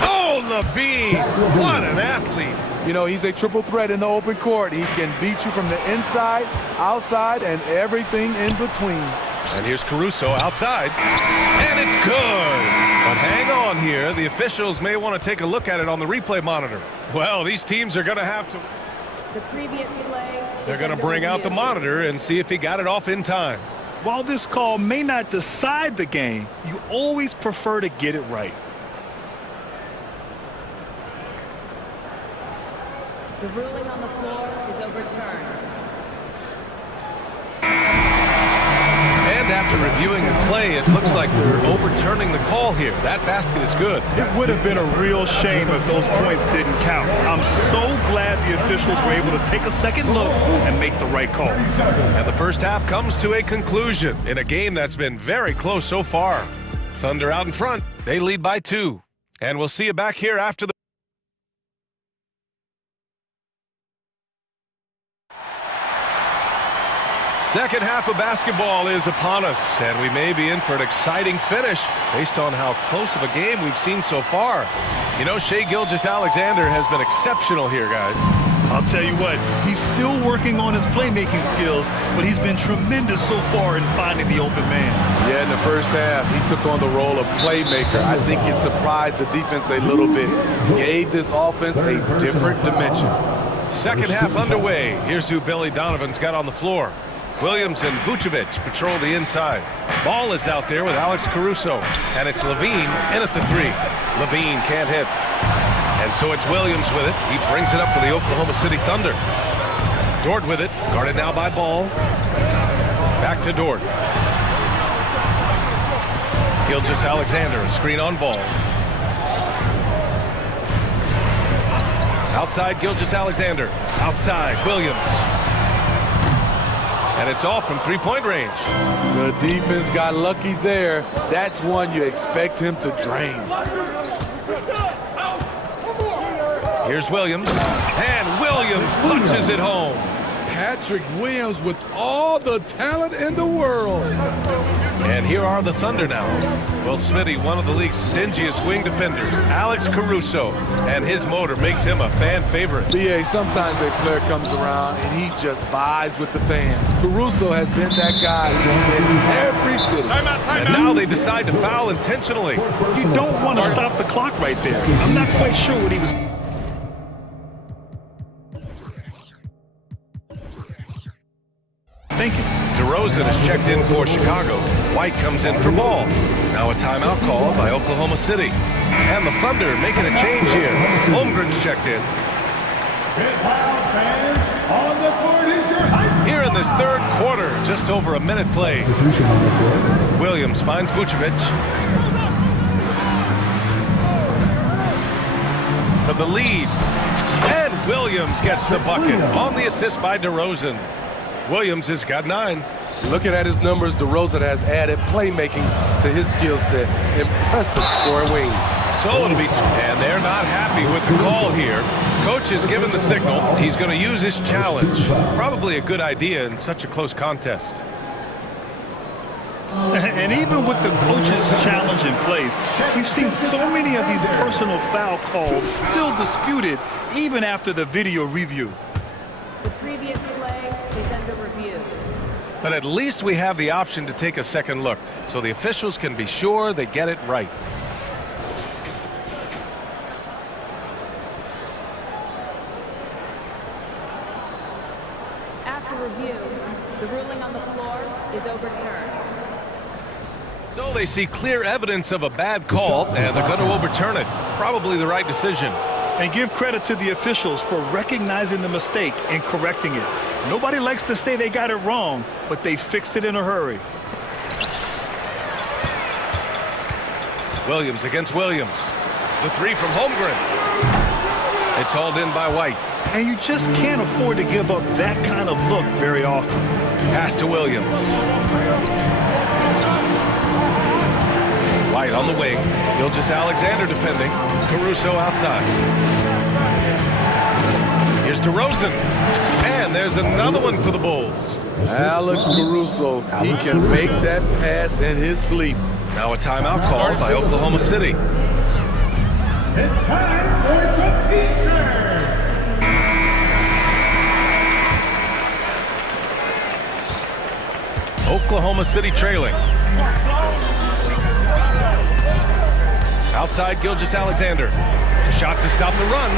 Oh, Levine! What an athlete! You know, he's a triple threat in the open court. He can beat you from the inside, outside, and everything in between. And here's Caruso outside. And it's good. But hang on here. The officials may want to take a look at it on the replay monitor. Well, these teams are going to have to... The previous play. They're going to bring out the monitor and see if he got it off in time. While this call may not decide the game, you always prefer to get it right. The ruling on the floor is overturned. And after reviewing the play, it looks like they're overturning the call here. That basket is good. It would have been a real shame if those points didn't count. I'm so glad the officials were able to take a second look and make the right call. And the first half comes to a conclusion in a game that's been very close so far. Thunder out in front. They lead by 2. And we'll see you back here after the... Second half of basketball is upon us, and we may be in for an exciting finish based on how close of a game we've seen so far. You know, Shai Gilgeous-Alexander has been exceptional here, guys. I'll tell you what, he's still working on his playmaking skills, but he's been tremendous so far in finding the open man. Yeah, in the first half, he took on the role of playmaker. I think it surprised the defense a little bit. Gave this offense a different dimension. Second half underway. Here's who Billy Donovan's got on the floor. Williams and Vucevic patrol the inside. Ball is out there with Alex Caruso, and it's Levine in at the 3. Levine can't hit. And so it's Williams with it. He brings it up for the Oklahoma City Thunder. Dort with it, guarded now by Ball. Back to Dort. Gilgeous-Alexander, a screen on Ball. Outside Gilgeous-Alexander. Outside Williams. And it's off from three-point range. The defense got lucky there. That's one you expect him to drain. Here's Williams. And Williams punches it home. Patrick Williams with all the talent in the world. And here are the Thunder now. Well, Smitty, one of the league's stingiest wing defenders, Alex Caruso, and his motor makes him a fan favorite. BA, sometimes a player comes around and he just vibes with the fans. Caruso has been that guy in every city. And now they decide to foul intentionally. You don't want to stop the clock right there. I'm not quite sure what he was... thinking. DeRozan is checked in for Chicago. White comes in for Ball. Now a timeout called by Oklahoma City. And the Thunder making a change here. Holmgren's checked in. Here in this third quarter, just over a minute played. Williams finds Vucevic. For the lead. And Williams gets the bucket on the assist by DeRozan. Williams has got 9. Looking at his numbers, DeRozan has added playmaking to his skill set. Impressive for a wing. So it'll be, and they're not happy with the call here. Coach has given the signal. He's going to use his challenge. Probably a good idea in such a close contest. And even with the coach's challenge in place, we've seen so many of these personal foul calls still disputed even after the video review. The previous play is under review. But at least we have the option to take a second look, so the officials can be sure they get it right. After review, the ruling on the floor is overturned. So they see clear evidence of a bad call, and they're going to overturn it. Probably the right decision. And give credit to the officials for recognizing the mistake and correcting it. Nobody likes to say they got it wrong, but they fixed it in a hurry. Williams against Williams. The 3 from Holmgren. It's hauled in by White. And you just can't afford to give up that kind of look very often. Pass to Williams. White on the wing. Gilgeous-Alexander defending. Caruso outside. Here's DeRozan. And there's another one for the Bulls. Alex Caruso, he can make that pass in his sleep. Now a timeout called by Oklahoma City. It's time for some teachers. Oklahoma City trailing. Outside, Gilgeous-Alexander. Shot to stop the run.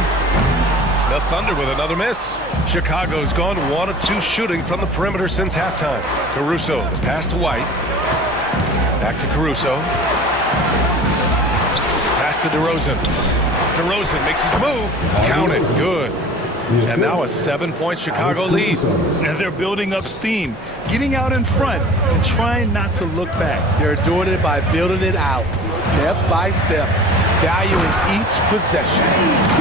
The Thunder with another miss. Chicago's gone 1 of 2 shooting from the perimeter since halftime. Caruso, the pass to White. Back to Caruso. Pass to DeRozan. DeRozan makes his move. Count it. Good. And now a 7-point Chicago lead. And they're building up steam, getting out in front and trying not to look back. They're doing it by building it out, step by step, valuing each possession.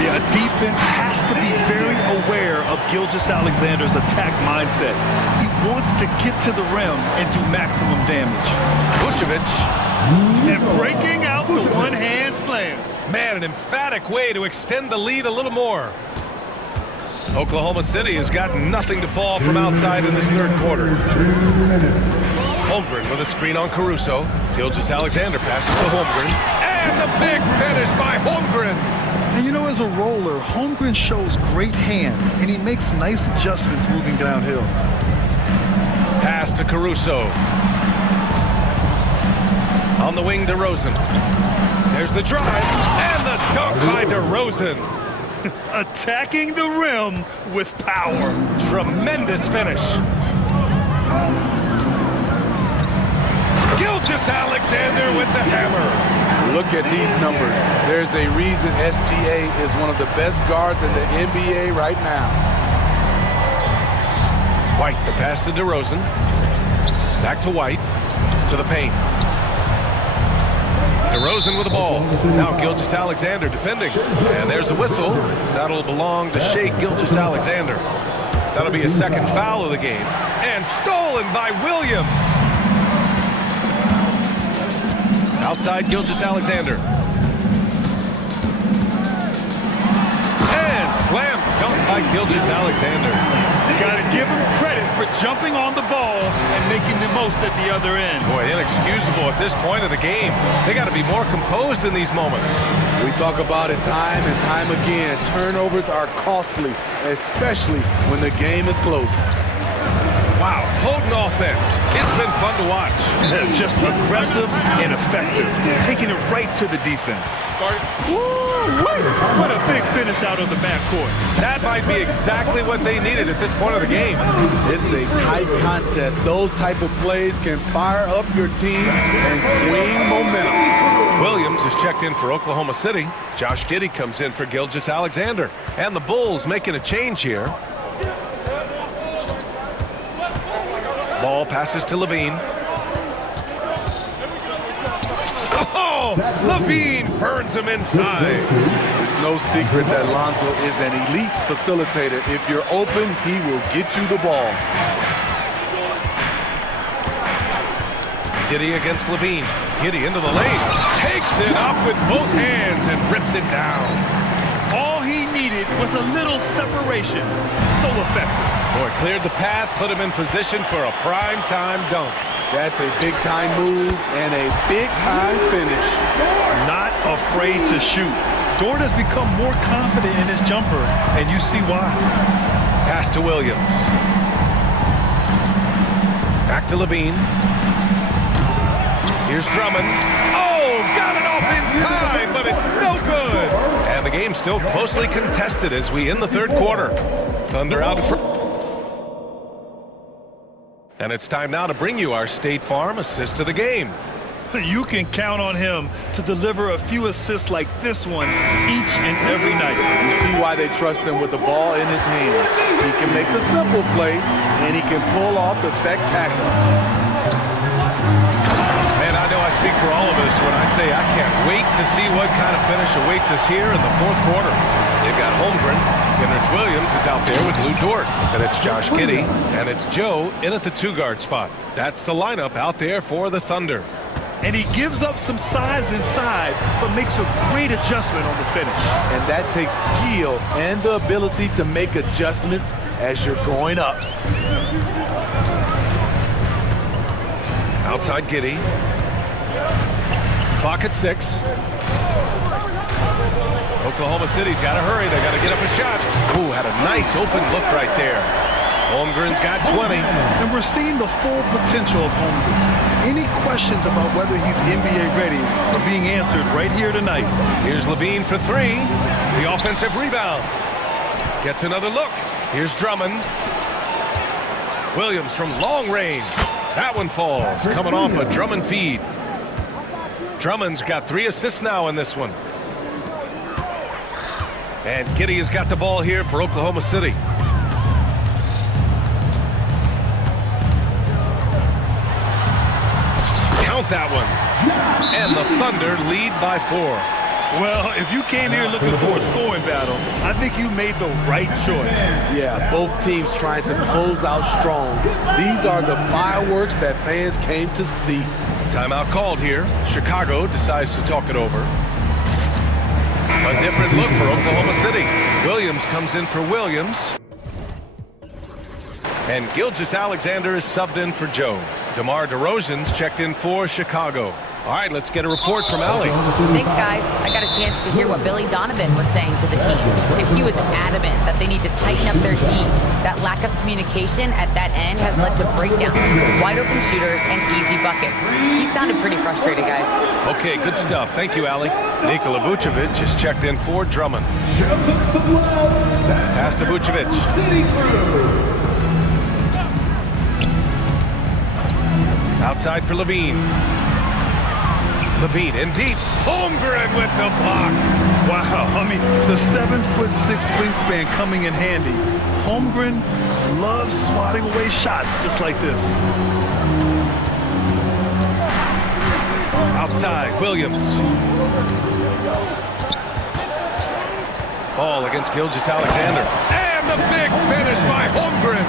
Yeah, defense has to be very aware of Gilgeous-Alexander's attack mindset. He wants to get to the rim and do maximum damage. Vucevic. And breaking out the one-hand slam. Man, an emphatic way to extend the lead a little more. Oklahoma City has got nothing to fall from outside in this third quarter. Holmgren with a screen on Caruso. Gilgeous-Alexander passes to Holmgren. And the big finish by Holmgren. And you know, as a roller, Holmgren shows great hands, and he makes nice adjustments moving downhill. Pass to Caruso. On the wing, DeRozan. There's the drive, and the dunk by DeRozan. Attacking the rim with power. Tremendous finish. Gilgeous-Alexander with the hammer. Look at these numbers. There's a reason SGA is one of the best guards in the NBA right now. White, the pass to DeRozan. Back to White. To the paint. DeRozan with the ball. Now Gilgeous-Alexander defending. And there's a whistle. That'll belong to Shai Gilgeous-Alexander. That'll be a second foul of the game. And stolen by Williams. Outside Gilgeous-Alexander. And slam dunk by Gilgeous-Alexander. You got to give him credit for jumping on the ball and making the most at the other end. Boy, inexcusable at this point of the game. They got to be more composed in these moments. We talk about it time and time again. Turnovers are costly, especially when the game is close. Wow, potent offense. It's been fun to watch. Just aggressive and effective, taking it right to the defense. What a big finish out of the backcourt. That might be exactly what they needed at this point of the game. It's a tight contest. Those type of plays can fire up your team and swing momentum. Williams is checked in for Oklahoma City. Josh Giddey comes in for Gilgeous-Alexander. And the Bulls making a change here. Ball passes to Levine. Oh, Levine burns him inside. There's no secret that Lonzo is an elite facilitator. If you're open, he will get you the ball. Giddey against Levine. Giddey into the lane. Takes it up with both hands and rips it down. All he needed was a little separation. So effective. Boy, cleared the path, put him in position for a prime-time dunk. That's a big-time move and a big-time finish. Not afraid to shoot. Dort has become more confident in his jumper, and you see why. Pass to Williams. Back to Levine. Here's Drummond. Oh, got it off in time, but it's no good. And the game's still closely contested as we end the third quarter. Thunder out in front. And it's time now to bring you our State Farm assist of the game. You can count on him to deliver a few assists like this one each and every night. You see why they trust him with the ball in his hands. He can make the simple play, and he can pull off the spectacular. Man, I know I speak for all of us when I say I can't wait to see what kind of finish awaits us here in the fourth quarter. They've got Holmgren. Kenrich Williams is out there with Lou Dort. And it's Josh Giddey. And it's Joe in at the 2-guard spot. That's the lineup out there for the Thunder. And he gives up some size inside, but makes a great adjustment on the finish. And that takes skill and the ability to make adjustments as you're going up. Outside Giddey. Clock at 6. Oklahoma City's got to hurry. They got to get up a shot. Ooh, had a nice open look right there. Holmgren's got 20. And we're seeing the full potential of Holmgren. Any questions about whether he's NBA ready are being answered right here tonight. Here's Levine for 3. The offensive rebound. Gets another look. Here's Drummond. Williams from long range. That one falls, coming off a Drummond feed. Drummond's got 3 assists now in this one. And Giddey has got the ball here for Oklahoma City. Count that one. And the Thunder lead by 4. Well, if you came here looking for a scoring battle, I think you made the right choice. Yeah, both teams trying to close out strong. These are the fireworks that fans came to see. Timeout called here. Chicago decides to talk it over. A different look for Oklahoma City. Williams comes in for Williams. And Gilgeous-Alexander is subbed in for Joe. DeMar DeRozan's checked in for Chicago. All right, let's get a report from Allie. Thanks, guys. I got a chance to hear what Billy Donovan was saying to the team. And he was adamant that they need to tighten up their team. That lack of communication at that end has led to breakdowns, wide open shooters, and easy buckets. He sounded pretty frustrated, guys. Okay, good stuff. Thank you, Allie. Nikola Vucevic is checked in for Drummond. Pass to Vucevic. Outside for Levine. Levine in deep. Holmgren with the block. Wow, I mean, the 7'6" wingspan coming in handy. Holmgren loves swatting away shots just like this. Outside, Williams. Ball against Gilgeous-Alexander. And the big finish by Holmgren.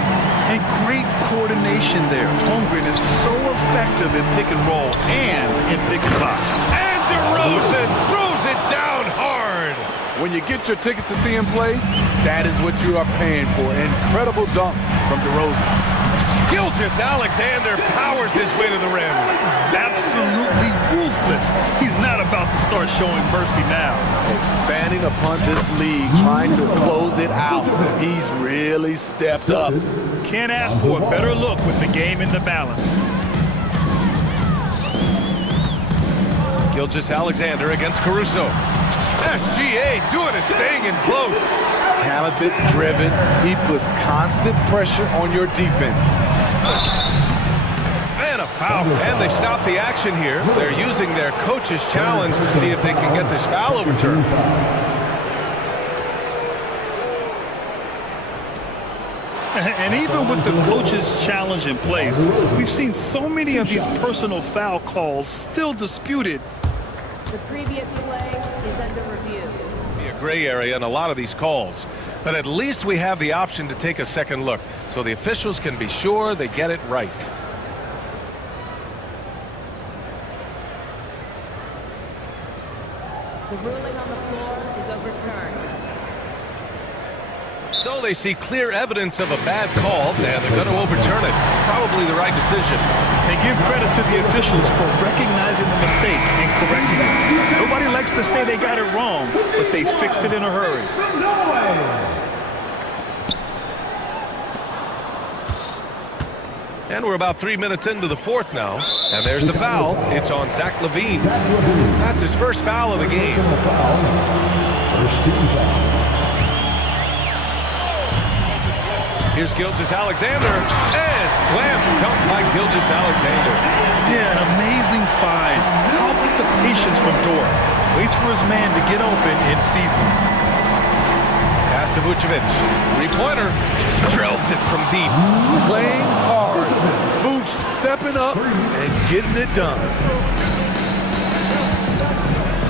And great coordination there. Holmgren is so effective in pick and roll and in pick and pop. And DeRozan throws it down hard. When you get your tickets to see him play, that is what you are paying for. Incredible dunk from DeRozan. Gilgeous-Alexander powers his way to the rim. Absolutely ruthless. He's not about to start showing mercy now. Expanding upon this league, trying to close it out. He's really stepped up. Can't ask for a better look with the game in the balance. Gilgeous-Alexander against Caruso. SGA doing his thing in close. Talented, driven, he puts constant pressure on your defense. And a foul. And they stop the action here. They're using their coach's challenge to see if they can get this foul overturned. And even with the coach's challenge in place, we've seen so many of these personal foul calls still disputed. The previous play is under review. Be a gray area in a lot of these calls, but at least we have the option to take a second look, so the officials can be sure they get it right. The ruling on the floor is overturned. So they see clear evidence of a bad call, and they're going to overturn it. Probably the right decision. And give credit to the officials for recognizing the mistake and correcting it. Nobody likes to say they got it wrong, but they fixed it in a hurry. And we're about 3 minutes into the fourth now. And there's the foul. It's on Zach LaVine. That's his first foul of the game. First team foul. Here's Gilgeous-Alexander. And slam dunk by Gilgeous-Alexander. Yeah, an amazing find. How about the patience from Dort? Waits for his man to get open and feeds him. Pass to Vucevic. Three-pointer. Drills it from deep. Playing hard. Vooch stepping up and getting it done.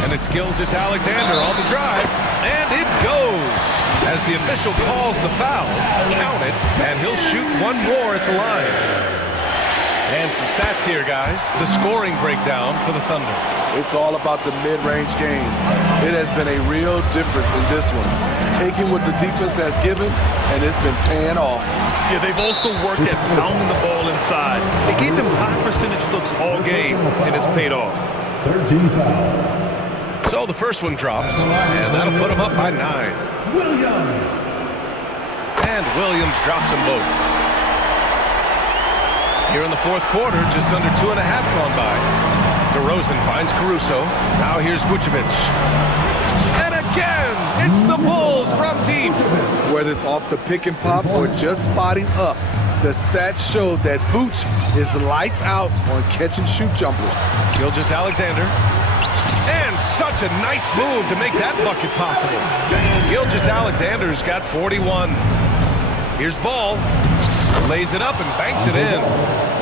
And it's Gilgeous-Alexander on the drive. And it goes. As the official calls the foul, count it, and he'll shoot one more at the line. And some stats here, guys. The scoring breakdown for the Thunder. It's all about the mid-range game. It has been a real difference in this one. Taking what the defense has given, and it's been paying off. Yeah, they've also worked at pounding the ball inside. They gave them high percentage looks all game, and it's paid off. 13 foul. So the first one drops, and that'll put them up by 9. Williams. And Williams drops them both. Here in the fourth quarter, just under 2.5 gone by. DeRozan finds Caruso. Now here's Vucevic. And again, it's the Bulls from deep. Whether it's off the pick and pop or just spotting up, the stats show that Vooch is lights out on catch and shoot jumpers. Gilgeous-Alexander. And such a nice move to make that bucket possible. Gilgeous-Alexander's got 41. Here's Ball. Lays it up and banks it in.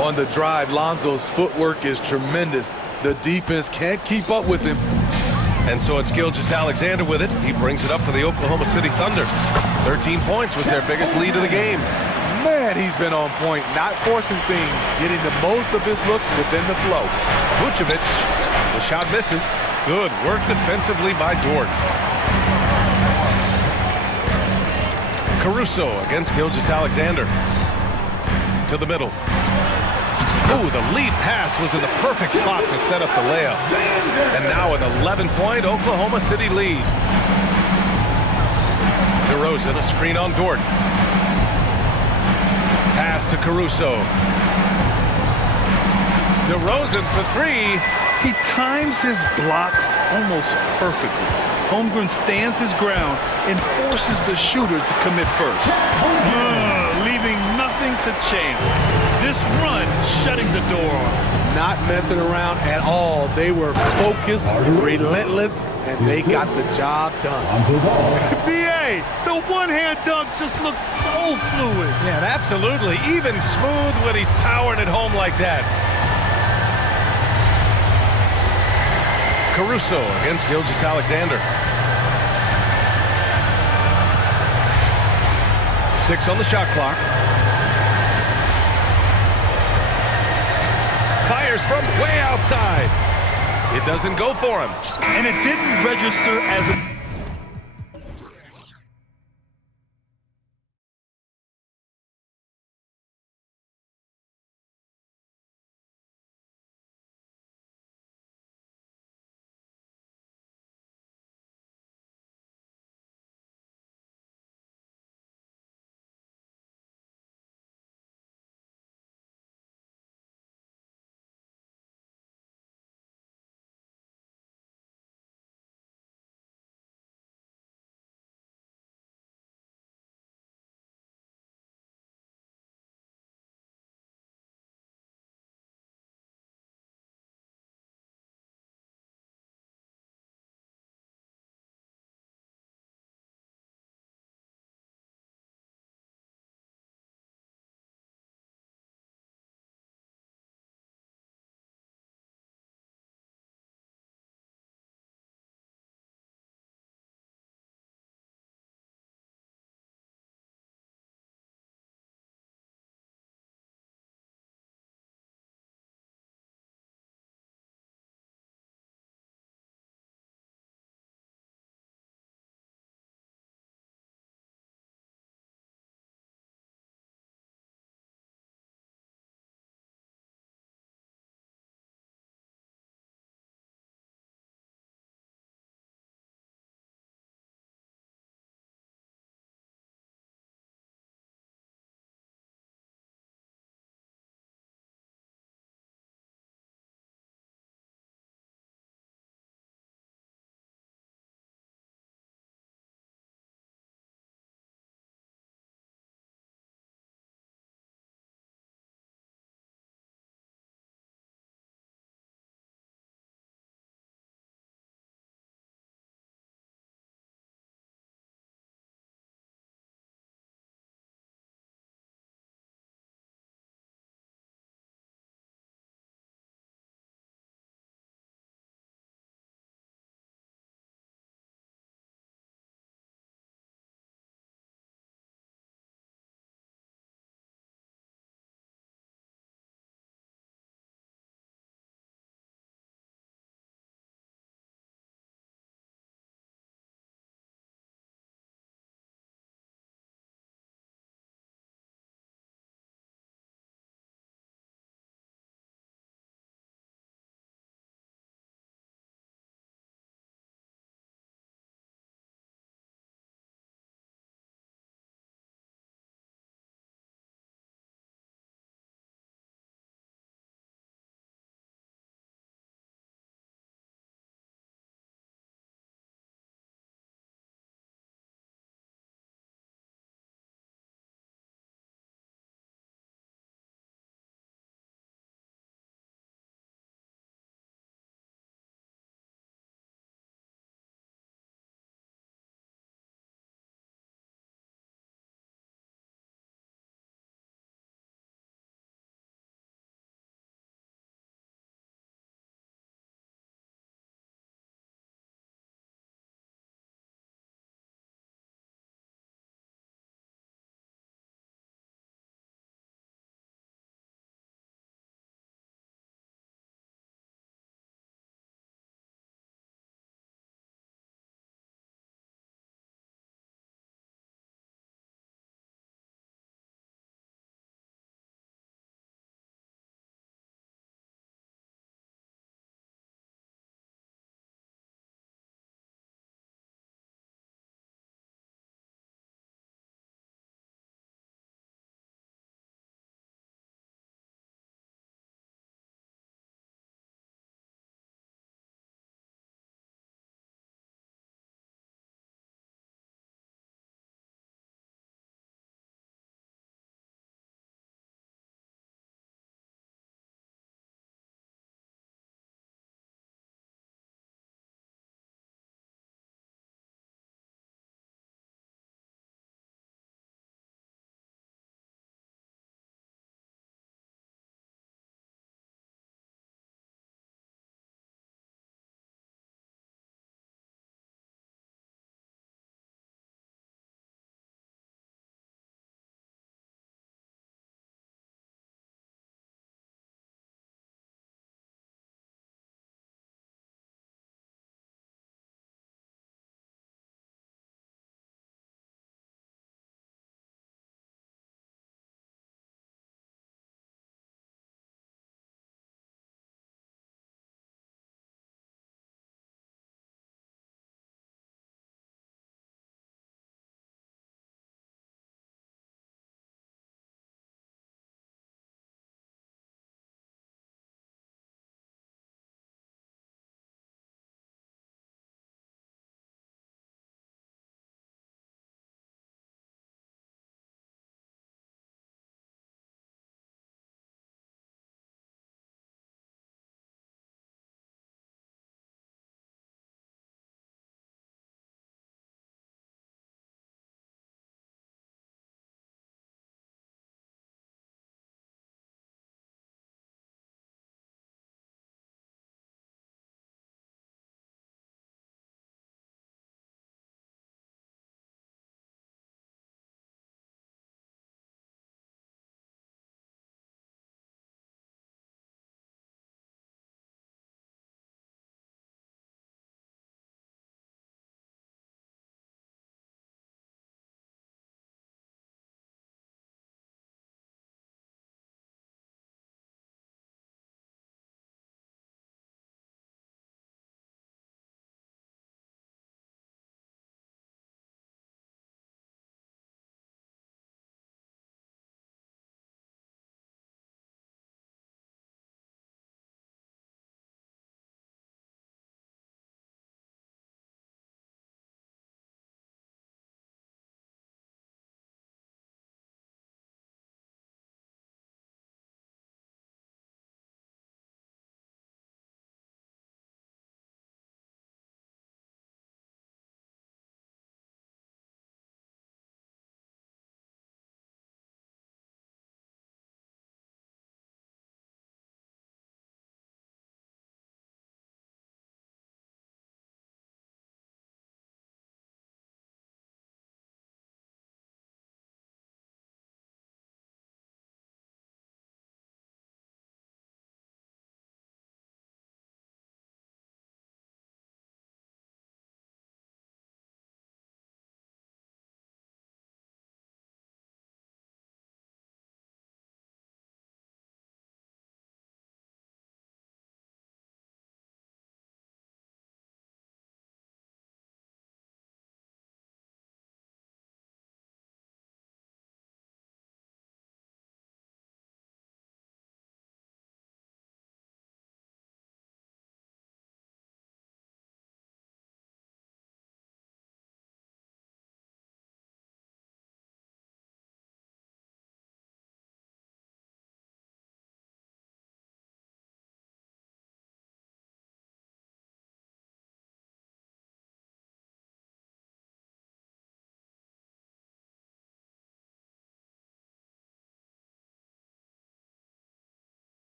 On the drive, Lonzo's footwork is tremendous. The defense can't keep up with him. And so it's Gilgeous-Alexander with it. He brings it up for the Oklahoma City Thunder. 13 points was their biggest lead of the game. Man, he's been on point, not forcing things, getting the most of his looks within the flow. Vucevic, the shot misses. Good work defensively by Dort. Caruso against Gilgeous-Alexander. To the middle. Ooh, the lead pass was in the perfect spot to set up the layup. And now an 11-point Oklahoma City lead. DeRozan, a screen on Dort. Pass to Caruso. DeRozan for three. He times his blocks almost perfectly. Holmgren stands his ground and forces the shooter to commit first. Leaving nothing to chance. This run shutting the door on him. Not messing around at all. They were focused, relentless, and they got the job done. B.A., the one-hand dunk just looks so fluid. Yeah, absolutely. Even smooth when he's powering it home like that. Caruso against Gilgeous-Alexander. 6 on the shot clock. Fires from way outside. It doesn't go for him. And it didn't register as a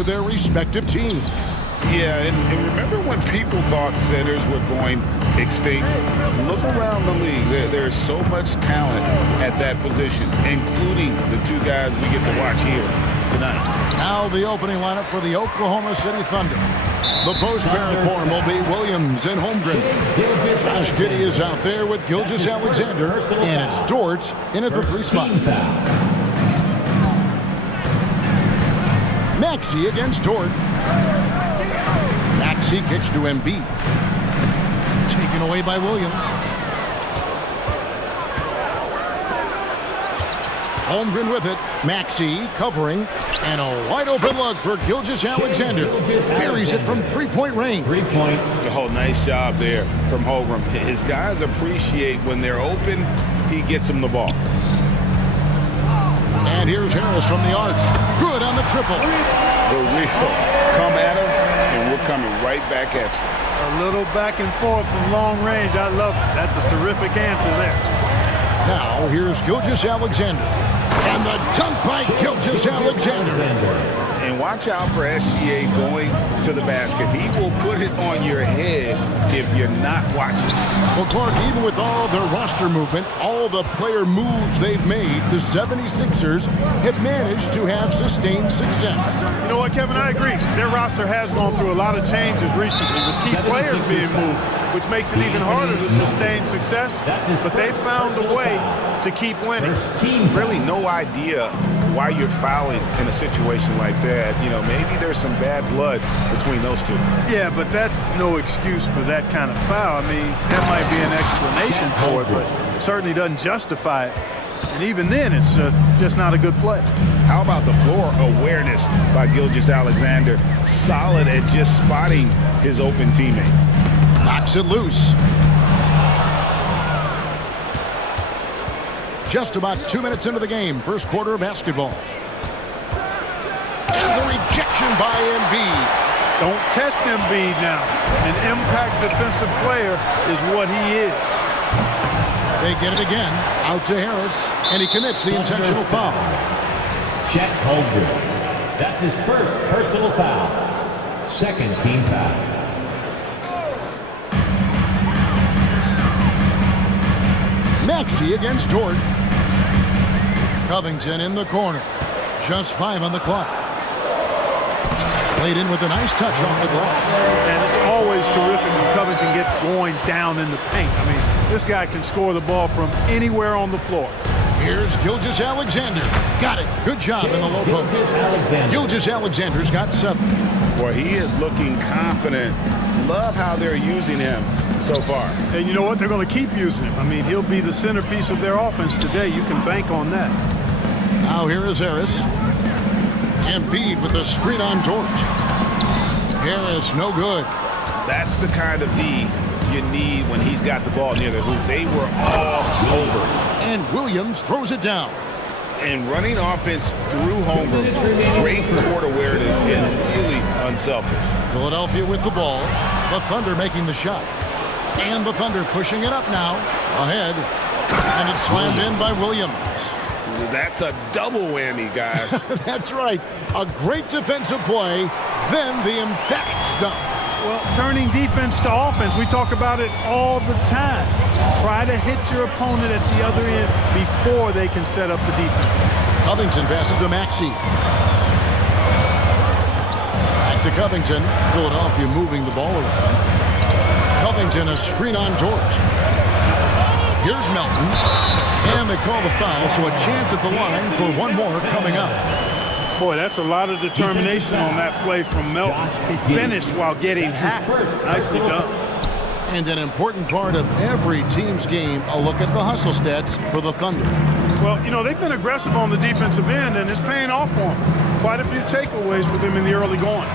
to their respective teams. Yeah, and remember when people thought centers were going extinct? Look around the league. There's so much talent at that position, including the two guys we get to watch here tonight. Now the opening lineup for the Oklahoma City Thunder. The post pair form will be Williams and Holmgren. Josh Giddey is out there with Gilgeous-Alexander, and it's Dort in at the 3 spot. Maxey against Dort. Maxey kicks to Embiid. Taken away by Williams. Holmgren with it. Maxey covering. And a wide open look for Gilgeous-Alexander. Buries it from 3-point range. 3 points. Oh, nice job there from Holmgren. His guys appreciate when they're open, he gets them the ball. And here's Harris from the arc. Good on the triple. The wheel come at us, and we're coming right back at you. A little back and forth from long range. I love it. That's a terrific answer there. Now here's Gilgeous-Alexander. And the dunk by Gilgeous-Alexander. And watch out for SGA going to the basket. He will put it on your head if you're not watching. Well, Clark, even with all their roster movement, all the player moves they've made, the 76ers have managed to have sustained success. You know what, Kevin? I agree. Their roster has gone through a lot of changes recently with key players being moved, which makes it even harder to sustain success. But they found a way to keep winning. Really no idea why you're fouling in a situation like that. You know, maybe there's some bad blood between those two. Yeah, but that's no excuse for that kind of foul. I mean, that might be an explanation for it, but it certainly doesn't justify it. And even then, it's just not a good play. How about the floor awareness by Gilgeous-Alexander? Solid at just spotting his open teammate. Knocks it loose. Just about 2 minutes into the game, first quarter of basketball. And the rejection by Embiid. Don't test Embiid now. An impact defensive player is what he is. They get it again. Out to Harris, and he commits the intentional foul. Chet Holmgren. That's his first personal foul. Second team foul. Maxey against Dort. Covington in the corner. Just 5 on the clock. Played in with a nice touch off the glass. And it's always terrific when Covington gets going down in the paint. I mean, this guy can score the ball from anywhere on the floor. Here's Gilgeous-Alexander. Got it. Good job in the low post. Gilgeous-Alexander's got 7. Boy, he is looking confident. Love how they're using him so far. And you know what? They're going to keep using him. I mean, he'll be the centerpiece of their offense today. You can bank on that. Now here is Harris. Embiid with a screen on Dort. Harris, no good. That's the kind of D you need when he's got the ball near the hoop. They were all over. And Williams throws it down. And running offense through Holmgren. Great court awareness and really unselfish. Philadelphia with the ball. The Thunder making the shot. And the Thunder pushing it up now. Ahead. And it's slammed in by Williams. That's a double whammy, guys. That's right. A great defensive play, then the emphatic stuff. Well, turning defense to offense, we talk about it all the time. Try to hit your opponent at the other end before they can set up the defense. Covington passes to Maxey. Back to Covington. Philadelphia moving the ball around. Covington, a screen on Dort. Here's Melton. And they call the foul, so a chance at the line for one more coming up. Boy, that's a lot of determination on that play from Melton. He finished while getting hacked. Nicely done. And an important part of every team's game, a look at the hustle stats for the Thunder. Well, you know, they've been aggressive on the defensive end, and it's paying off for them. Quite a few takeaways for them in the early going.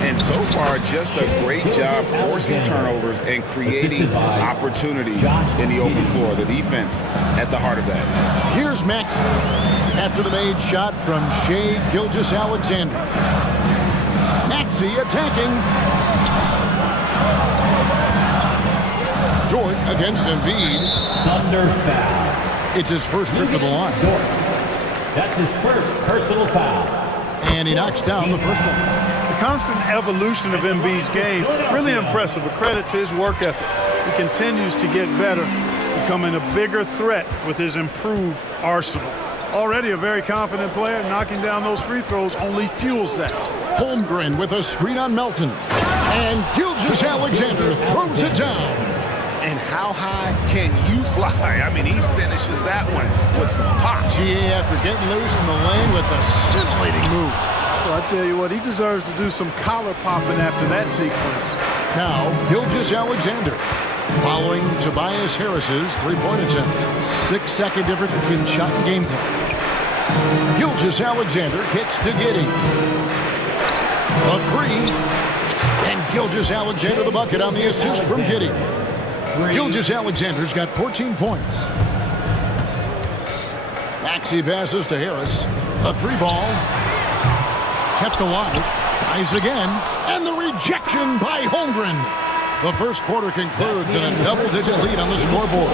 And so far, just a great job forcing turnovers and creating opportunities in the open floor. The defense at the heart of that. Here's Max after the made shot from Shai Gilgeous-Alexander. Maxey attacking. Dort against Embiid. Thunder foul. It's his first trip to the line. Dort. That's his first personal foul. And he knocks down the first one. The constant evolution of Embiid's game, really impressive. A credit to his work ethic. He continues to get better, becoming a bigger threat with his improved arsenal. Already a very confident player, knocking down those free throws only fuels that. Holmgren with a screen on Melton. And Gilgeous-Alexander throws it down. And how high can you fly? I mean, he finishes that one with some pop. GA after getting loose in the lane with a scintillating move. Well, I tell you what, he deserves to do some collar popping after that sequence. Now, Gilgeous-Alexander following Tobias Harris's three-point attempt. 6-second difference between shot and game clock. Gilgeous-Alexander kicks to Giddey. A three. And Gilgeous-Alexander the bucket on the assist from Giddey. Gilgeous-Alexander's got 14 points. Maxey passes to Harris. A three ball. Kept alive. Tries again. And the rejection by Holmgren. The first quarter concludes in a double-digit lead on the scoreboard.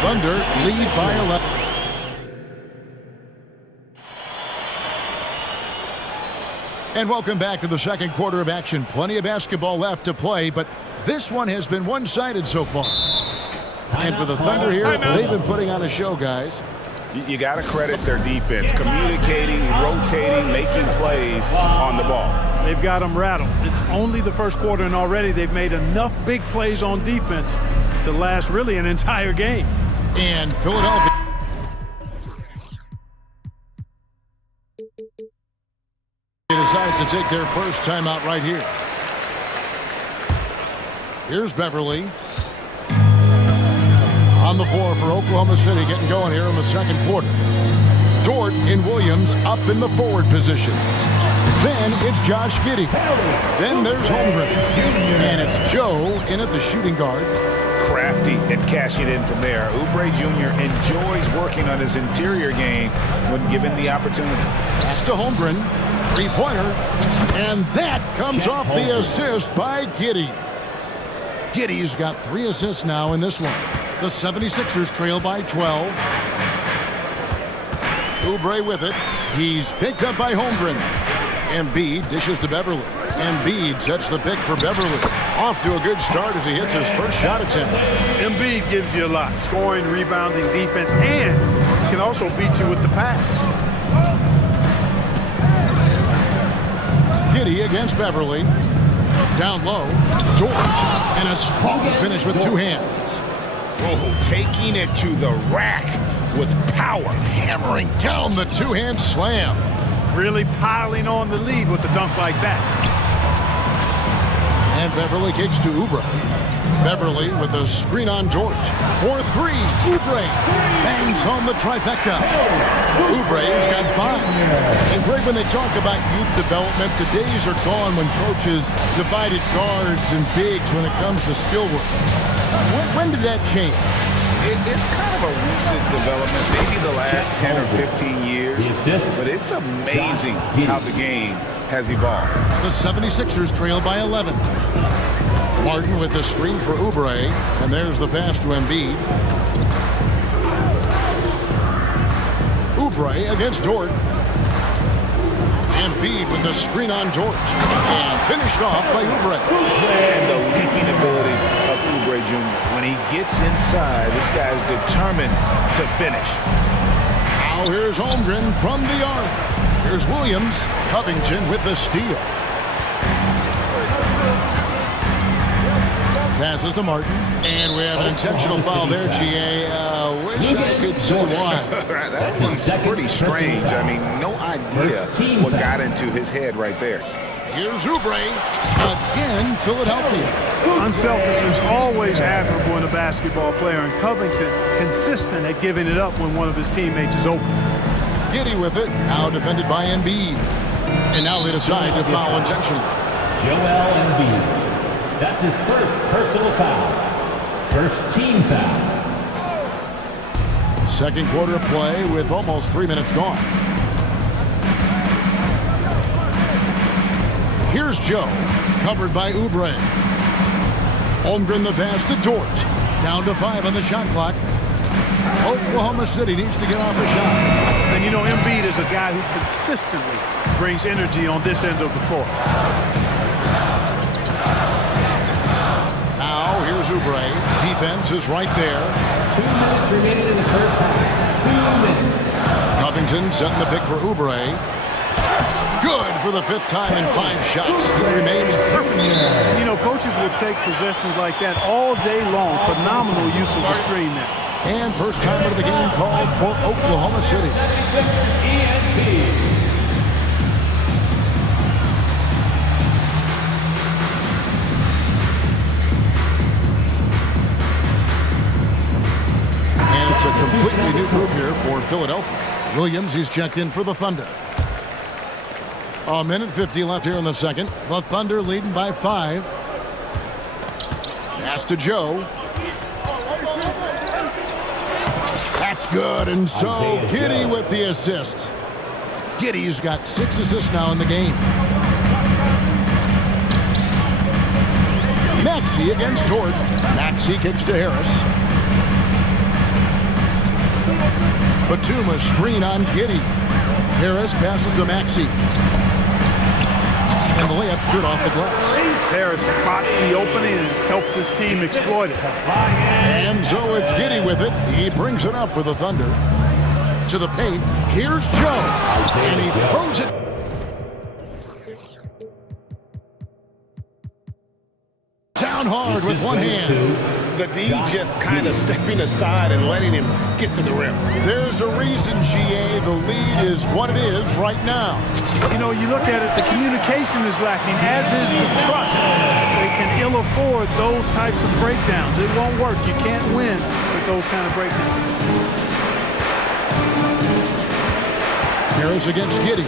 Thunder lead by 11. And welcome back to the second quarter of action. Plenty of basketball left to play, but this one has been one-sided so far. And for the Thunder here, they've been putting on a show, guys. You got to credit their defense, communicating, rotating, making plays on the ball. They've got them rattled. It's only the first quarter, and already they've made enough big plays on defense to last really an entire game. And Philadelphia decides to take their first timeout right here. Here's Beverly on the floor for Oklahoma City, getting going here in the second quarter. Dort and Williams up in the forward positions. Then it's Josh Giddey. Then there's Holmgren. And it's Joe in at the shooting guard. Crafty and cashing in from there. Oubre Jr. enjoys working on his interior game when given the opportunity. Pass to Holmgren. Three-pointer. And that comes off the assist by Giddey. Giddey's got 3 assists now in this one. The 76ers trail by 12. Oubre with it. He's picked up by Holmgren. Embiid dishes to Beverly. Embiid sets the pick for Beverly. Off to a good start as he hits his first shot attempt. Embiid gives you a lot. Scoring, rebounding, defense, and can also beat you with the pass. Giddey against Beverly. Down low. Dort. And a strong finish with 2 hands. Oh, taking it to the rack with power. Hammering down the 2-hand slam. Really piling on the lead with a dunk like that. And Beverly kicks to Oubre. Beverly with a screen on Dort. For 3, Oubre bangs home the trifecta. Oubre's got 5. And great when they talk about youth development, the days are gone when coaches divided guards and bigs when it comes to skill work. When did that change? It's kind of a recent development, maybe the last 10 or 15 years, but it's amazing how the game has evolved. The 76ers trail by 11. Martin with the screen for Oubre, and there's the pass to Embiid. Oubre against Dort. Embiid with the screen on Dort, and finished off by Oubre. And the leaping ability of Oubre Jr. When he gets inside, this guy's determined to finish. Now here's Holmgren from the arc. Here's Williams. Covington with the steal. Passes to Martin. And we have an intentional foul there, GA. Wish I could say why. That one's pretty strange. I mean, no idea what got into his head right there. Here's Oubre. Again, Philadelphia. Unselfishness always admirable in a basketball player, and Covington consistent at giving it up when one of his teammates is open. Giddey with it. Now defended by Embiid. And now they decide to foul intentionally. Joel Embiid. That's his first personal foul. First team foul. Second quarter of play with almost 3 minutes gone. Here's Joe, covered by Oubre. Holmgren the pass to Dort. Down to 5 on the shot clock. Oklahoma City needs to get off a shot. And you know, Embiid is a guy who consistently brings energy on this end of the floor. Now here's Oubre. Defense is right there. 2 minutes remaining in the first half. 2 minutes. Covington setting the pick for Oubre. Good for the 5th time in 5 shots. He remains perfect. You know, coaches will take possessions like that all day long. Phenomenal use of the screen there. And first time out of the game called for Oklahoma City. And it's a completely new group here for Philadelphia. Williams, he's checked in for the Thunder. A minute 50 left here in the second. The Thunder leading by 5. Pass to Joe. That's good, and so Giddey with the assist. Giddey's got 6 assists now in the game. Maxey against Tort. Maxey kicks to Harris. Batum screen on Giddey. Harris passes to Maxey. And the layup's good off the glass. Harris spots the opening and helps his team exploit it. And so it's Giddey with it. He brings it up for the Thunder. To the paint. Here's Joe. And he throws it. Down hard with one hand. The D just kind of stepping aside and letting him get to the rim. There's a reason, GA, the lead is what it is right now. You know, you look at it, the communication is lacking, as is the trust. They can ill afford those types of breakdowns. It won't work. You can't win with those kind of breakdowns. Harris against Giddey.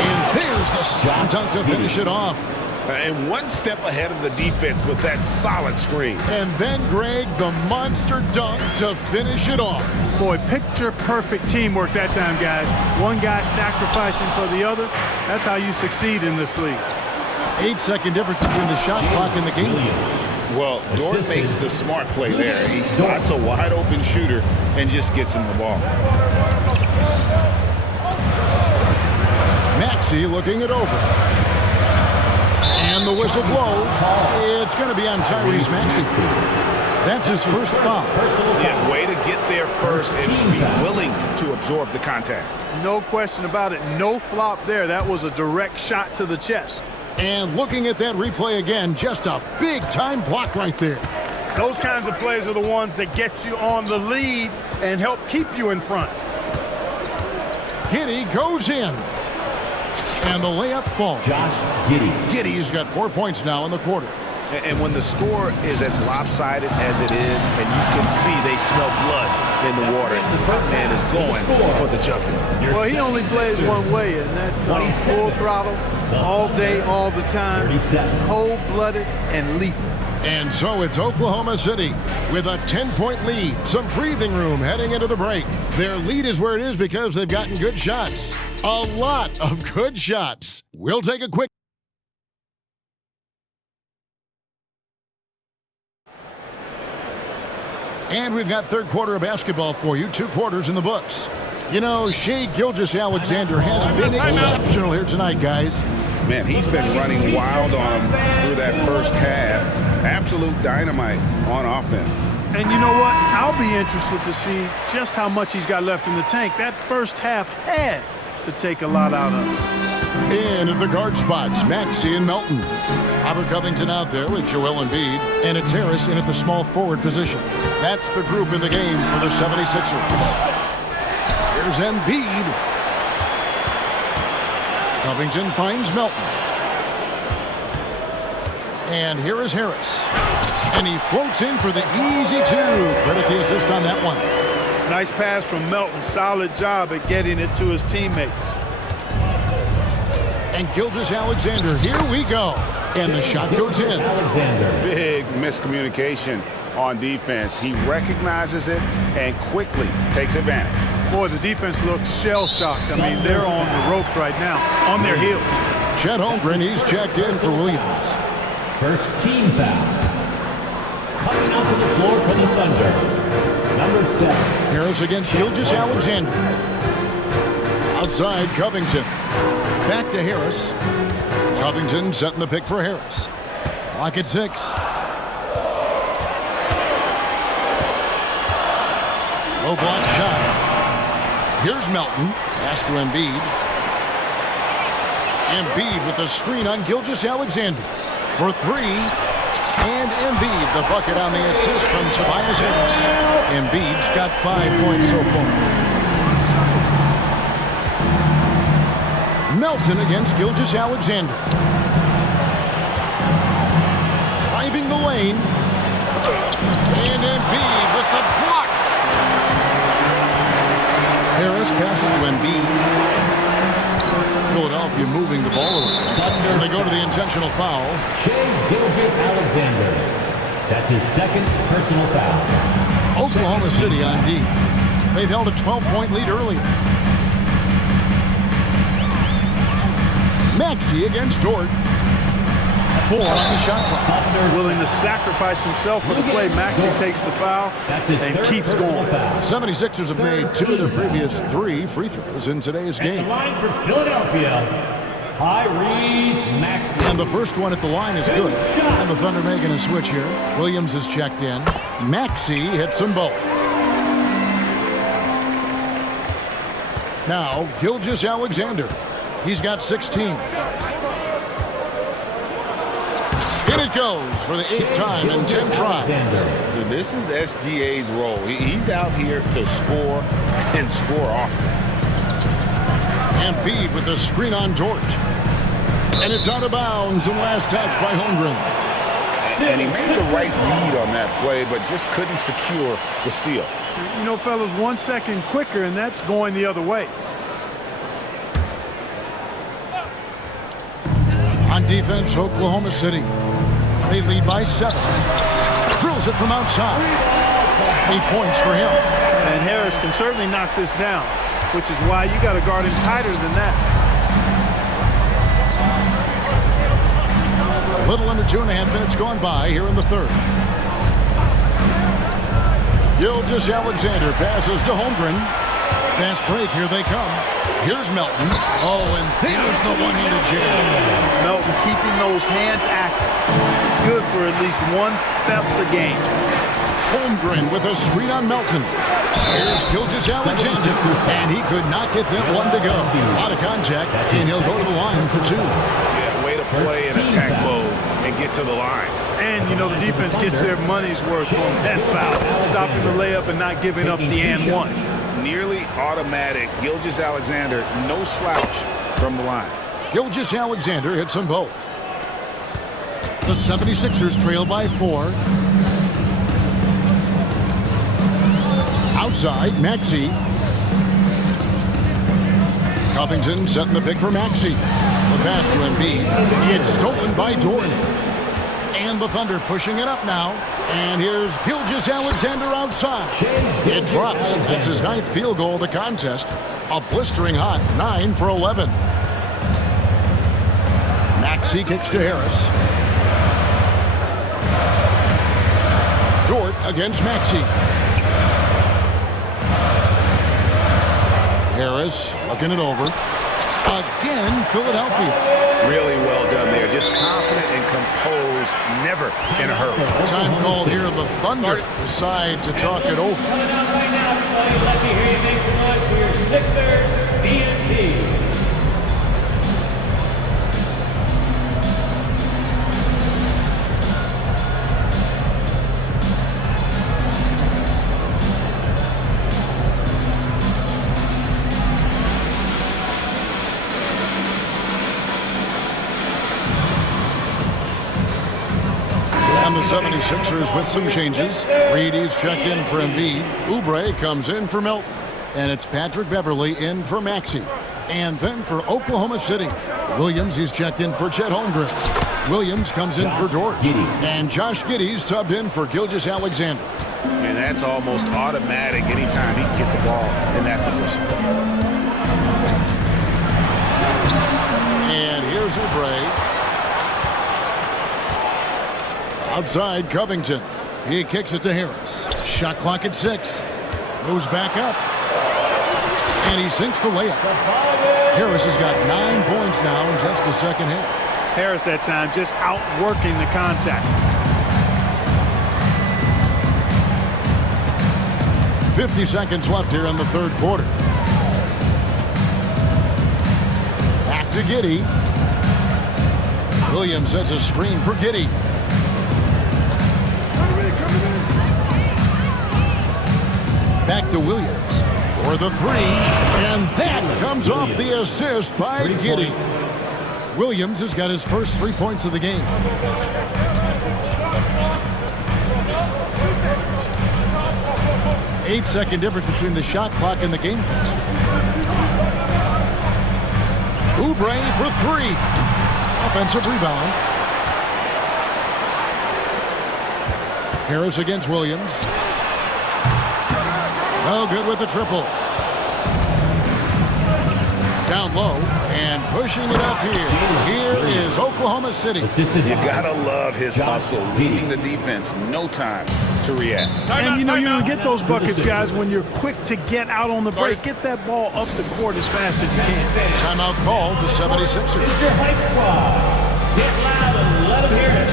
And there's the slam dunk to finish it off. And one step ahead of the defense with that solid screen. And then, Greg, the monster dunk to finish it off. Boy, picture-perfect teamwork that time, guys. One guy sacrificing for the other. That's how you succeed in this league. 8-second difference between the shot clock and the game. Well, Dort makes the smart play there. He spots a wide-open shooter and just gets him the ball. Maxey looking it over. And the whistle blows. It's going to be on Tyrese Maxey. That's his first foul. Yeah, way to get there first and be willing to absorb the contact. No question about it. No flop there. That was a direct shot to the chest. And looking at that replay again, just a big-time block right there. Those kinds of plays are the ones that get you on the lead and help keep you in front. Giddey goes in. And the layup falls. Josh Giddey. Giddey's got 4 points now in the quarter. And when the score is as lopsided as it is, and you can see they smell blood in the water, and the man is going for the jugular. Well, he only plays one way, and that's full throttle, all day, all the time, cold-blooded and lethal. And so it's Oklahoma City with a 10-point lead. Some breathing room heading into the break. Their lead is where it is because they've gotten good shots. A lot of good shots. We'll take a quick. And we've got third quarter of basketball for you. 2 quarters in the books. You know, Shai Gilgeous-Alexander has been exceptional here tonight, guys. Man, he's been running wild on him through that first half. Absolute dynamite on offense. And you know what? I'll be interested to see just how much he's got left in the tank. That first half had to take a lot out of him. In at the guard spots, Maxey and Melton. Robert Covington out there with Joel Embiid, and it's Harris in at the small forward position. That's the group in the game for the 76ers. Here's Embiid. Covington finds Melton. And here is Harris. And he floats in for the easy 2. Credit the assist on that one. Nice pass from Melton. Solid job at getting it to his teammates. And Gilgeous-Alexander, here we go. And the shot goes in. Big miscommunication on defense. He recognizes it and quickly takes advantage. Boy, the defense looks shell-shocked. I mean, they're on the ropes right now, on their heels. Chet Holmgren, he's checked in for Williams. First team foul. Coming out to the floor for the Thunder. Number 7. Harris against Gilgeous-Alexander. Now Outside Covington. Back to Harris. Covington setting the pick for Harris. Clock at 6. Low block shot. Here's Melton. Pass to Embiid. Embiid with a screen on Gilgeous-Alexander for 3. And Embiid, the bucket on the assist from Tobias Harris. Embiid's got 5 points so far. Melton against Gilgeous-Alexander. Driving the lane. And Embiid with the block. Harris passes to Embiid. Philadelphia moving the ball around. And they go to the intentional foul. Gilgeous-Alexander. That's his second personal foul. Oklahoma City on D. They've held a 12-point lead earlier. Maxey against Dort. 4 on the shot clock. Willing to sacrifice himself for the play. Maxey takes the foul and keeps going. 76ers have made 2 of their previous 3 free throws in today's game. At the line for Philadelphia, Tyrese Maxey. And the first one at the line is good. And the Thunder making a switch here. Williams is checked in. Maxey hits them both. Now, Gilgeous-Alexander. He's got 16. In it goes for the 8th time in 10 tries. This is SGA's role. He's out here to score and score often. Embiid with a screen on Dort. And it's out of bounds and last touch by Holmgren. And he made the right read on that play, but just couldn't secure the steal. You know, fellas, 1 second quicker, and that's going the other way. On defense, Oklahoma City. They lead by 7. Drills it from outside. 8 points for him. And Harris can certainly knock this down, which is why you got to guard him tighter than that. A little under 2.5 minutes gone by here in the third. Gilgeous-Alexander passes to Holmgren. Fast break, here they come. Here's Melton. Oh, and there's the one-handed jam. Melton keeping those hands active. It's good for at least 1 theft a game. Holmgren with a screen on Melton. Here's Gilgeous-Alexander, and he could not get that one to go. Out of contact, and he'll go to the line for 2. Yeah, way to play in attack mode and get to the line. And, you know, the defense gets their money's worth on that foul. Stopping the layup and not giving up the and one. Nearly automatic. Gilgeous-Alexander, no slouch from the line. Gilgeous-Alexander hits them both. The 76ers trail by 4. Outside, Maxey. Covington setting the pick for Maxey. The pass to Embiid. It's stolen by Dort. And the Thunder pushing it up now. And here's Gilgeous-Alexander outside. It drops. That's his 9th field goal of the contest. A blistering hot 9 for 11. Maxey kicks to Harris. Dort against Maxey. Harris looking it over. Again, Philadelphia. Really well done there. Just confident and composed, never in a hurry. Time called here. The Thunder decide to talk it over. Coming out right now, everybody. Let me hear you make some noise for your Sixers ENT. And the 76ers with some changes. Reedy's checked in for Embiid. Oubre comes in for Melton. And it's Patrick Beverley in for Maxey. And then for Oklahoma City, Williams, he's checked in for Chet Holmgren. Williams comes in for Dort. And Josh Giddey's subbed in for Gilgeous-Alexander. And that's almost automatic anytime he can get the ball in that position. And here's Oubre. Outside, Covington. He kicks it to Harris. Shot clock at 6. Goes back up. And he sinks the layup. Harris has got 9 points now in just the second half. Harris that time just outworking the contact. 50 seconds left here in the third quarter. Back to Giddey. Williams sets a screen for Giddey. Back to Williams for the three, and that comes off the assist by Giddey. Williams has got his first 3 points of the game. Eight-second difference between the shot clock and the game clock. Oubre for three. Offensive rebound. Harris against Williams. No good with the triple. Down low and pushing it up here. Here is Oklahoma City. You gotta love his hustle, leaving the defense no time to react. And you know you're gonna get those buckets, guys, when you're quick to get out on the break. Get that ball up the court as fast as you can. Timeout called the 76ers. Get loud and let them hear it.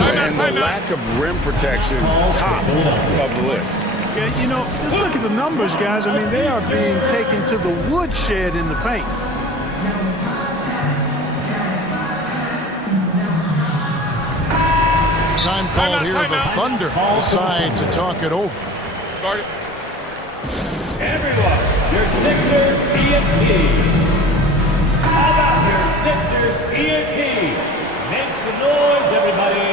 And the lack of rim protection, top of the list. Yeah, you know, just look at the numbers, guys. I mean, they are being taken to the woodshed in the paint. Time call here. The Thunder decide to talk it over. Everyone, your Sixers ENT. How about your Sixers ENT? Make some noise, everybody.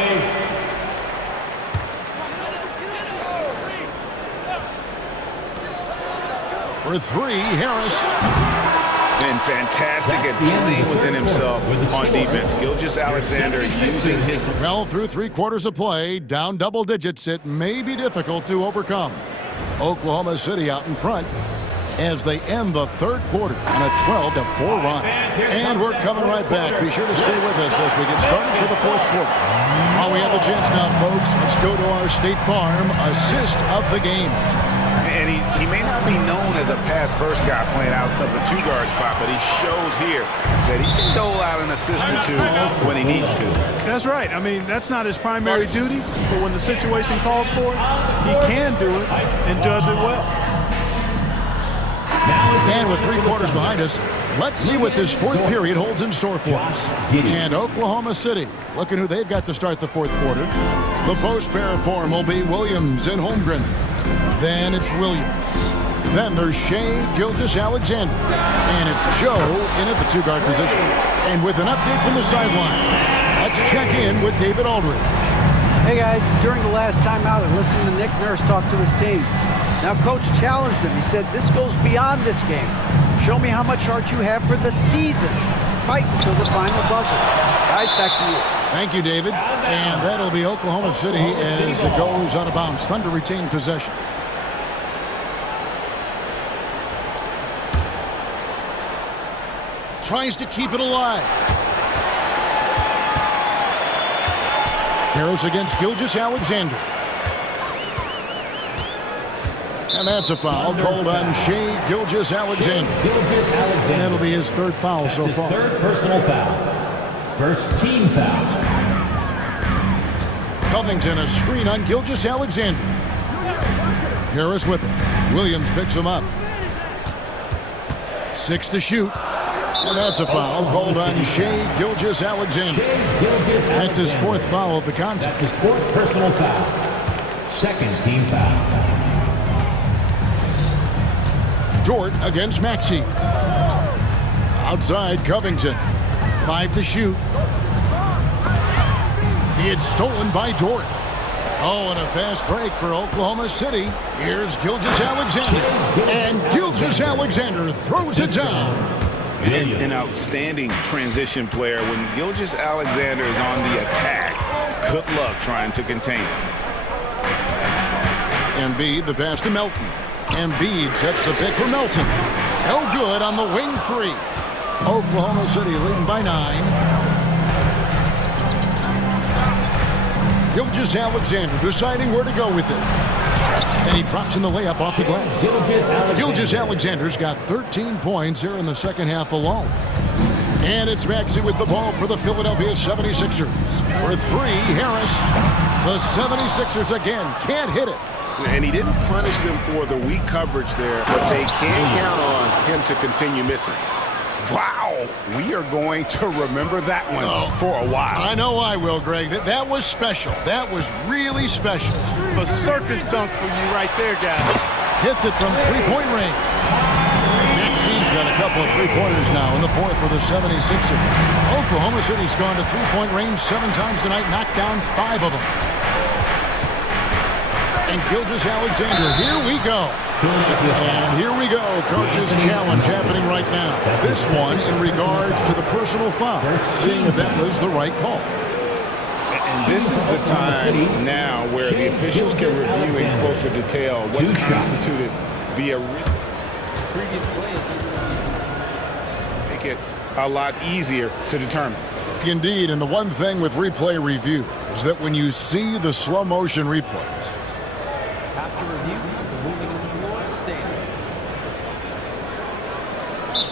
For three, Harris. Been fantastic at playing within himself on defense. Gilgeous-Alexander using his... Well, through 3 quarters of play, down double digits, it may be difficult to overcome. Oklahoma City out in front as they end the third quarter on a 12-4 run. And we're coming right back. Be sure to stay with us as we get started for the fourth quarter. While we have the chance now, folks, let's go to our State Farm assist of the game. And he may not be known as a pass-first guy playing out of the two-guard spot, but he shows here that he can dole out an assist or two when he needs to. That's right. I mean, that's not his primary duty, but when the situation calls for it, he can do it and does it well. And with 3 quarters behind us, let's see what this fourth period holds in store for us. And Oklahoma City, looking who they've got to start the fourth quarter. The post pair form will be Williams and Holmgren. Then it's Williams. Then there's Shea Gilgeous-Alexander. And it's Joe in at the two-guard position. And with an update from the sidelines, let's check in with David Aldridge. Hey guys, during the last timeout, I listened to Nick Nurse talk to his team. Now Coach challenged him. He said, this goes beyond this game. Show me how much heart you have for the season. Fight until the final buzzer. Guys, back to you. Thank you, David. And that'll be Oklahoma City as it goes out of bounds. Thunder retain possession. Tries to keep it alive. Harris against Gilgeous-Alexander. And that's a foul called on Shea Gilgeous-Alexander. And that'll be his third foul so far. Third personal foul. First team foul. Covington a screen on Gilgeous-Alexander. Harris with it. Williams picks him up. 6 to shoot. And that's a foul called on Shea Gilgeous-Alexander. That's his fourth foul of the contest. That's his fourth personal foul. Second team foul. Dort against Maxey. Outside Covington. 5 to shoot. It's stolen by Dort. Oh, and a fast break for Oklahoma City. Here's Gilgeous-Alexander. And Gilgeous-Alexander throws it down. An outstanding transition player. When Gilgeous-Alexander is on the attack, good luck trying to contain him. Embiid the pass to Melton. Embiid sets the pick for Melton. No good on the wing three. Oklahoma City leading by 9. Gilgeous-Alexander deciding where to go with it. And he drops in the layup off the glass. Gilgeous-Alexander's got 13 points here in the second half alone. And it's Maxey with the ball for the Philadelphia 76ers. For 3, Harris. The 76ers again can't hit it. And he didn't punish them for the weak coverage there, but they can count on him to continue missing. Wow, we are going to remember that one for a while. I know I will, Greg. That was special. That was really special. A circus dunk for you right there, guys. Hits it from three-point range. Maxey's got a couple of three-pointers now in the fourth for the 76ers. Oklahoma City's gone to three-point range 7 times tonight, knocked down 5 of them. And Gilgeous-Alexander, here we go. And here we go, coach's challenge happening right now. This one in regards to the personal foul, seeing if that was the right call. And this is the time now where the officials can review in closer detail what constituted the previous plays. Make it a lot easier to determine. Indeed, and the one thing with replay review is that when you see the slow motion replays, After review, the moving on the floor stands.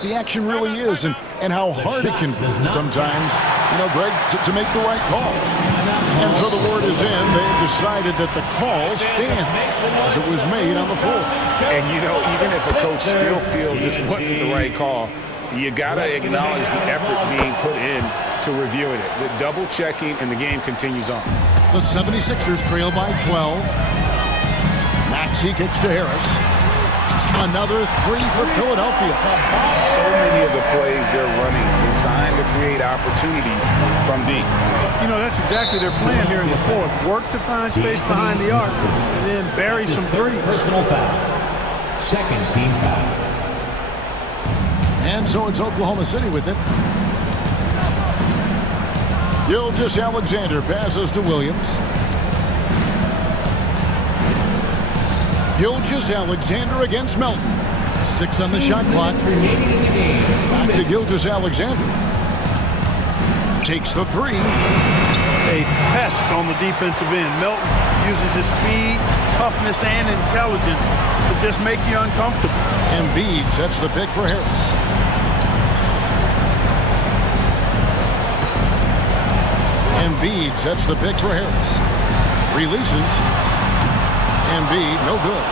the action really is and how hard it can be sometimes, you know, Greg, to make the right call. And so the word is in. They've decided that the call stands as it was made on the floor. And, you know, even if a coach still feels this wasn't the right call, you got to acknowledge the effort being put in to reviewing it. The double checking, and the game continues on. The 76ers trail by 12. Maxey kicks to Harris. Another 3 for Philadelphia. So many of the plays they're running designed to create opportunities from deep. You know, that's exactly their plan here in the fourth. Work to find space behind the arc and then bury some threes. Personal foul. Second team foul. And so it's Oklahoma City with it. Gilgeous-Alexander passes to Williams. Gilgeous-Alexander against Melton. 6 on the shot clock. Back to Gilgeous-Alexander. Takes the 3. A pest on the defensive end. Melton uses his speed, toughness, and intelligence to just make you uncomfortable. Embiid sets the pick for Harris. Embiid sets the pick for Harris. Releases. Embiid, no good.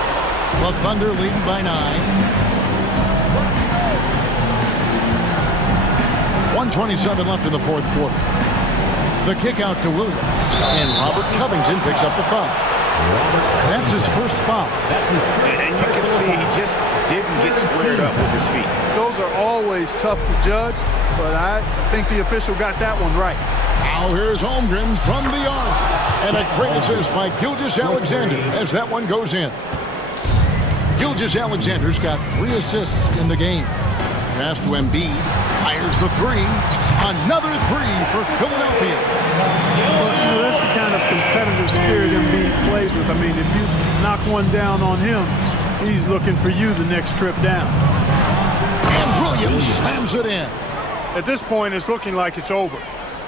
The Thunder leading by 9. 1:27 left in the fourth quarter. The kick out to Williams. And Robert Covington picks up the foul. That's his first foul. And you can see he just didn't get squared up with his feet. Those are always tough to judge, but I think the official got that one right. Now here's Holmgren from the arc. And a great assist by Gilgeous-Alexander as that one goes in. Gilgeous-Alexander's got 3 assists in the game. Pass to Embiid. Fires the 3. Another 3 for Philadelphia. Well, you know, that's the kind of competitive spirit Embiid plays with. I mean, if you knock one down on him, he's looking for you the next trip down. And Williams slams it in. At this point, it's looking like it's over.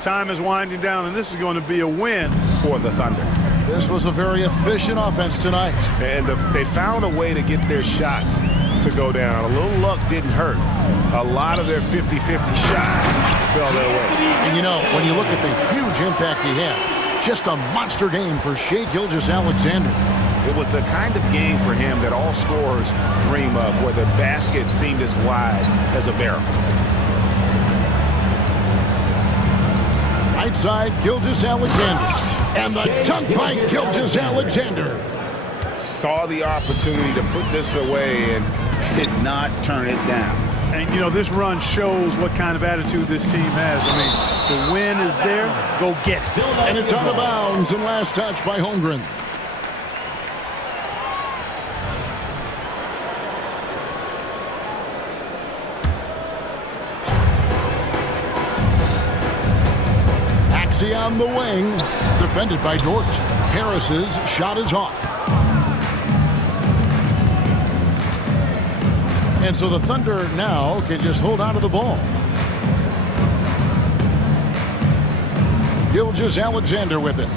Time is winding down, and this is going to be a win for the Thunder. This was a very efficient offense tonight. And they found a way to get their shots to go down. A little luck didn't hurt. A lot of their 50-50 shots fell their way. And you know, when you look at the huge impact he had, just a monster game for Shai Gilgeous-Alexander. It was the kind of game for him that all scorers dream of, where the basket seemed as wide as a barrel. Right side, Gilgeous-Alexander. And the dunk by Gilgeous-Alexander. Saw the opportunity to put this away and did not turn it down. And, you know, this run shows what kind of attitude this team has. I mean, the win is there. Go get it. And it's out of bounds and last touch by Holmgren. On the wing, defended by Dort. Harris's shot is off. And so the Thunder now can just hold on to the ball. Gilgeous-Alexander with it.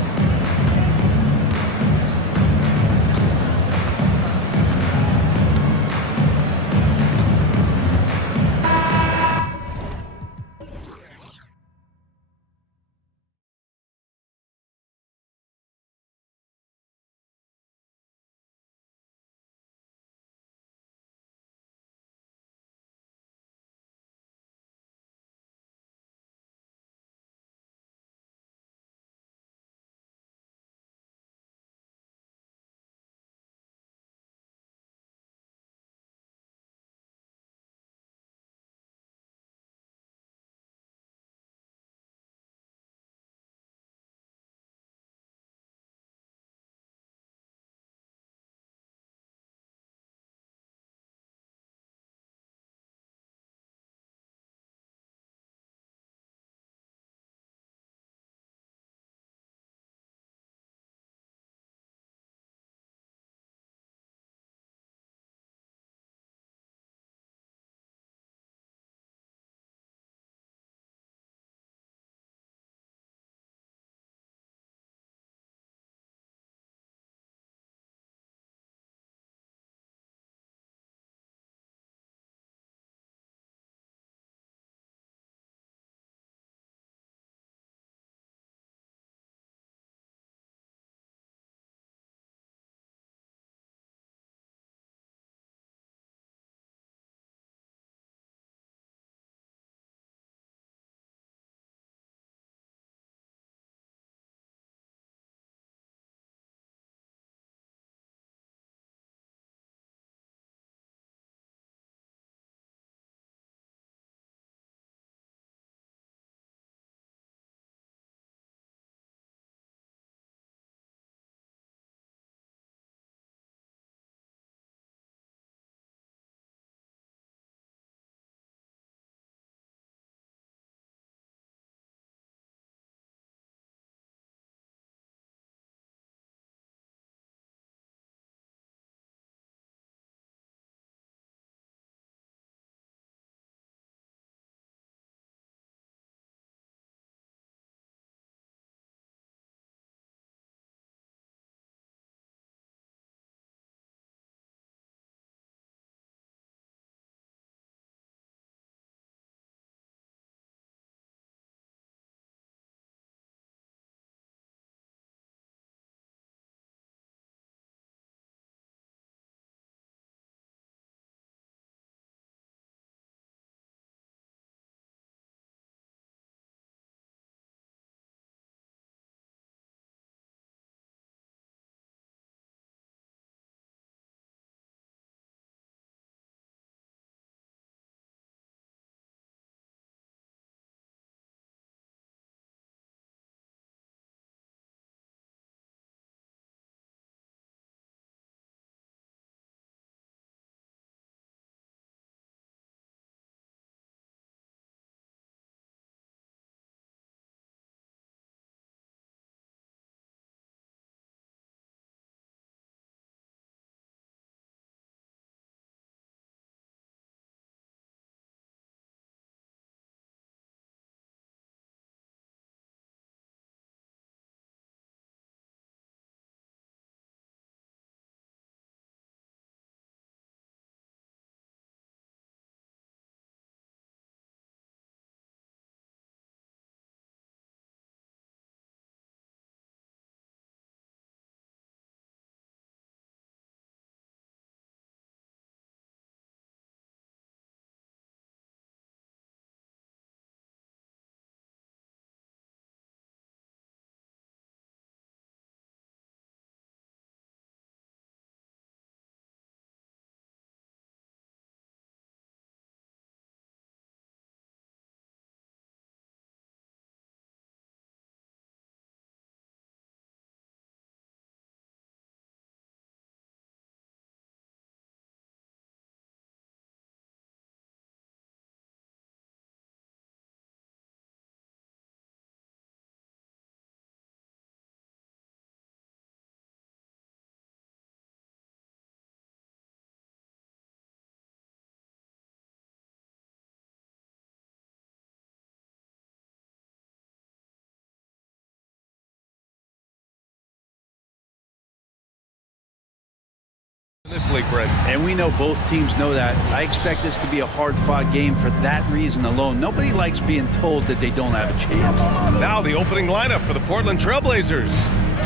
this league, Brent. And we know both teams know that. I expect this to be a hard-fought game for that reason alone. Nobody likes being told that they don't have a chance. Now the opening lineup for the Portland Trailblazers.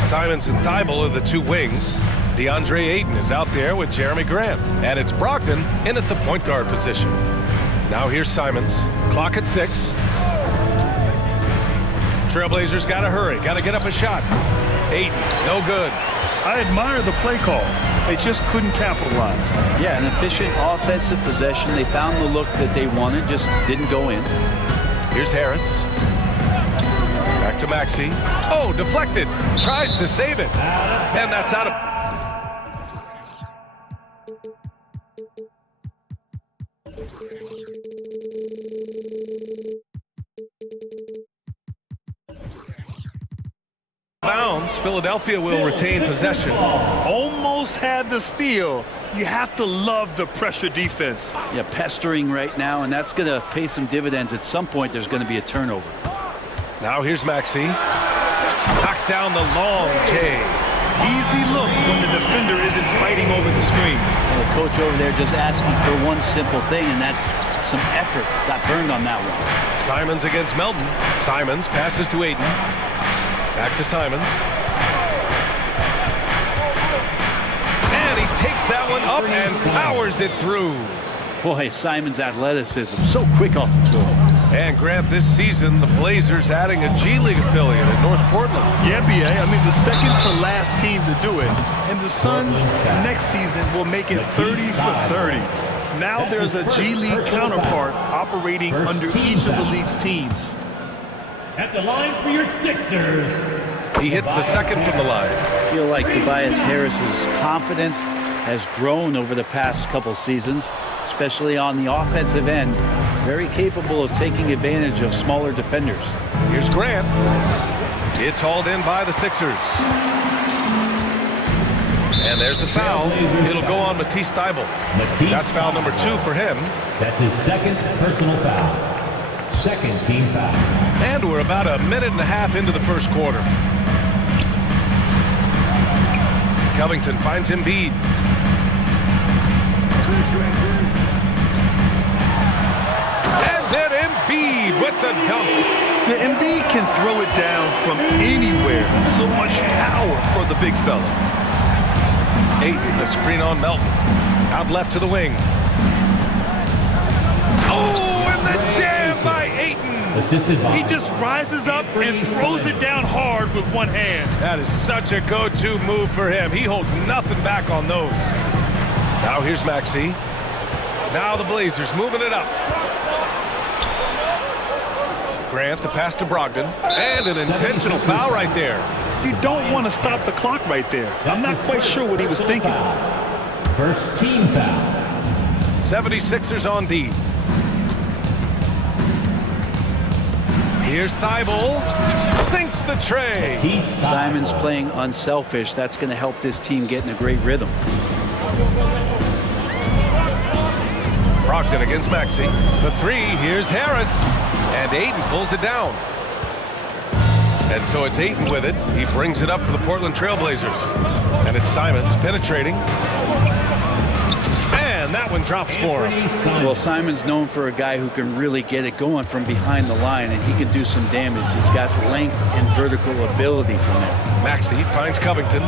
Simons and Thibault are the two wings. DeAndre Ayton is out there with Jeremy Grant. And it's Brogdon in at the point guard position. Now here's Simons. Clock at 6. Trailblazers got to hurry. Got to get up a shot. Ayton, no good. I admire the play call. They just couldn't capitalize. Yeah, an efficient offensive possession. They found the look that they wanted, just didn't go in. Here's Harris. Back to Maxey. Oh, deflected. Tries to save it. And that's out of... bounds. Philadelphia will retain possession. Almost had the steal. You have to love the pressure defense. Yeah, pestering right now, and that's going to pay some dividends. At some point, there's going to be a turnover. Now here's Maxey. Knocks down the long J. Easy look when the defender isn't fighting over the screen. And the coach over there just asking for one simple thing, and that's some effort. Got burned on that one. Simons against Melton. Simons passes to Ayton. Back to Simons. And he takes that one up and powers it through. Boy, Simons' athleticism, so quick off the floor. And Grant, this season, the Blazers adding a G League affiliate at North Portland. Yeah, BA. I mean, the second to last team to do it. And the Suns next season will make it 30 for 30. Now there's a G League counterpart operating under each of the league's teams. At the line for your Sixers. He hits the second from the line. I feel like Tobias Harris's confidence has grown over the past couple seasons, especially on the offensive end. Very capable of taking advantage of smaller defenders. Here's Grant. It's hauled in by the Sixers. And there's the foul. It'll go on Matisse Thybulle. That's foul number 2 for him. That's his second personal foul. Second team foul. And we're about a minute and a half into the first quarter. Covington finds Embiid. And then Embiid with the dunk. The Embiid can throw it down from anywhere. So much power for the big fella. Ayton, the screen on Melton. Out left to the wing. Oh, and the jam by Ayton. He just rises up and throws it down hard with one hand. That is such a go-to move for him. He holds nothing back on those. Now here's Maxey. Now the Blazers moving it up. Grant, the pass to Brogdon. And an intentional foul right there. You don't want to stop the clock right there. I'm not quite sure what he was thinking. First team foul. 76ers on D. Here's Thybulle. Sinks the tray. Simons playing unselfish. That's going to help this team get in a great rhythm. Brogdon against Maxey. For 3, here's Harris. And Ayton pulls it down. And so it's Ayton with it. He brings it up for the Portland Trailblazers. And it's Simons penetrating. And that one drops for him. Well, Simon's known for a guy who can really get it going from behind the line, and he can do some damage. He's got length and vertical ability from there. Maxey finds Covington.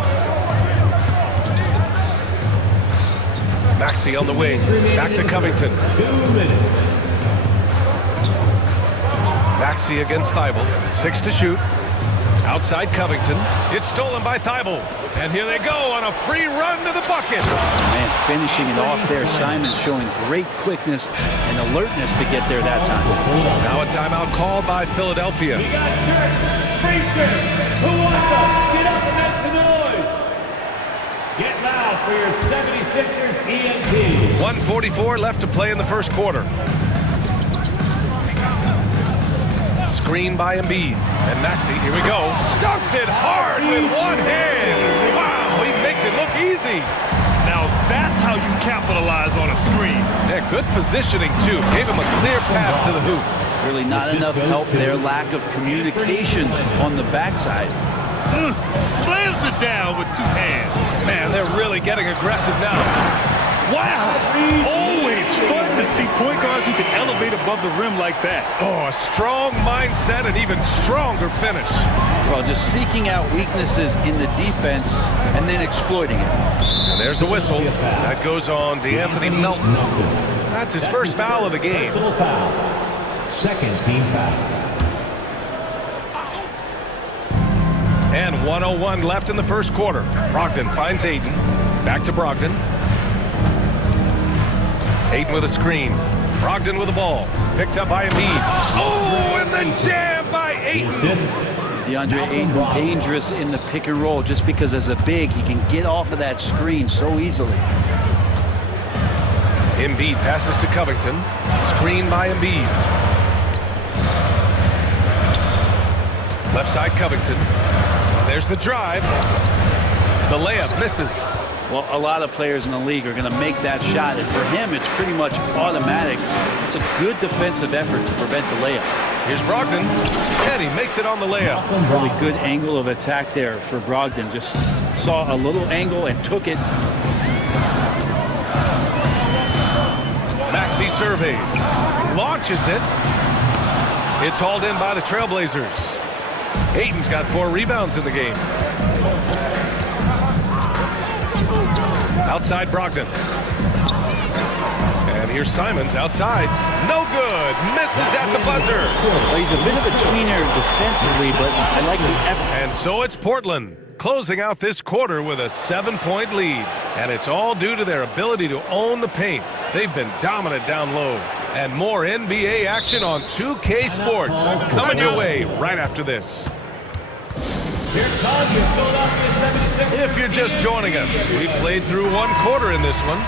Maxey on the wing. Back to Covington. 2 minutes. Maxey against Thybulle. 6 to shoot. Outside Covington. It's stolen by Thybulle. And here they go on a free run to the bucket. Man, finishing it off there. Simons showing great quickness and alertness to get there that time. Now a timeout called by Philadelphia. We got shirts, free shirts. Who wants them? Get up and make some noise. Get loud for your 76ers ENT. 1:44 left to play in the first quarter. Screen by Embiid. And Maxey, here we go. Dunks it hard with one hand. Wow, he makes it look easy. Now that's how you capitalize on a screen. Yeah, good positioning, too. Gave him a clear path to the hoop. Really not enough help there. Lack of communication on the backside. Slams it down with 2 hands. Man, they're really getting aggressive now. Wow! Always fun to see point guards who can elevate above the rim like that. Oh, a strong mindset and even stronger finish. Well, just seeking out weaknesses in the defense and then exploiting it. And there's a whistle. That goes on DeAnthony Melton. That's his first foul of the game. Personal foul. Second team foul. And 1:01 left in the first quarter. Brogdon finds Ayton. Back to Brogdon. Ayton with a screen. Brogdon with the ball. Picked up by Embiid. Oh, and the jam by Ayton. DeAndre Ayton dangerous in the pick and roll just because as a big, he can get off of that screen so easily. Embiid passes to Covington. Screen by Embiid. Left side Covington. And there's the drive. The layup misses. Well, a lot of players in the league are going to make that shot, and for him, it's pretty much automatic. It's a good defensive effort to prevent the layup. Here's Brogdon, and he makes it on the layup. Really good angle of attack there for Brogdon. Just saw a little angle and took it. Maxey surveys, launches it. It's hauled in by the Trailblazers. Ayton's got 4 rebounds in the game. Outside Brogdon. And here's Simons outside. No good. Misses at the buzzer. Well, he's a bit of a tweener defensively, but I like the effort. And so it's Portland closing out this quarter with a 7-point lead. And it's all due to their ability to own the paint. They've been dominant down low. And more NBA action on 2K Sports coming your way right after this. If you're just joining us, we played through 1 quarter in this one.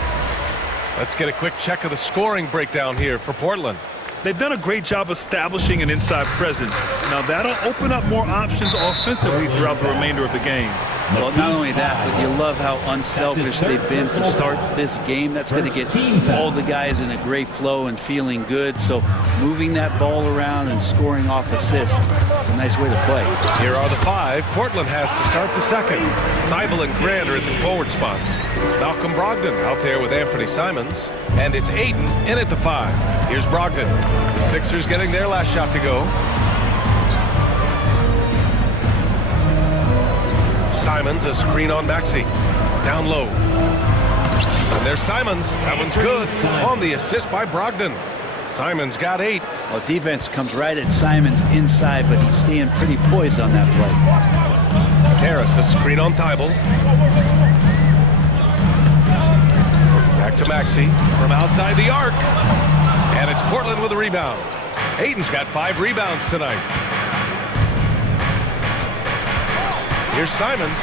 Let's get a quick check of the scoring breakdown here for Portland. They've done a great job establishing an inside presence. Now that'll open up more options offensively throughout the remainder of the game. Well, not only that, but you love how unselfish they've been to start this game. That's going to get all the guys in a great flow and feeling good. So moving that ball around and scoring off assists, it's a nice way to play. Here are the 5. Portland has to start the second. Thibault and Grant are at the forward spots. Malcolm Brogdon out there with Anthony Simons. And it's Ayton in at the 5. Here's Brogdon. The Sixers getting their last shot to go. Simons, a screen on Maxey. Down low. And there's Simons. That one's good. On the assist by Brogdon. Simons got 8. Well, defense comes right at Simons inside, but he's staying pretty poised on that play. Harris, a screen on Thibault. Back to Maxey from outside the arc. And it's Portland with a rebound. Ayton's got 5 rebounds tonight. Here's Simons,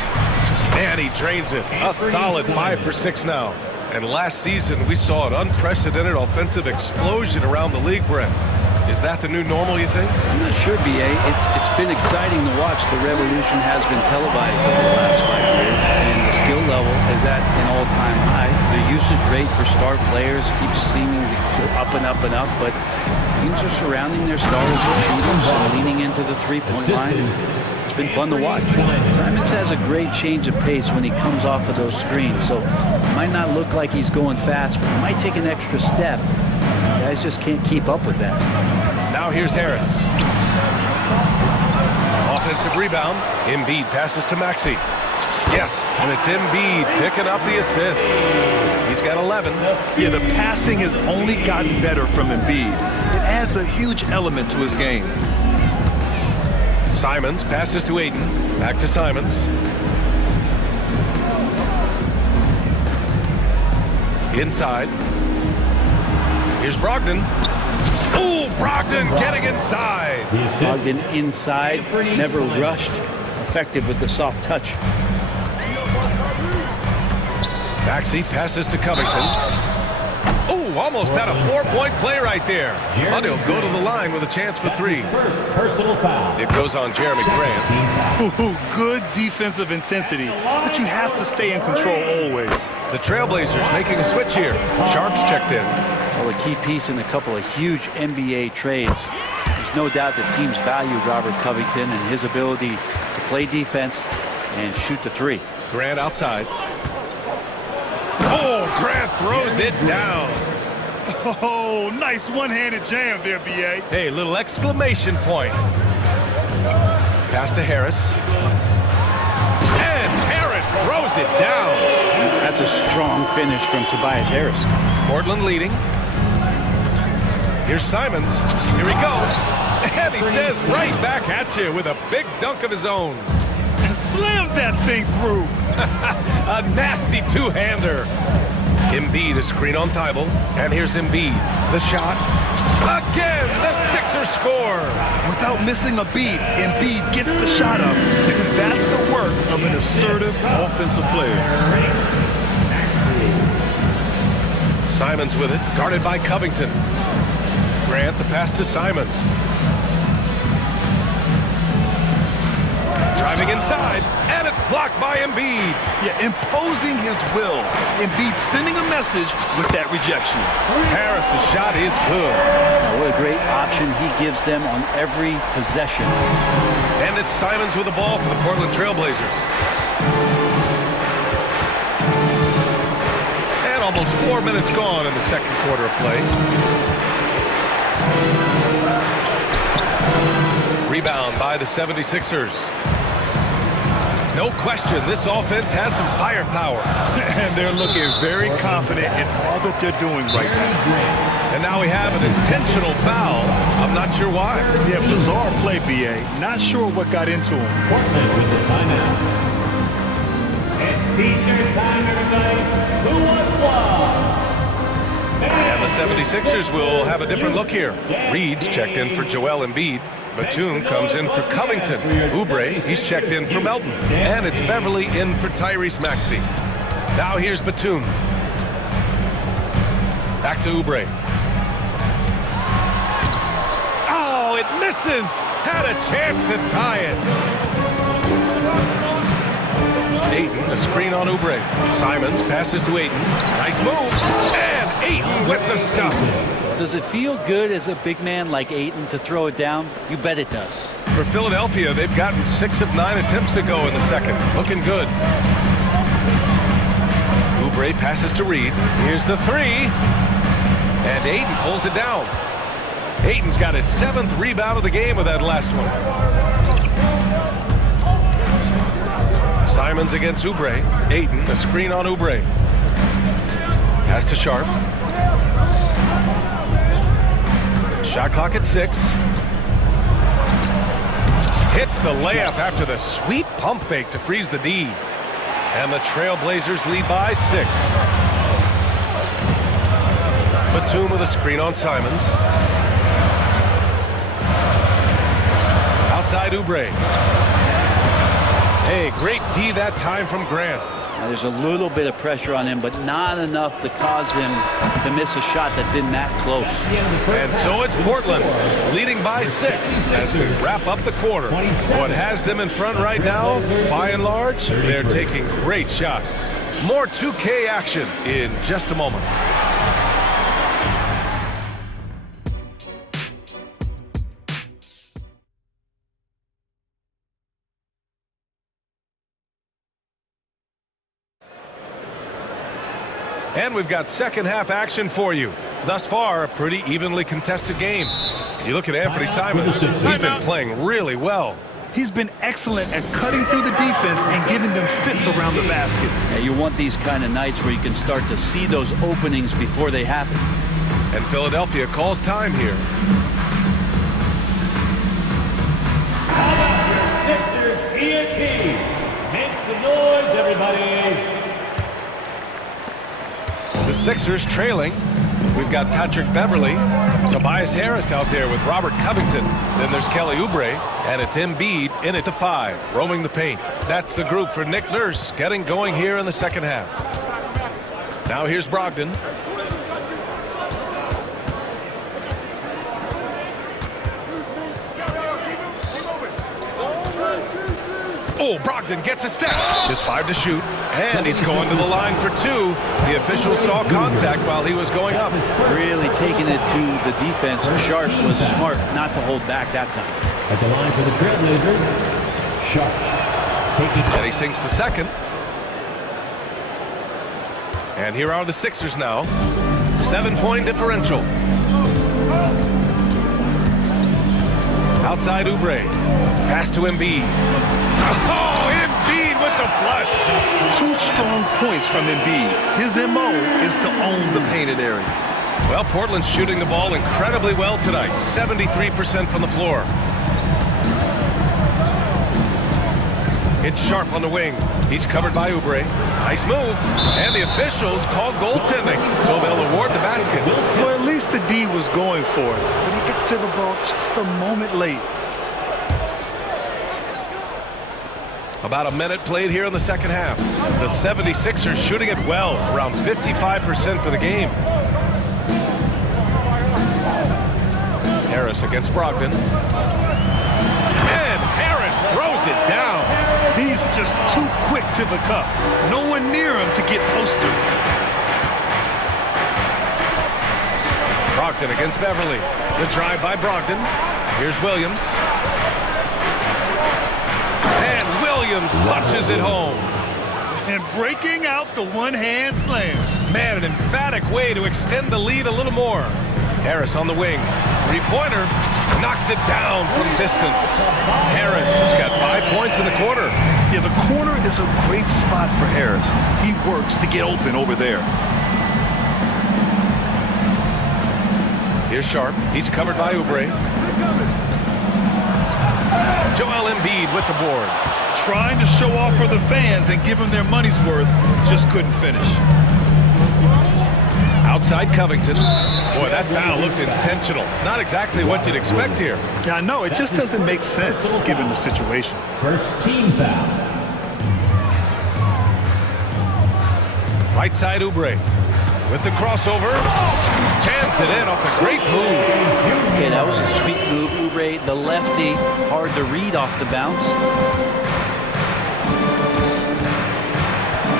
and he drains it. A solid 5 for 6 now. And last season, we saw an unprecedented offensive explosion around the league, Brent. Is that the new normal, you think? I'm not sure, B.A. It's been exciting to watch. The revolution has been televised over the last 5 years, and the skill level is at an all-time high. The usage rate for star players keeps seeming to go up and up and up, but teams are surrounding their stars with shooters and leaning into the three-point line. It's been fun to watch. Simons has a great change of pace when he comes off of those screens, so it might not look like he's going fast, but he might take an extra step. Guys just can't keep up with that. Now here's Harris. Offensive rebound. Embiid passes to Maxey. Yes, and it's Embiid picking up the assist. He's got 11. Yeah, the passing has only gotten better from Embiid. It adds a huge element to his game. Simons passes to Ayton. Back to Simons. Inside. Here's Brogdon. Oh, Brogdon getting inside. Brogdon inside, never rushed. Effective with the soft touch. Maxey passes to Covington. Oh, almost had a 4-point play right there. But he'll go to the line with a chance for 3. Personal foul. It goes on Jeremy Grant. Ooh, good defensive intensity, but you have to stay in control always. The Trailblazers making a switch here. Sharps checked in. Well, a key piece in a couple of huge NBA trades. There's no doubt that teams value Robert Covington and his ability to play defense and shoot the three. Grant outside. Oh, Grant throws it down. Oh, nice one-handed jam there, B.A. Hey, little exclamation point. Pass to Harris. And Harris throws it down. That's a strong finish from Tobias Harris. Portland leading. Here's Simons. Here he goes. And he says right back at you with a big dunk of his own. Slammed that thing through. A nasty two-hander. Embiid, a screen on Thibault. And here's Embiid. The shot. Again, the Sixers score. Without missing a beat, Embiid gets the shot up. That's the work of an assertive offensive player. Simons with it, guarded by Covington. Grant, the pass to Simons. Driving inside, and it's blocked by Embiid. Yeah, imposing his will. Embiid sending a message with that rejection. Harris's shot is good. What a great option he gives them on every possession. And it's Simons with the ball for the Portland Trailblazers. And almost 4 minutes gone in the second quarter of play. Rebound by the 76ers. No question, this offense has some firepower. And they're looking very confident in all that they're doing right now. And now we have an intentional foul. I'm not sure why. Yeah, bizarre play, B.A. Not sure what got into him. Portland with the timeout. It's T-shirt time, everybody. Who wants one? And the 76ers will have a different look here. Reed's checked in for Joel Embiid. Batum comes in for Covington. Oubre, he's checked in for Melton. And it's Beverly in for Tyrese Maxey. Now here's Batum. Back to Oubre. Oh, it misses! Had a chance to tie it. Ayton, a screen on Oubre. Simons passes to Ayton. Nice move. And Ayton with the stuff. Does it feel good as a big man like Ayton to throw it down? You bet it does. For Philadelphia, they've gotten 6 of 9 attempts to go in the second. Looking good. Oubre passes to Reed. Here's the three. And Ayton pulls it down. Ayton's got his 7th rebound of the game with that last one. Simons against Oubre. Ayton, a screen on Oubre. Pass to Sharp. Shot clock at 6. Hits the layup after the sweet pump fake to freeze the D. And the Trailblazers lead by 6. Batum with a screen on Simons. Outside Oubre. Hey, great D that time from Grant. Now, there's a little bit of pressure on him, but not enough to cause him to miss a shot that's in that close. And so it's Portland, leading by 6 as we wrap up the quarter. What has them in front right now, by and large, they're taking great shots. More 2K action in just a moment. And we've got second half action for you. Thus far, a pretty evenly contested game. You look at Anthony Simons, he's been playing really well. He's been excellent at cutting through the defense and giving them fits around the basket. Yeah, you want these kind of nights where you can start to see those openings before they happen. And Philadelphia calls time here. How about your Sixers ENT? Make some noise, everybody. The Sixers trailing. We've got Patrick Beverly, Tobias Harris out there with Robert Covington. Then there's Kelly Oubre, and it's Embiid in at the 5, roaming the paint. That's the group for Nick Nurse getting going here in the second half. Now here's Brogdon. Oh, Brogdon gets a step. Just 5 to shoot. And he's going to the line for 2. The official saw contact while he was going up. Really taking it to the defense. Sharp was smart not to hold back that time. At the line for the Trailblazers, Sharp. And he sinks the second. And here are the Sixers now. 7-point differential. Outside Oubre. Pass to Embiid. Oh, Embiid with the flush. 2 strong points from Embiid. His MO is to own the painted area. Well, Portland's shooting the ball incredibly well tonight. 73% from the floor. It's Sharp on the wing. He's covered by Oubre. Nice move. And the officials called goaltending, so they'll award the basket. Well, at least the D was going for it, but he got to the ball just a moment late. About a minute played here in the second half. The 76ers shooting it well, around 55% for the game. Harris against Brogdon. And Harris throws it down. He's just too quick to the cup. No one near him to get postered. Brogdon against Beverly. The drive by Brogdon. Here's Williams. And Williams punches it home. And breaking out the one-hand slam. Man, an emphatic way to extend the lead a little more. Harris on the wing. Three-pointer. Knocks it down from distance. Harris has got 5 points in the quarter. Yeah, the corner is a great spot for Harris. He works to get open over there. Here's Sharp. He's covered by Oubre. Joel Embiid with the board. Trying to show off for the fans and give them their money's worth. Just couldn't finish. Outside Covington. Boy, that foul looked intentional. Not exactly what you'd expect here. Yeah, I know. It just doesn't make sense given the situation. First team foul. Right side Oubre. With the crossover. Jams it in off a great move. Okay, that was a sweet move. Oubre, the lefty, hard to read off the bounce.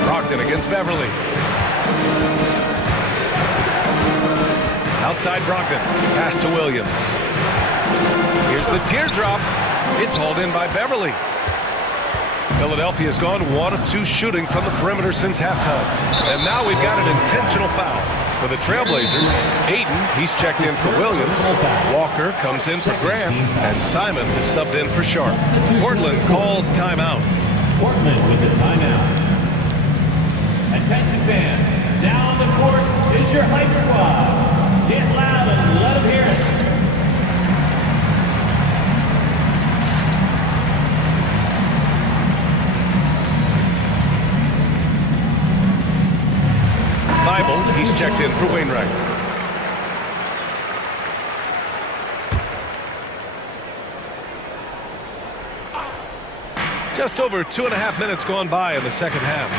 Brogdon against Beverly. Outside Brogdon. Pass to Williams. Here's the teardrop. It's hauled in by Beverly. Philadelphia's gone 1 of 2 shooting from the perimeter since halftime. And now we've got an intentional foul. For the Trailblazers, Ayton, he's checked in for Williams. Walker comes in for Grant. And Simon is subbed in for Sharp. Portland calls timeout. Portland with the timeout. Attention fans, down the court is your hype squad. Get loud and let them hear it. Bible, he's checked in for Wainwright. Just over 2.5 minutes gone by in the second half.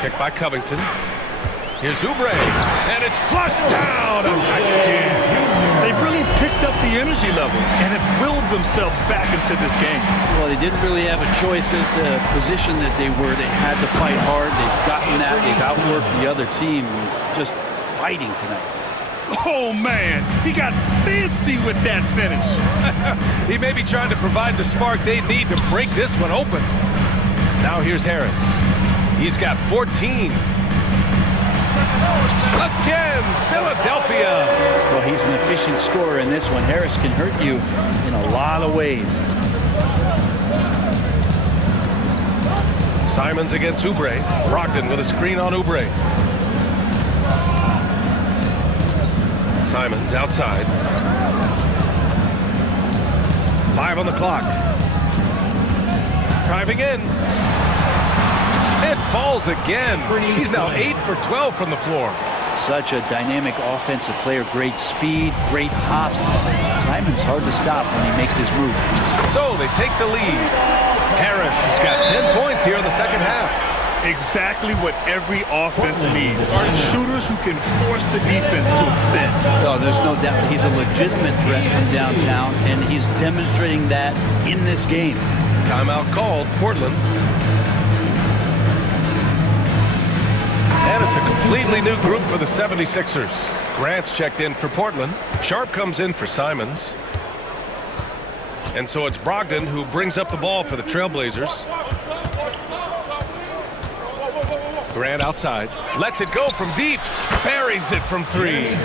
Kick by Covington. Here's Oubre, and it's flushed down. They really picked up the energy level and have willed themselves back into this game. Well, they didn't really have a choice at the position that they were. They had to fight hard. They've gotten that. They've outworked the other team. Just fighting tonight. Oh, man. He got fancy with that finish. He may be trying to provide the spark they need to break this one open. Now here's Harris. He's got 14. Again, Philadelphia. Well, he's an efficient scorer in this one. Harris can hurt you in a lot of ways. Simons against Oubre. Brogdon with a screen on Oubre. Simons outside. 5 on the clock. Driving in. It falls again. He's now 8 for 12 from the floor. Such a dynamic offensive player. Great speed, great hops. Simon's hard to stop when he makes his move. So they take the lead. Harris has got 10 points here in the second half. Exactly what every offense needs. Shooters who can force the defense to extend. No, there's no doubt. He's a legitimate threat from downtown, and he's demonstrating that in this game. Timeout called, Portland. And it's a completely new group for the 76ers. Grant's checked in for Portland. Sharp comes in for Simons. And so it's Brogdon who brings up the ball for the Trailblazers. Grant outside. Lets it go from deep. Buries it from 3.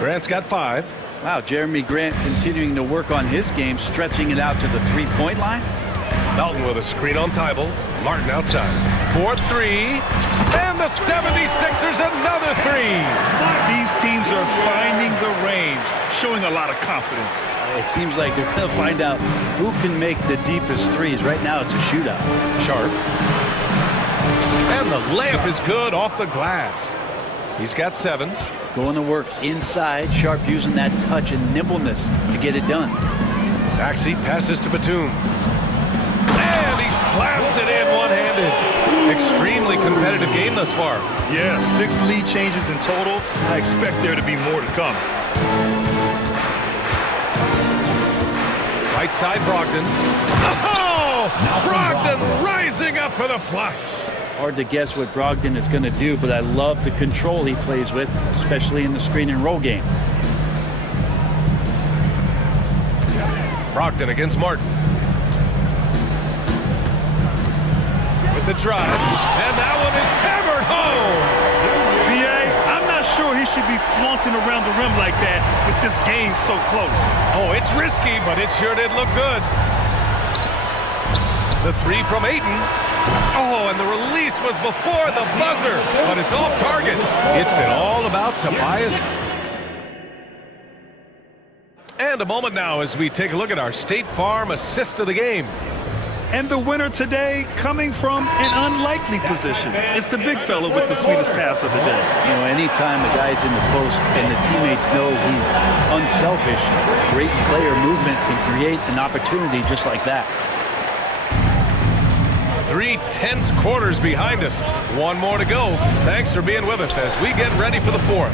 Grant's got 5. Wow, Jeremy Grant continuing to work on his game, stretching it out to the three-point line. Melton with a screen on Thibault. Martin outside. 4-3. And the 76ers another 3. These teams are finding the range, showing a lot of confidence. It seems like they're going to find out who can make the deepest threes. Right now, it's a shootout. Sharp. And the layup is good off the glass. He's got 7. Going to work inside. Sharp using that touch and nimbleness to get it done. Maxey passes to Batum. And he slams it in one-handed. Extremely competitive game thus far. Yeah, 6 lead changes in total. I expect there to be more to come. Right side, Brogdon. Oh! Brogdon rising up for the flush. Hard to guess what Brogdon is going to do, but I love the control he plays with, especially in the screen and roll game. Brogdon against Martin. With the drive, and that one is hammered home. B.A., I'm not sure he should be flaunting around the rim like that with this game so close. Oh, it's risky, but it sure did look good. The 3 from Ayton. Oh, and the release was before the buzzer, but it's off target. It's been all about Tobias. And a moment now as we take a look at our State Farm assist of the game. And the winner today coming from an unlikely position. It's the big fella with the sweetest pass of the day. You know, anytime a guy's in the post and the teammates know he's unselfish, great player movement can create an opportunity just like that. 3 tense quarters behind us. 1 more to go. Thanks for being with us as we get ready for the 4th.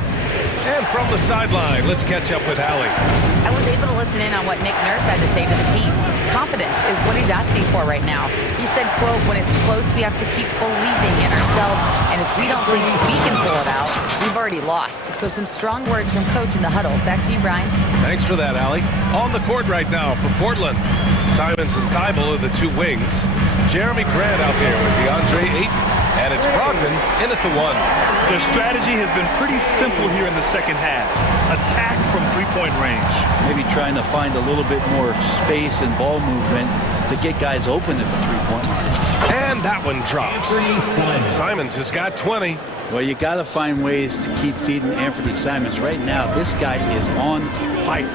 And from the sideline, let's catch up with Allie. I was able to listen in on what Nick Nurse had to say to the team. Confidence is what he's asking for right now. He said, quote, when it's close, we have to keep believing in ourselves. And if we don't think we can pull it out, we've already lost. So some strong words from coach in the huddle. Back to you, Brian. Thanks for that, Allie. On the court right now for Portland. Simons and Thibault are the 2 wings. Jeremy Grant out there with DeAndre Ayton. And it's Brogdon in at the 1. Their strategy has been pretty simple here in the second half. Attack from 3-point range. Maybe trying to find a little bit more space and ball movement to get guys open at the 3-point line. And that one drops. Simons has got 20. Well, you got to find ways to keep feeding Anthony Simons. Right now, this guy is on fire.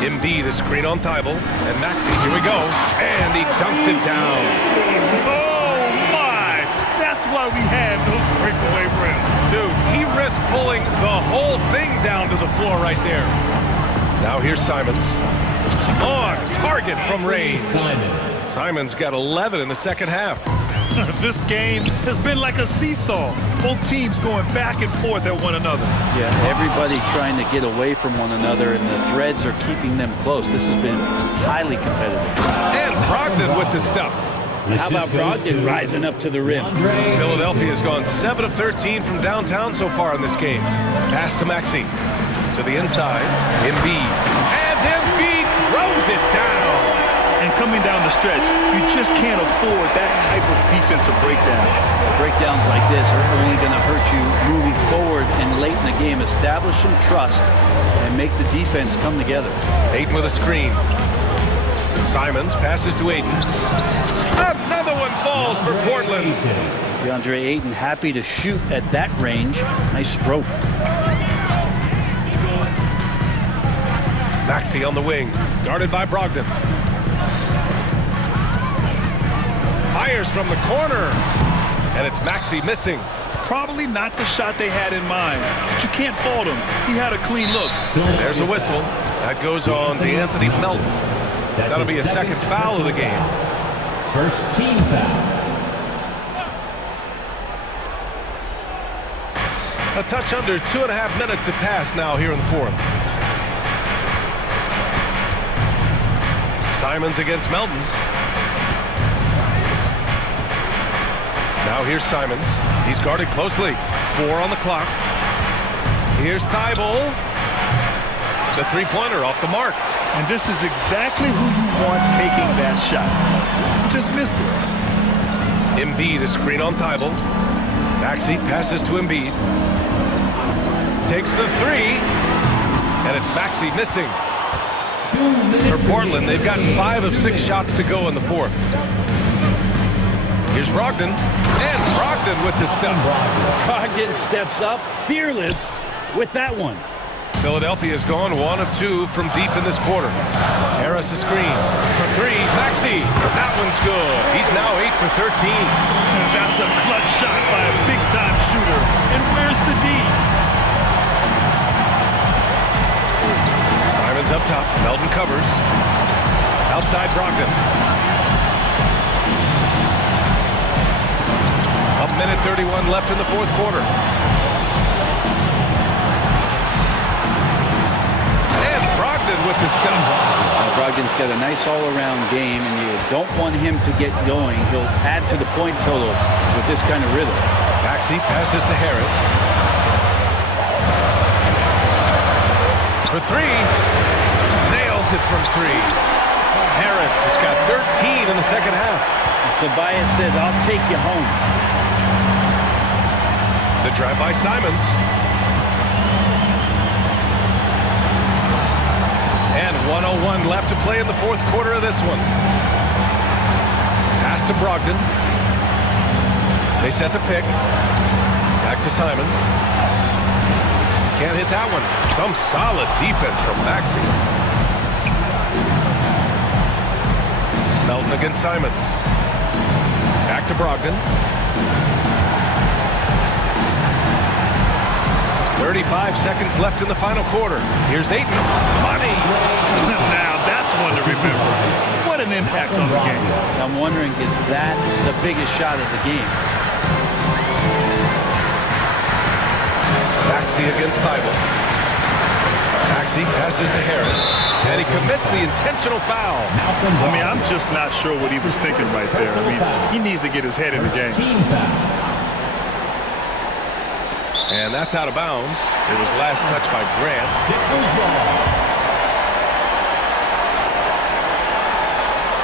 Embiid, a screen on Thibault. And Maxey, here we go. And he dunks it down. That's why we have those breakaway rims. Dude, he risked pulling the whole thing down to the floor right there. Now here's Simons. On target from range. Simons got 11 in the second half. This game has been like a seesaw. Both teams going back and forth at one another. Yeah, everybody trying to get away from one another, and the threads are keeping them close. This has been highly competitive. And Brogdon with the stuff. How about Brogdon rising up to the rim? Philadelphia has gone 7 of 13 from downtown so far in this game. Pass to Maxey. To the inside. Embiid. And Embiid throws it down. And coming down the stretch, you just can't afford that type of defensive breakdown. Breakdowns like this are only going to hurt you moving forward and late in the game. Establish some trust and make the defense come together. Ayton with a screen. Simons passes to Ayton. Another one falls for Portland. DeAndre Ayton happy to shoot at that range. Nice stroke. Maxey on the wing, guarded by Brogdon. Fires from the corner, and it's Maxey missing. Probably not the shot they had in mind, but you can't fault him. He had a clean look. There's a whistle. That goes on DeAnthony Melton. That'll be a second foul of the game. First team foul. A touch under 2.5 minutes have passed now here in the 4th. Simons against Melton. Now here's Simons. He's guarded closely. 4 on the clock. Here's Thibault. The 3-pointer off the mark. And this is exactly who you want taking that shot. He just missed it. Embiid is screen on Thibault. Maxey passes to Embiid. Takes the three. And it's Maxey missing. For Portland, they've gotten 5 of 6 shots to go in the fourth. Here's Brogdon. And Brogdon with the step. Brogdon steps up, fearless with that one. Philadelphia's gone 1 of 2 from deep in this quarter. Harris a screen for 3. Maxey. That one's good. He's now 8 for 13. That's a clutch shot by a big-time shooter. And where's the D? Simon's up top. Melton covers. Outside Brogdon. A minute 31 left in the fourth quarter. And Brogdon with the step. Brogdon's got a nice all-around game, and you don't want him to get going. He'll add to the point total with this kind of rhythm. Maxey passes to Harris. For 3. Nails it from 3. Harris has got 13 in the second half. Tobias says, I'll take you home. The drive by Simons. And 1:01 left to play in the fourth quarter of this one. Pass to Brogdon. They set the pick. Back to Simons. Can't hit that one. Some solid defense from Maxey. Melton against Simons. Back to Brogdon. 35 seconds left in the final quarter. Here's Ayton. Money! Now that's one to remember. What an impact on the game. I'm wondering, is that the biggest shot of the game? Maxey against Thibault. Maxey passes to Harris. And he commits the intentional foul. I mean, I'm just not sure what he was thinking right there. I mean, he needs to get his head in the game. And that's out of bounds. It was last touched by Grant.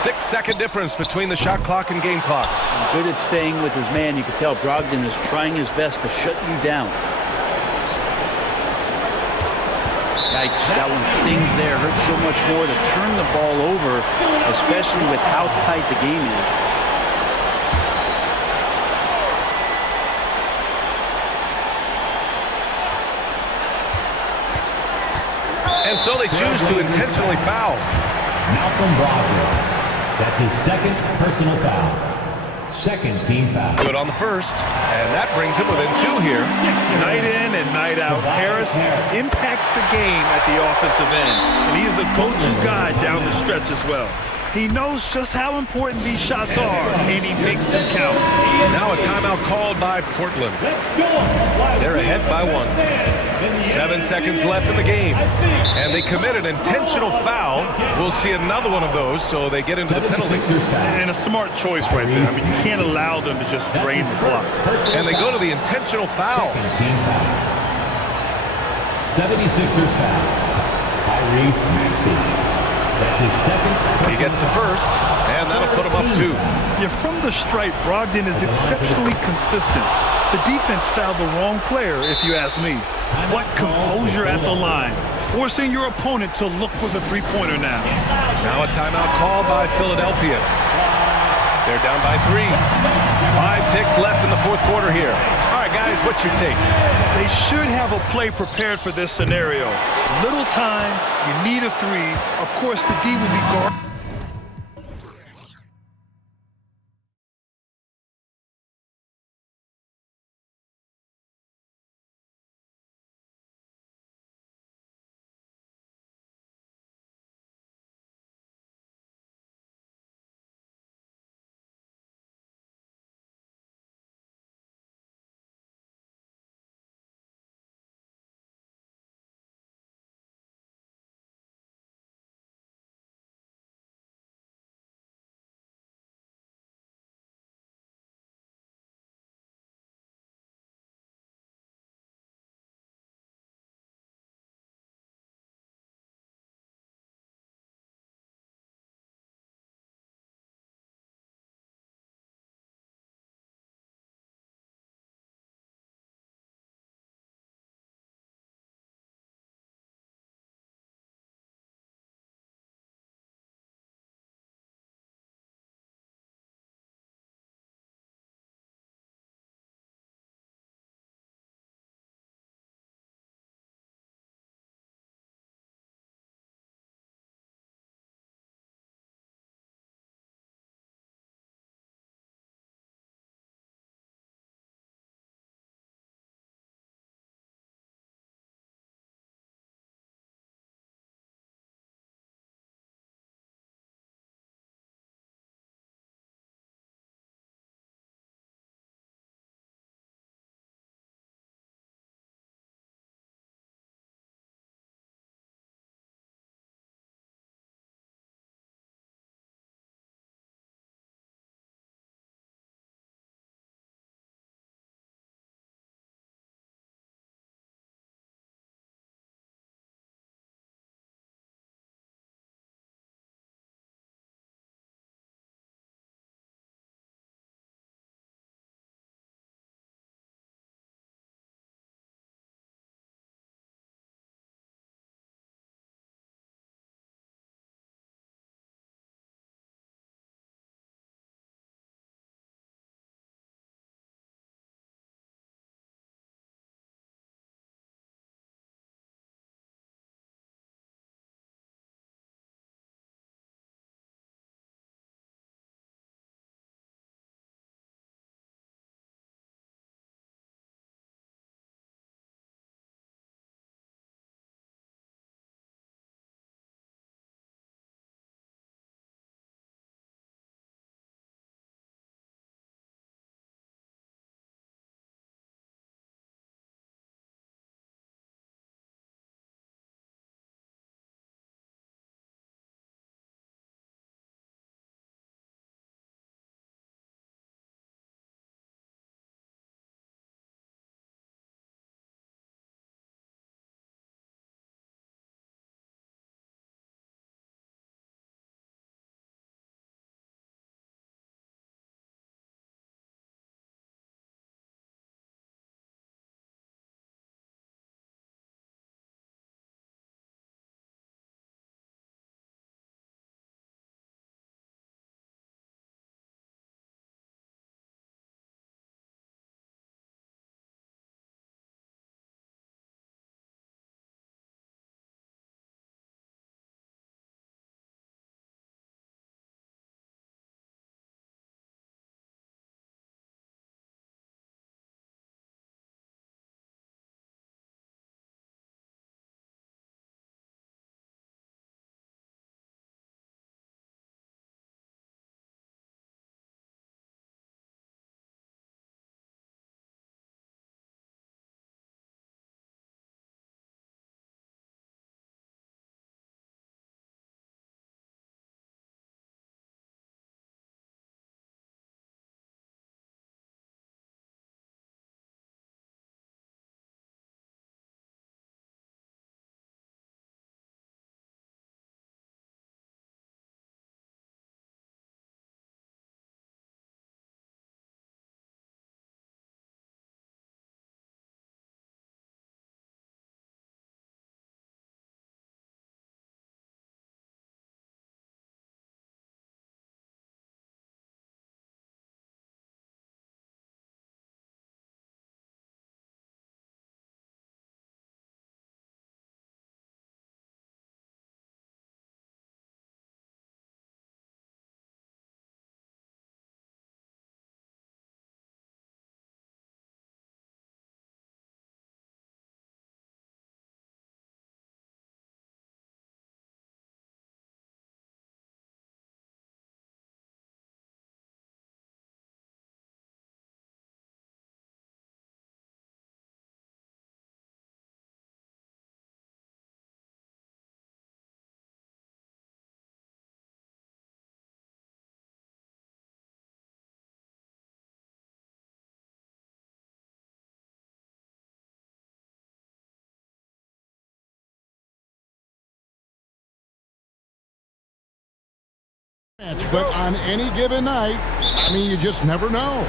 6-second difference between the shot clock and game clock. Good at staying with his man. You can tell Brogdon is trying his best to shut you down. Yikes, that one stings there. Hurts so much more to turn the ball over, especially with how tight the game is. And so they choose to intentionally foul. Malcolm Brogdon. That's his second personal foul. Second team foul. Good on the first, and that brings him within 2 here. Night in and night out, Harris impacts the game at the offensive end, and he is a go-to guy down the stretch as well. He knows just how important these shots are, and he makes them count. Now a timeout called by Portland. They're ahead by 1. 7 seconds left in the game. And they commit an intentional foul. We'll see another one of those, so they get into the penalty. And a smart choice right there. I mean, you can't allow them to just drain the clock. And they go to the intentional foul. 76ers foul. Tyrese Maxey. That's his second. He gets the first, and that'll put him up 2. Yeah, from the stripe, Brogdon is exceptionally consistent. The defense fouled the wrong player, if you ask me. What composure at the line, forcing your opponent to look for the three-pointer now. Now a timeout called by Philadelphia. They're down by 3. 5 ticks left in the fourth quarter here. All right, guys, what's your take? They should have a play prepared for this scenario. Little time, you need a 3. Of course, the D will be guarded. But on any given night, I mean, you just never know.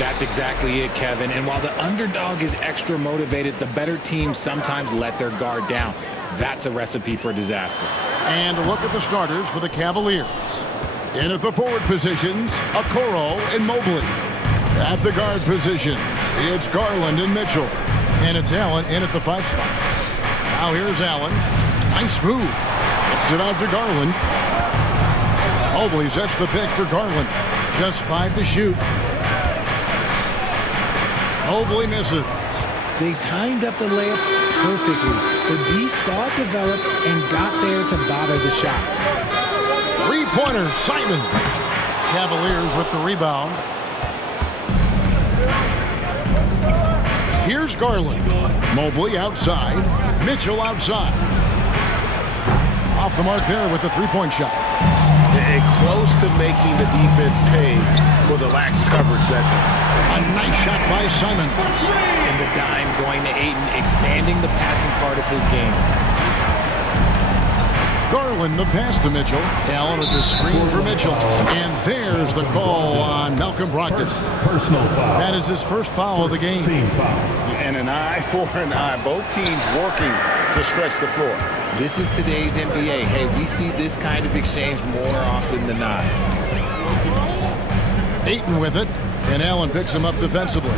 That's exactly it, Kevin. And while the underdog is extra motivated, the better teams sometimes let their guard down. That's a recipe for disaster. And a look at the starters for the Cavaliers. In at the forward positions, Okoro and Mobley. At the guard positions, it's Garland and Mitchell. And it's Allen in at the 5 spot. Now here's Allen. Nice move. Kicks it out to Garland. Mobley sets the pick for Garland. Just 5 to shoot. Mobley misses. They timed up the layup perfectly. The D saw it develop and got there to bother the shot. 3-pointer, Simon. Cavaliers with the rebound. Here's Garland. Mobley outside. Mitchell outside. Off the mark there with the 3-point shot. And close to making the defense pay for the lax coverage that time. A nice shot by Simon. And the dime going to Ayton, expanding the passing part of his game. Garland the pass to Mitchell. Allen with the screen for Mitchell. And there's the call on Malcolm Brogdon. Personal foul. That is his first foul of the game. Team foul. And an eye for an eye. Both teams working to stretch the floor. This is today's NBA. Hey, we see this kind of exchange more often than not. Ayton with it, and Allen picks him up defensively.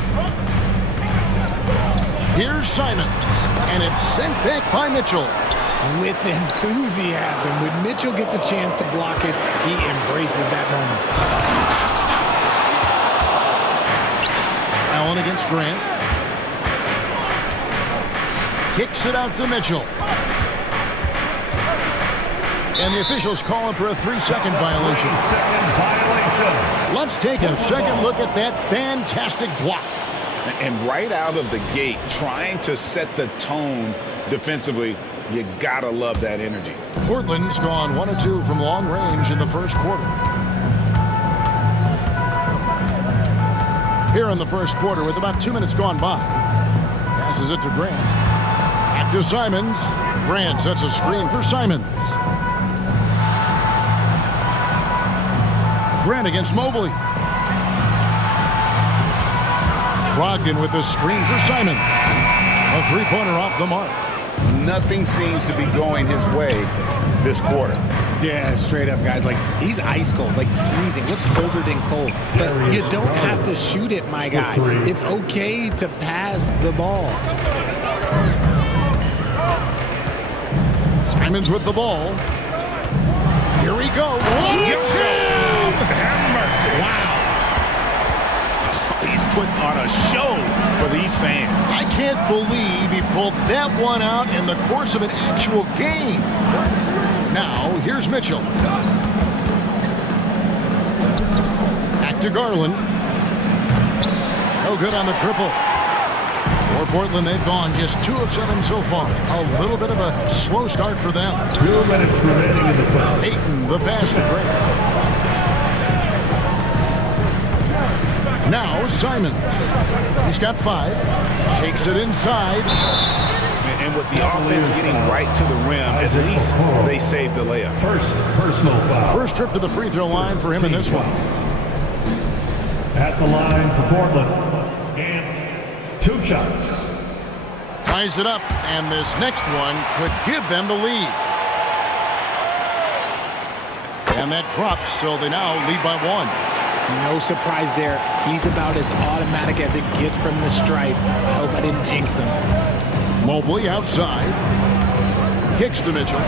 Here's Simons, and it's sent back by Mitchell. With enthusiasm. When Mitchell gets a chance to block it, he embraces that moment. Allen against Grant. Kicks it out to Mitchell. And the officials calling for a 3-second violation. Let's take a second look at that fantastic block. And right out of the gate, trying to set the tone defensively, you gotta love that energy. Portland's gone 1 of 2 from long range in the first quarter. Here in the first quarter with about 2 minutes gone by. Passes it to Grant. Back to Simons. Grant sets a screen for Simons. Grant against Mobley. Brogdon with the screen for Simon. A 3-pointer off the mark. Nothing seems to be going his way this quarter. Yeah, straight up, guys. Like, he's ice cold, like freezing. What's colder than cold? But you don't have to shoot it, my guy. It's okay to pass the ball. Simons with the ball. Here we go. Have mercy. Wow. He's putting on a show for these fans. I can't believe he pulled that one out in the course of an actual game. Now, here's Mitchell. Back to Garland. No good on the triple. For Portland, they've gone just 2 of 7 so far. A little bit of a slow start for them. 2 minutes remaining in the foul. Ayton, the pass to Grant. Now Simon. He's got 5. Takes it inside. And with the offense getting right to the rim, at least they saved the layup. First personal foul. First trip to the free throw line for him in this one. At the line for Portland. And 2 shots. Ties it up, and this next one could give them the lead. And that drops, so they now lead by 1. No surprise there. He's about as automatic as it gets from the stripe. I hope I didn't jinx him. Mobley outside. Kicks to Mitchell.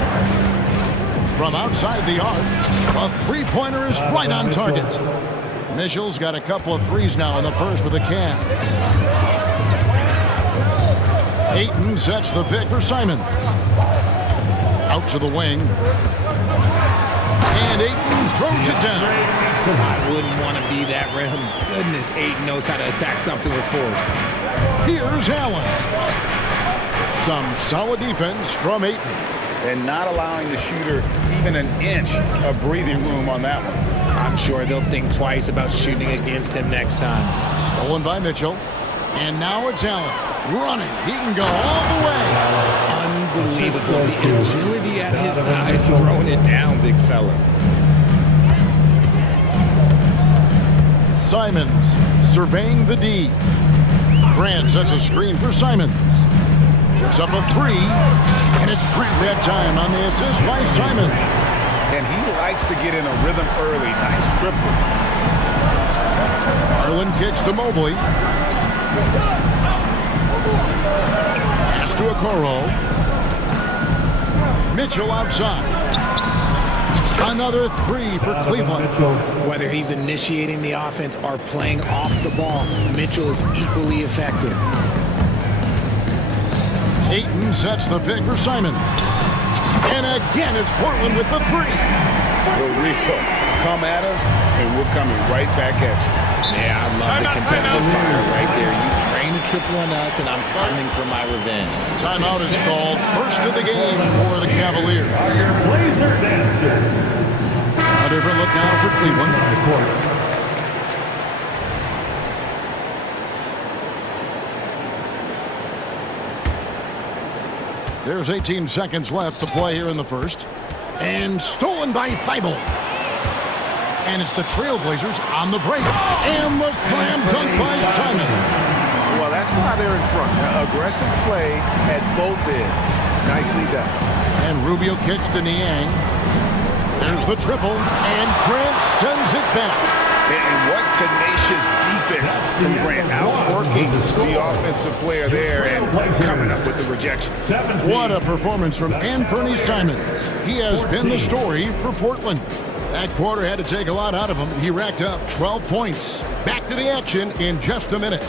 From outside the arc, a 3-pointer is right on target. Mitchell's got a couple of threes now in the first with the Cavs. Ayton sets the pick for Simons. Out to the wing. And Ayton throws it down. I wouldn't want to be that rim. Goodness, Ayton knows how to attack something with force. Here's Allen. Some solid defense from Ayton. And not allowing the shooter even an inch of breathing room on that one. I'm sure they'll think twice about shooting against him next time. Stolen by Mitchell. And now it's Allen. Running. He can go all the way. Unbelievable. The agility at his size, throwing it down, big fella. Simons surveying the D. Grant sets a screen for Simons. Puts up a three, and it's Grant that time on the assist by Simons. And he likes to get in a rhythm early. Nice triple. Garland kicks to Mobley. Pass to Okoro. Mitchell outside. Another three for Cleveland. Whether he's initiating the offense or playing off the ball, Mitchell is equally effective. Ayton sets the pick for Simon. And again, it's Portland with the three. Rico, come at us, and we're coming right back at you. Yeah, I love the competitive fire right there. You train a triple on us, and I'm coming for my revenge. Timeout is called. First of the game for the Cavaliers. A different look now for Cleveland. There's 18 seconds left to play here in the first. And stolen by Thibault. And it's the Trailblazers on the break. And the slam dunk by Simon. Well, that's why they're in front. Aggressive play at both ends. Nicely done. And Rubio kicks to Niang. There's the triple. And Grant sends it back. And what tenacious defense from Grant. Outworking the offensive player there and coming up with the rejection. What a performance from Anthony Simons. He has been the story for Portland. That quarter had to take a lot out of him. He racked up 12 points. Back to the action in just a minute.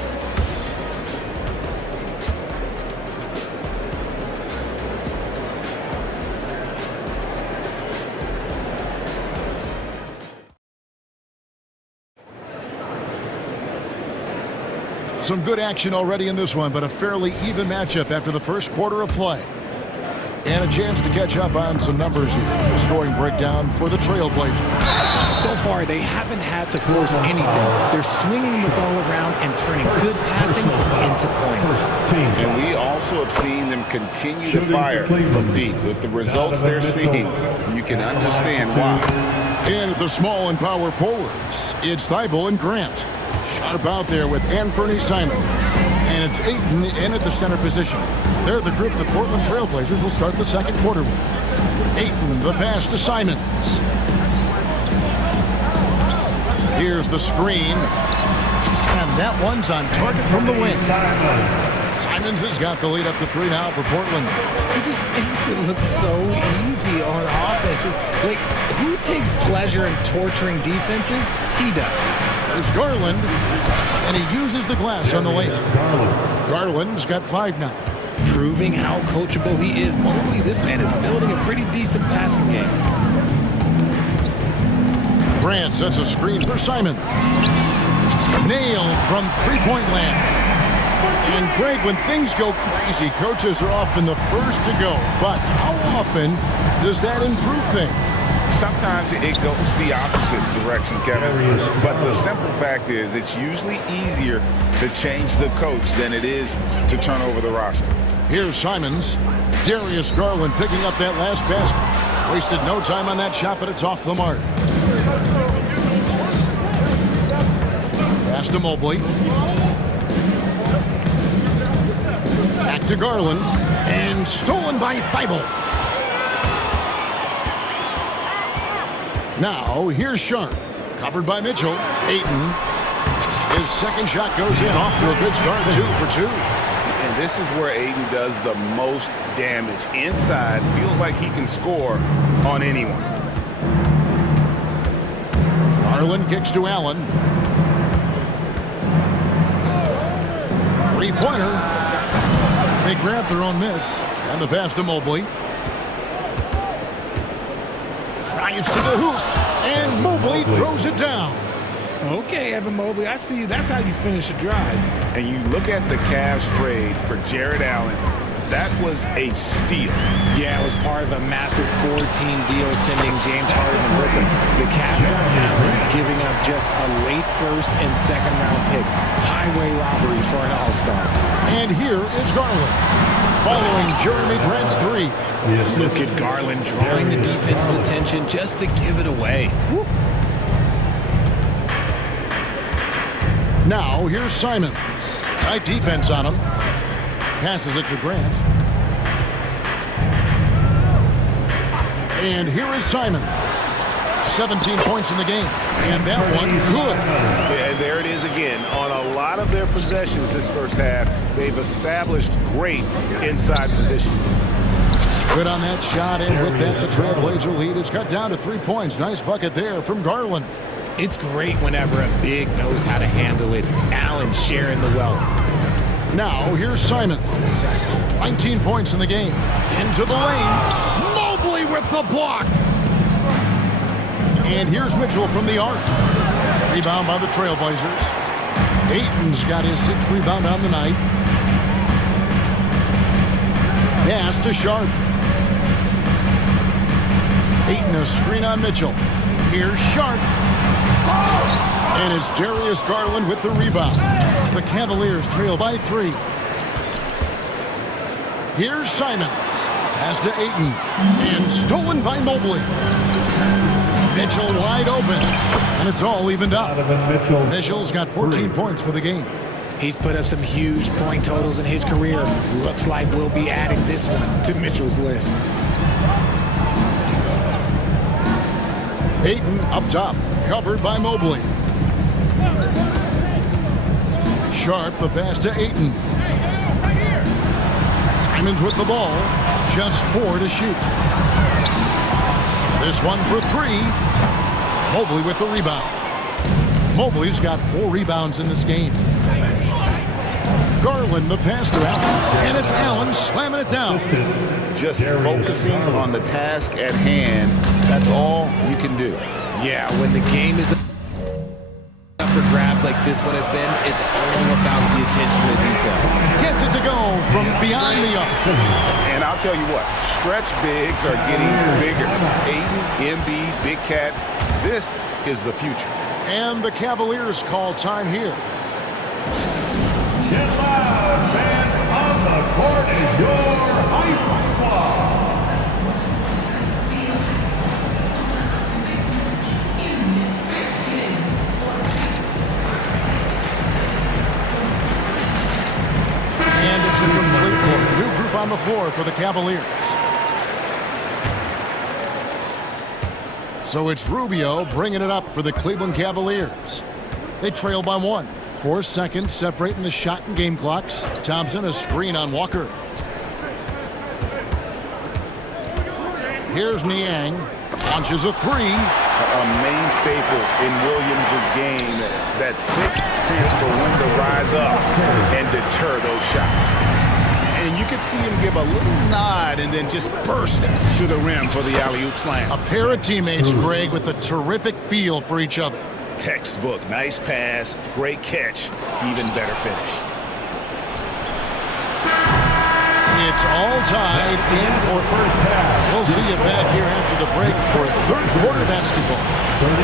Some good action already in this one, but a fairly even matchup after the first quarter of play. And a chance to catch up on some numbers here. The scoring breakdown for the Trailblazers. So far, they haven't had to force anything. They're swinging the ball around and turning good passing into points. And we also have seen them continue to fire from deep. With the results they're seeing, you can understand why. And at the small and power forwards, it's Thibault and Grant. Sharp out there with Anthony Simons. And it's Ayton in at the center position. They're the group the Portland Trailblazers will start the second quarter with. Ayton, the pass to Simons. Here's the screen. And that one's on target from the wing. Simons has got the lead up to three now for Portland. He just makes it look so easy on offense. Like, who takes pleasure in torturing defenses? He does. There's Garland, and he uses the glass on the layup. Garland's got 5 now. Proving how coachable he is. Mobley, this man is building a pretty decent passing game. Grant sets a screen for Simon. Nailed from three-point land. And Greg, when things go crazy, coaches are often the first to go. But how often does that improve things? Sometimes it goes the opposite direction, Kevin. But the simple fact is it's usually easier to change the coach than it is to turn over the roster. Here's Simons. Darius Garland picking up that last basket. Wasted no time on that shot, but it's off the mark. Pass to Mobley. Back to Garland. And stolen by Thibault. Now, here's Sharp. Covered by Mitchell. Ayton. His second shot goes in. Off to a good start. 2 for 2. And this is where Ayton does the most damage. Inside, feels like he can score on anyone. Garland kicks to Allen. Three-pointer. They grant their own miss. And the pass to Mobley. Drives to the hoop. And Mobley throws it down. Okay, Evan Mobley, I see you. That's how you finish a drive. And you look at the Cavs trade for Jared Allen. That was a steal. Yeah, it was part of a massive 4-team deal sending James Harden and Brooklyn. The Cavs got Allen, giving up just a late first and second round pick. Highway robbery for an all-star. And here is Garland. Following Jeremy Grant's three. Look at Garland drawing the defense's attention just to give it away. Woo. Now here's Simons. Tight defense on him. Passes it to Grant. And here is Simons. 17 points in the game. And that one good. Yeah, there it is again. On a lot of their possessions this first half, they've established great inside position. Good on that shot, and with that, the Trailblazer lead is cut down to 3 points. Nice bucket there from Garland. It's great whenever a big knows how to handle it. Allen sharing the wealth. Now, here's Simons. 19 points in the game. Into the lane. Mobley with the block. And here's Mitchell from the arc. Rebound by the Trailblazers. Ayton's got his 6th rebound on the night. Pass to Sharp. Ayton a screen on Mitchell. Here's Sharp. And it's Darius Garland with the rebound. The Cavaliers trail by 3. Here's Simons. Pass to Ayton. And stolen by Mobley. Mitchell wide open. And it's all evened up. Mitchell's got 14 points for the game. He's put up some huge point totals in his career. Looks like we'll be adding this one to Mitchell's list. Ayton up top. Covered by Mobley. Sharp the pass to Ayton. Simons with the ball. Just 4 to shoot. This one for 3. Mobley with the rebound. Mobley's got 4 rebounds in this game. Garland the pass to Allen. And it's Allen slamming it down. Just focusing on the task at hand. That's all you can do. Yeah, when the game is up for grabs like this one has been, it's all about the attention to detail. Gets it to go from beyond the arc. And I'll tell you what, stretch bigs are getting bigger. Ayton, Embiid, Big Cat, this is the future. And the Cavaliers call time here. Get loud, fans. On the court is your hype squad. And it's a complete court. New group on the floor for the Cavaliers. So it's Rubio bringing it up for the Cleveland Cavaliers. They trail by 1. 4 seconds separating the shot and game clocks. Thompson a screen on Walker. Here's Niang. Launches a 3. A main staple in Williams' game. That 6th sense for when to rise up and deter those shots. And you could see him give a little nod and then just burst to the rim for the alley-oop slam. A pair of teammates, Greg, with a terrific feel for each other. Textbook, nice pass, great catch, even better finish. It's all tied in for first half. We'll see you back here after the break for 3rd quarter basketball. 34,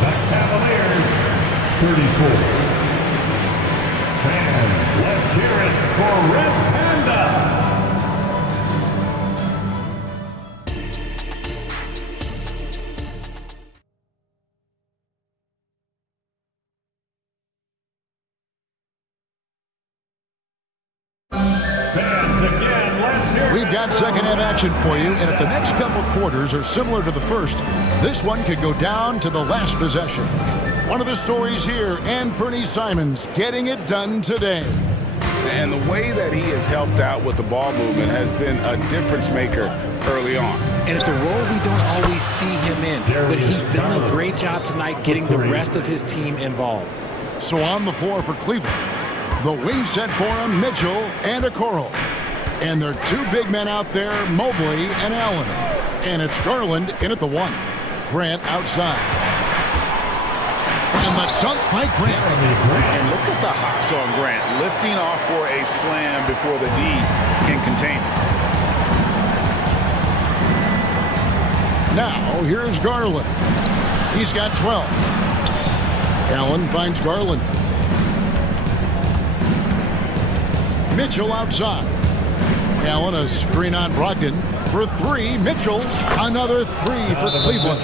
the Cavaliers, 34. And let's hear it for Red Panda. We've got second half action for you, and if the next couple quarters are similar to the first, this one could go down to the last possession. One of the stories here, Anthony Simons getting it done today. And the way that he has helped out with the ball movement has been a difference maker early on. And it's a role we don't always see him in, but he's done a great job tonight getting the rest of his team involved. So on the floor for Cleveland, the wing set for him, Mitchell and Okoro. And there are 2 big men out there, Mobley and Allen. And it's Garland in at the 1. Grant outside. And the dunk by Grant. And look at the hops on Grant, lifting off for a slam before the D can contain it. Now, here's Garland. He's got 12. Allen finds Garland. Mitchell outside. Allen a screen on Brogdon for 3. Mitchell another 3 for Cleveland.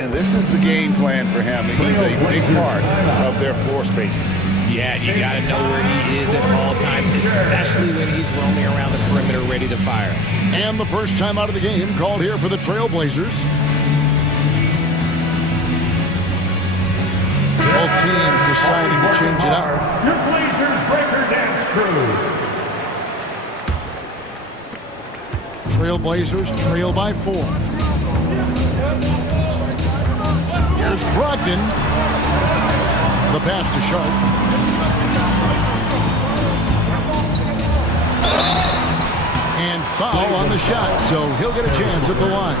And this is the game plan for him. He's a big part of their floor spacing. Yeah, you got to know where he is at all times, especially when he's roaming around the perimeter ready to fire. And the first time out of the game called here for the Trailblazers. Both teams deciding to change it up. Your Blazers breaker dance crew. Trailblazers trail by 4. Here's Brogdon. The pass to Sharp. And foul on the shot, so he'll get a chance at the line.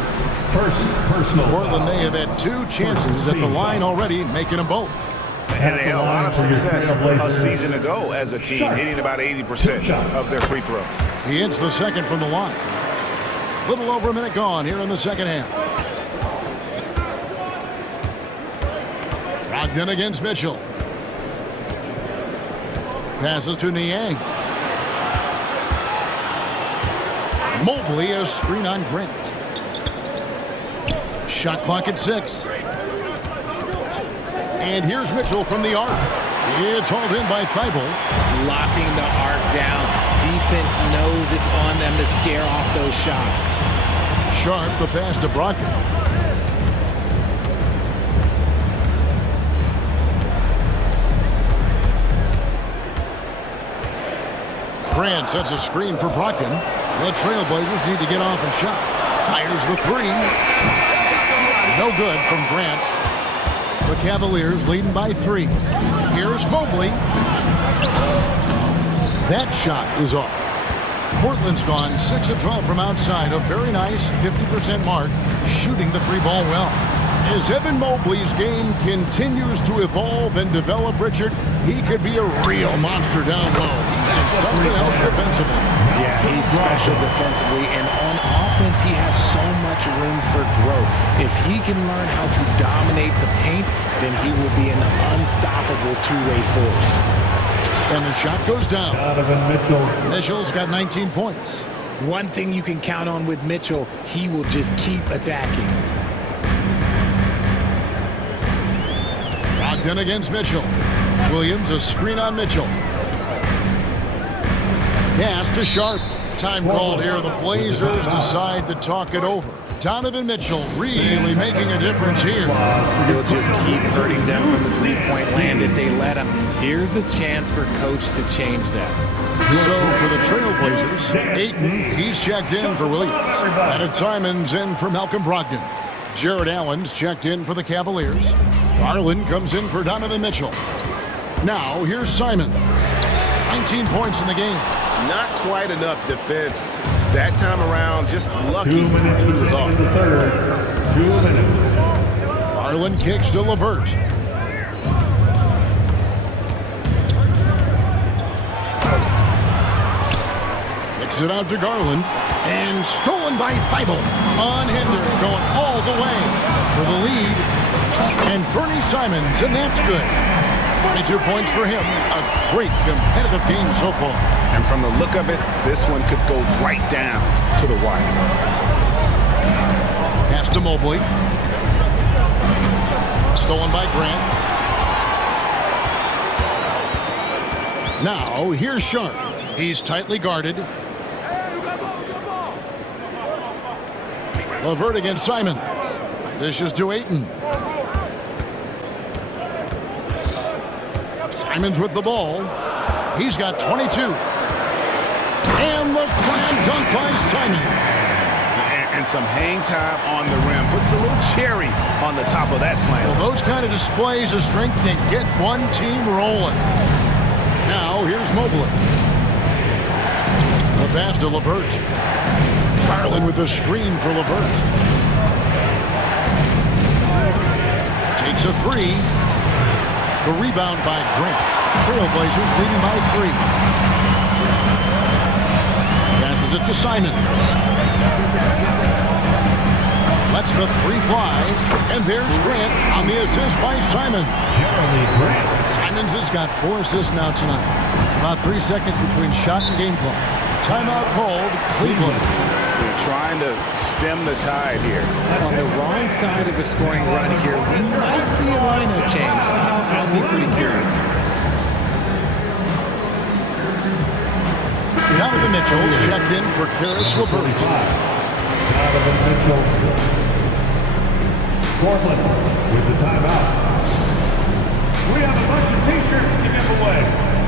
First personal. Portland, they have had 2 chances at the line already, making them both. And they had a lot of success a season ago as a team, hitting about 80% of their free throws. He hits the second from the line. Little over a minute gone here in the second half. Brogdon against Mitchell. Passes to Niang. Mobley, a screen on Grant. Shot clock at 6. And here's Mitchell from the arc. It's hauled in by Thibault. Locking the arc down. Defense knows it's on them to scare off those shots. Sharp, the pass to Brogdon. Grant sets a screen for Brogdon. The Trailblazers need to get off a shot. Fires the 3. No good from Grant. The Cavaliers leading by 3. Here's Mobley. That shot is off. Portland's gone 6 of 12 from outside. A very nice 50% mark, shooting the 3-ball well. As Evan Mobley's game continues to evolve and develop, Richard, he could be a real monster down low. And something else defensively. Yeah, he's special defensively, and on offense, he has so much room for growth. If he can learn how to dominate the paint, then he will be an unstoppable two-way force. And the shot goes down. Mitchell's got 19 points. One thing you can count on with Mitchell, he will just keep attacking. Brogdon against Mitchell. Williams, a screen on Mitchell. Pass to Sharp. Time called here. The Blazers decide to talk it over. Donovan Mitchell really making a difference here. He'll just keep hurting them from the three-point land if they let him. Here's a chance for coach to change that. So for the Trailblazers, Ayton, he's checked in for Williams. And Simons in for Malcolm Brogdon. Jared Allen's checked in for the Cavaliers. Garland comes in for Donovan Mitchell. Now here's Simons. 19 points in the game. Not quite enough defense that time around. Just lucky. 2 minutes he was off. in the third. 2 minutes. Garland kicks to LeVert. Kicks it out to Garland. And stolen by Thibault. Unhindered, going all the way for the lead. And Bernie Simons, and that's good. 22 points for him. A great competitive game so far. And from the look of it, this one could go right down to the wire. Pass to Mobley. Stolen by Grant. Now, here's Sharp. He's tightly guarded. LeVert against Simons. Dishes to Ayton. Simons with the ball. He's got 22. And the slam dunk by Simons. And some hang time on the rim. Puts a little cherry on the top of that slam. Well, those kind of displays of strength can get one team rolling. Now, here's Mobley. The pass to LeVert. Garland with the screen for LeVert. Takes a 3. The rebound by Grant. Trailblazers leading by 3. Passes it to Simons. Lets the 3 fly. And there's Grant on the assist by Simons. Simons has got 4 assists now tonight. About 3 seconds between shot and game clock. Timeout called, Cleveland. They're trying to stem the tide here. On the wrong side of the scoring run here, we might see a lineup change. I'll be pretty curious. Donovan Mitchell's checked in for Karis LeVert. Donovan Mitchell. Portland with the timeout. We have a bunch of t-shirts to give away,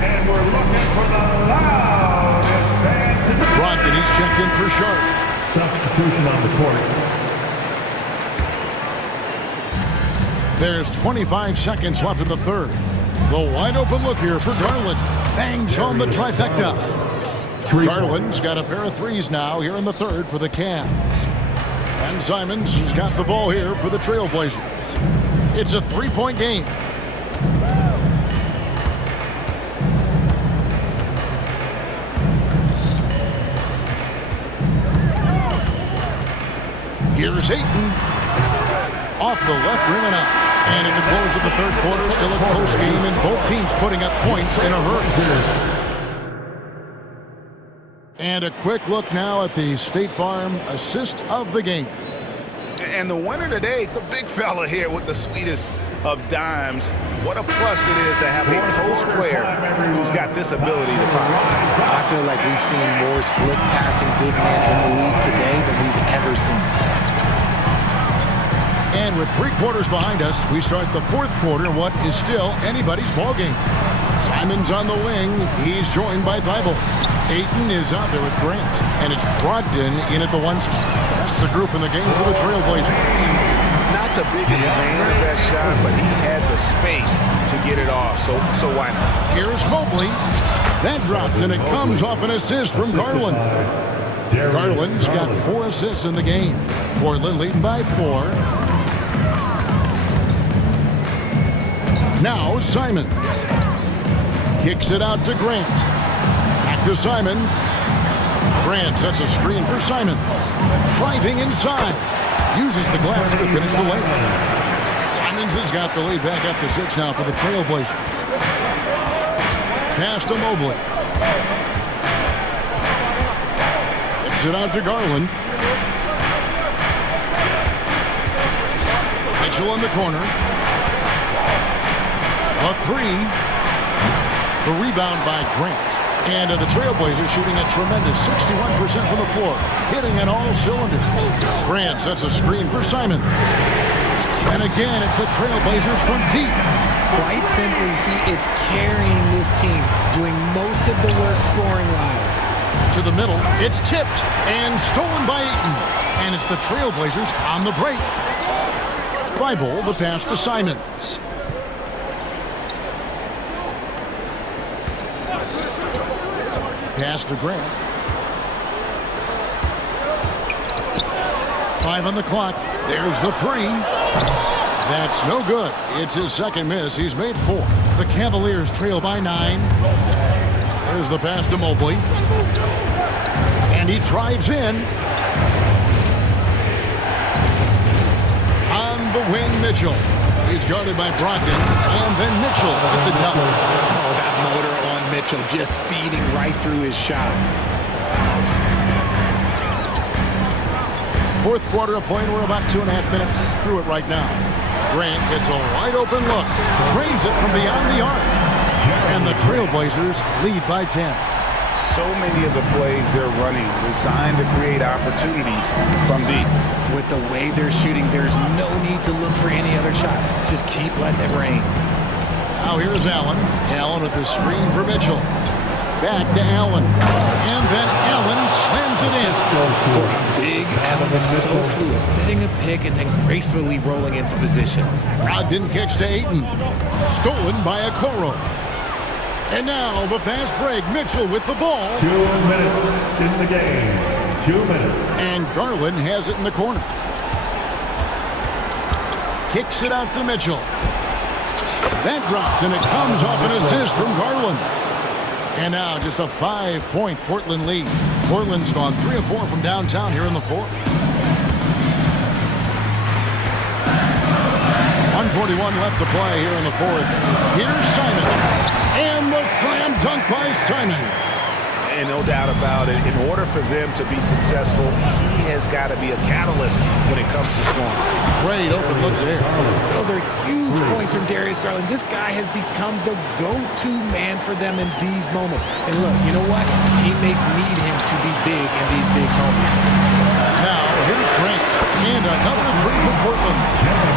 and we're looking for the loudest fans in the Brogdon, he's checked in for Sharp. Substitution on the court. There's 25 seconds left in the third. The wide open look here for Garland. Bangs home the trifecta. Garland's got a pair of threes now here in the third for the Cavs. And Simons has got the ball here for the Trailblazers. It's a three-point game. Here's Ayton. Off the left rim and out. And at the close of the third quarter, still a close game, and both teams putting up points in a hurry. And a quick look now at the State Farm assist of the game. And the winner today, the big fella here with the sweetest of dimes. What a plus it is to have a post player who's got this ability to foul. I feel like we've seen more slick passing big men in the league today than we've ever seen. And with 3 quarters behind us, we start the fourth quarter in what is still anybody's ball game. Simons on the wing. He's joined by Thibault. Ayton is out there with Grant, and it's Brogdon in at the 1 spot. That's the group in the game for the Trailblazers. Not the biggest fan of that shot, but he had the space to get it off, so why not? Here's Mobley. That drops, and it comes off an assist from Garland. Garland's got 4 assists in the game. Portland leading by 4. Now Simons. Kicks it out to Grant. Back to Simons. Grant sets a screen for Simons. Driving inside. Uses the glass to finish the layup. Simons has got the lead back up to 6 now for the Trailblazers. Pass to Mobley. Kicks it out to Garland. Mitchell in the corner. A 3. The rebound by Grant. And the Trailblazers shooting a tremendous 61% from the floor, hitting on all cylinders. Grant sets a screen for Simons. And again, it's the Trailblazers from deep. Quite simply, he is carrying this team, doing most of the work scoring-wise. To the middle, it's tipped and stolen by Ayton. And it's the Trailblazers on the break. Thibault, the pass to Simons. Pass to Grant. 5 on the clock. There's the 3. That's no good. It's his second miss. He's made 4. The Cavaliers trail by 9. There's the pass to Mobley. And he drives in. On the wing, Mitchell. He's guarded by Brogdon. And then Mitchell at the dunk. Oh, that motor on Mitchell just speeding right through his shot. Fourth quarter of play, and we're about 2.5 minutes through it right now. Grant gets a wide open look, drains it from beyond the arc, and the Trailblazers lead by 10. So many of the plays they're running designed to create opportunities from deep. With the way they're shooting, there's no need to look for any other shot. Just keep letting it rain. Now here's Allen. Allen with the screen for Mitchell. Back to Allen. And then Allen slams it in. Big Allen is so fluid, setting a pick and then gracefully rolling into position. Brogdon kicks to Ayton. Stolen by Okoro. And now the fast break. Mitchell with the ball. 2 minutes in the game. 2 minutes. And Garland has it in the corner. Kicks it out to Mitchell. That drops, and it comes off an assist from Garland. And now just a 5-point Portland lead. Portland's gone 3 of 4 from downtown here in the fourth. 141 left to play here in the fourth. Here's Simons. And the slam dunk by Simons. And no doubt about it, in order for them to be successful, he has got to be a catalyst when it comes to scoring. Great open look there. Those are huge points from Darius Garland. This guy has become the go-to man for them in these moments. And look, you know what? Teammates need him to be big in these big moments. Now, here's Grant. And another three for Portland.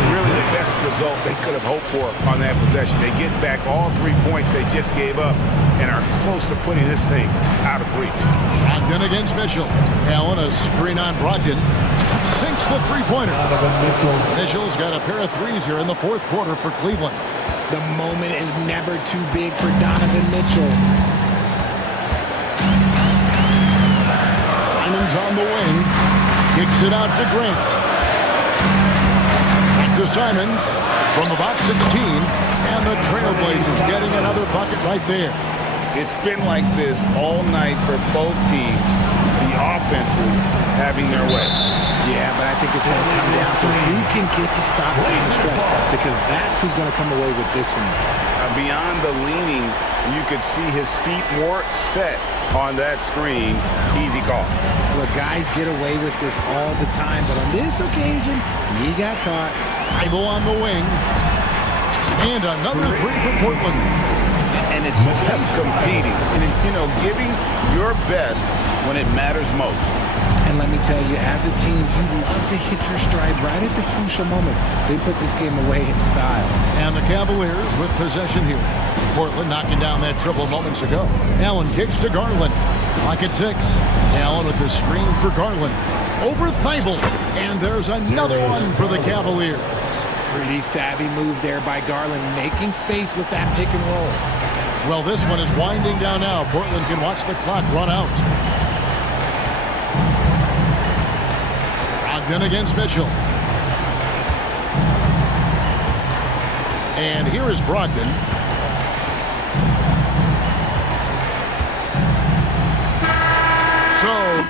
Really the best result they could have hoped for on that possession. They get back all 3 points they just gave up and are close to putting this thing out of reach. Brogdon against Mitchell. Allen, a screen on Brogdon. Sinks the three-pointer. Mitchell's got a pair of threes here in the fourth quarter for Cleveland. The moment is never too big for Donovan Mitchell. Simon's on the wing. Kicks it out to Grant. Back to Simons from about 16. And the Trailblazers getting another bucket right there. It's been like this all night for both teams. The offenses having their way. Yeah, but I think it's going to come down to who can get the stops down the stretch, because that's who's going to come away with this one. Beyond the leaning, you could see his feet more set on that screen. Easy call. Look, guys get away with this all the time, but on this occasion, he got caught. Ibo on the wing. And another three for Portland. And it's just competing. And, you know, giving your best when it matters most. And let me tell you, as a team, you love to hit your stride right at the crucial moments. They put this game away in style. And the Cavaliers with possession here. Portland knocking down that triple moments ago. Allen kicks to Garland. Clock at 6. Allen with the screen for Garland. Over Thibault. And there's another one for the Cavaliers. Pretty savvy move there by Garland, making space with that pick and roll. Well, this one is winding down now. Portland can watch the clock run out. Brogdon against Mitchell. And here is Brogdon. So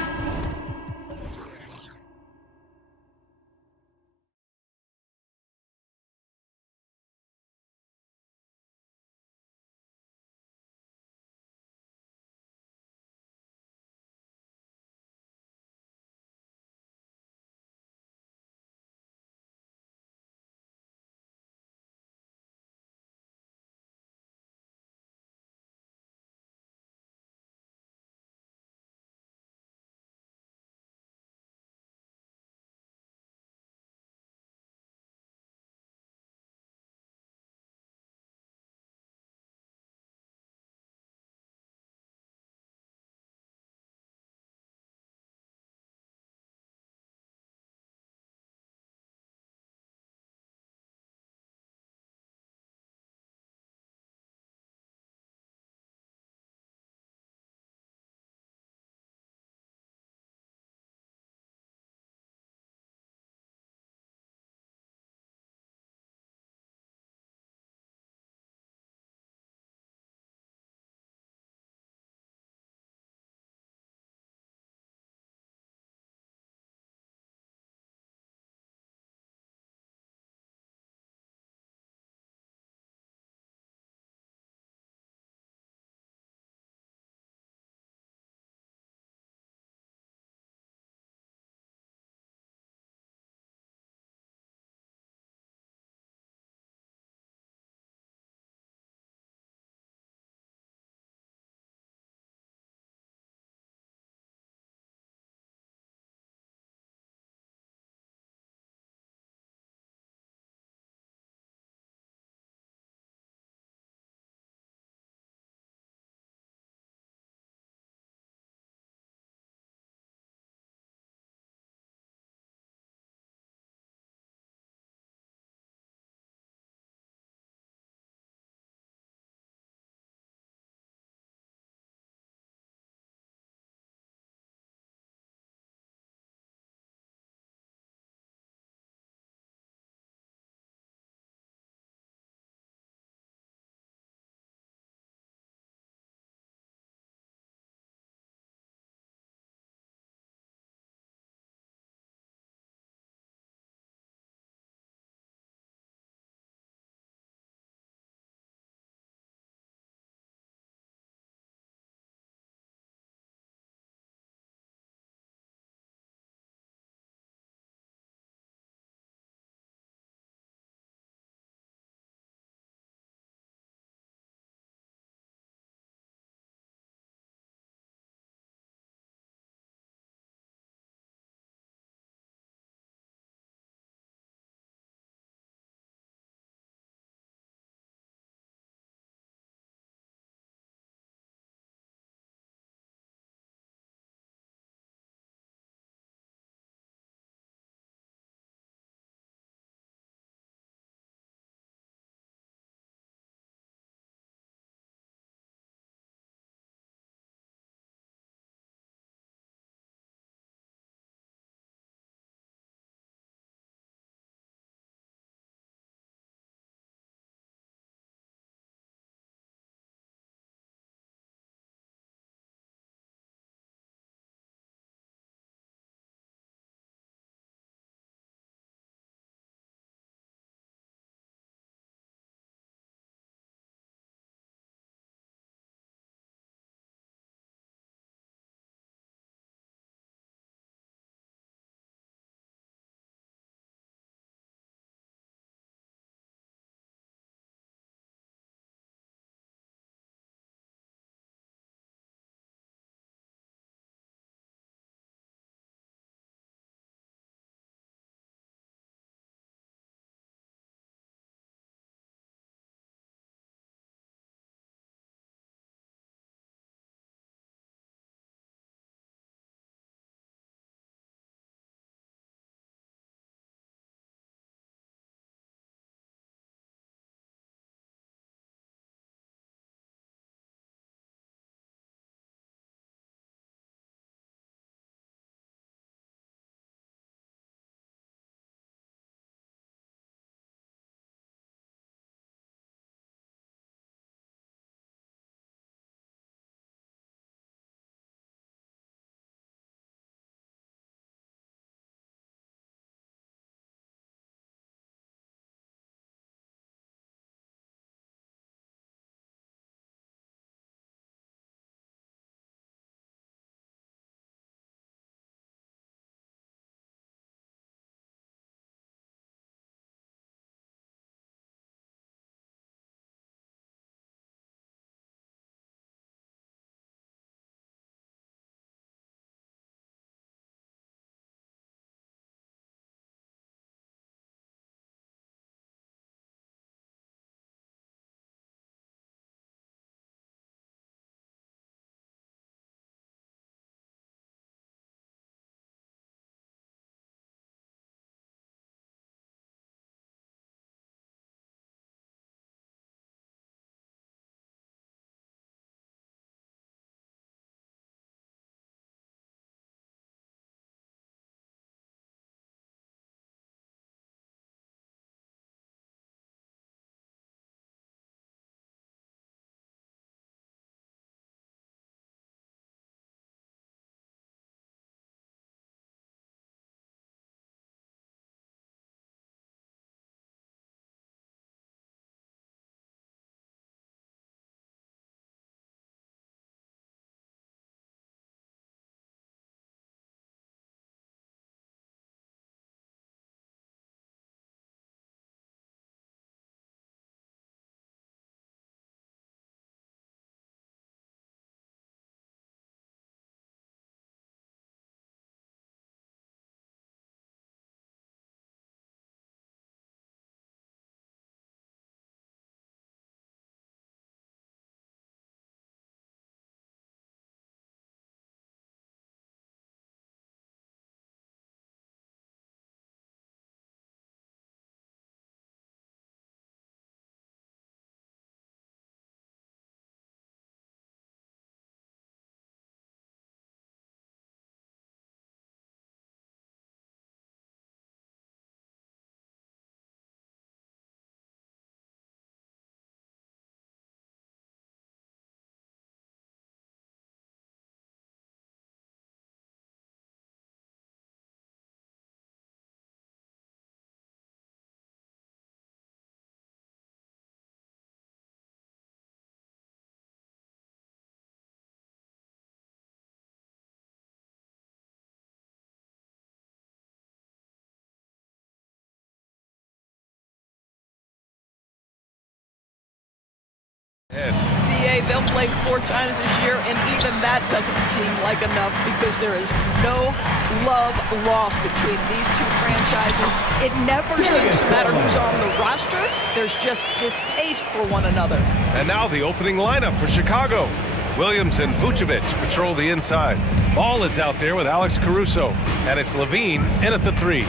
VA, they'll play 4 times this year, and even that doesn't seem like enough because there is no love lost between these two franchises. It never seems to matter who's on the roster. There's just distaste for one another. And now the opening lineup for Chicago. Williams and Vucevic patrol the inside. Ball is out there with Alex Caruso, and it's Levine in at the 3.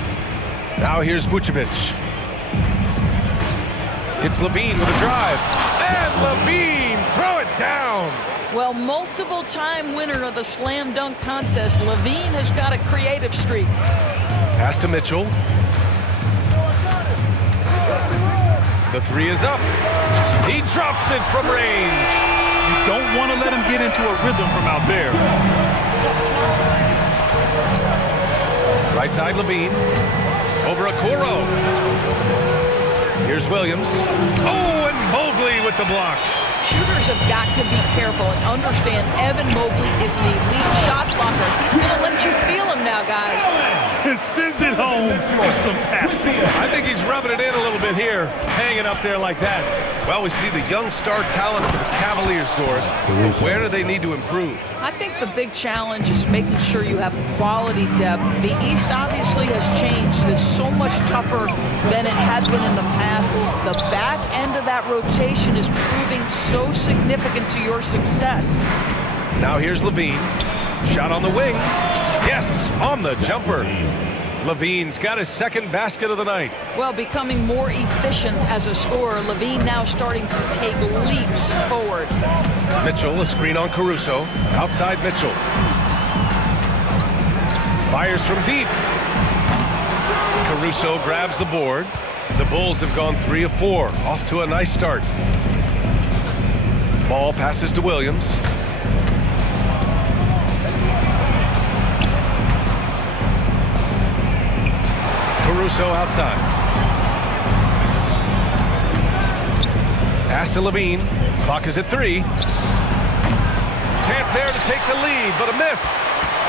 Now here's Vucevic. It's Levine with a drive. And Levine, throw it down. Well, multiple-time winner of the slam dunk contest, Levine has got a creative streak. Pass to Mitchell. The 3 is up. He drops it from range. You don't want to let him get into a rhythm from out there. Right side, Levine. Over Okoro. Here's Williams. Oh, and Mobley with the block. Shooters have got to be careful and understand Evan Mobley is an elite shot blocker. He's going to let you feel him now, guys. He sends it home with some passion. I think he's rubbing it in a little bit here, hanging up there like that. Well, we see the young star talent for the Cavaliers, Doris. But where do they need to improve? I think the big challenge is making sure you have quality depth. The East obviously has changed. It is so much tougher than it had been in the past. The back end of that rotation is proving so significant to your success. Now here's Levine. Shot on the wing. Yes, on the jumper. Levine's got his second basket of the night. Well, becoming more efficient as a scorer, Levine now starting to take leaps forward. Mitchell, a screen on Caruso. Outside Mitchell. Fires from deep. Caruso grabs the board. The Bulls have gone 3 of 4. Off to a nice start. Ball passes to Williams. Caruso outside. Pass to Levine. Clock is at 3. Chance there to take the lead, but a miss.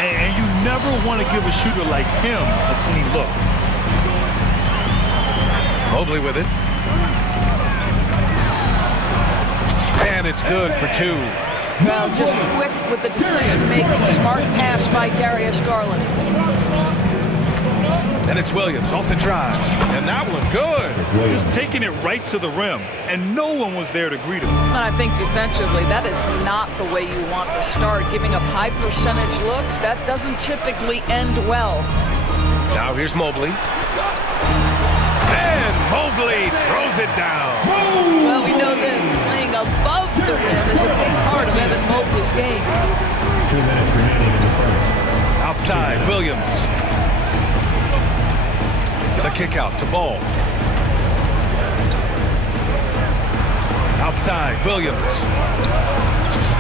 And you never want to give a shooter like him a clean look. Mobley with it. And it's good for 2. Well, just quick with the decision-making. Smart pass by Darius Garland. And it's Williams off the drive. And that one good. Just taking it right to the rim. And no one was there to greet him. I think defensively, that is not the way you want to start. Giving up high percentage looks, that doesn't typically end well. Now here's Mobley. And Mobley throws it down. Well, we know this. Playing above the rim is a big part of Evan Mobley's game. 2 minutes remaining in the first. Outside, Williams. The kick out to Ball. Outside, Williams.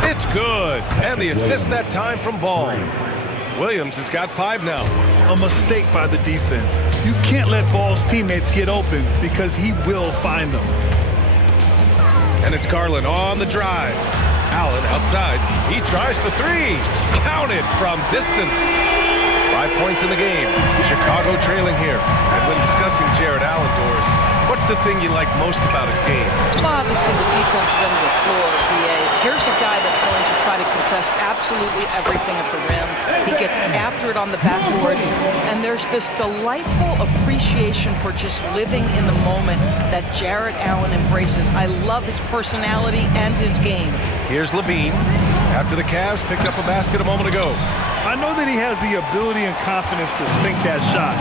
It's good. And the assist that time from Ball. Williams has got 5 now. A mistake by the defense. You can't let Ball's teammates get open because he will find them. And it's Garland on the drive. Allen outside. He tries for 3. Counted from distance. 5 points in the game. Chicago trailing here. And when discussing Jared Allen, Doris, what's the thing you like most about his game? Well, obviously the defensive end of the floor, BA. Here's a guy that's going to try to contest absolutely everything at the rim. He gets after it on the backboards. And there's this delightful appreciation for just living in the moment that Jared Allen embraces. I love his personality and his game. Here's Levine. After the Cavs picked up a basket a moment ago. I know that he has the ability and confidence to sink that shot,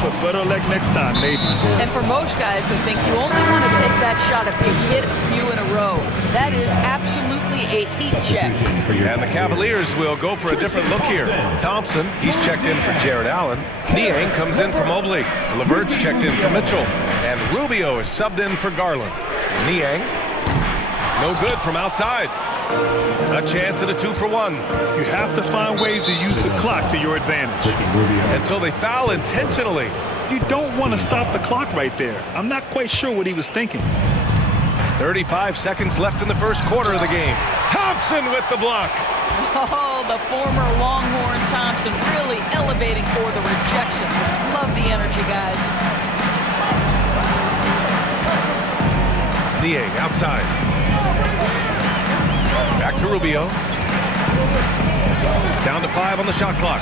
but better luck next time, maybe. And for most guys, I think you only want to take that shot if you hit a few in a row. That is absolutely a heat check. And the Cavaliers will go for a different look here. Thompson, he's checked in for Jared Allen. Niang comes in for Mobley. Levert's checked in for Mitchell. And Rubio is subbed in for Garland. Niang, no good from outside. A chance at a 2-for-1. You have to find ways to use the clock to your advantage. And so they foul intentionally. You don't want to stop the clock right there. I'm not quite sure what he was thinking. 35 seconds left in the first quarter of the game. Thompson with the block. Oh, the former Longhorn Thompson really elevating for the rejection. Love the energy, guys. Niang outside. Back to Rubio. Down to 5 on the shot clock.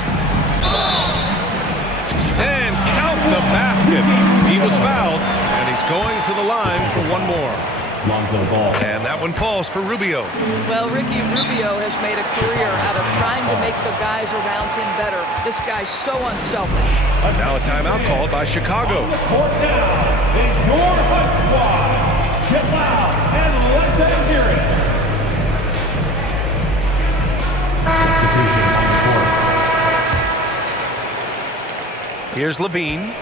And count the basket. He was fouled, and he's going to the line for one more. And that one falls for Rubio. Well, Ricky Rubio has made a career out of trying to make the guys around him better. This guy's so unselfish. Now a timeout called by Chicago. Court now is your Hunt Squad. Get loud and let them hear it. Here's Levine.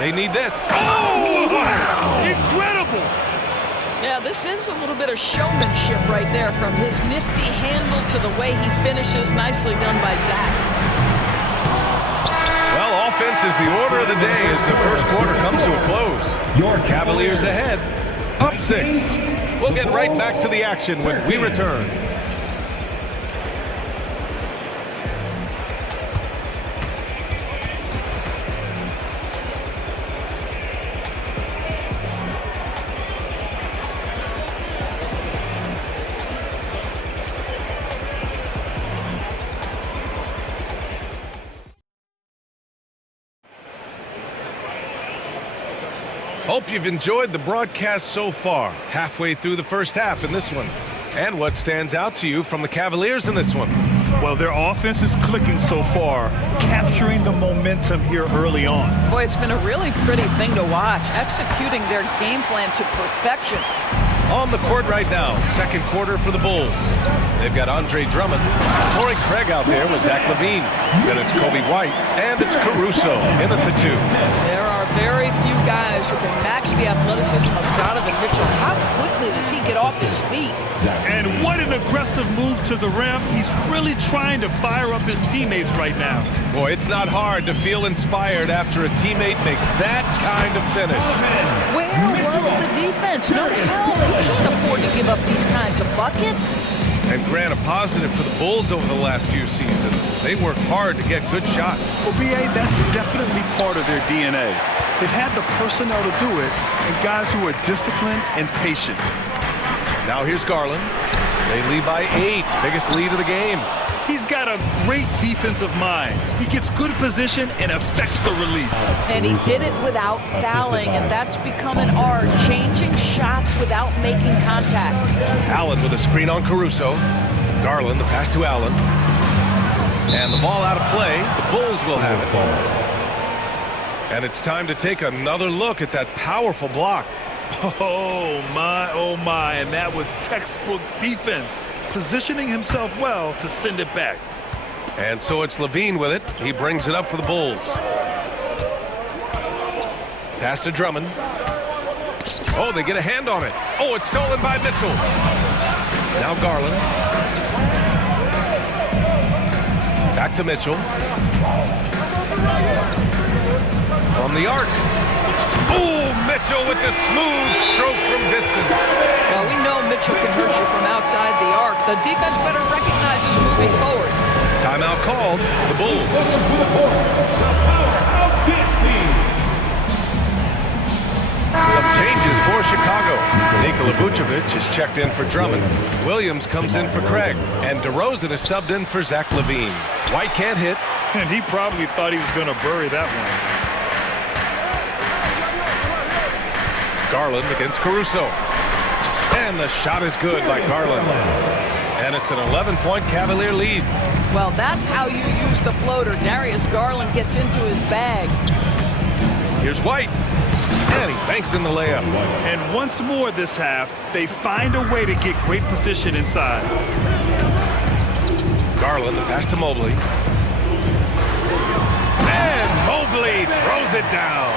They need this. Oh, wow! Incredible! Yeah, this is a little bit of showmanship right there, from his nifty handle to the way he finishes. Nicely done by Zach. Well, offense is the order of the day as the first quarter comes to a close. Your Cavaliers ahead, up 6. We'll get right back to the action when we return. Hope you've enjoyed the broadcast so far, halfway through the first half in this one. And what stands out to you from the Cavaliers in this one? Well, their offense is clicking so far, capturing the momentum here early on. Boy, it's been a really pretty thing to watch, executing their game plan to perfection. On the court right now, second quarter for the Bulls. They've got Andre Drummond, Torrey Craig out there with Zach LaVine. Then it's Kobe White, and it's Caruso in at the 2. There are very few guys who can match the athleticism of Donovan Mitchell. How quickly does he get off his feet? And what an aggressive move to the rim. He's really trying to fire up his teammates right now. Boy, it's not hard to feel inspired after a teammate makes that kind of finish. Where was the defense? No help. He can't afford to give up these kinds of buckets. And Grant, a positive for the Bulls over the last few seasons. They work hard to get good shots. Well, B.A., that's definitely part of their DNA. They've had the personnel to do it, and guys who are disciplined and patient. Now here's Garland. They lead by 8, biggest lead of the game. He's got a great defensive mind. He gets good position and affects the release. And he did it without fouling, and that's become an art, changing shots without making contact. Allen with a screen on Caruso. Garland, the pass to Allen. And the ball out of play. The Bulls will have it. And it's time to take another look at that powerful block. Oh, my, and that was textbook defense, positioning himself well to send it back. And so it's Levine with it. He brings it up for the Bulls. Pass to Drummond. Oh, they get a hand on it. Oh, it's stolen by Mitchell. Now Garland. Back to Mitchell. From the arc. Oh, Mitchell with the smooth stroke from distance. Well, we know Mitchell can hurt you from outside the arc. The defense better recognize his moving forward. Timeout called. The Bulls. Some changes for Chicago. Nikola Vucevic is checked in for Drummond. Williams comes in for Craig. And DeRozan is subbed in for Zach LaVine. White can't hit. And he probably thought he was going to bury that one. Garland against Caruso. And the shot is good by Garland. And it's an 11-point Cavalier lead. Well, that's how you use the floater. Darius Garland gets into his bag. Here's White. And he banks in the layup. And once more this half, they find a way to get great position inside. Garland, the pass to Mobley. And Mobley throws it down.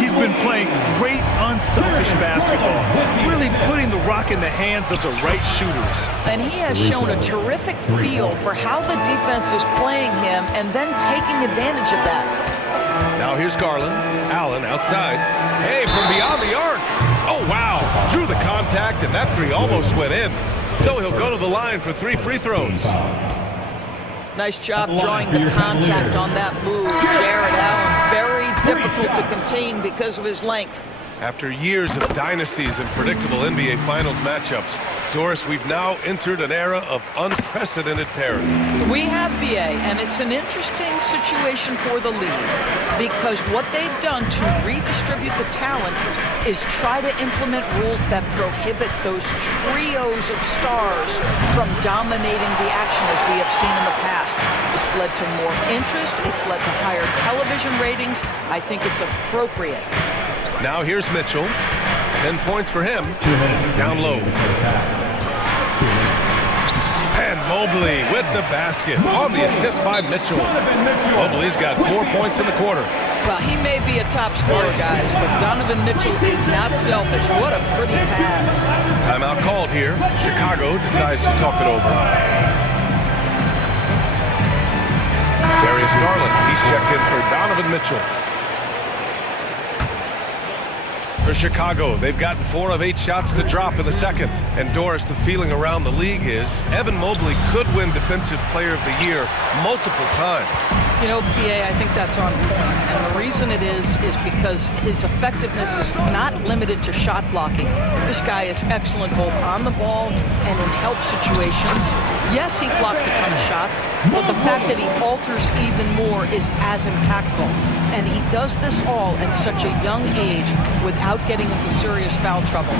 He's been playing great unselfish basketball, really putting the rock in the hands of the right shooters. And he has shown a terrific feel for how the defense is playing him and then taking advantage of that. Now here's Garland. Allen outside. Hey, from beyond the arc. Oh, wow. Drew the contact, and that 3 almost went in. So he'll go to the line for 3 free throws. Nice job drawing the contact on that move. Jared Allen, very difficult to contain because of his length. After years of dynasties and predictable NBA Finals matchups, Doris, we've now entered an era of unprecedented parity. We have, BA, and it's an interesting situation for the league because what they've done to redistribute the talent is try to implement rules that prohibit those trios of stars from dominating the action as we have seen in the past. It's led to more interest. It's led to higher television ratings. I think it's appropriate. Now here's Mitchell. 10 points for him. Down low. And Mobley with the basket on the assist by Mitchell. Mobley's got 4 points in the quarter. Well, he may be a top scorer, guys, but Donovan Mitchell is not selfish. What a pretty pass. Timeout called here. Chicago decides to talk it over. Darius Garland, he's checked in for Donovan Mitchell. For Chicago, they've gotten 4 of 8 shots to drop in the second. And Doris, the feeling around the league is Evan Mobley could win Defensive Player of the Year multiple times. You know, PA, I think that's on point. And the reason it is because his effectiveness is not limited to shot blocking. This guy is excellent both on the ball and in help situations. Yes, he blocks a ton of shots, but the fact that he alters even more is as impactful. And he does this all at such a young age without getting into serious foul trouble.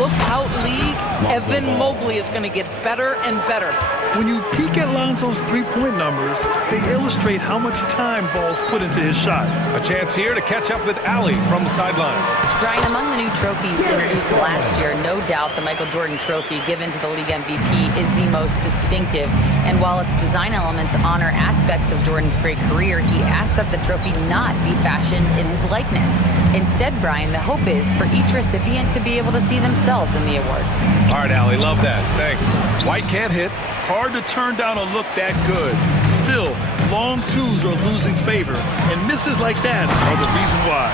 Look out, league. Evan Mobley is going to get better and better. When you peek at Lonzo's three-point numbers, they illustrate how much time Ball's put into his shot. A chance here to catch up with Allie from the sideline. Brian, among the new trophies introduced last year, no doubt the Michael Jordan Trophy given to the league MVP is the most distinctive. And while its design elements honor aspects of Jordan's great career, he asked that the trophy not be fashioned in his likeness. Instead, Brian, the hope is for each recipient to be able to see themselves in the award. All right, Allie, love that. Thanks. White can't hit. Hard to turn down a look that good. Still, long twos are losing favor, and misses like that are the reason why.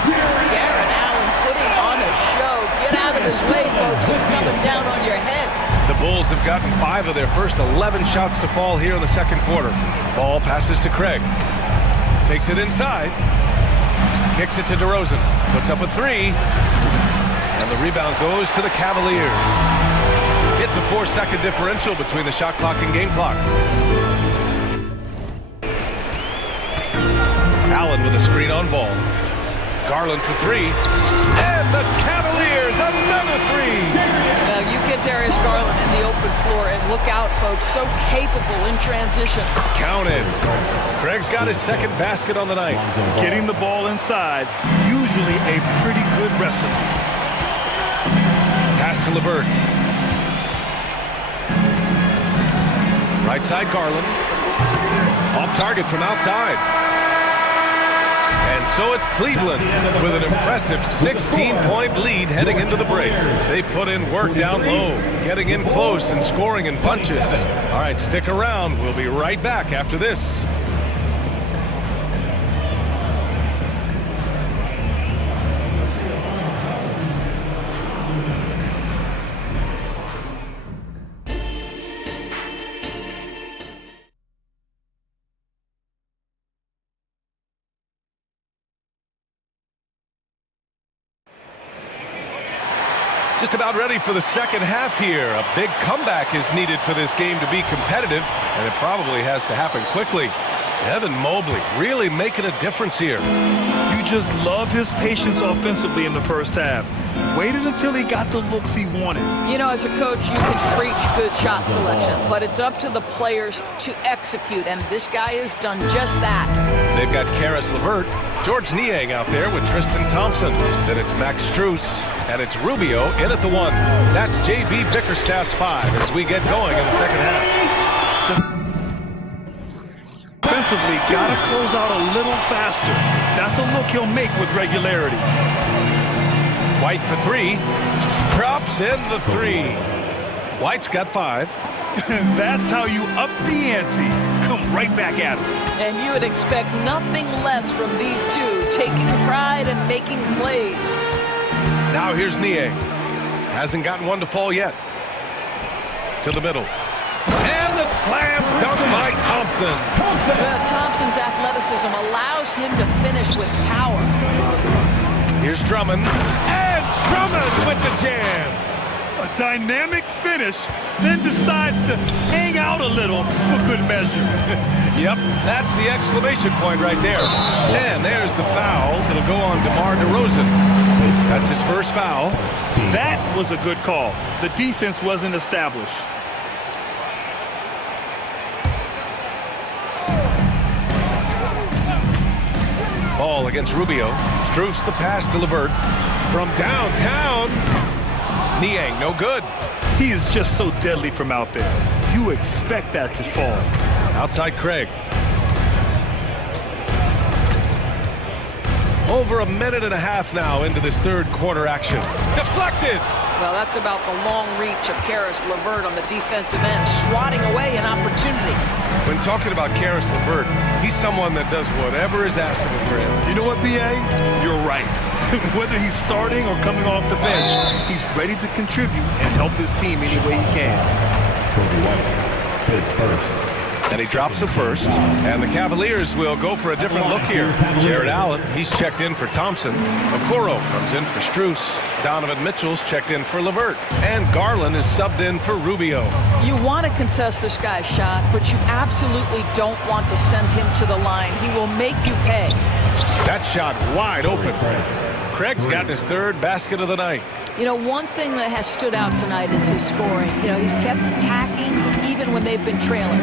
Jaron Allen putting on a show. Get out of his way, folks. It's coming down on your head. The Bulls have gotten 5 of their first 11 shots to fall here in the second quarter. Ball passes to Craig. Takes it inside. Kicks it to DeRozan. Puts up a 3. And the rebound goes to the Cavaliers. It's a 4-second differential between the shot clock and game clock. Allen with a screen on ball. Garland for 3. And the Cavaliers, another 3. Now you get Darius Garland in the open floor, and look out, folks. So capable in transition. Counted. Craig's got his second basket on the night. Getting the ball inside, usually a pretty good recipe. Pass to LeVert. Right side, Garland. Off target from outside. And so it's Cleveland with an impressive 16-point lead heading into the break. They put in work down low, getting in close and scoring in bunches. All right, stick around. We'll be right back after this. Just about ready for the second half here. A big comeback is needed for this game to be competitive, and it probably has to happen quickly. Evan Mobley really making a difference here. You just love his patience offensively in the first half. Waited until he got the looks he wanted. You know, as a coach, you can preach good shot selection, but it's up to the players to execute, and this guy has done just that. They've got Karis LeVert, George Niang out there with Tristan Thompson. Then it's Max Strus, and it's Rubio in at the 1. That's J.B. Bickerstaff's 5 as we get going in the second half. Offensively, gotta close out a little faster. That's a look he'll make with regularity. White for 3. Drops in the 3. White's got 5. That's how you up the ante. Come right back at him. And you would expect nothing less from these two, taking pride and making plays. Now here's Niang. Hasn't gotten one to fall yet. To the middle. And the slam dunk by Thompson. Thompson's athleticism allows him to finish with power. Here's Drummond. And with the jam. A dynamic finish, then decides to hang out a little for good measure. Yep, that's the exclamation point right there. And there's the foul. It'll go on DeMar DeRozan. That's his first foul. That was a good call. The defense wasn't established. Ball against Rubio. Strus the pass to LeVert. From downtown. Niang, no good. He is just so deadly from out there. You expect that to fall. Outside Craig. Over a minute and a half now into this third quarter action. Deflected! Well, that's about the long reach of Karis LeVert on the defensive end, swatting away an opportunity. When talking about Karis LeVert, he's someone that does whatever is asked of him for him. You know what, B.A.? You're right. Whether he's starting or coming off the bench, he's ready to contribute and help his team any way he can. His first. And he drops the first. And the Cavaliers will go for a different look here. Jared Allen, he's checked in for Thompson. Okoro comes in for Strus. Donovan Mitchell's checked in for LeVert. And Garland is subbed in for Rubio. You want to contest this guy's shot, but you absolutely don't want to send him to the line. He will make you pay. That shot wide open. Craig's gotten his third basket of the night. You know, one thing that has stood out tonight is his scoring. You know, he's kept attacking even when they've been trailing.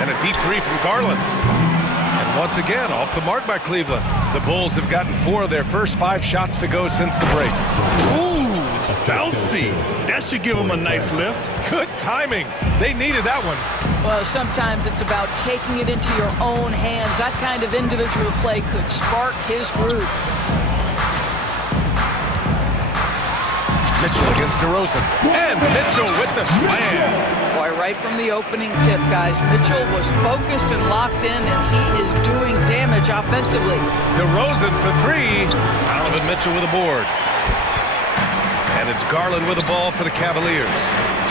And a deep three from Garland. And once again, off the mark by Cleveland. The Bulls have gotten 4 of their first 5 shots to go since the break. Ooh, bouncy. That should give him a nice lift. Good timing. They needed that one. Well, sometimes it's about taking it into your own hands. That kind of individual play could spark his groove. Mitchell against DeRozan. And Mitchell with the slam. Boy, right from the opening tip, guys, Mitchell was focused and locked in, and he is doing damage offensively. DeRozan for 3. Donovan Mitchell with a board. And it's Garland with the ball for the Cavaliers.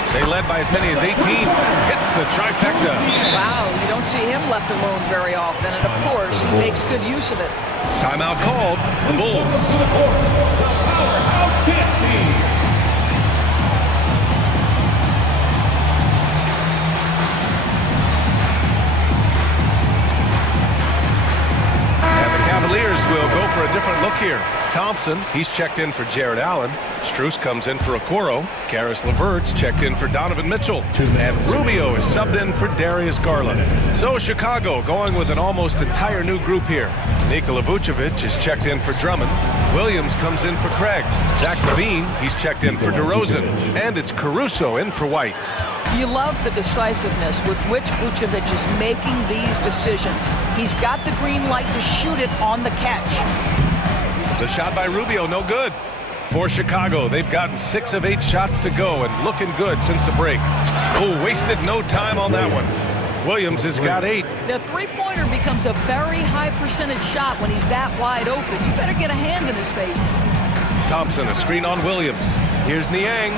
They led by as many as 18. Hits the trifecta. Wow, you don't see him left alone very often, and of course, he makes good use of it. Timeout called. The Bulls. Cavaliers will go for a different look here. Thompson, he's checked in for Jared Allen. Strus comes in for Okoro. Karis LeVert's checked in for Donovan Mitchell. And Rubio is subbed in for Darius Garland. So Chicago going with an almost entire new group here. Nikola Vucevic is checked in for Drummond. Williams comes in for Craig. Zach LaVine, he's checked in for DeRozan. And it's Caruso in for White. You love the decisiveness with which Vucevic is making these decisions. He's got the green light to shoot it on the catch. The shot by Rubio, no good. For Chicago, they've gotten 6 of 8 shots to go and looking good since the break. Oh, wasted no time on that one. Williams has got 8. The three-pointer becomes a very high percentage shot when he's that wide open. You better get a hand in his face. Thompson, a screen on Williams. Here's Niang.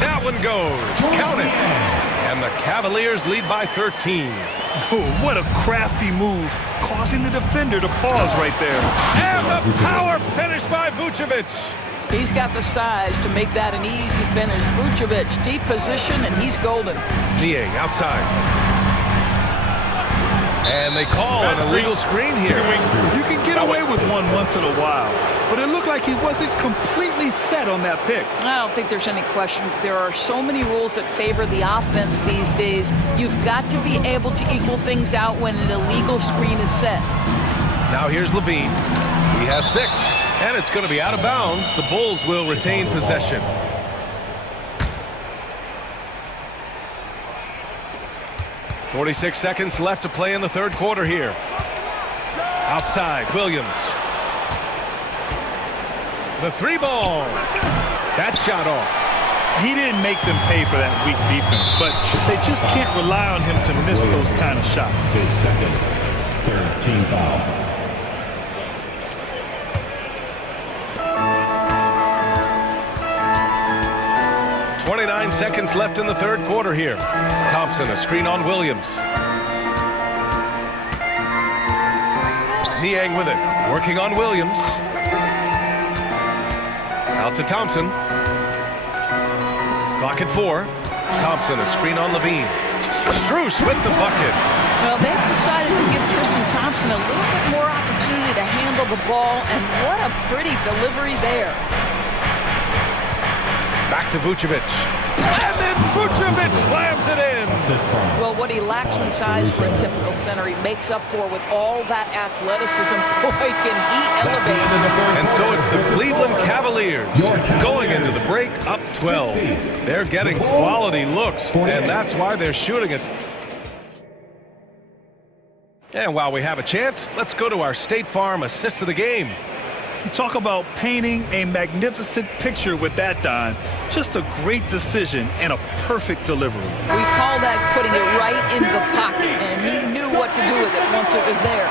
That one goes. Count it. And the Cavaliers lead by 13. Oh, what a crafty move, causing the defender to pause right there. And the power finish by Vucevic. He's got the size to make that an easy finish. Vucevic, deep position, and he's golden. Niang outside. And they call an illegal screen here. You can get away with one once in a while, but it looked like he wasn't completely set on that pick. I don't think there's any question. There are so many rules that favor the offense these days. You've got to be able to equal things out when an illegal screen is set. Now here's LaVine. He has 6, and it's going to be out of bounds. The Bulls will retain possession. .46 seconds left to play in the third quarter here. Outside, Williams. The 3 ball. That shot off. He didn't make them pay for that weak defense, but they just can't rely on him to miss those kind of shots. His second, third team foul. 29 seconds left in the third quarter here. Thompson, a screen on Williams. Niang with it. Working on Williams. Out to Thompson. Clock at 4. Thompson, a screen on Levine. Strus with the bucket. Well, they've decided to give Tristan Thompson a little bit more opportunity to handle the ball, and what a pretty delivery there. Back to Vucevic. And then Vucevic slams it in. Well, what he lacks in size for a typical center, he makes up for with all that athleticism. Boy, can he elevate. And so it's the Cleveland Cavaliers going into the break up 12. They're getting quality looks, and that's why they're shooting it. And while we have a chance, let's go to our State Farm assist of the game. You talk about painting a magnificent picture with that, Don. Just a great decision and a perfect delivery. We call that putting it right in the pocket, and he knew what to do with it once it was there.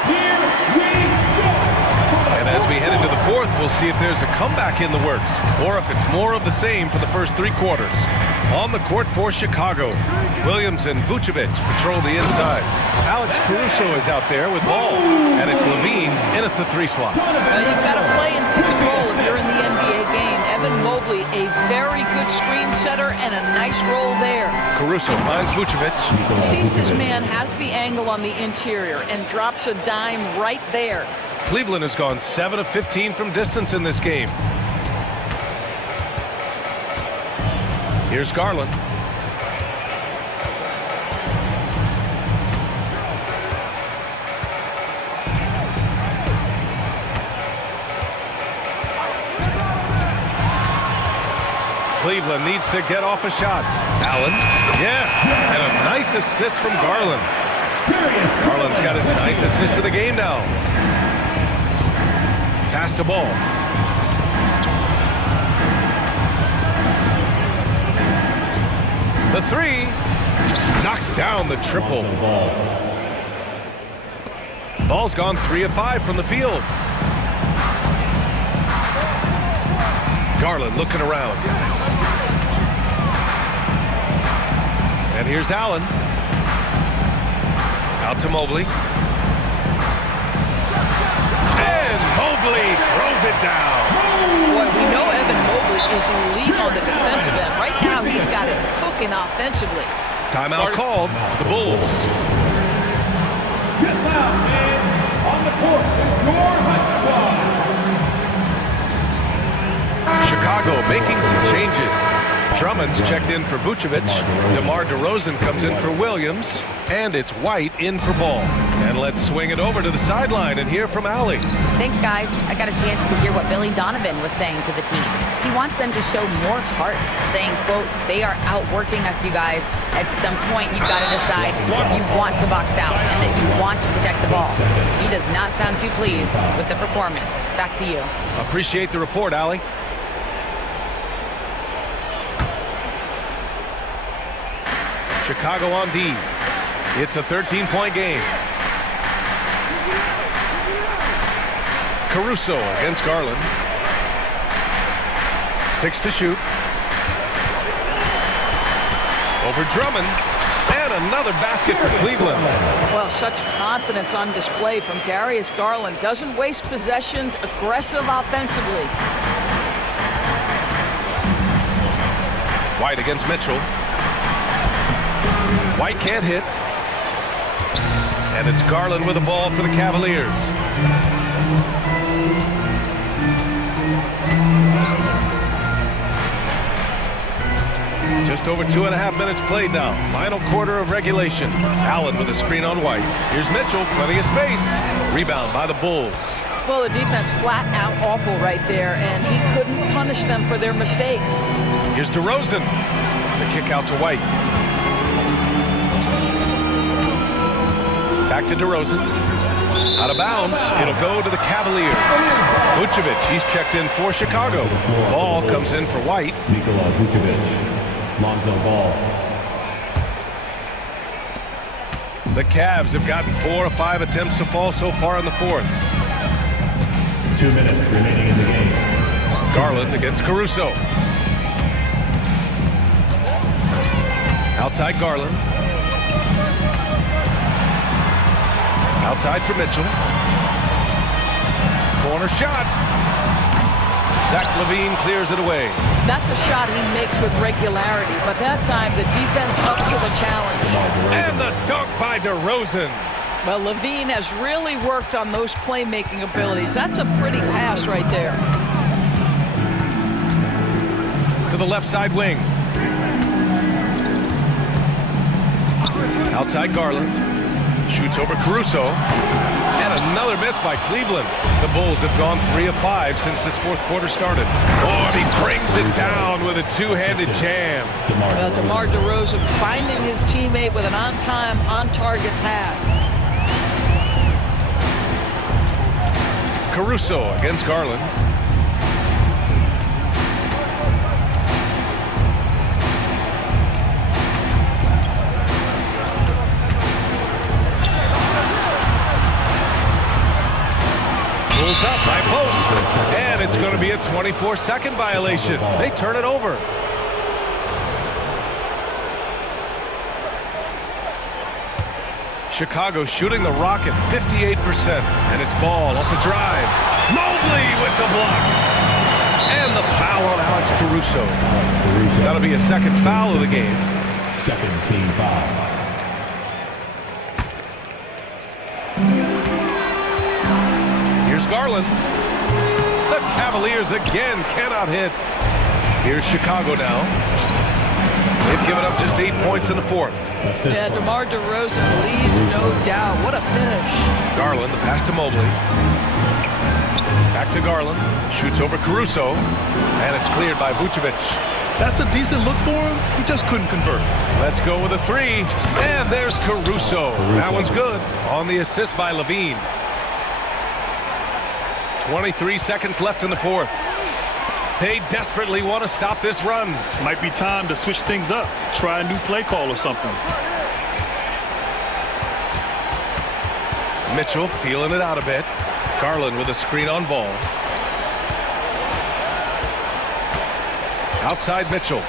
And as we head into the fourth, we'll see if there's a comeback in the works, or if it's more of the same for the first 3 quarters. On the court for Chicago, Williams and Vucevic patrol the inside. Alex Caruso is out there with ball, and it's Levine in at the 3 slot. Well, you've got to play in pick and roll if you're in the NBA game. Evan Mobley, a very good screen setter and a nice roll there. Caruso finds Vucevic. Sees his man, has the angle on the interior, and drops a dime right there. Cleveland has gone 7 of 15 from distance in this game. Here's Garland. Cleveland needs to get off a shot. Allen, yes, and a nice assist from Garland. Garland's got his 9th assist of the game now. Pass to Ball. The 3 knocks down the triple. Ball's gone 3 of 5 from the field. Garland looking around. And here's Allen. Out to Mobley. And Mobley throws it down. Boy, we know Evan Mobley is elite on the defensive end. Right now, he's got it cooking offensively. Timeout called. The Bulls. Get loud, man. On the court is your hot squad. Chicago making some changes. Drummond's checked in for Vucevic. DeMar DeRozan comes in for Williams. And it's White in for Ball. And let's swing it over to the sideline and hear from Allie. Thanks, guys. I got a chance to hear what Billy Donovan was saying to the team. He wants them to show more heart, saying, quote, they are outworking us, you guys. At some point, you've got to decide you want to box out and that you want to protect the ball. He does not sound too pleased with the performance. Back to you. Appreciate the report, Allie. Chicago on D. It's a 13-point game. Caruso against Garland. 6 to shoot. Over Drummond. And another basket for Cleveland. Well, such confidence on display from Darius Garland. Doesn't waste possessions, aggressive offensively. White against Mitchell. White can't hit. And it's Garland with the ball for the Cavaliers. Just over 2.5 minutes played now. Final quarter of regulation. Allen with a screen on White. Here's Mitchell, plenty of space. Rebound by the Bulls. Well, the defense flat out awful right there, and he couldn't punish them for their mistake. Here's DeRozan. The kick out to White. Back to DeRozan. Out of bounds. It'll go to the Cavaliers. Vucevic, he's checked in for Chicago. Ball comes in for White. Nikola Vucevic. Lonzo Ball. The Cavs have gotten 4 of 5 attempts to fall so far in the fourth. 2 minutes remaining in the game. Garland against Caruso. Outside Garland. Outside for Mitchell. Corner shot. Zach LaVine clears it away. That's a shot he makes with regularity, but that time the defense up to the challenge. And the dunk by DeRozan. Well, LaVine has really worked on those playmaking abilities. That's a pretty pass right there. To the left side wing. Outside Garland. Shoots over Caruso. And another miss by Cleveland. The Bulls have gone 3 of 5 since this fourth quarter started. Oh, and he brings it down with a two-handed jam. Well, DeMar DeRozan finding his teammate with an on-time, on-target pass. Caruso against Garland. Pulls up by post, and it's going to be a 24-second violation. They turn it over. Chicago shooting the rock at 58%, and it's ball off the drive. Mobley with the block. And the foul on Alex Caruso. That'll be a second foul of the game. Second team foul. Here's Garland. The Cavaliers again cannot hit. Here's Chicago now. They've given up just 8 points in the fourth. Yeah, DeMar DeRozan leaves no doubt. What a finish. Garland, the pass to Mobley. Back to Garland. Shoots over Caruso. And it's cleared by Vucevic. That's a decent look for him. He just couldn't convert. Let's go with a three. And there's Caruso. That one's good. On the assist by LaVine. 23 seconds left in the fourth. They desperately want to stop this run. Might be time to switch things up. Try a new play call or something. Mitchell feeling it out a bit. Garland with a screen on ball. Outside Mitchell.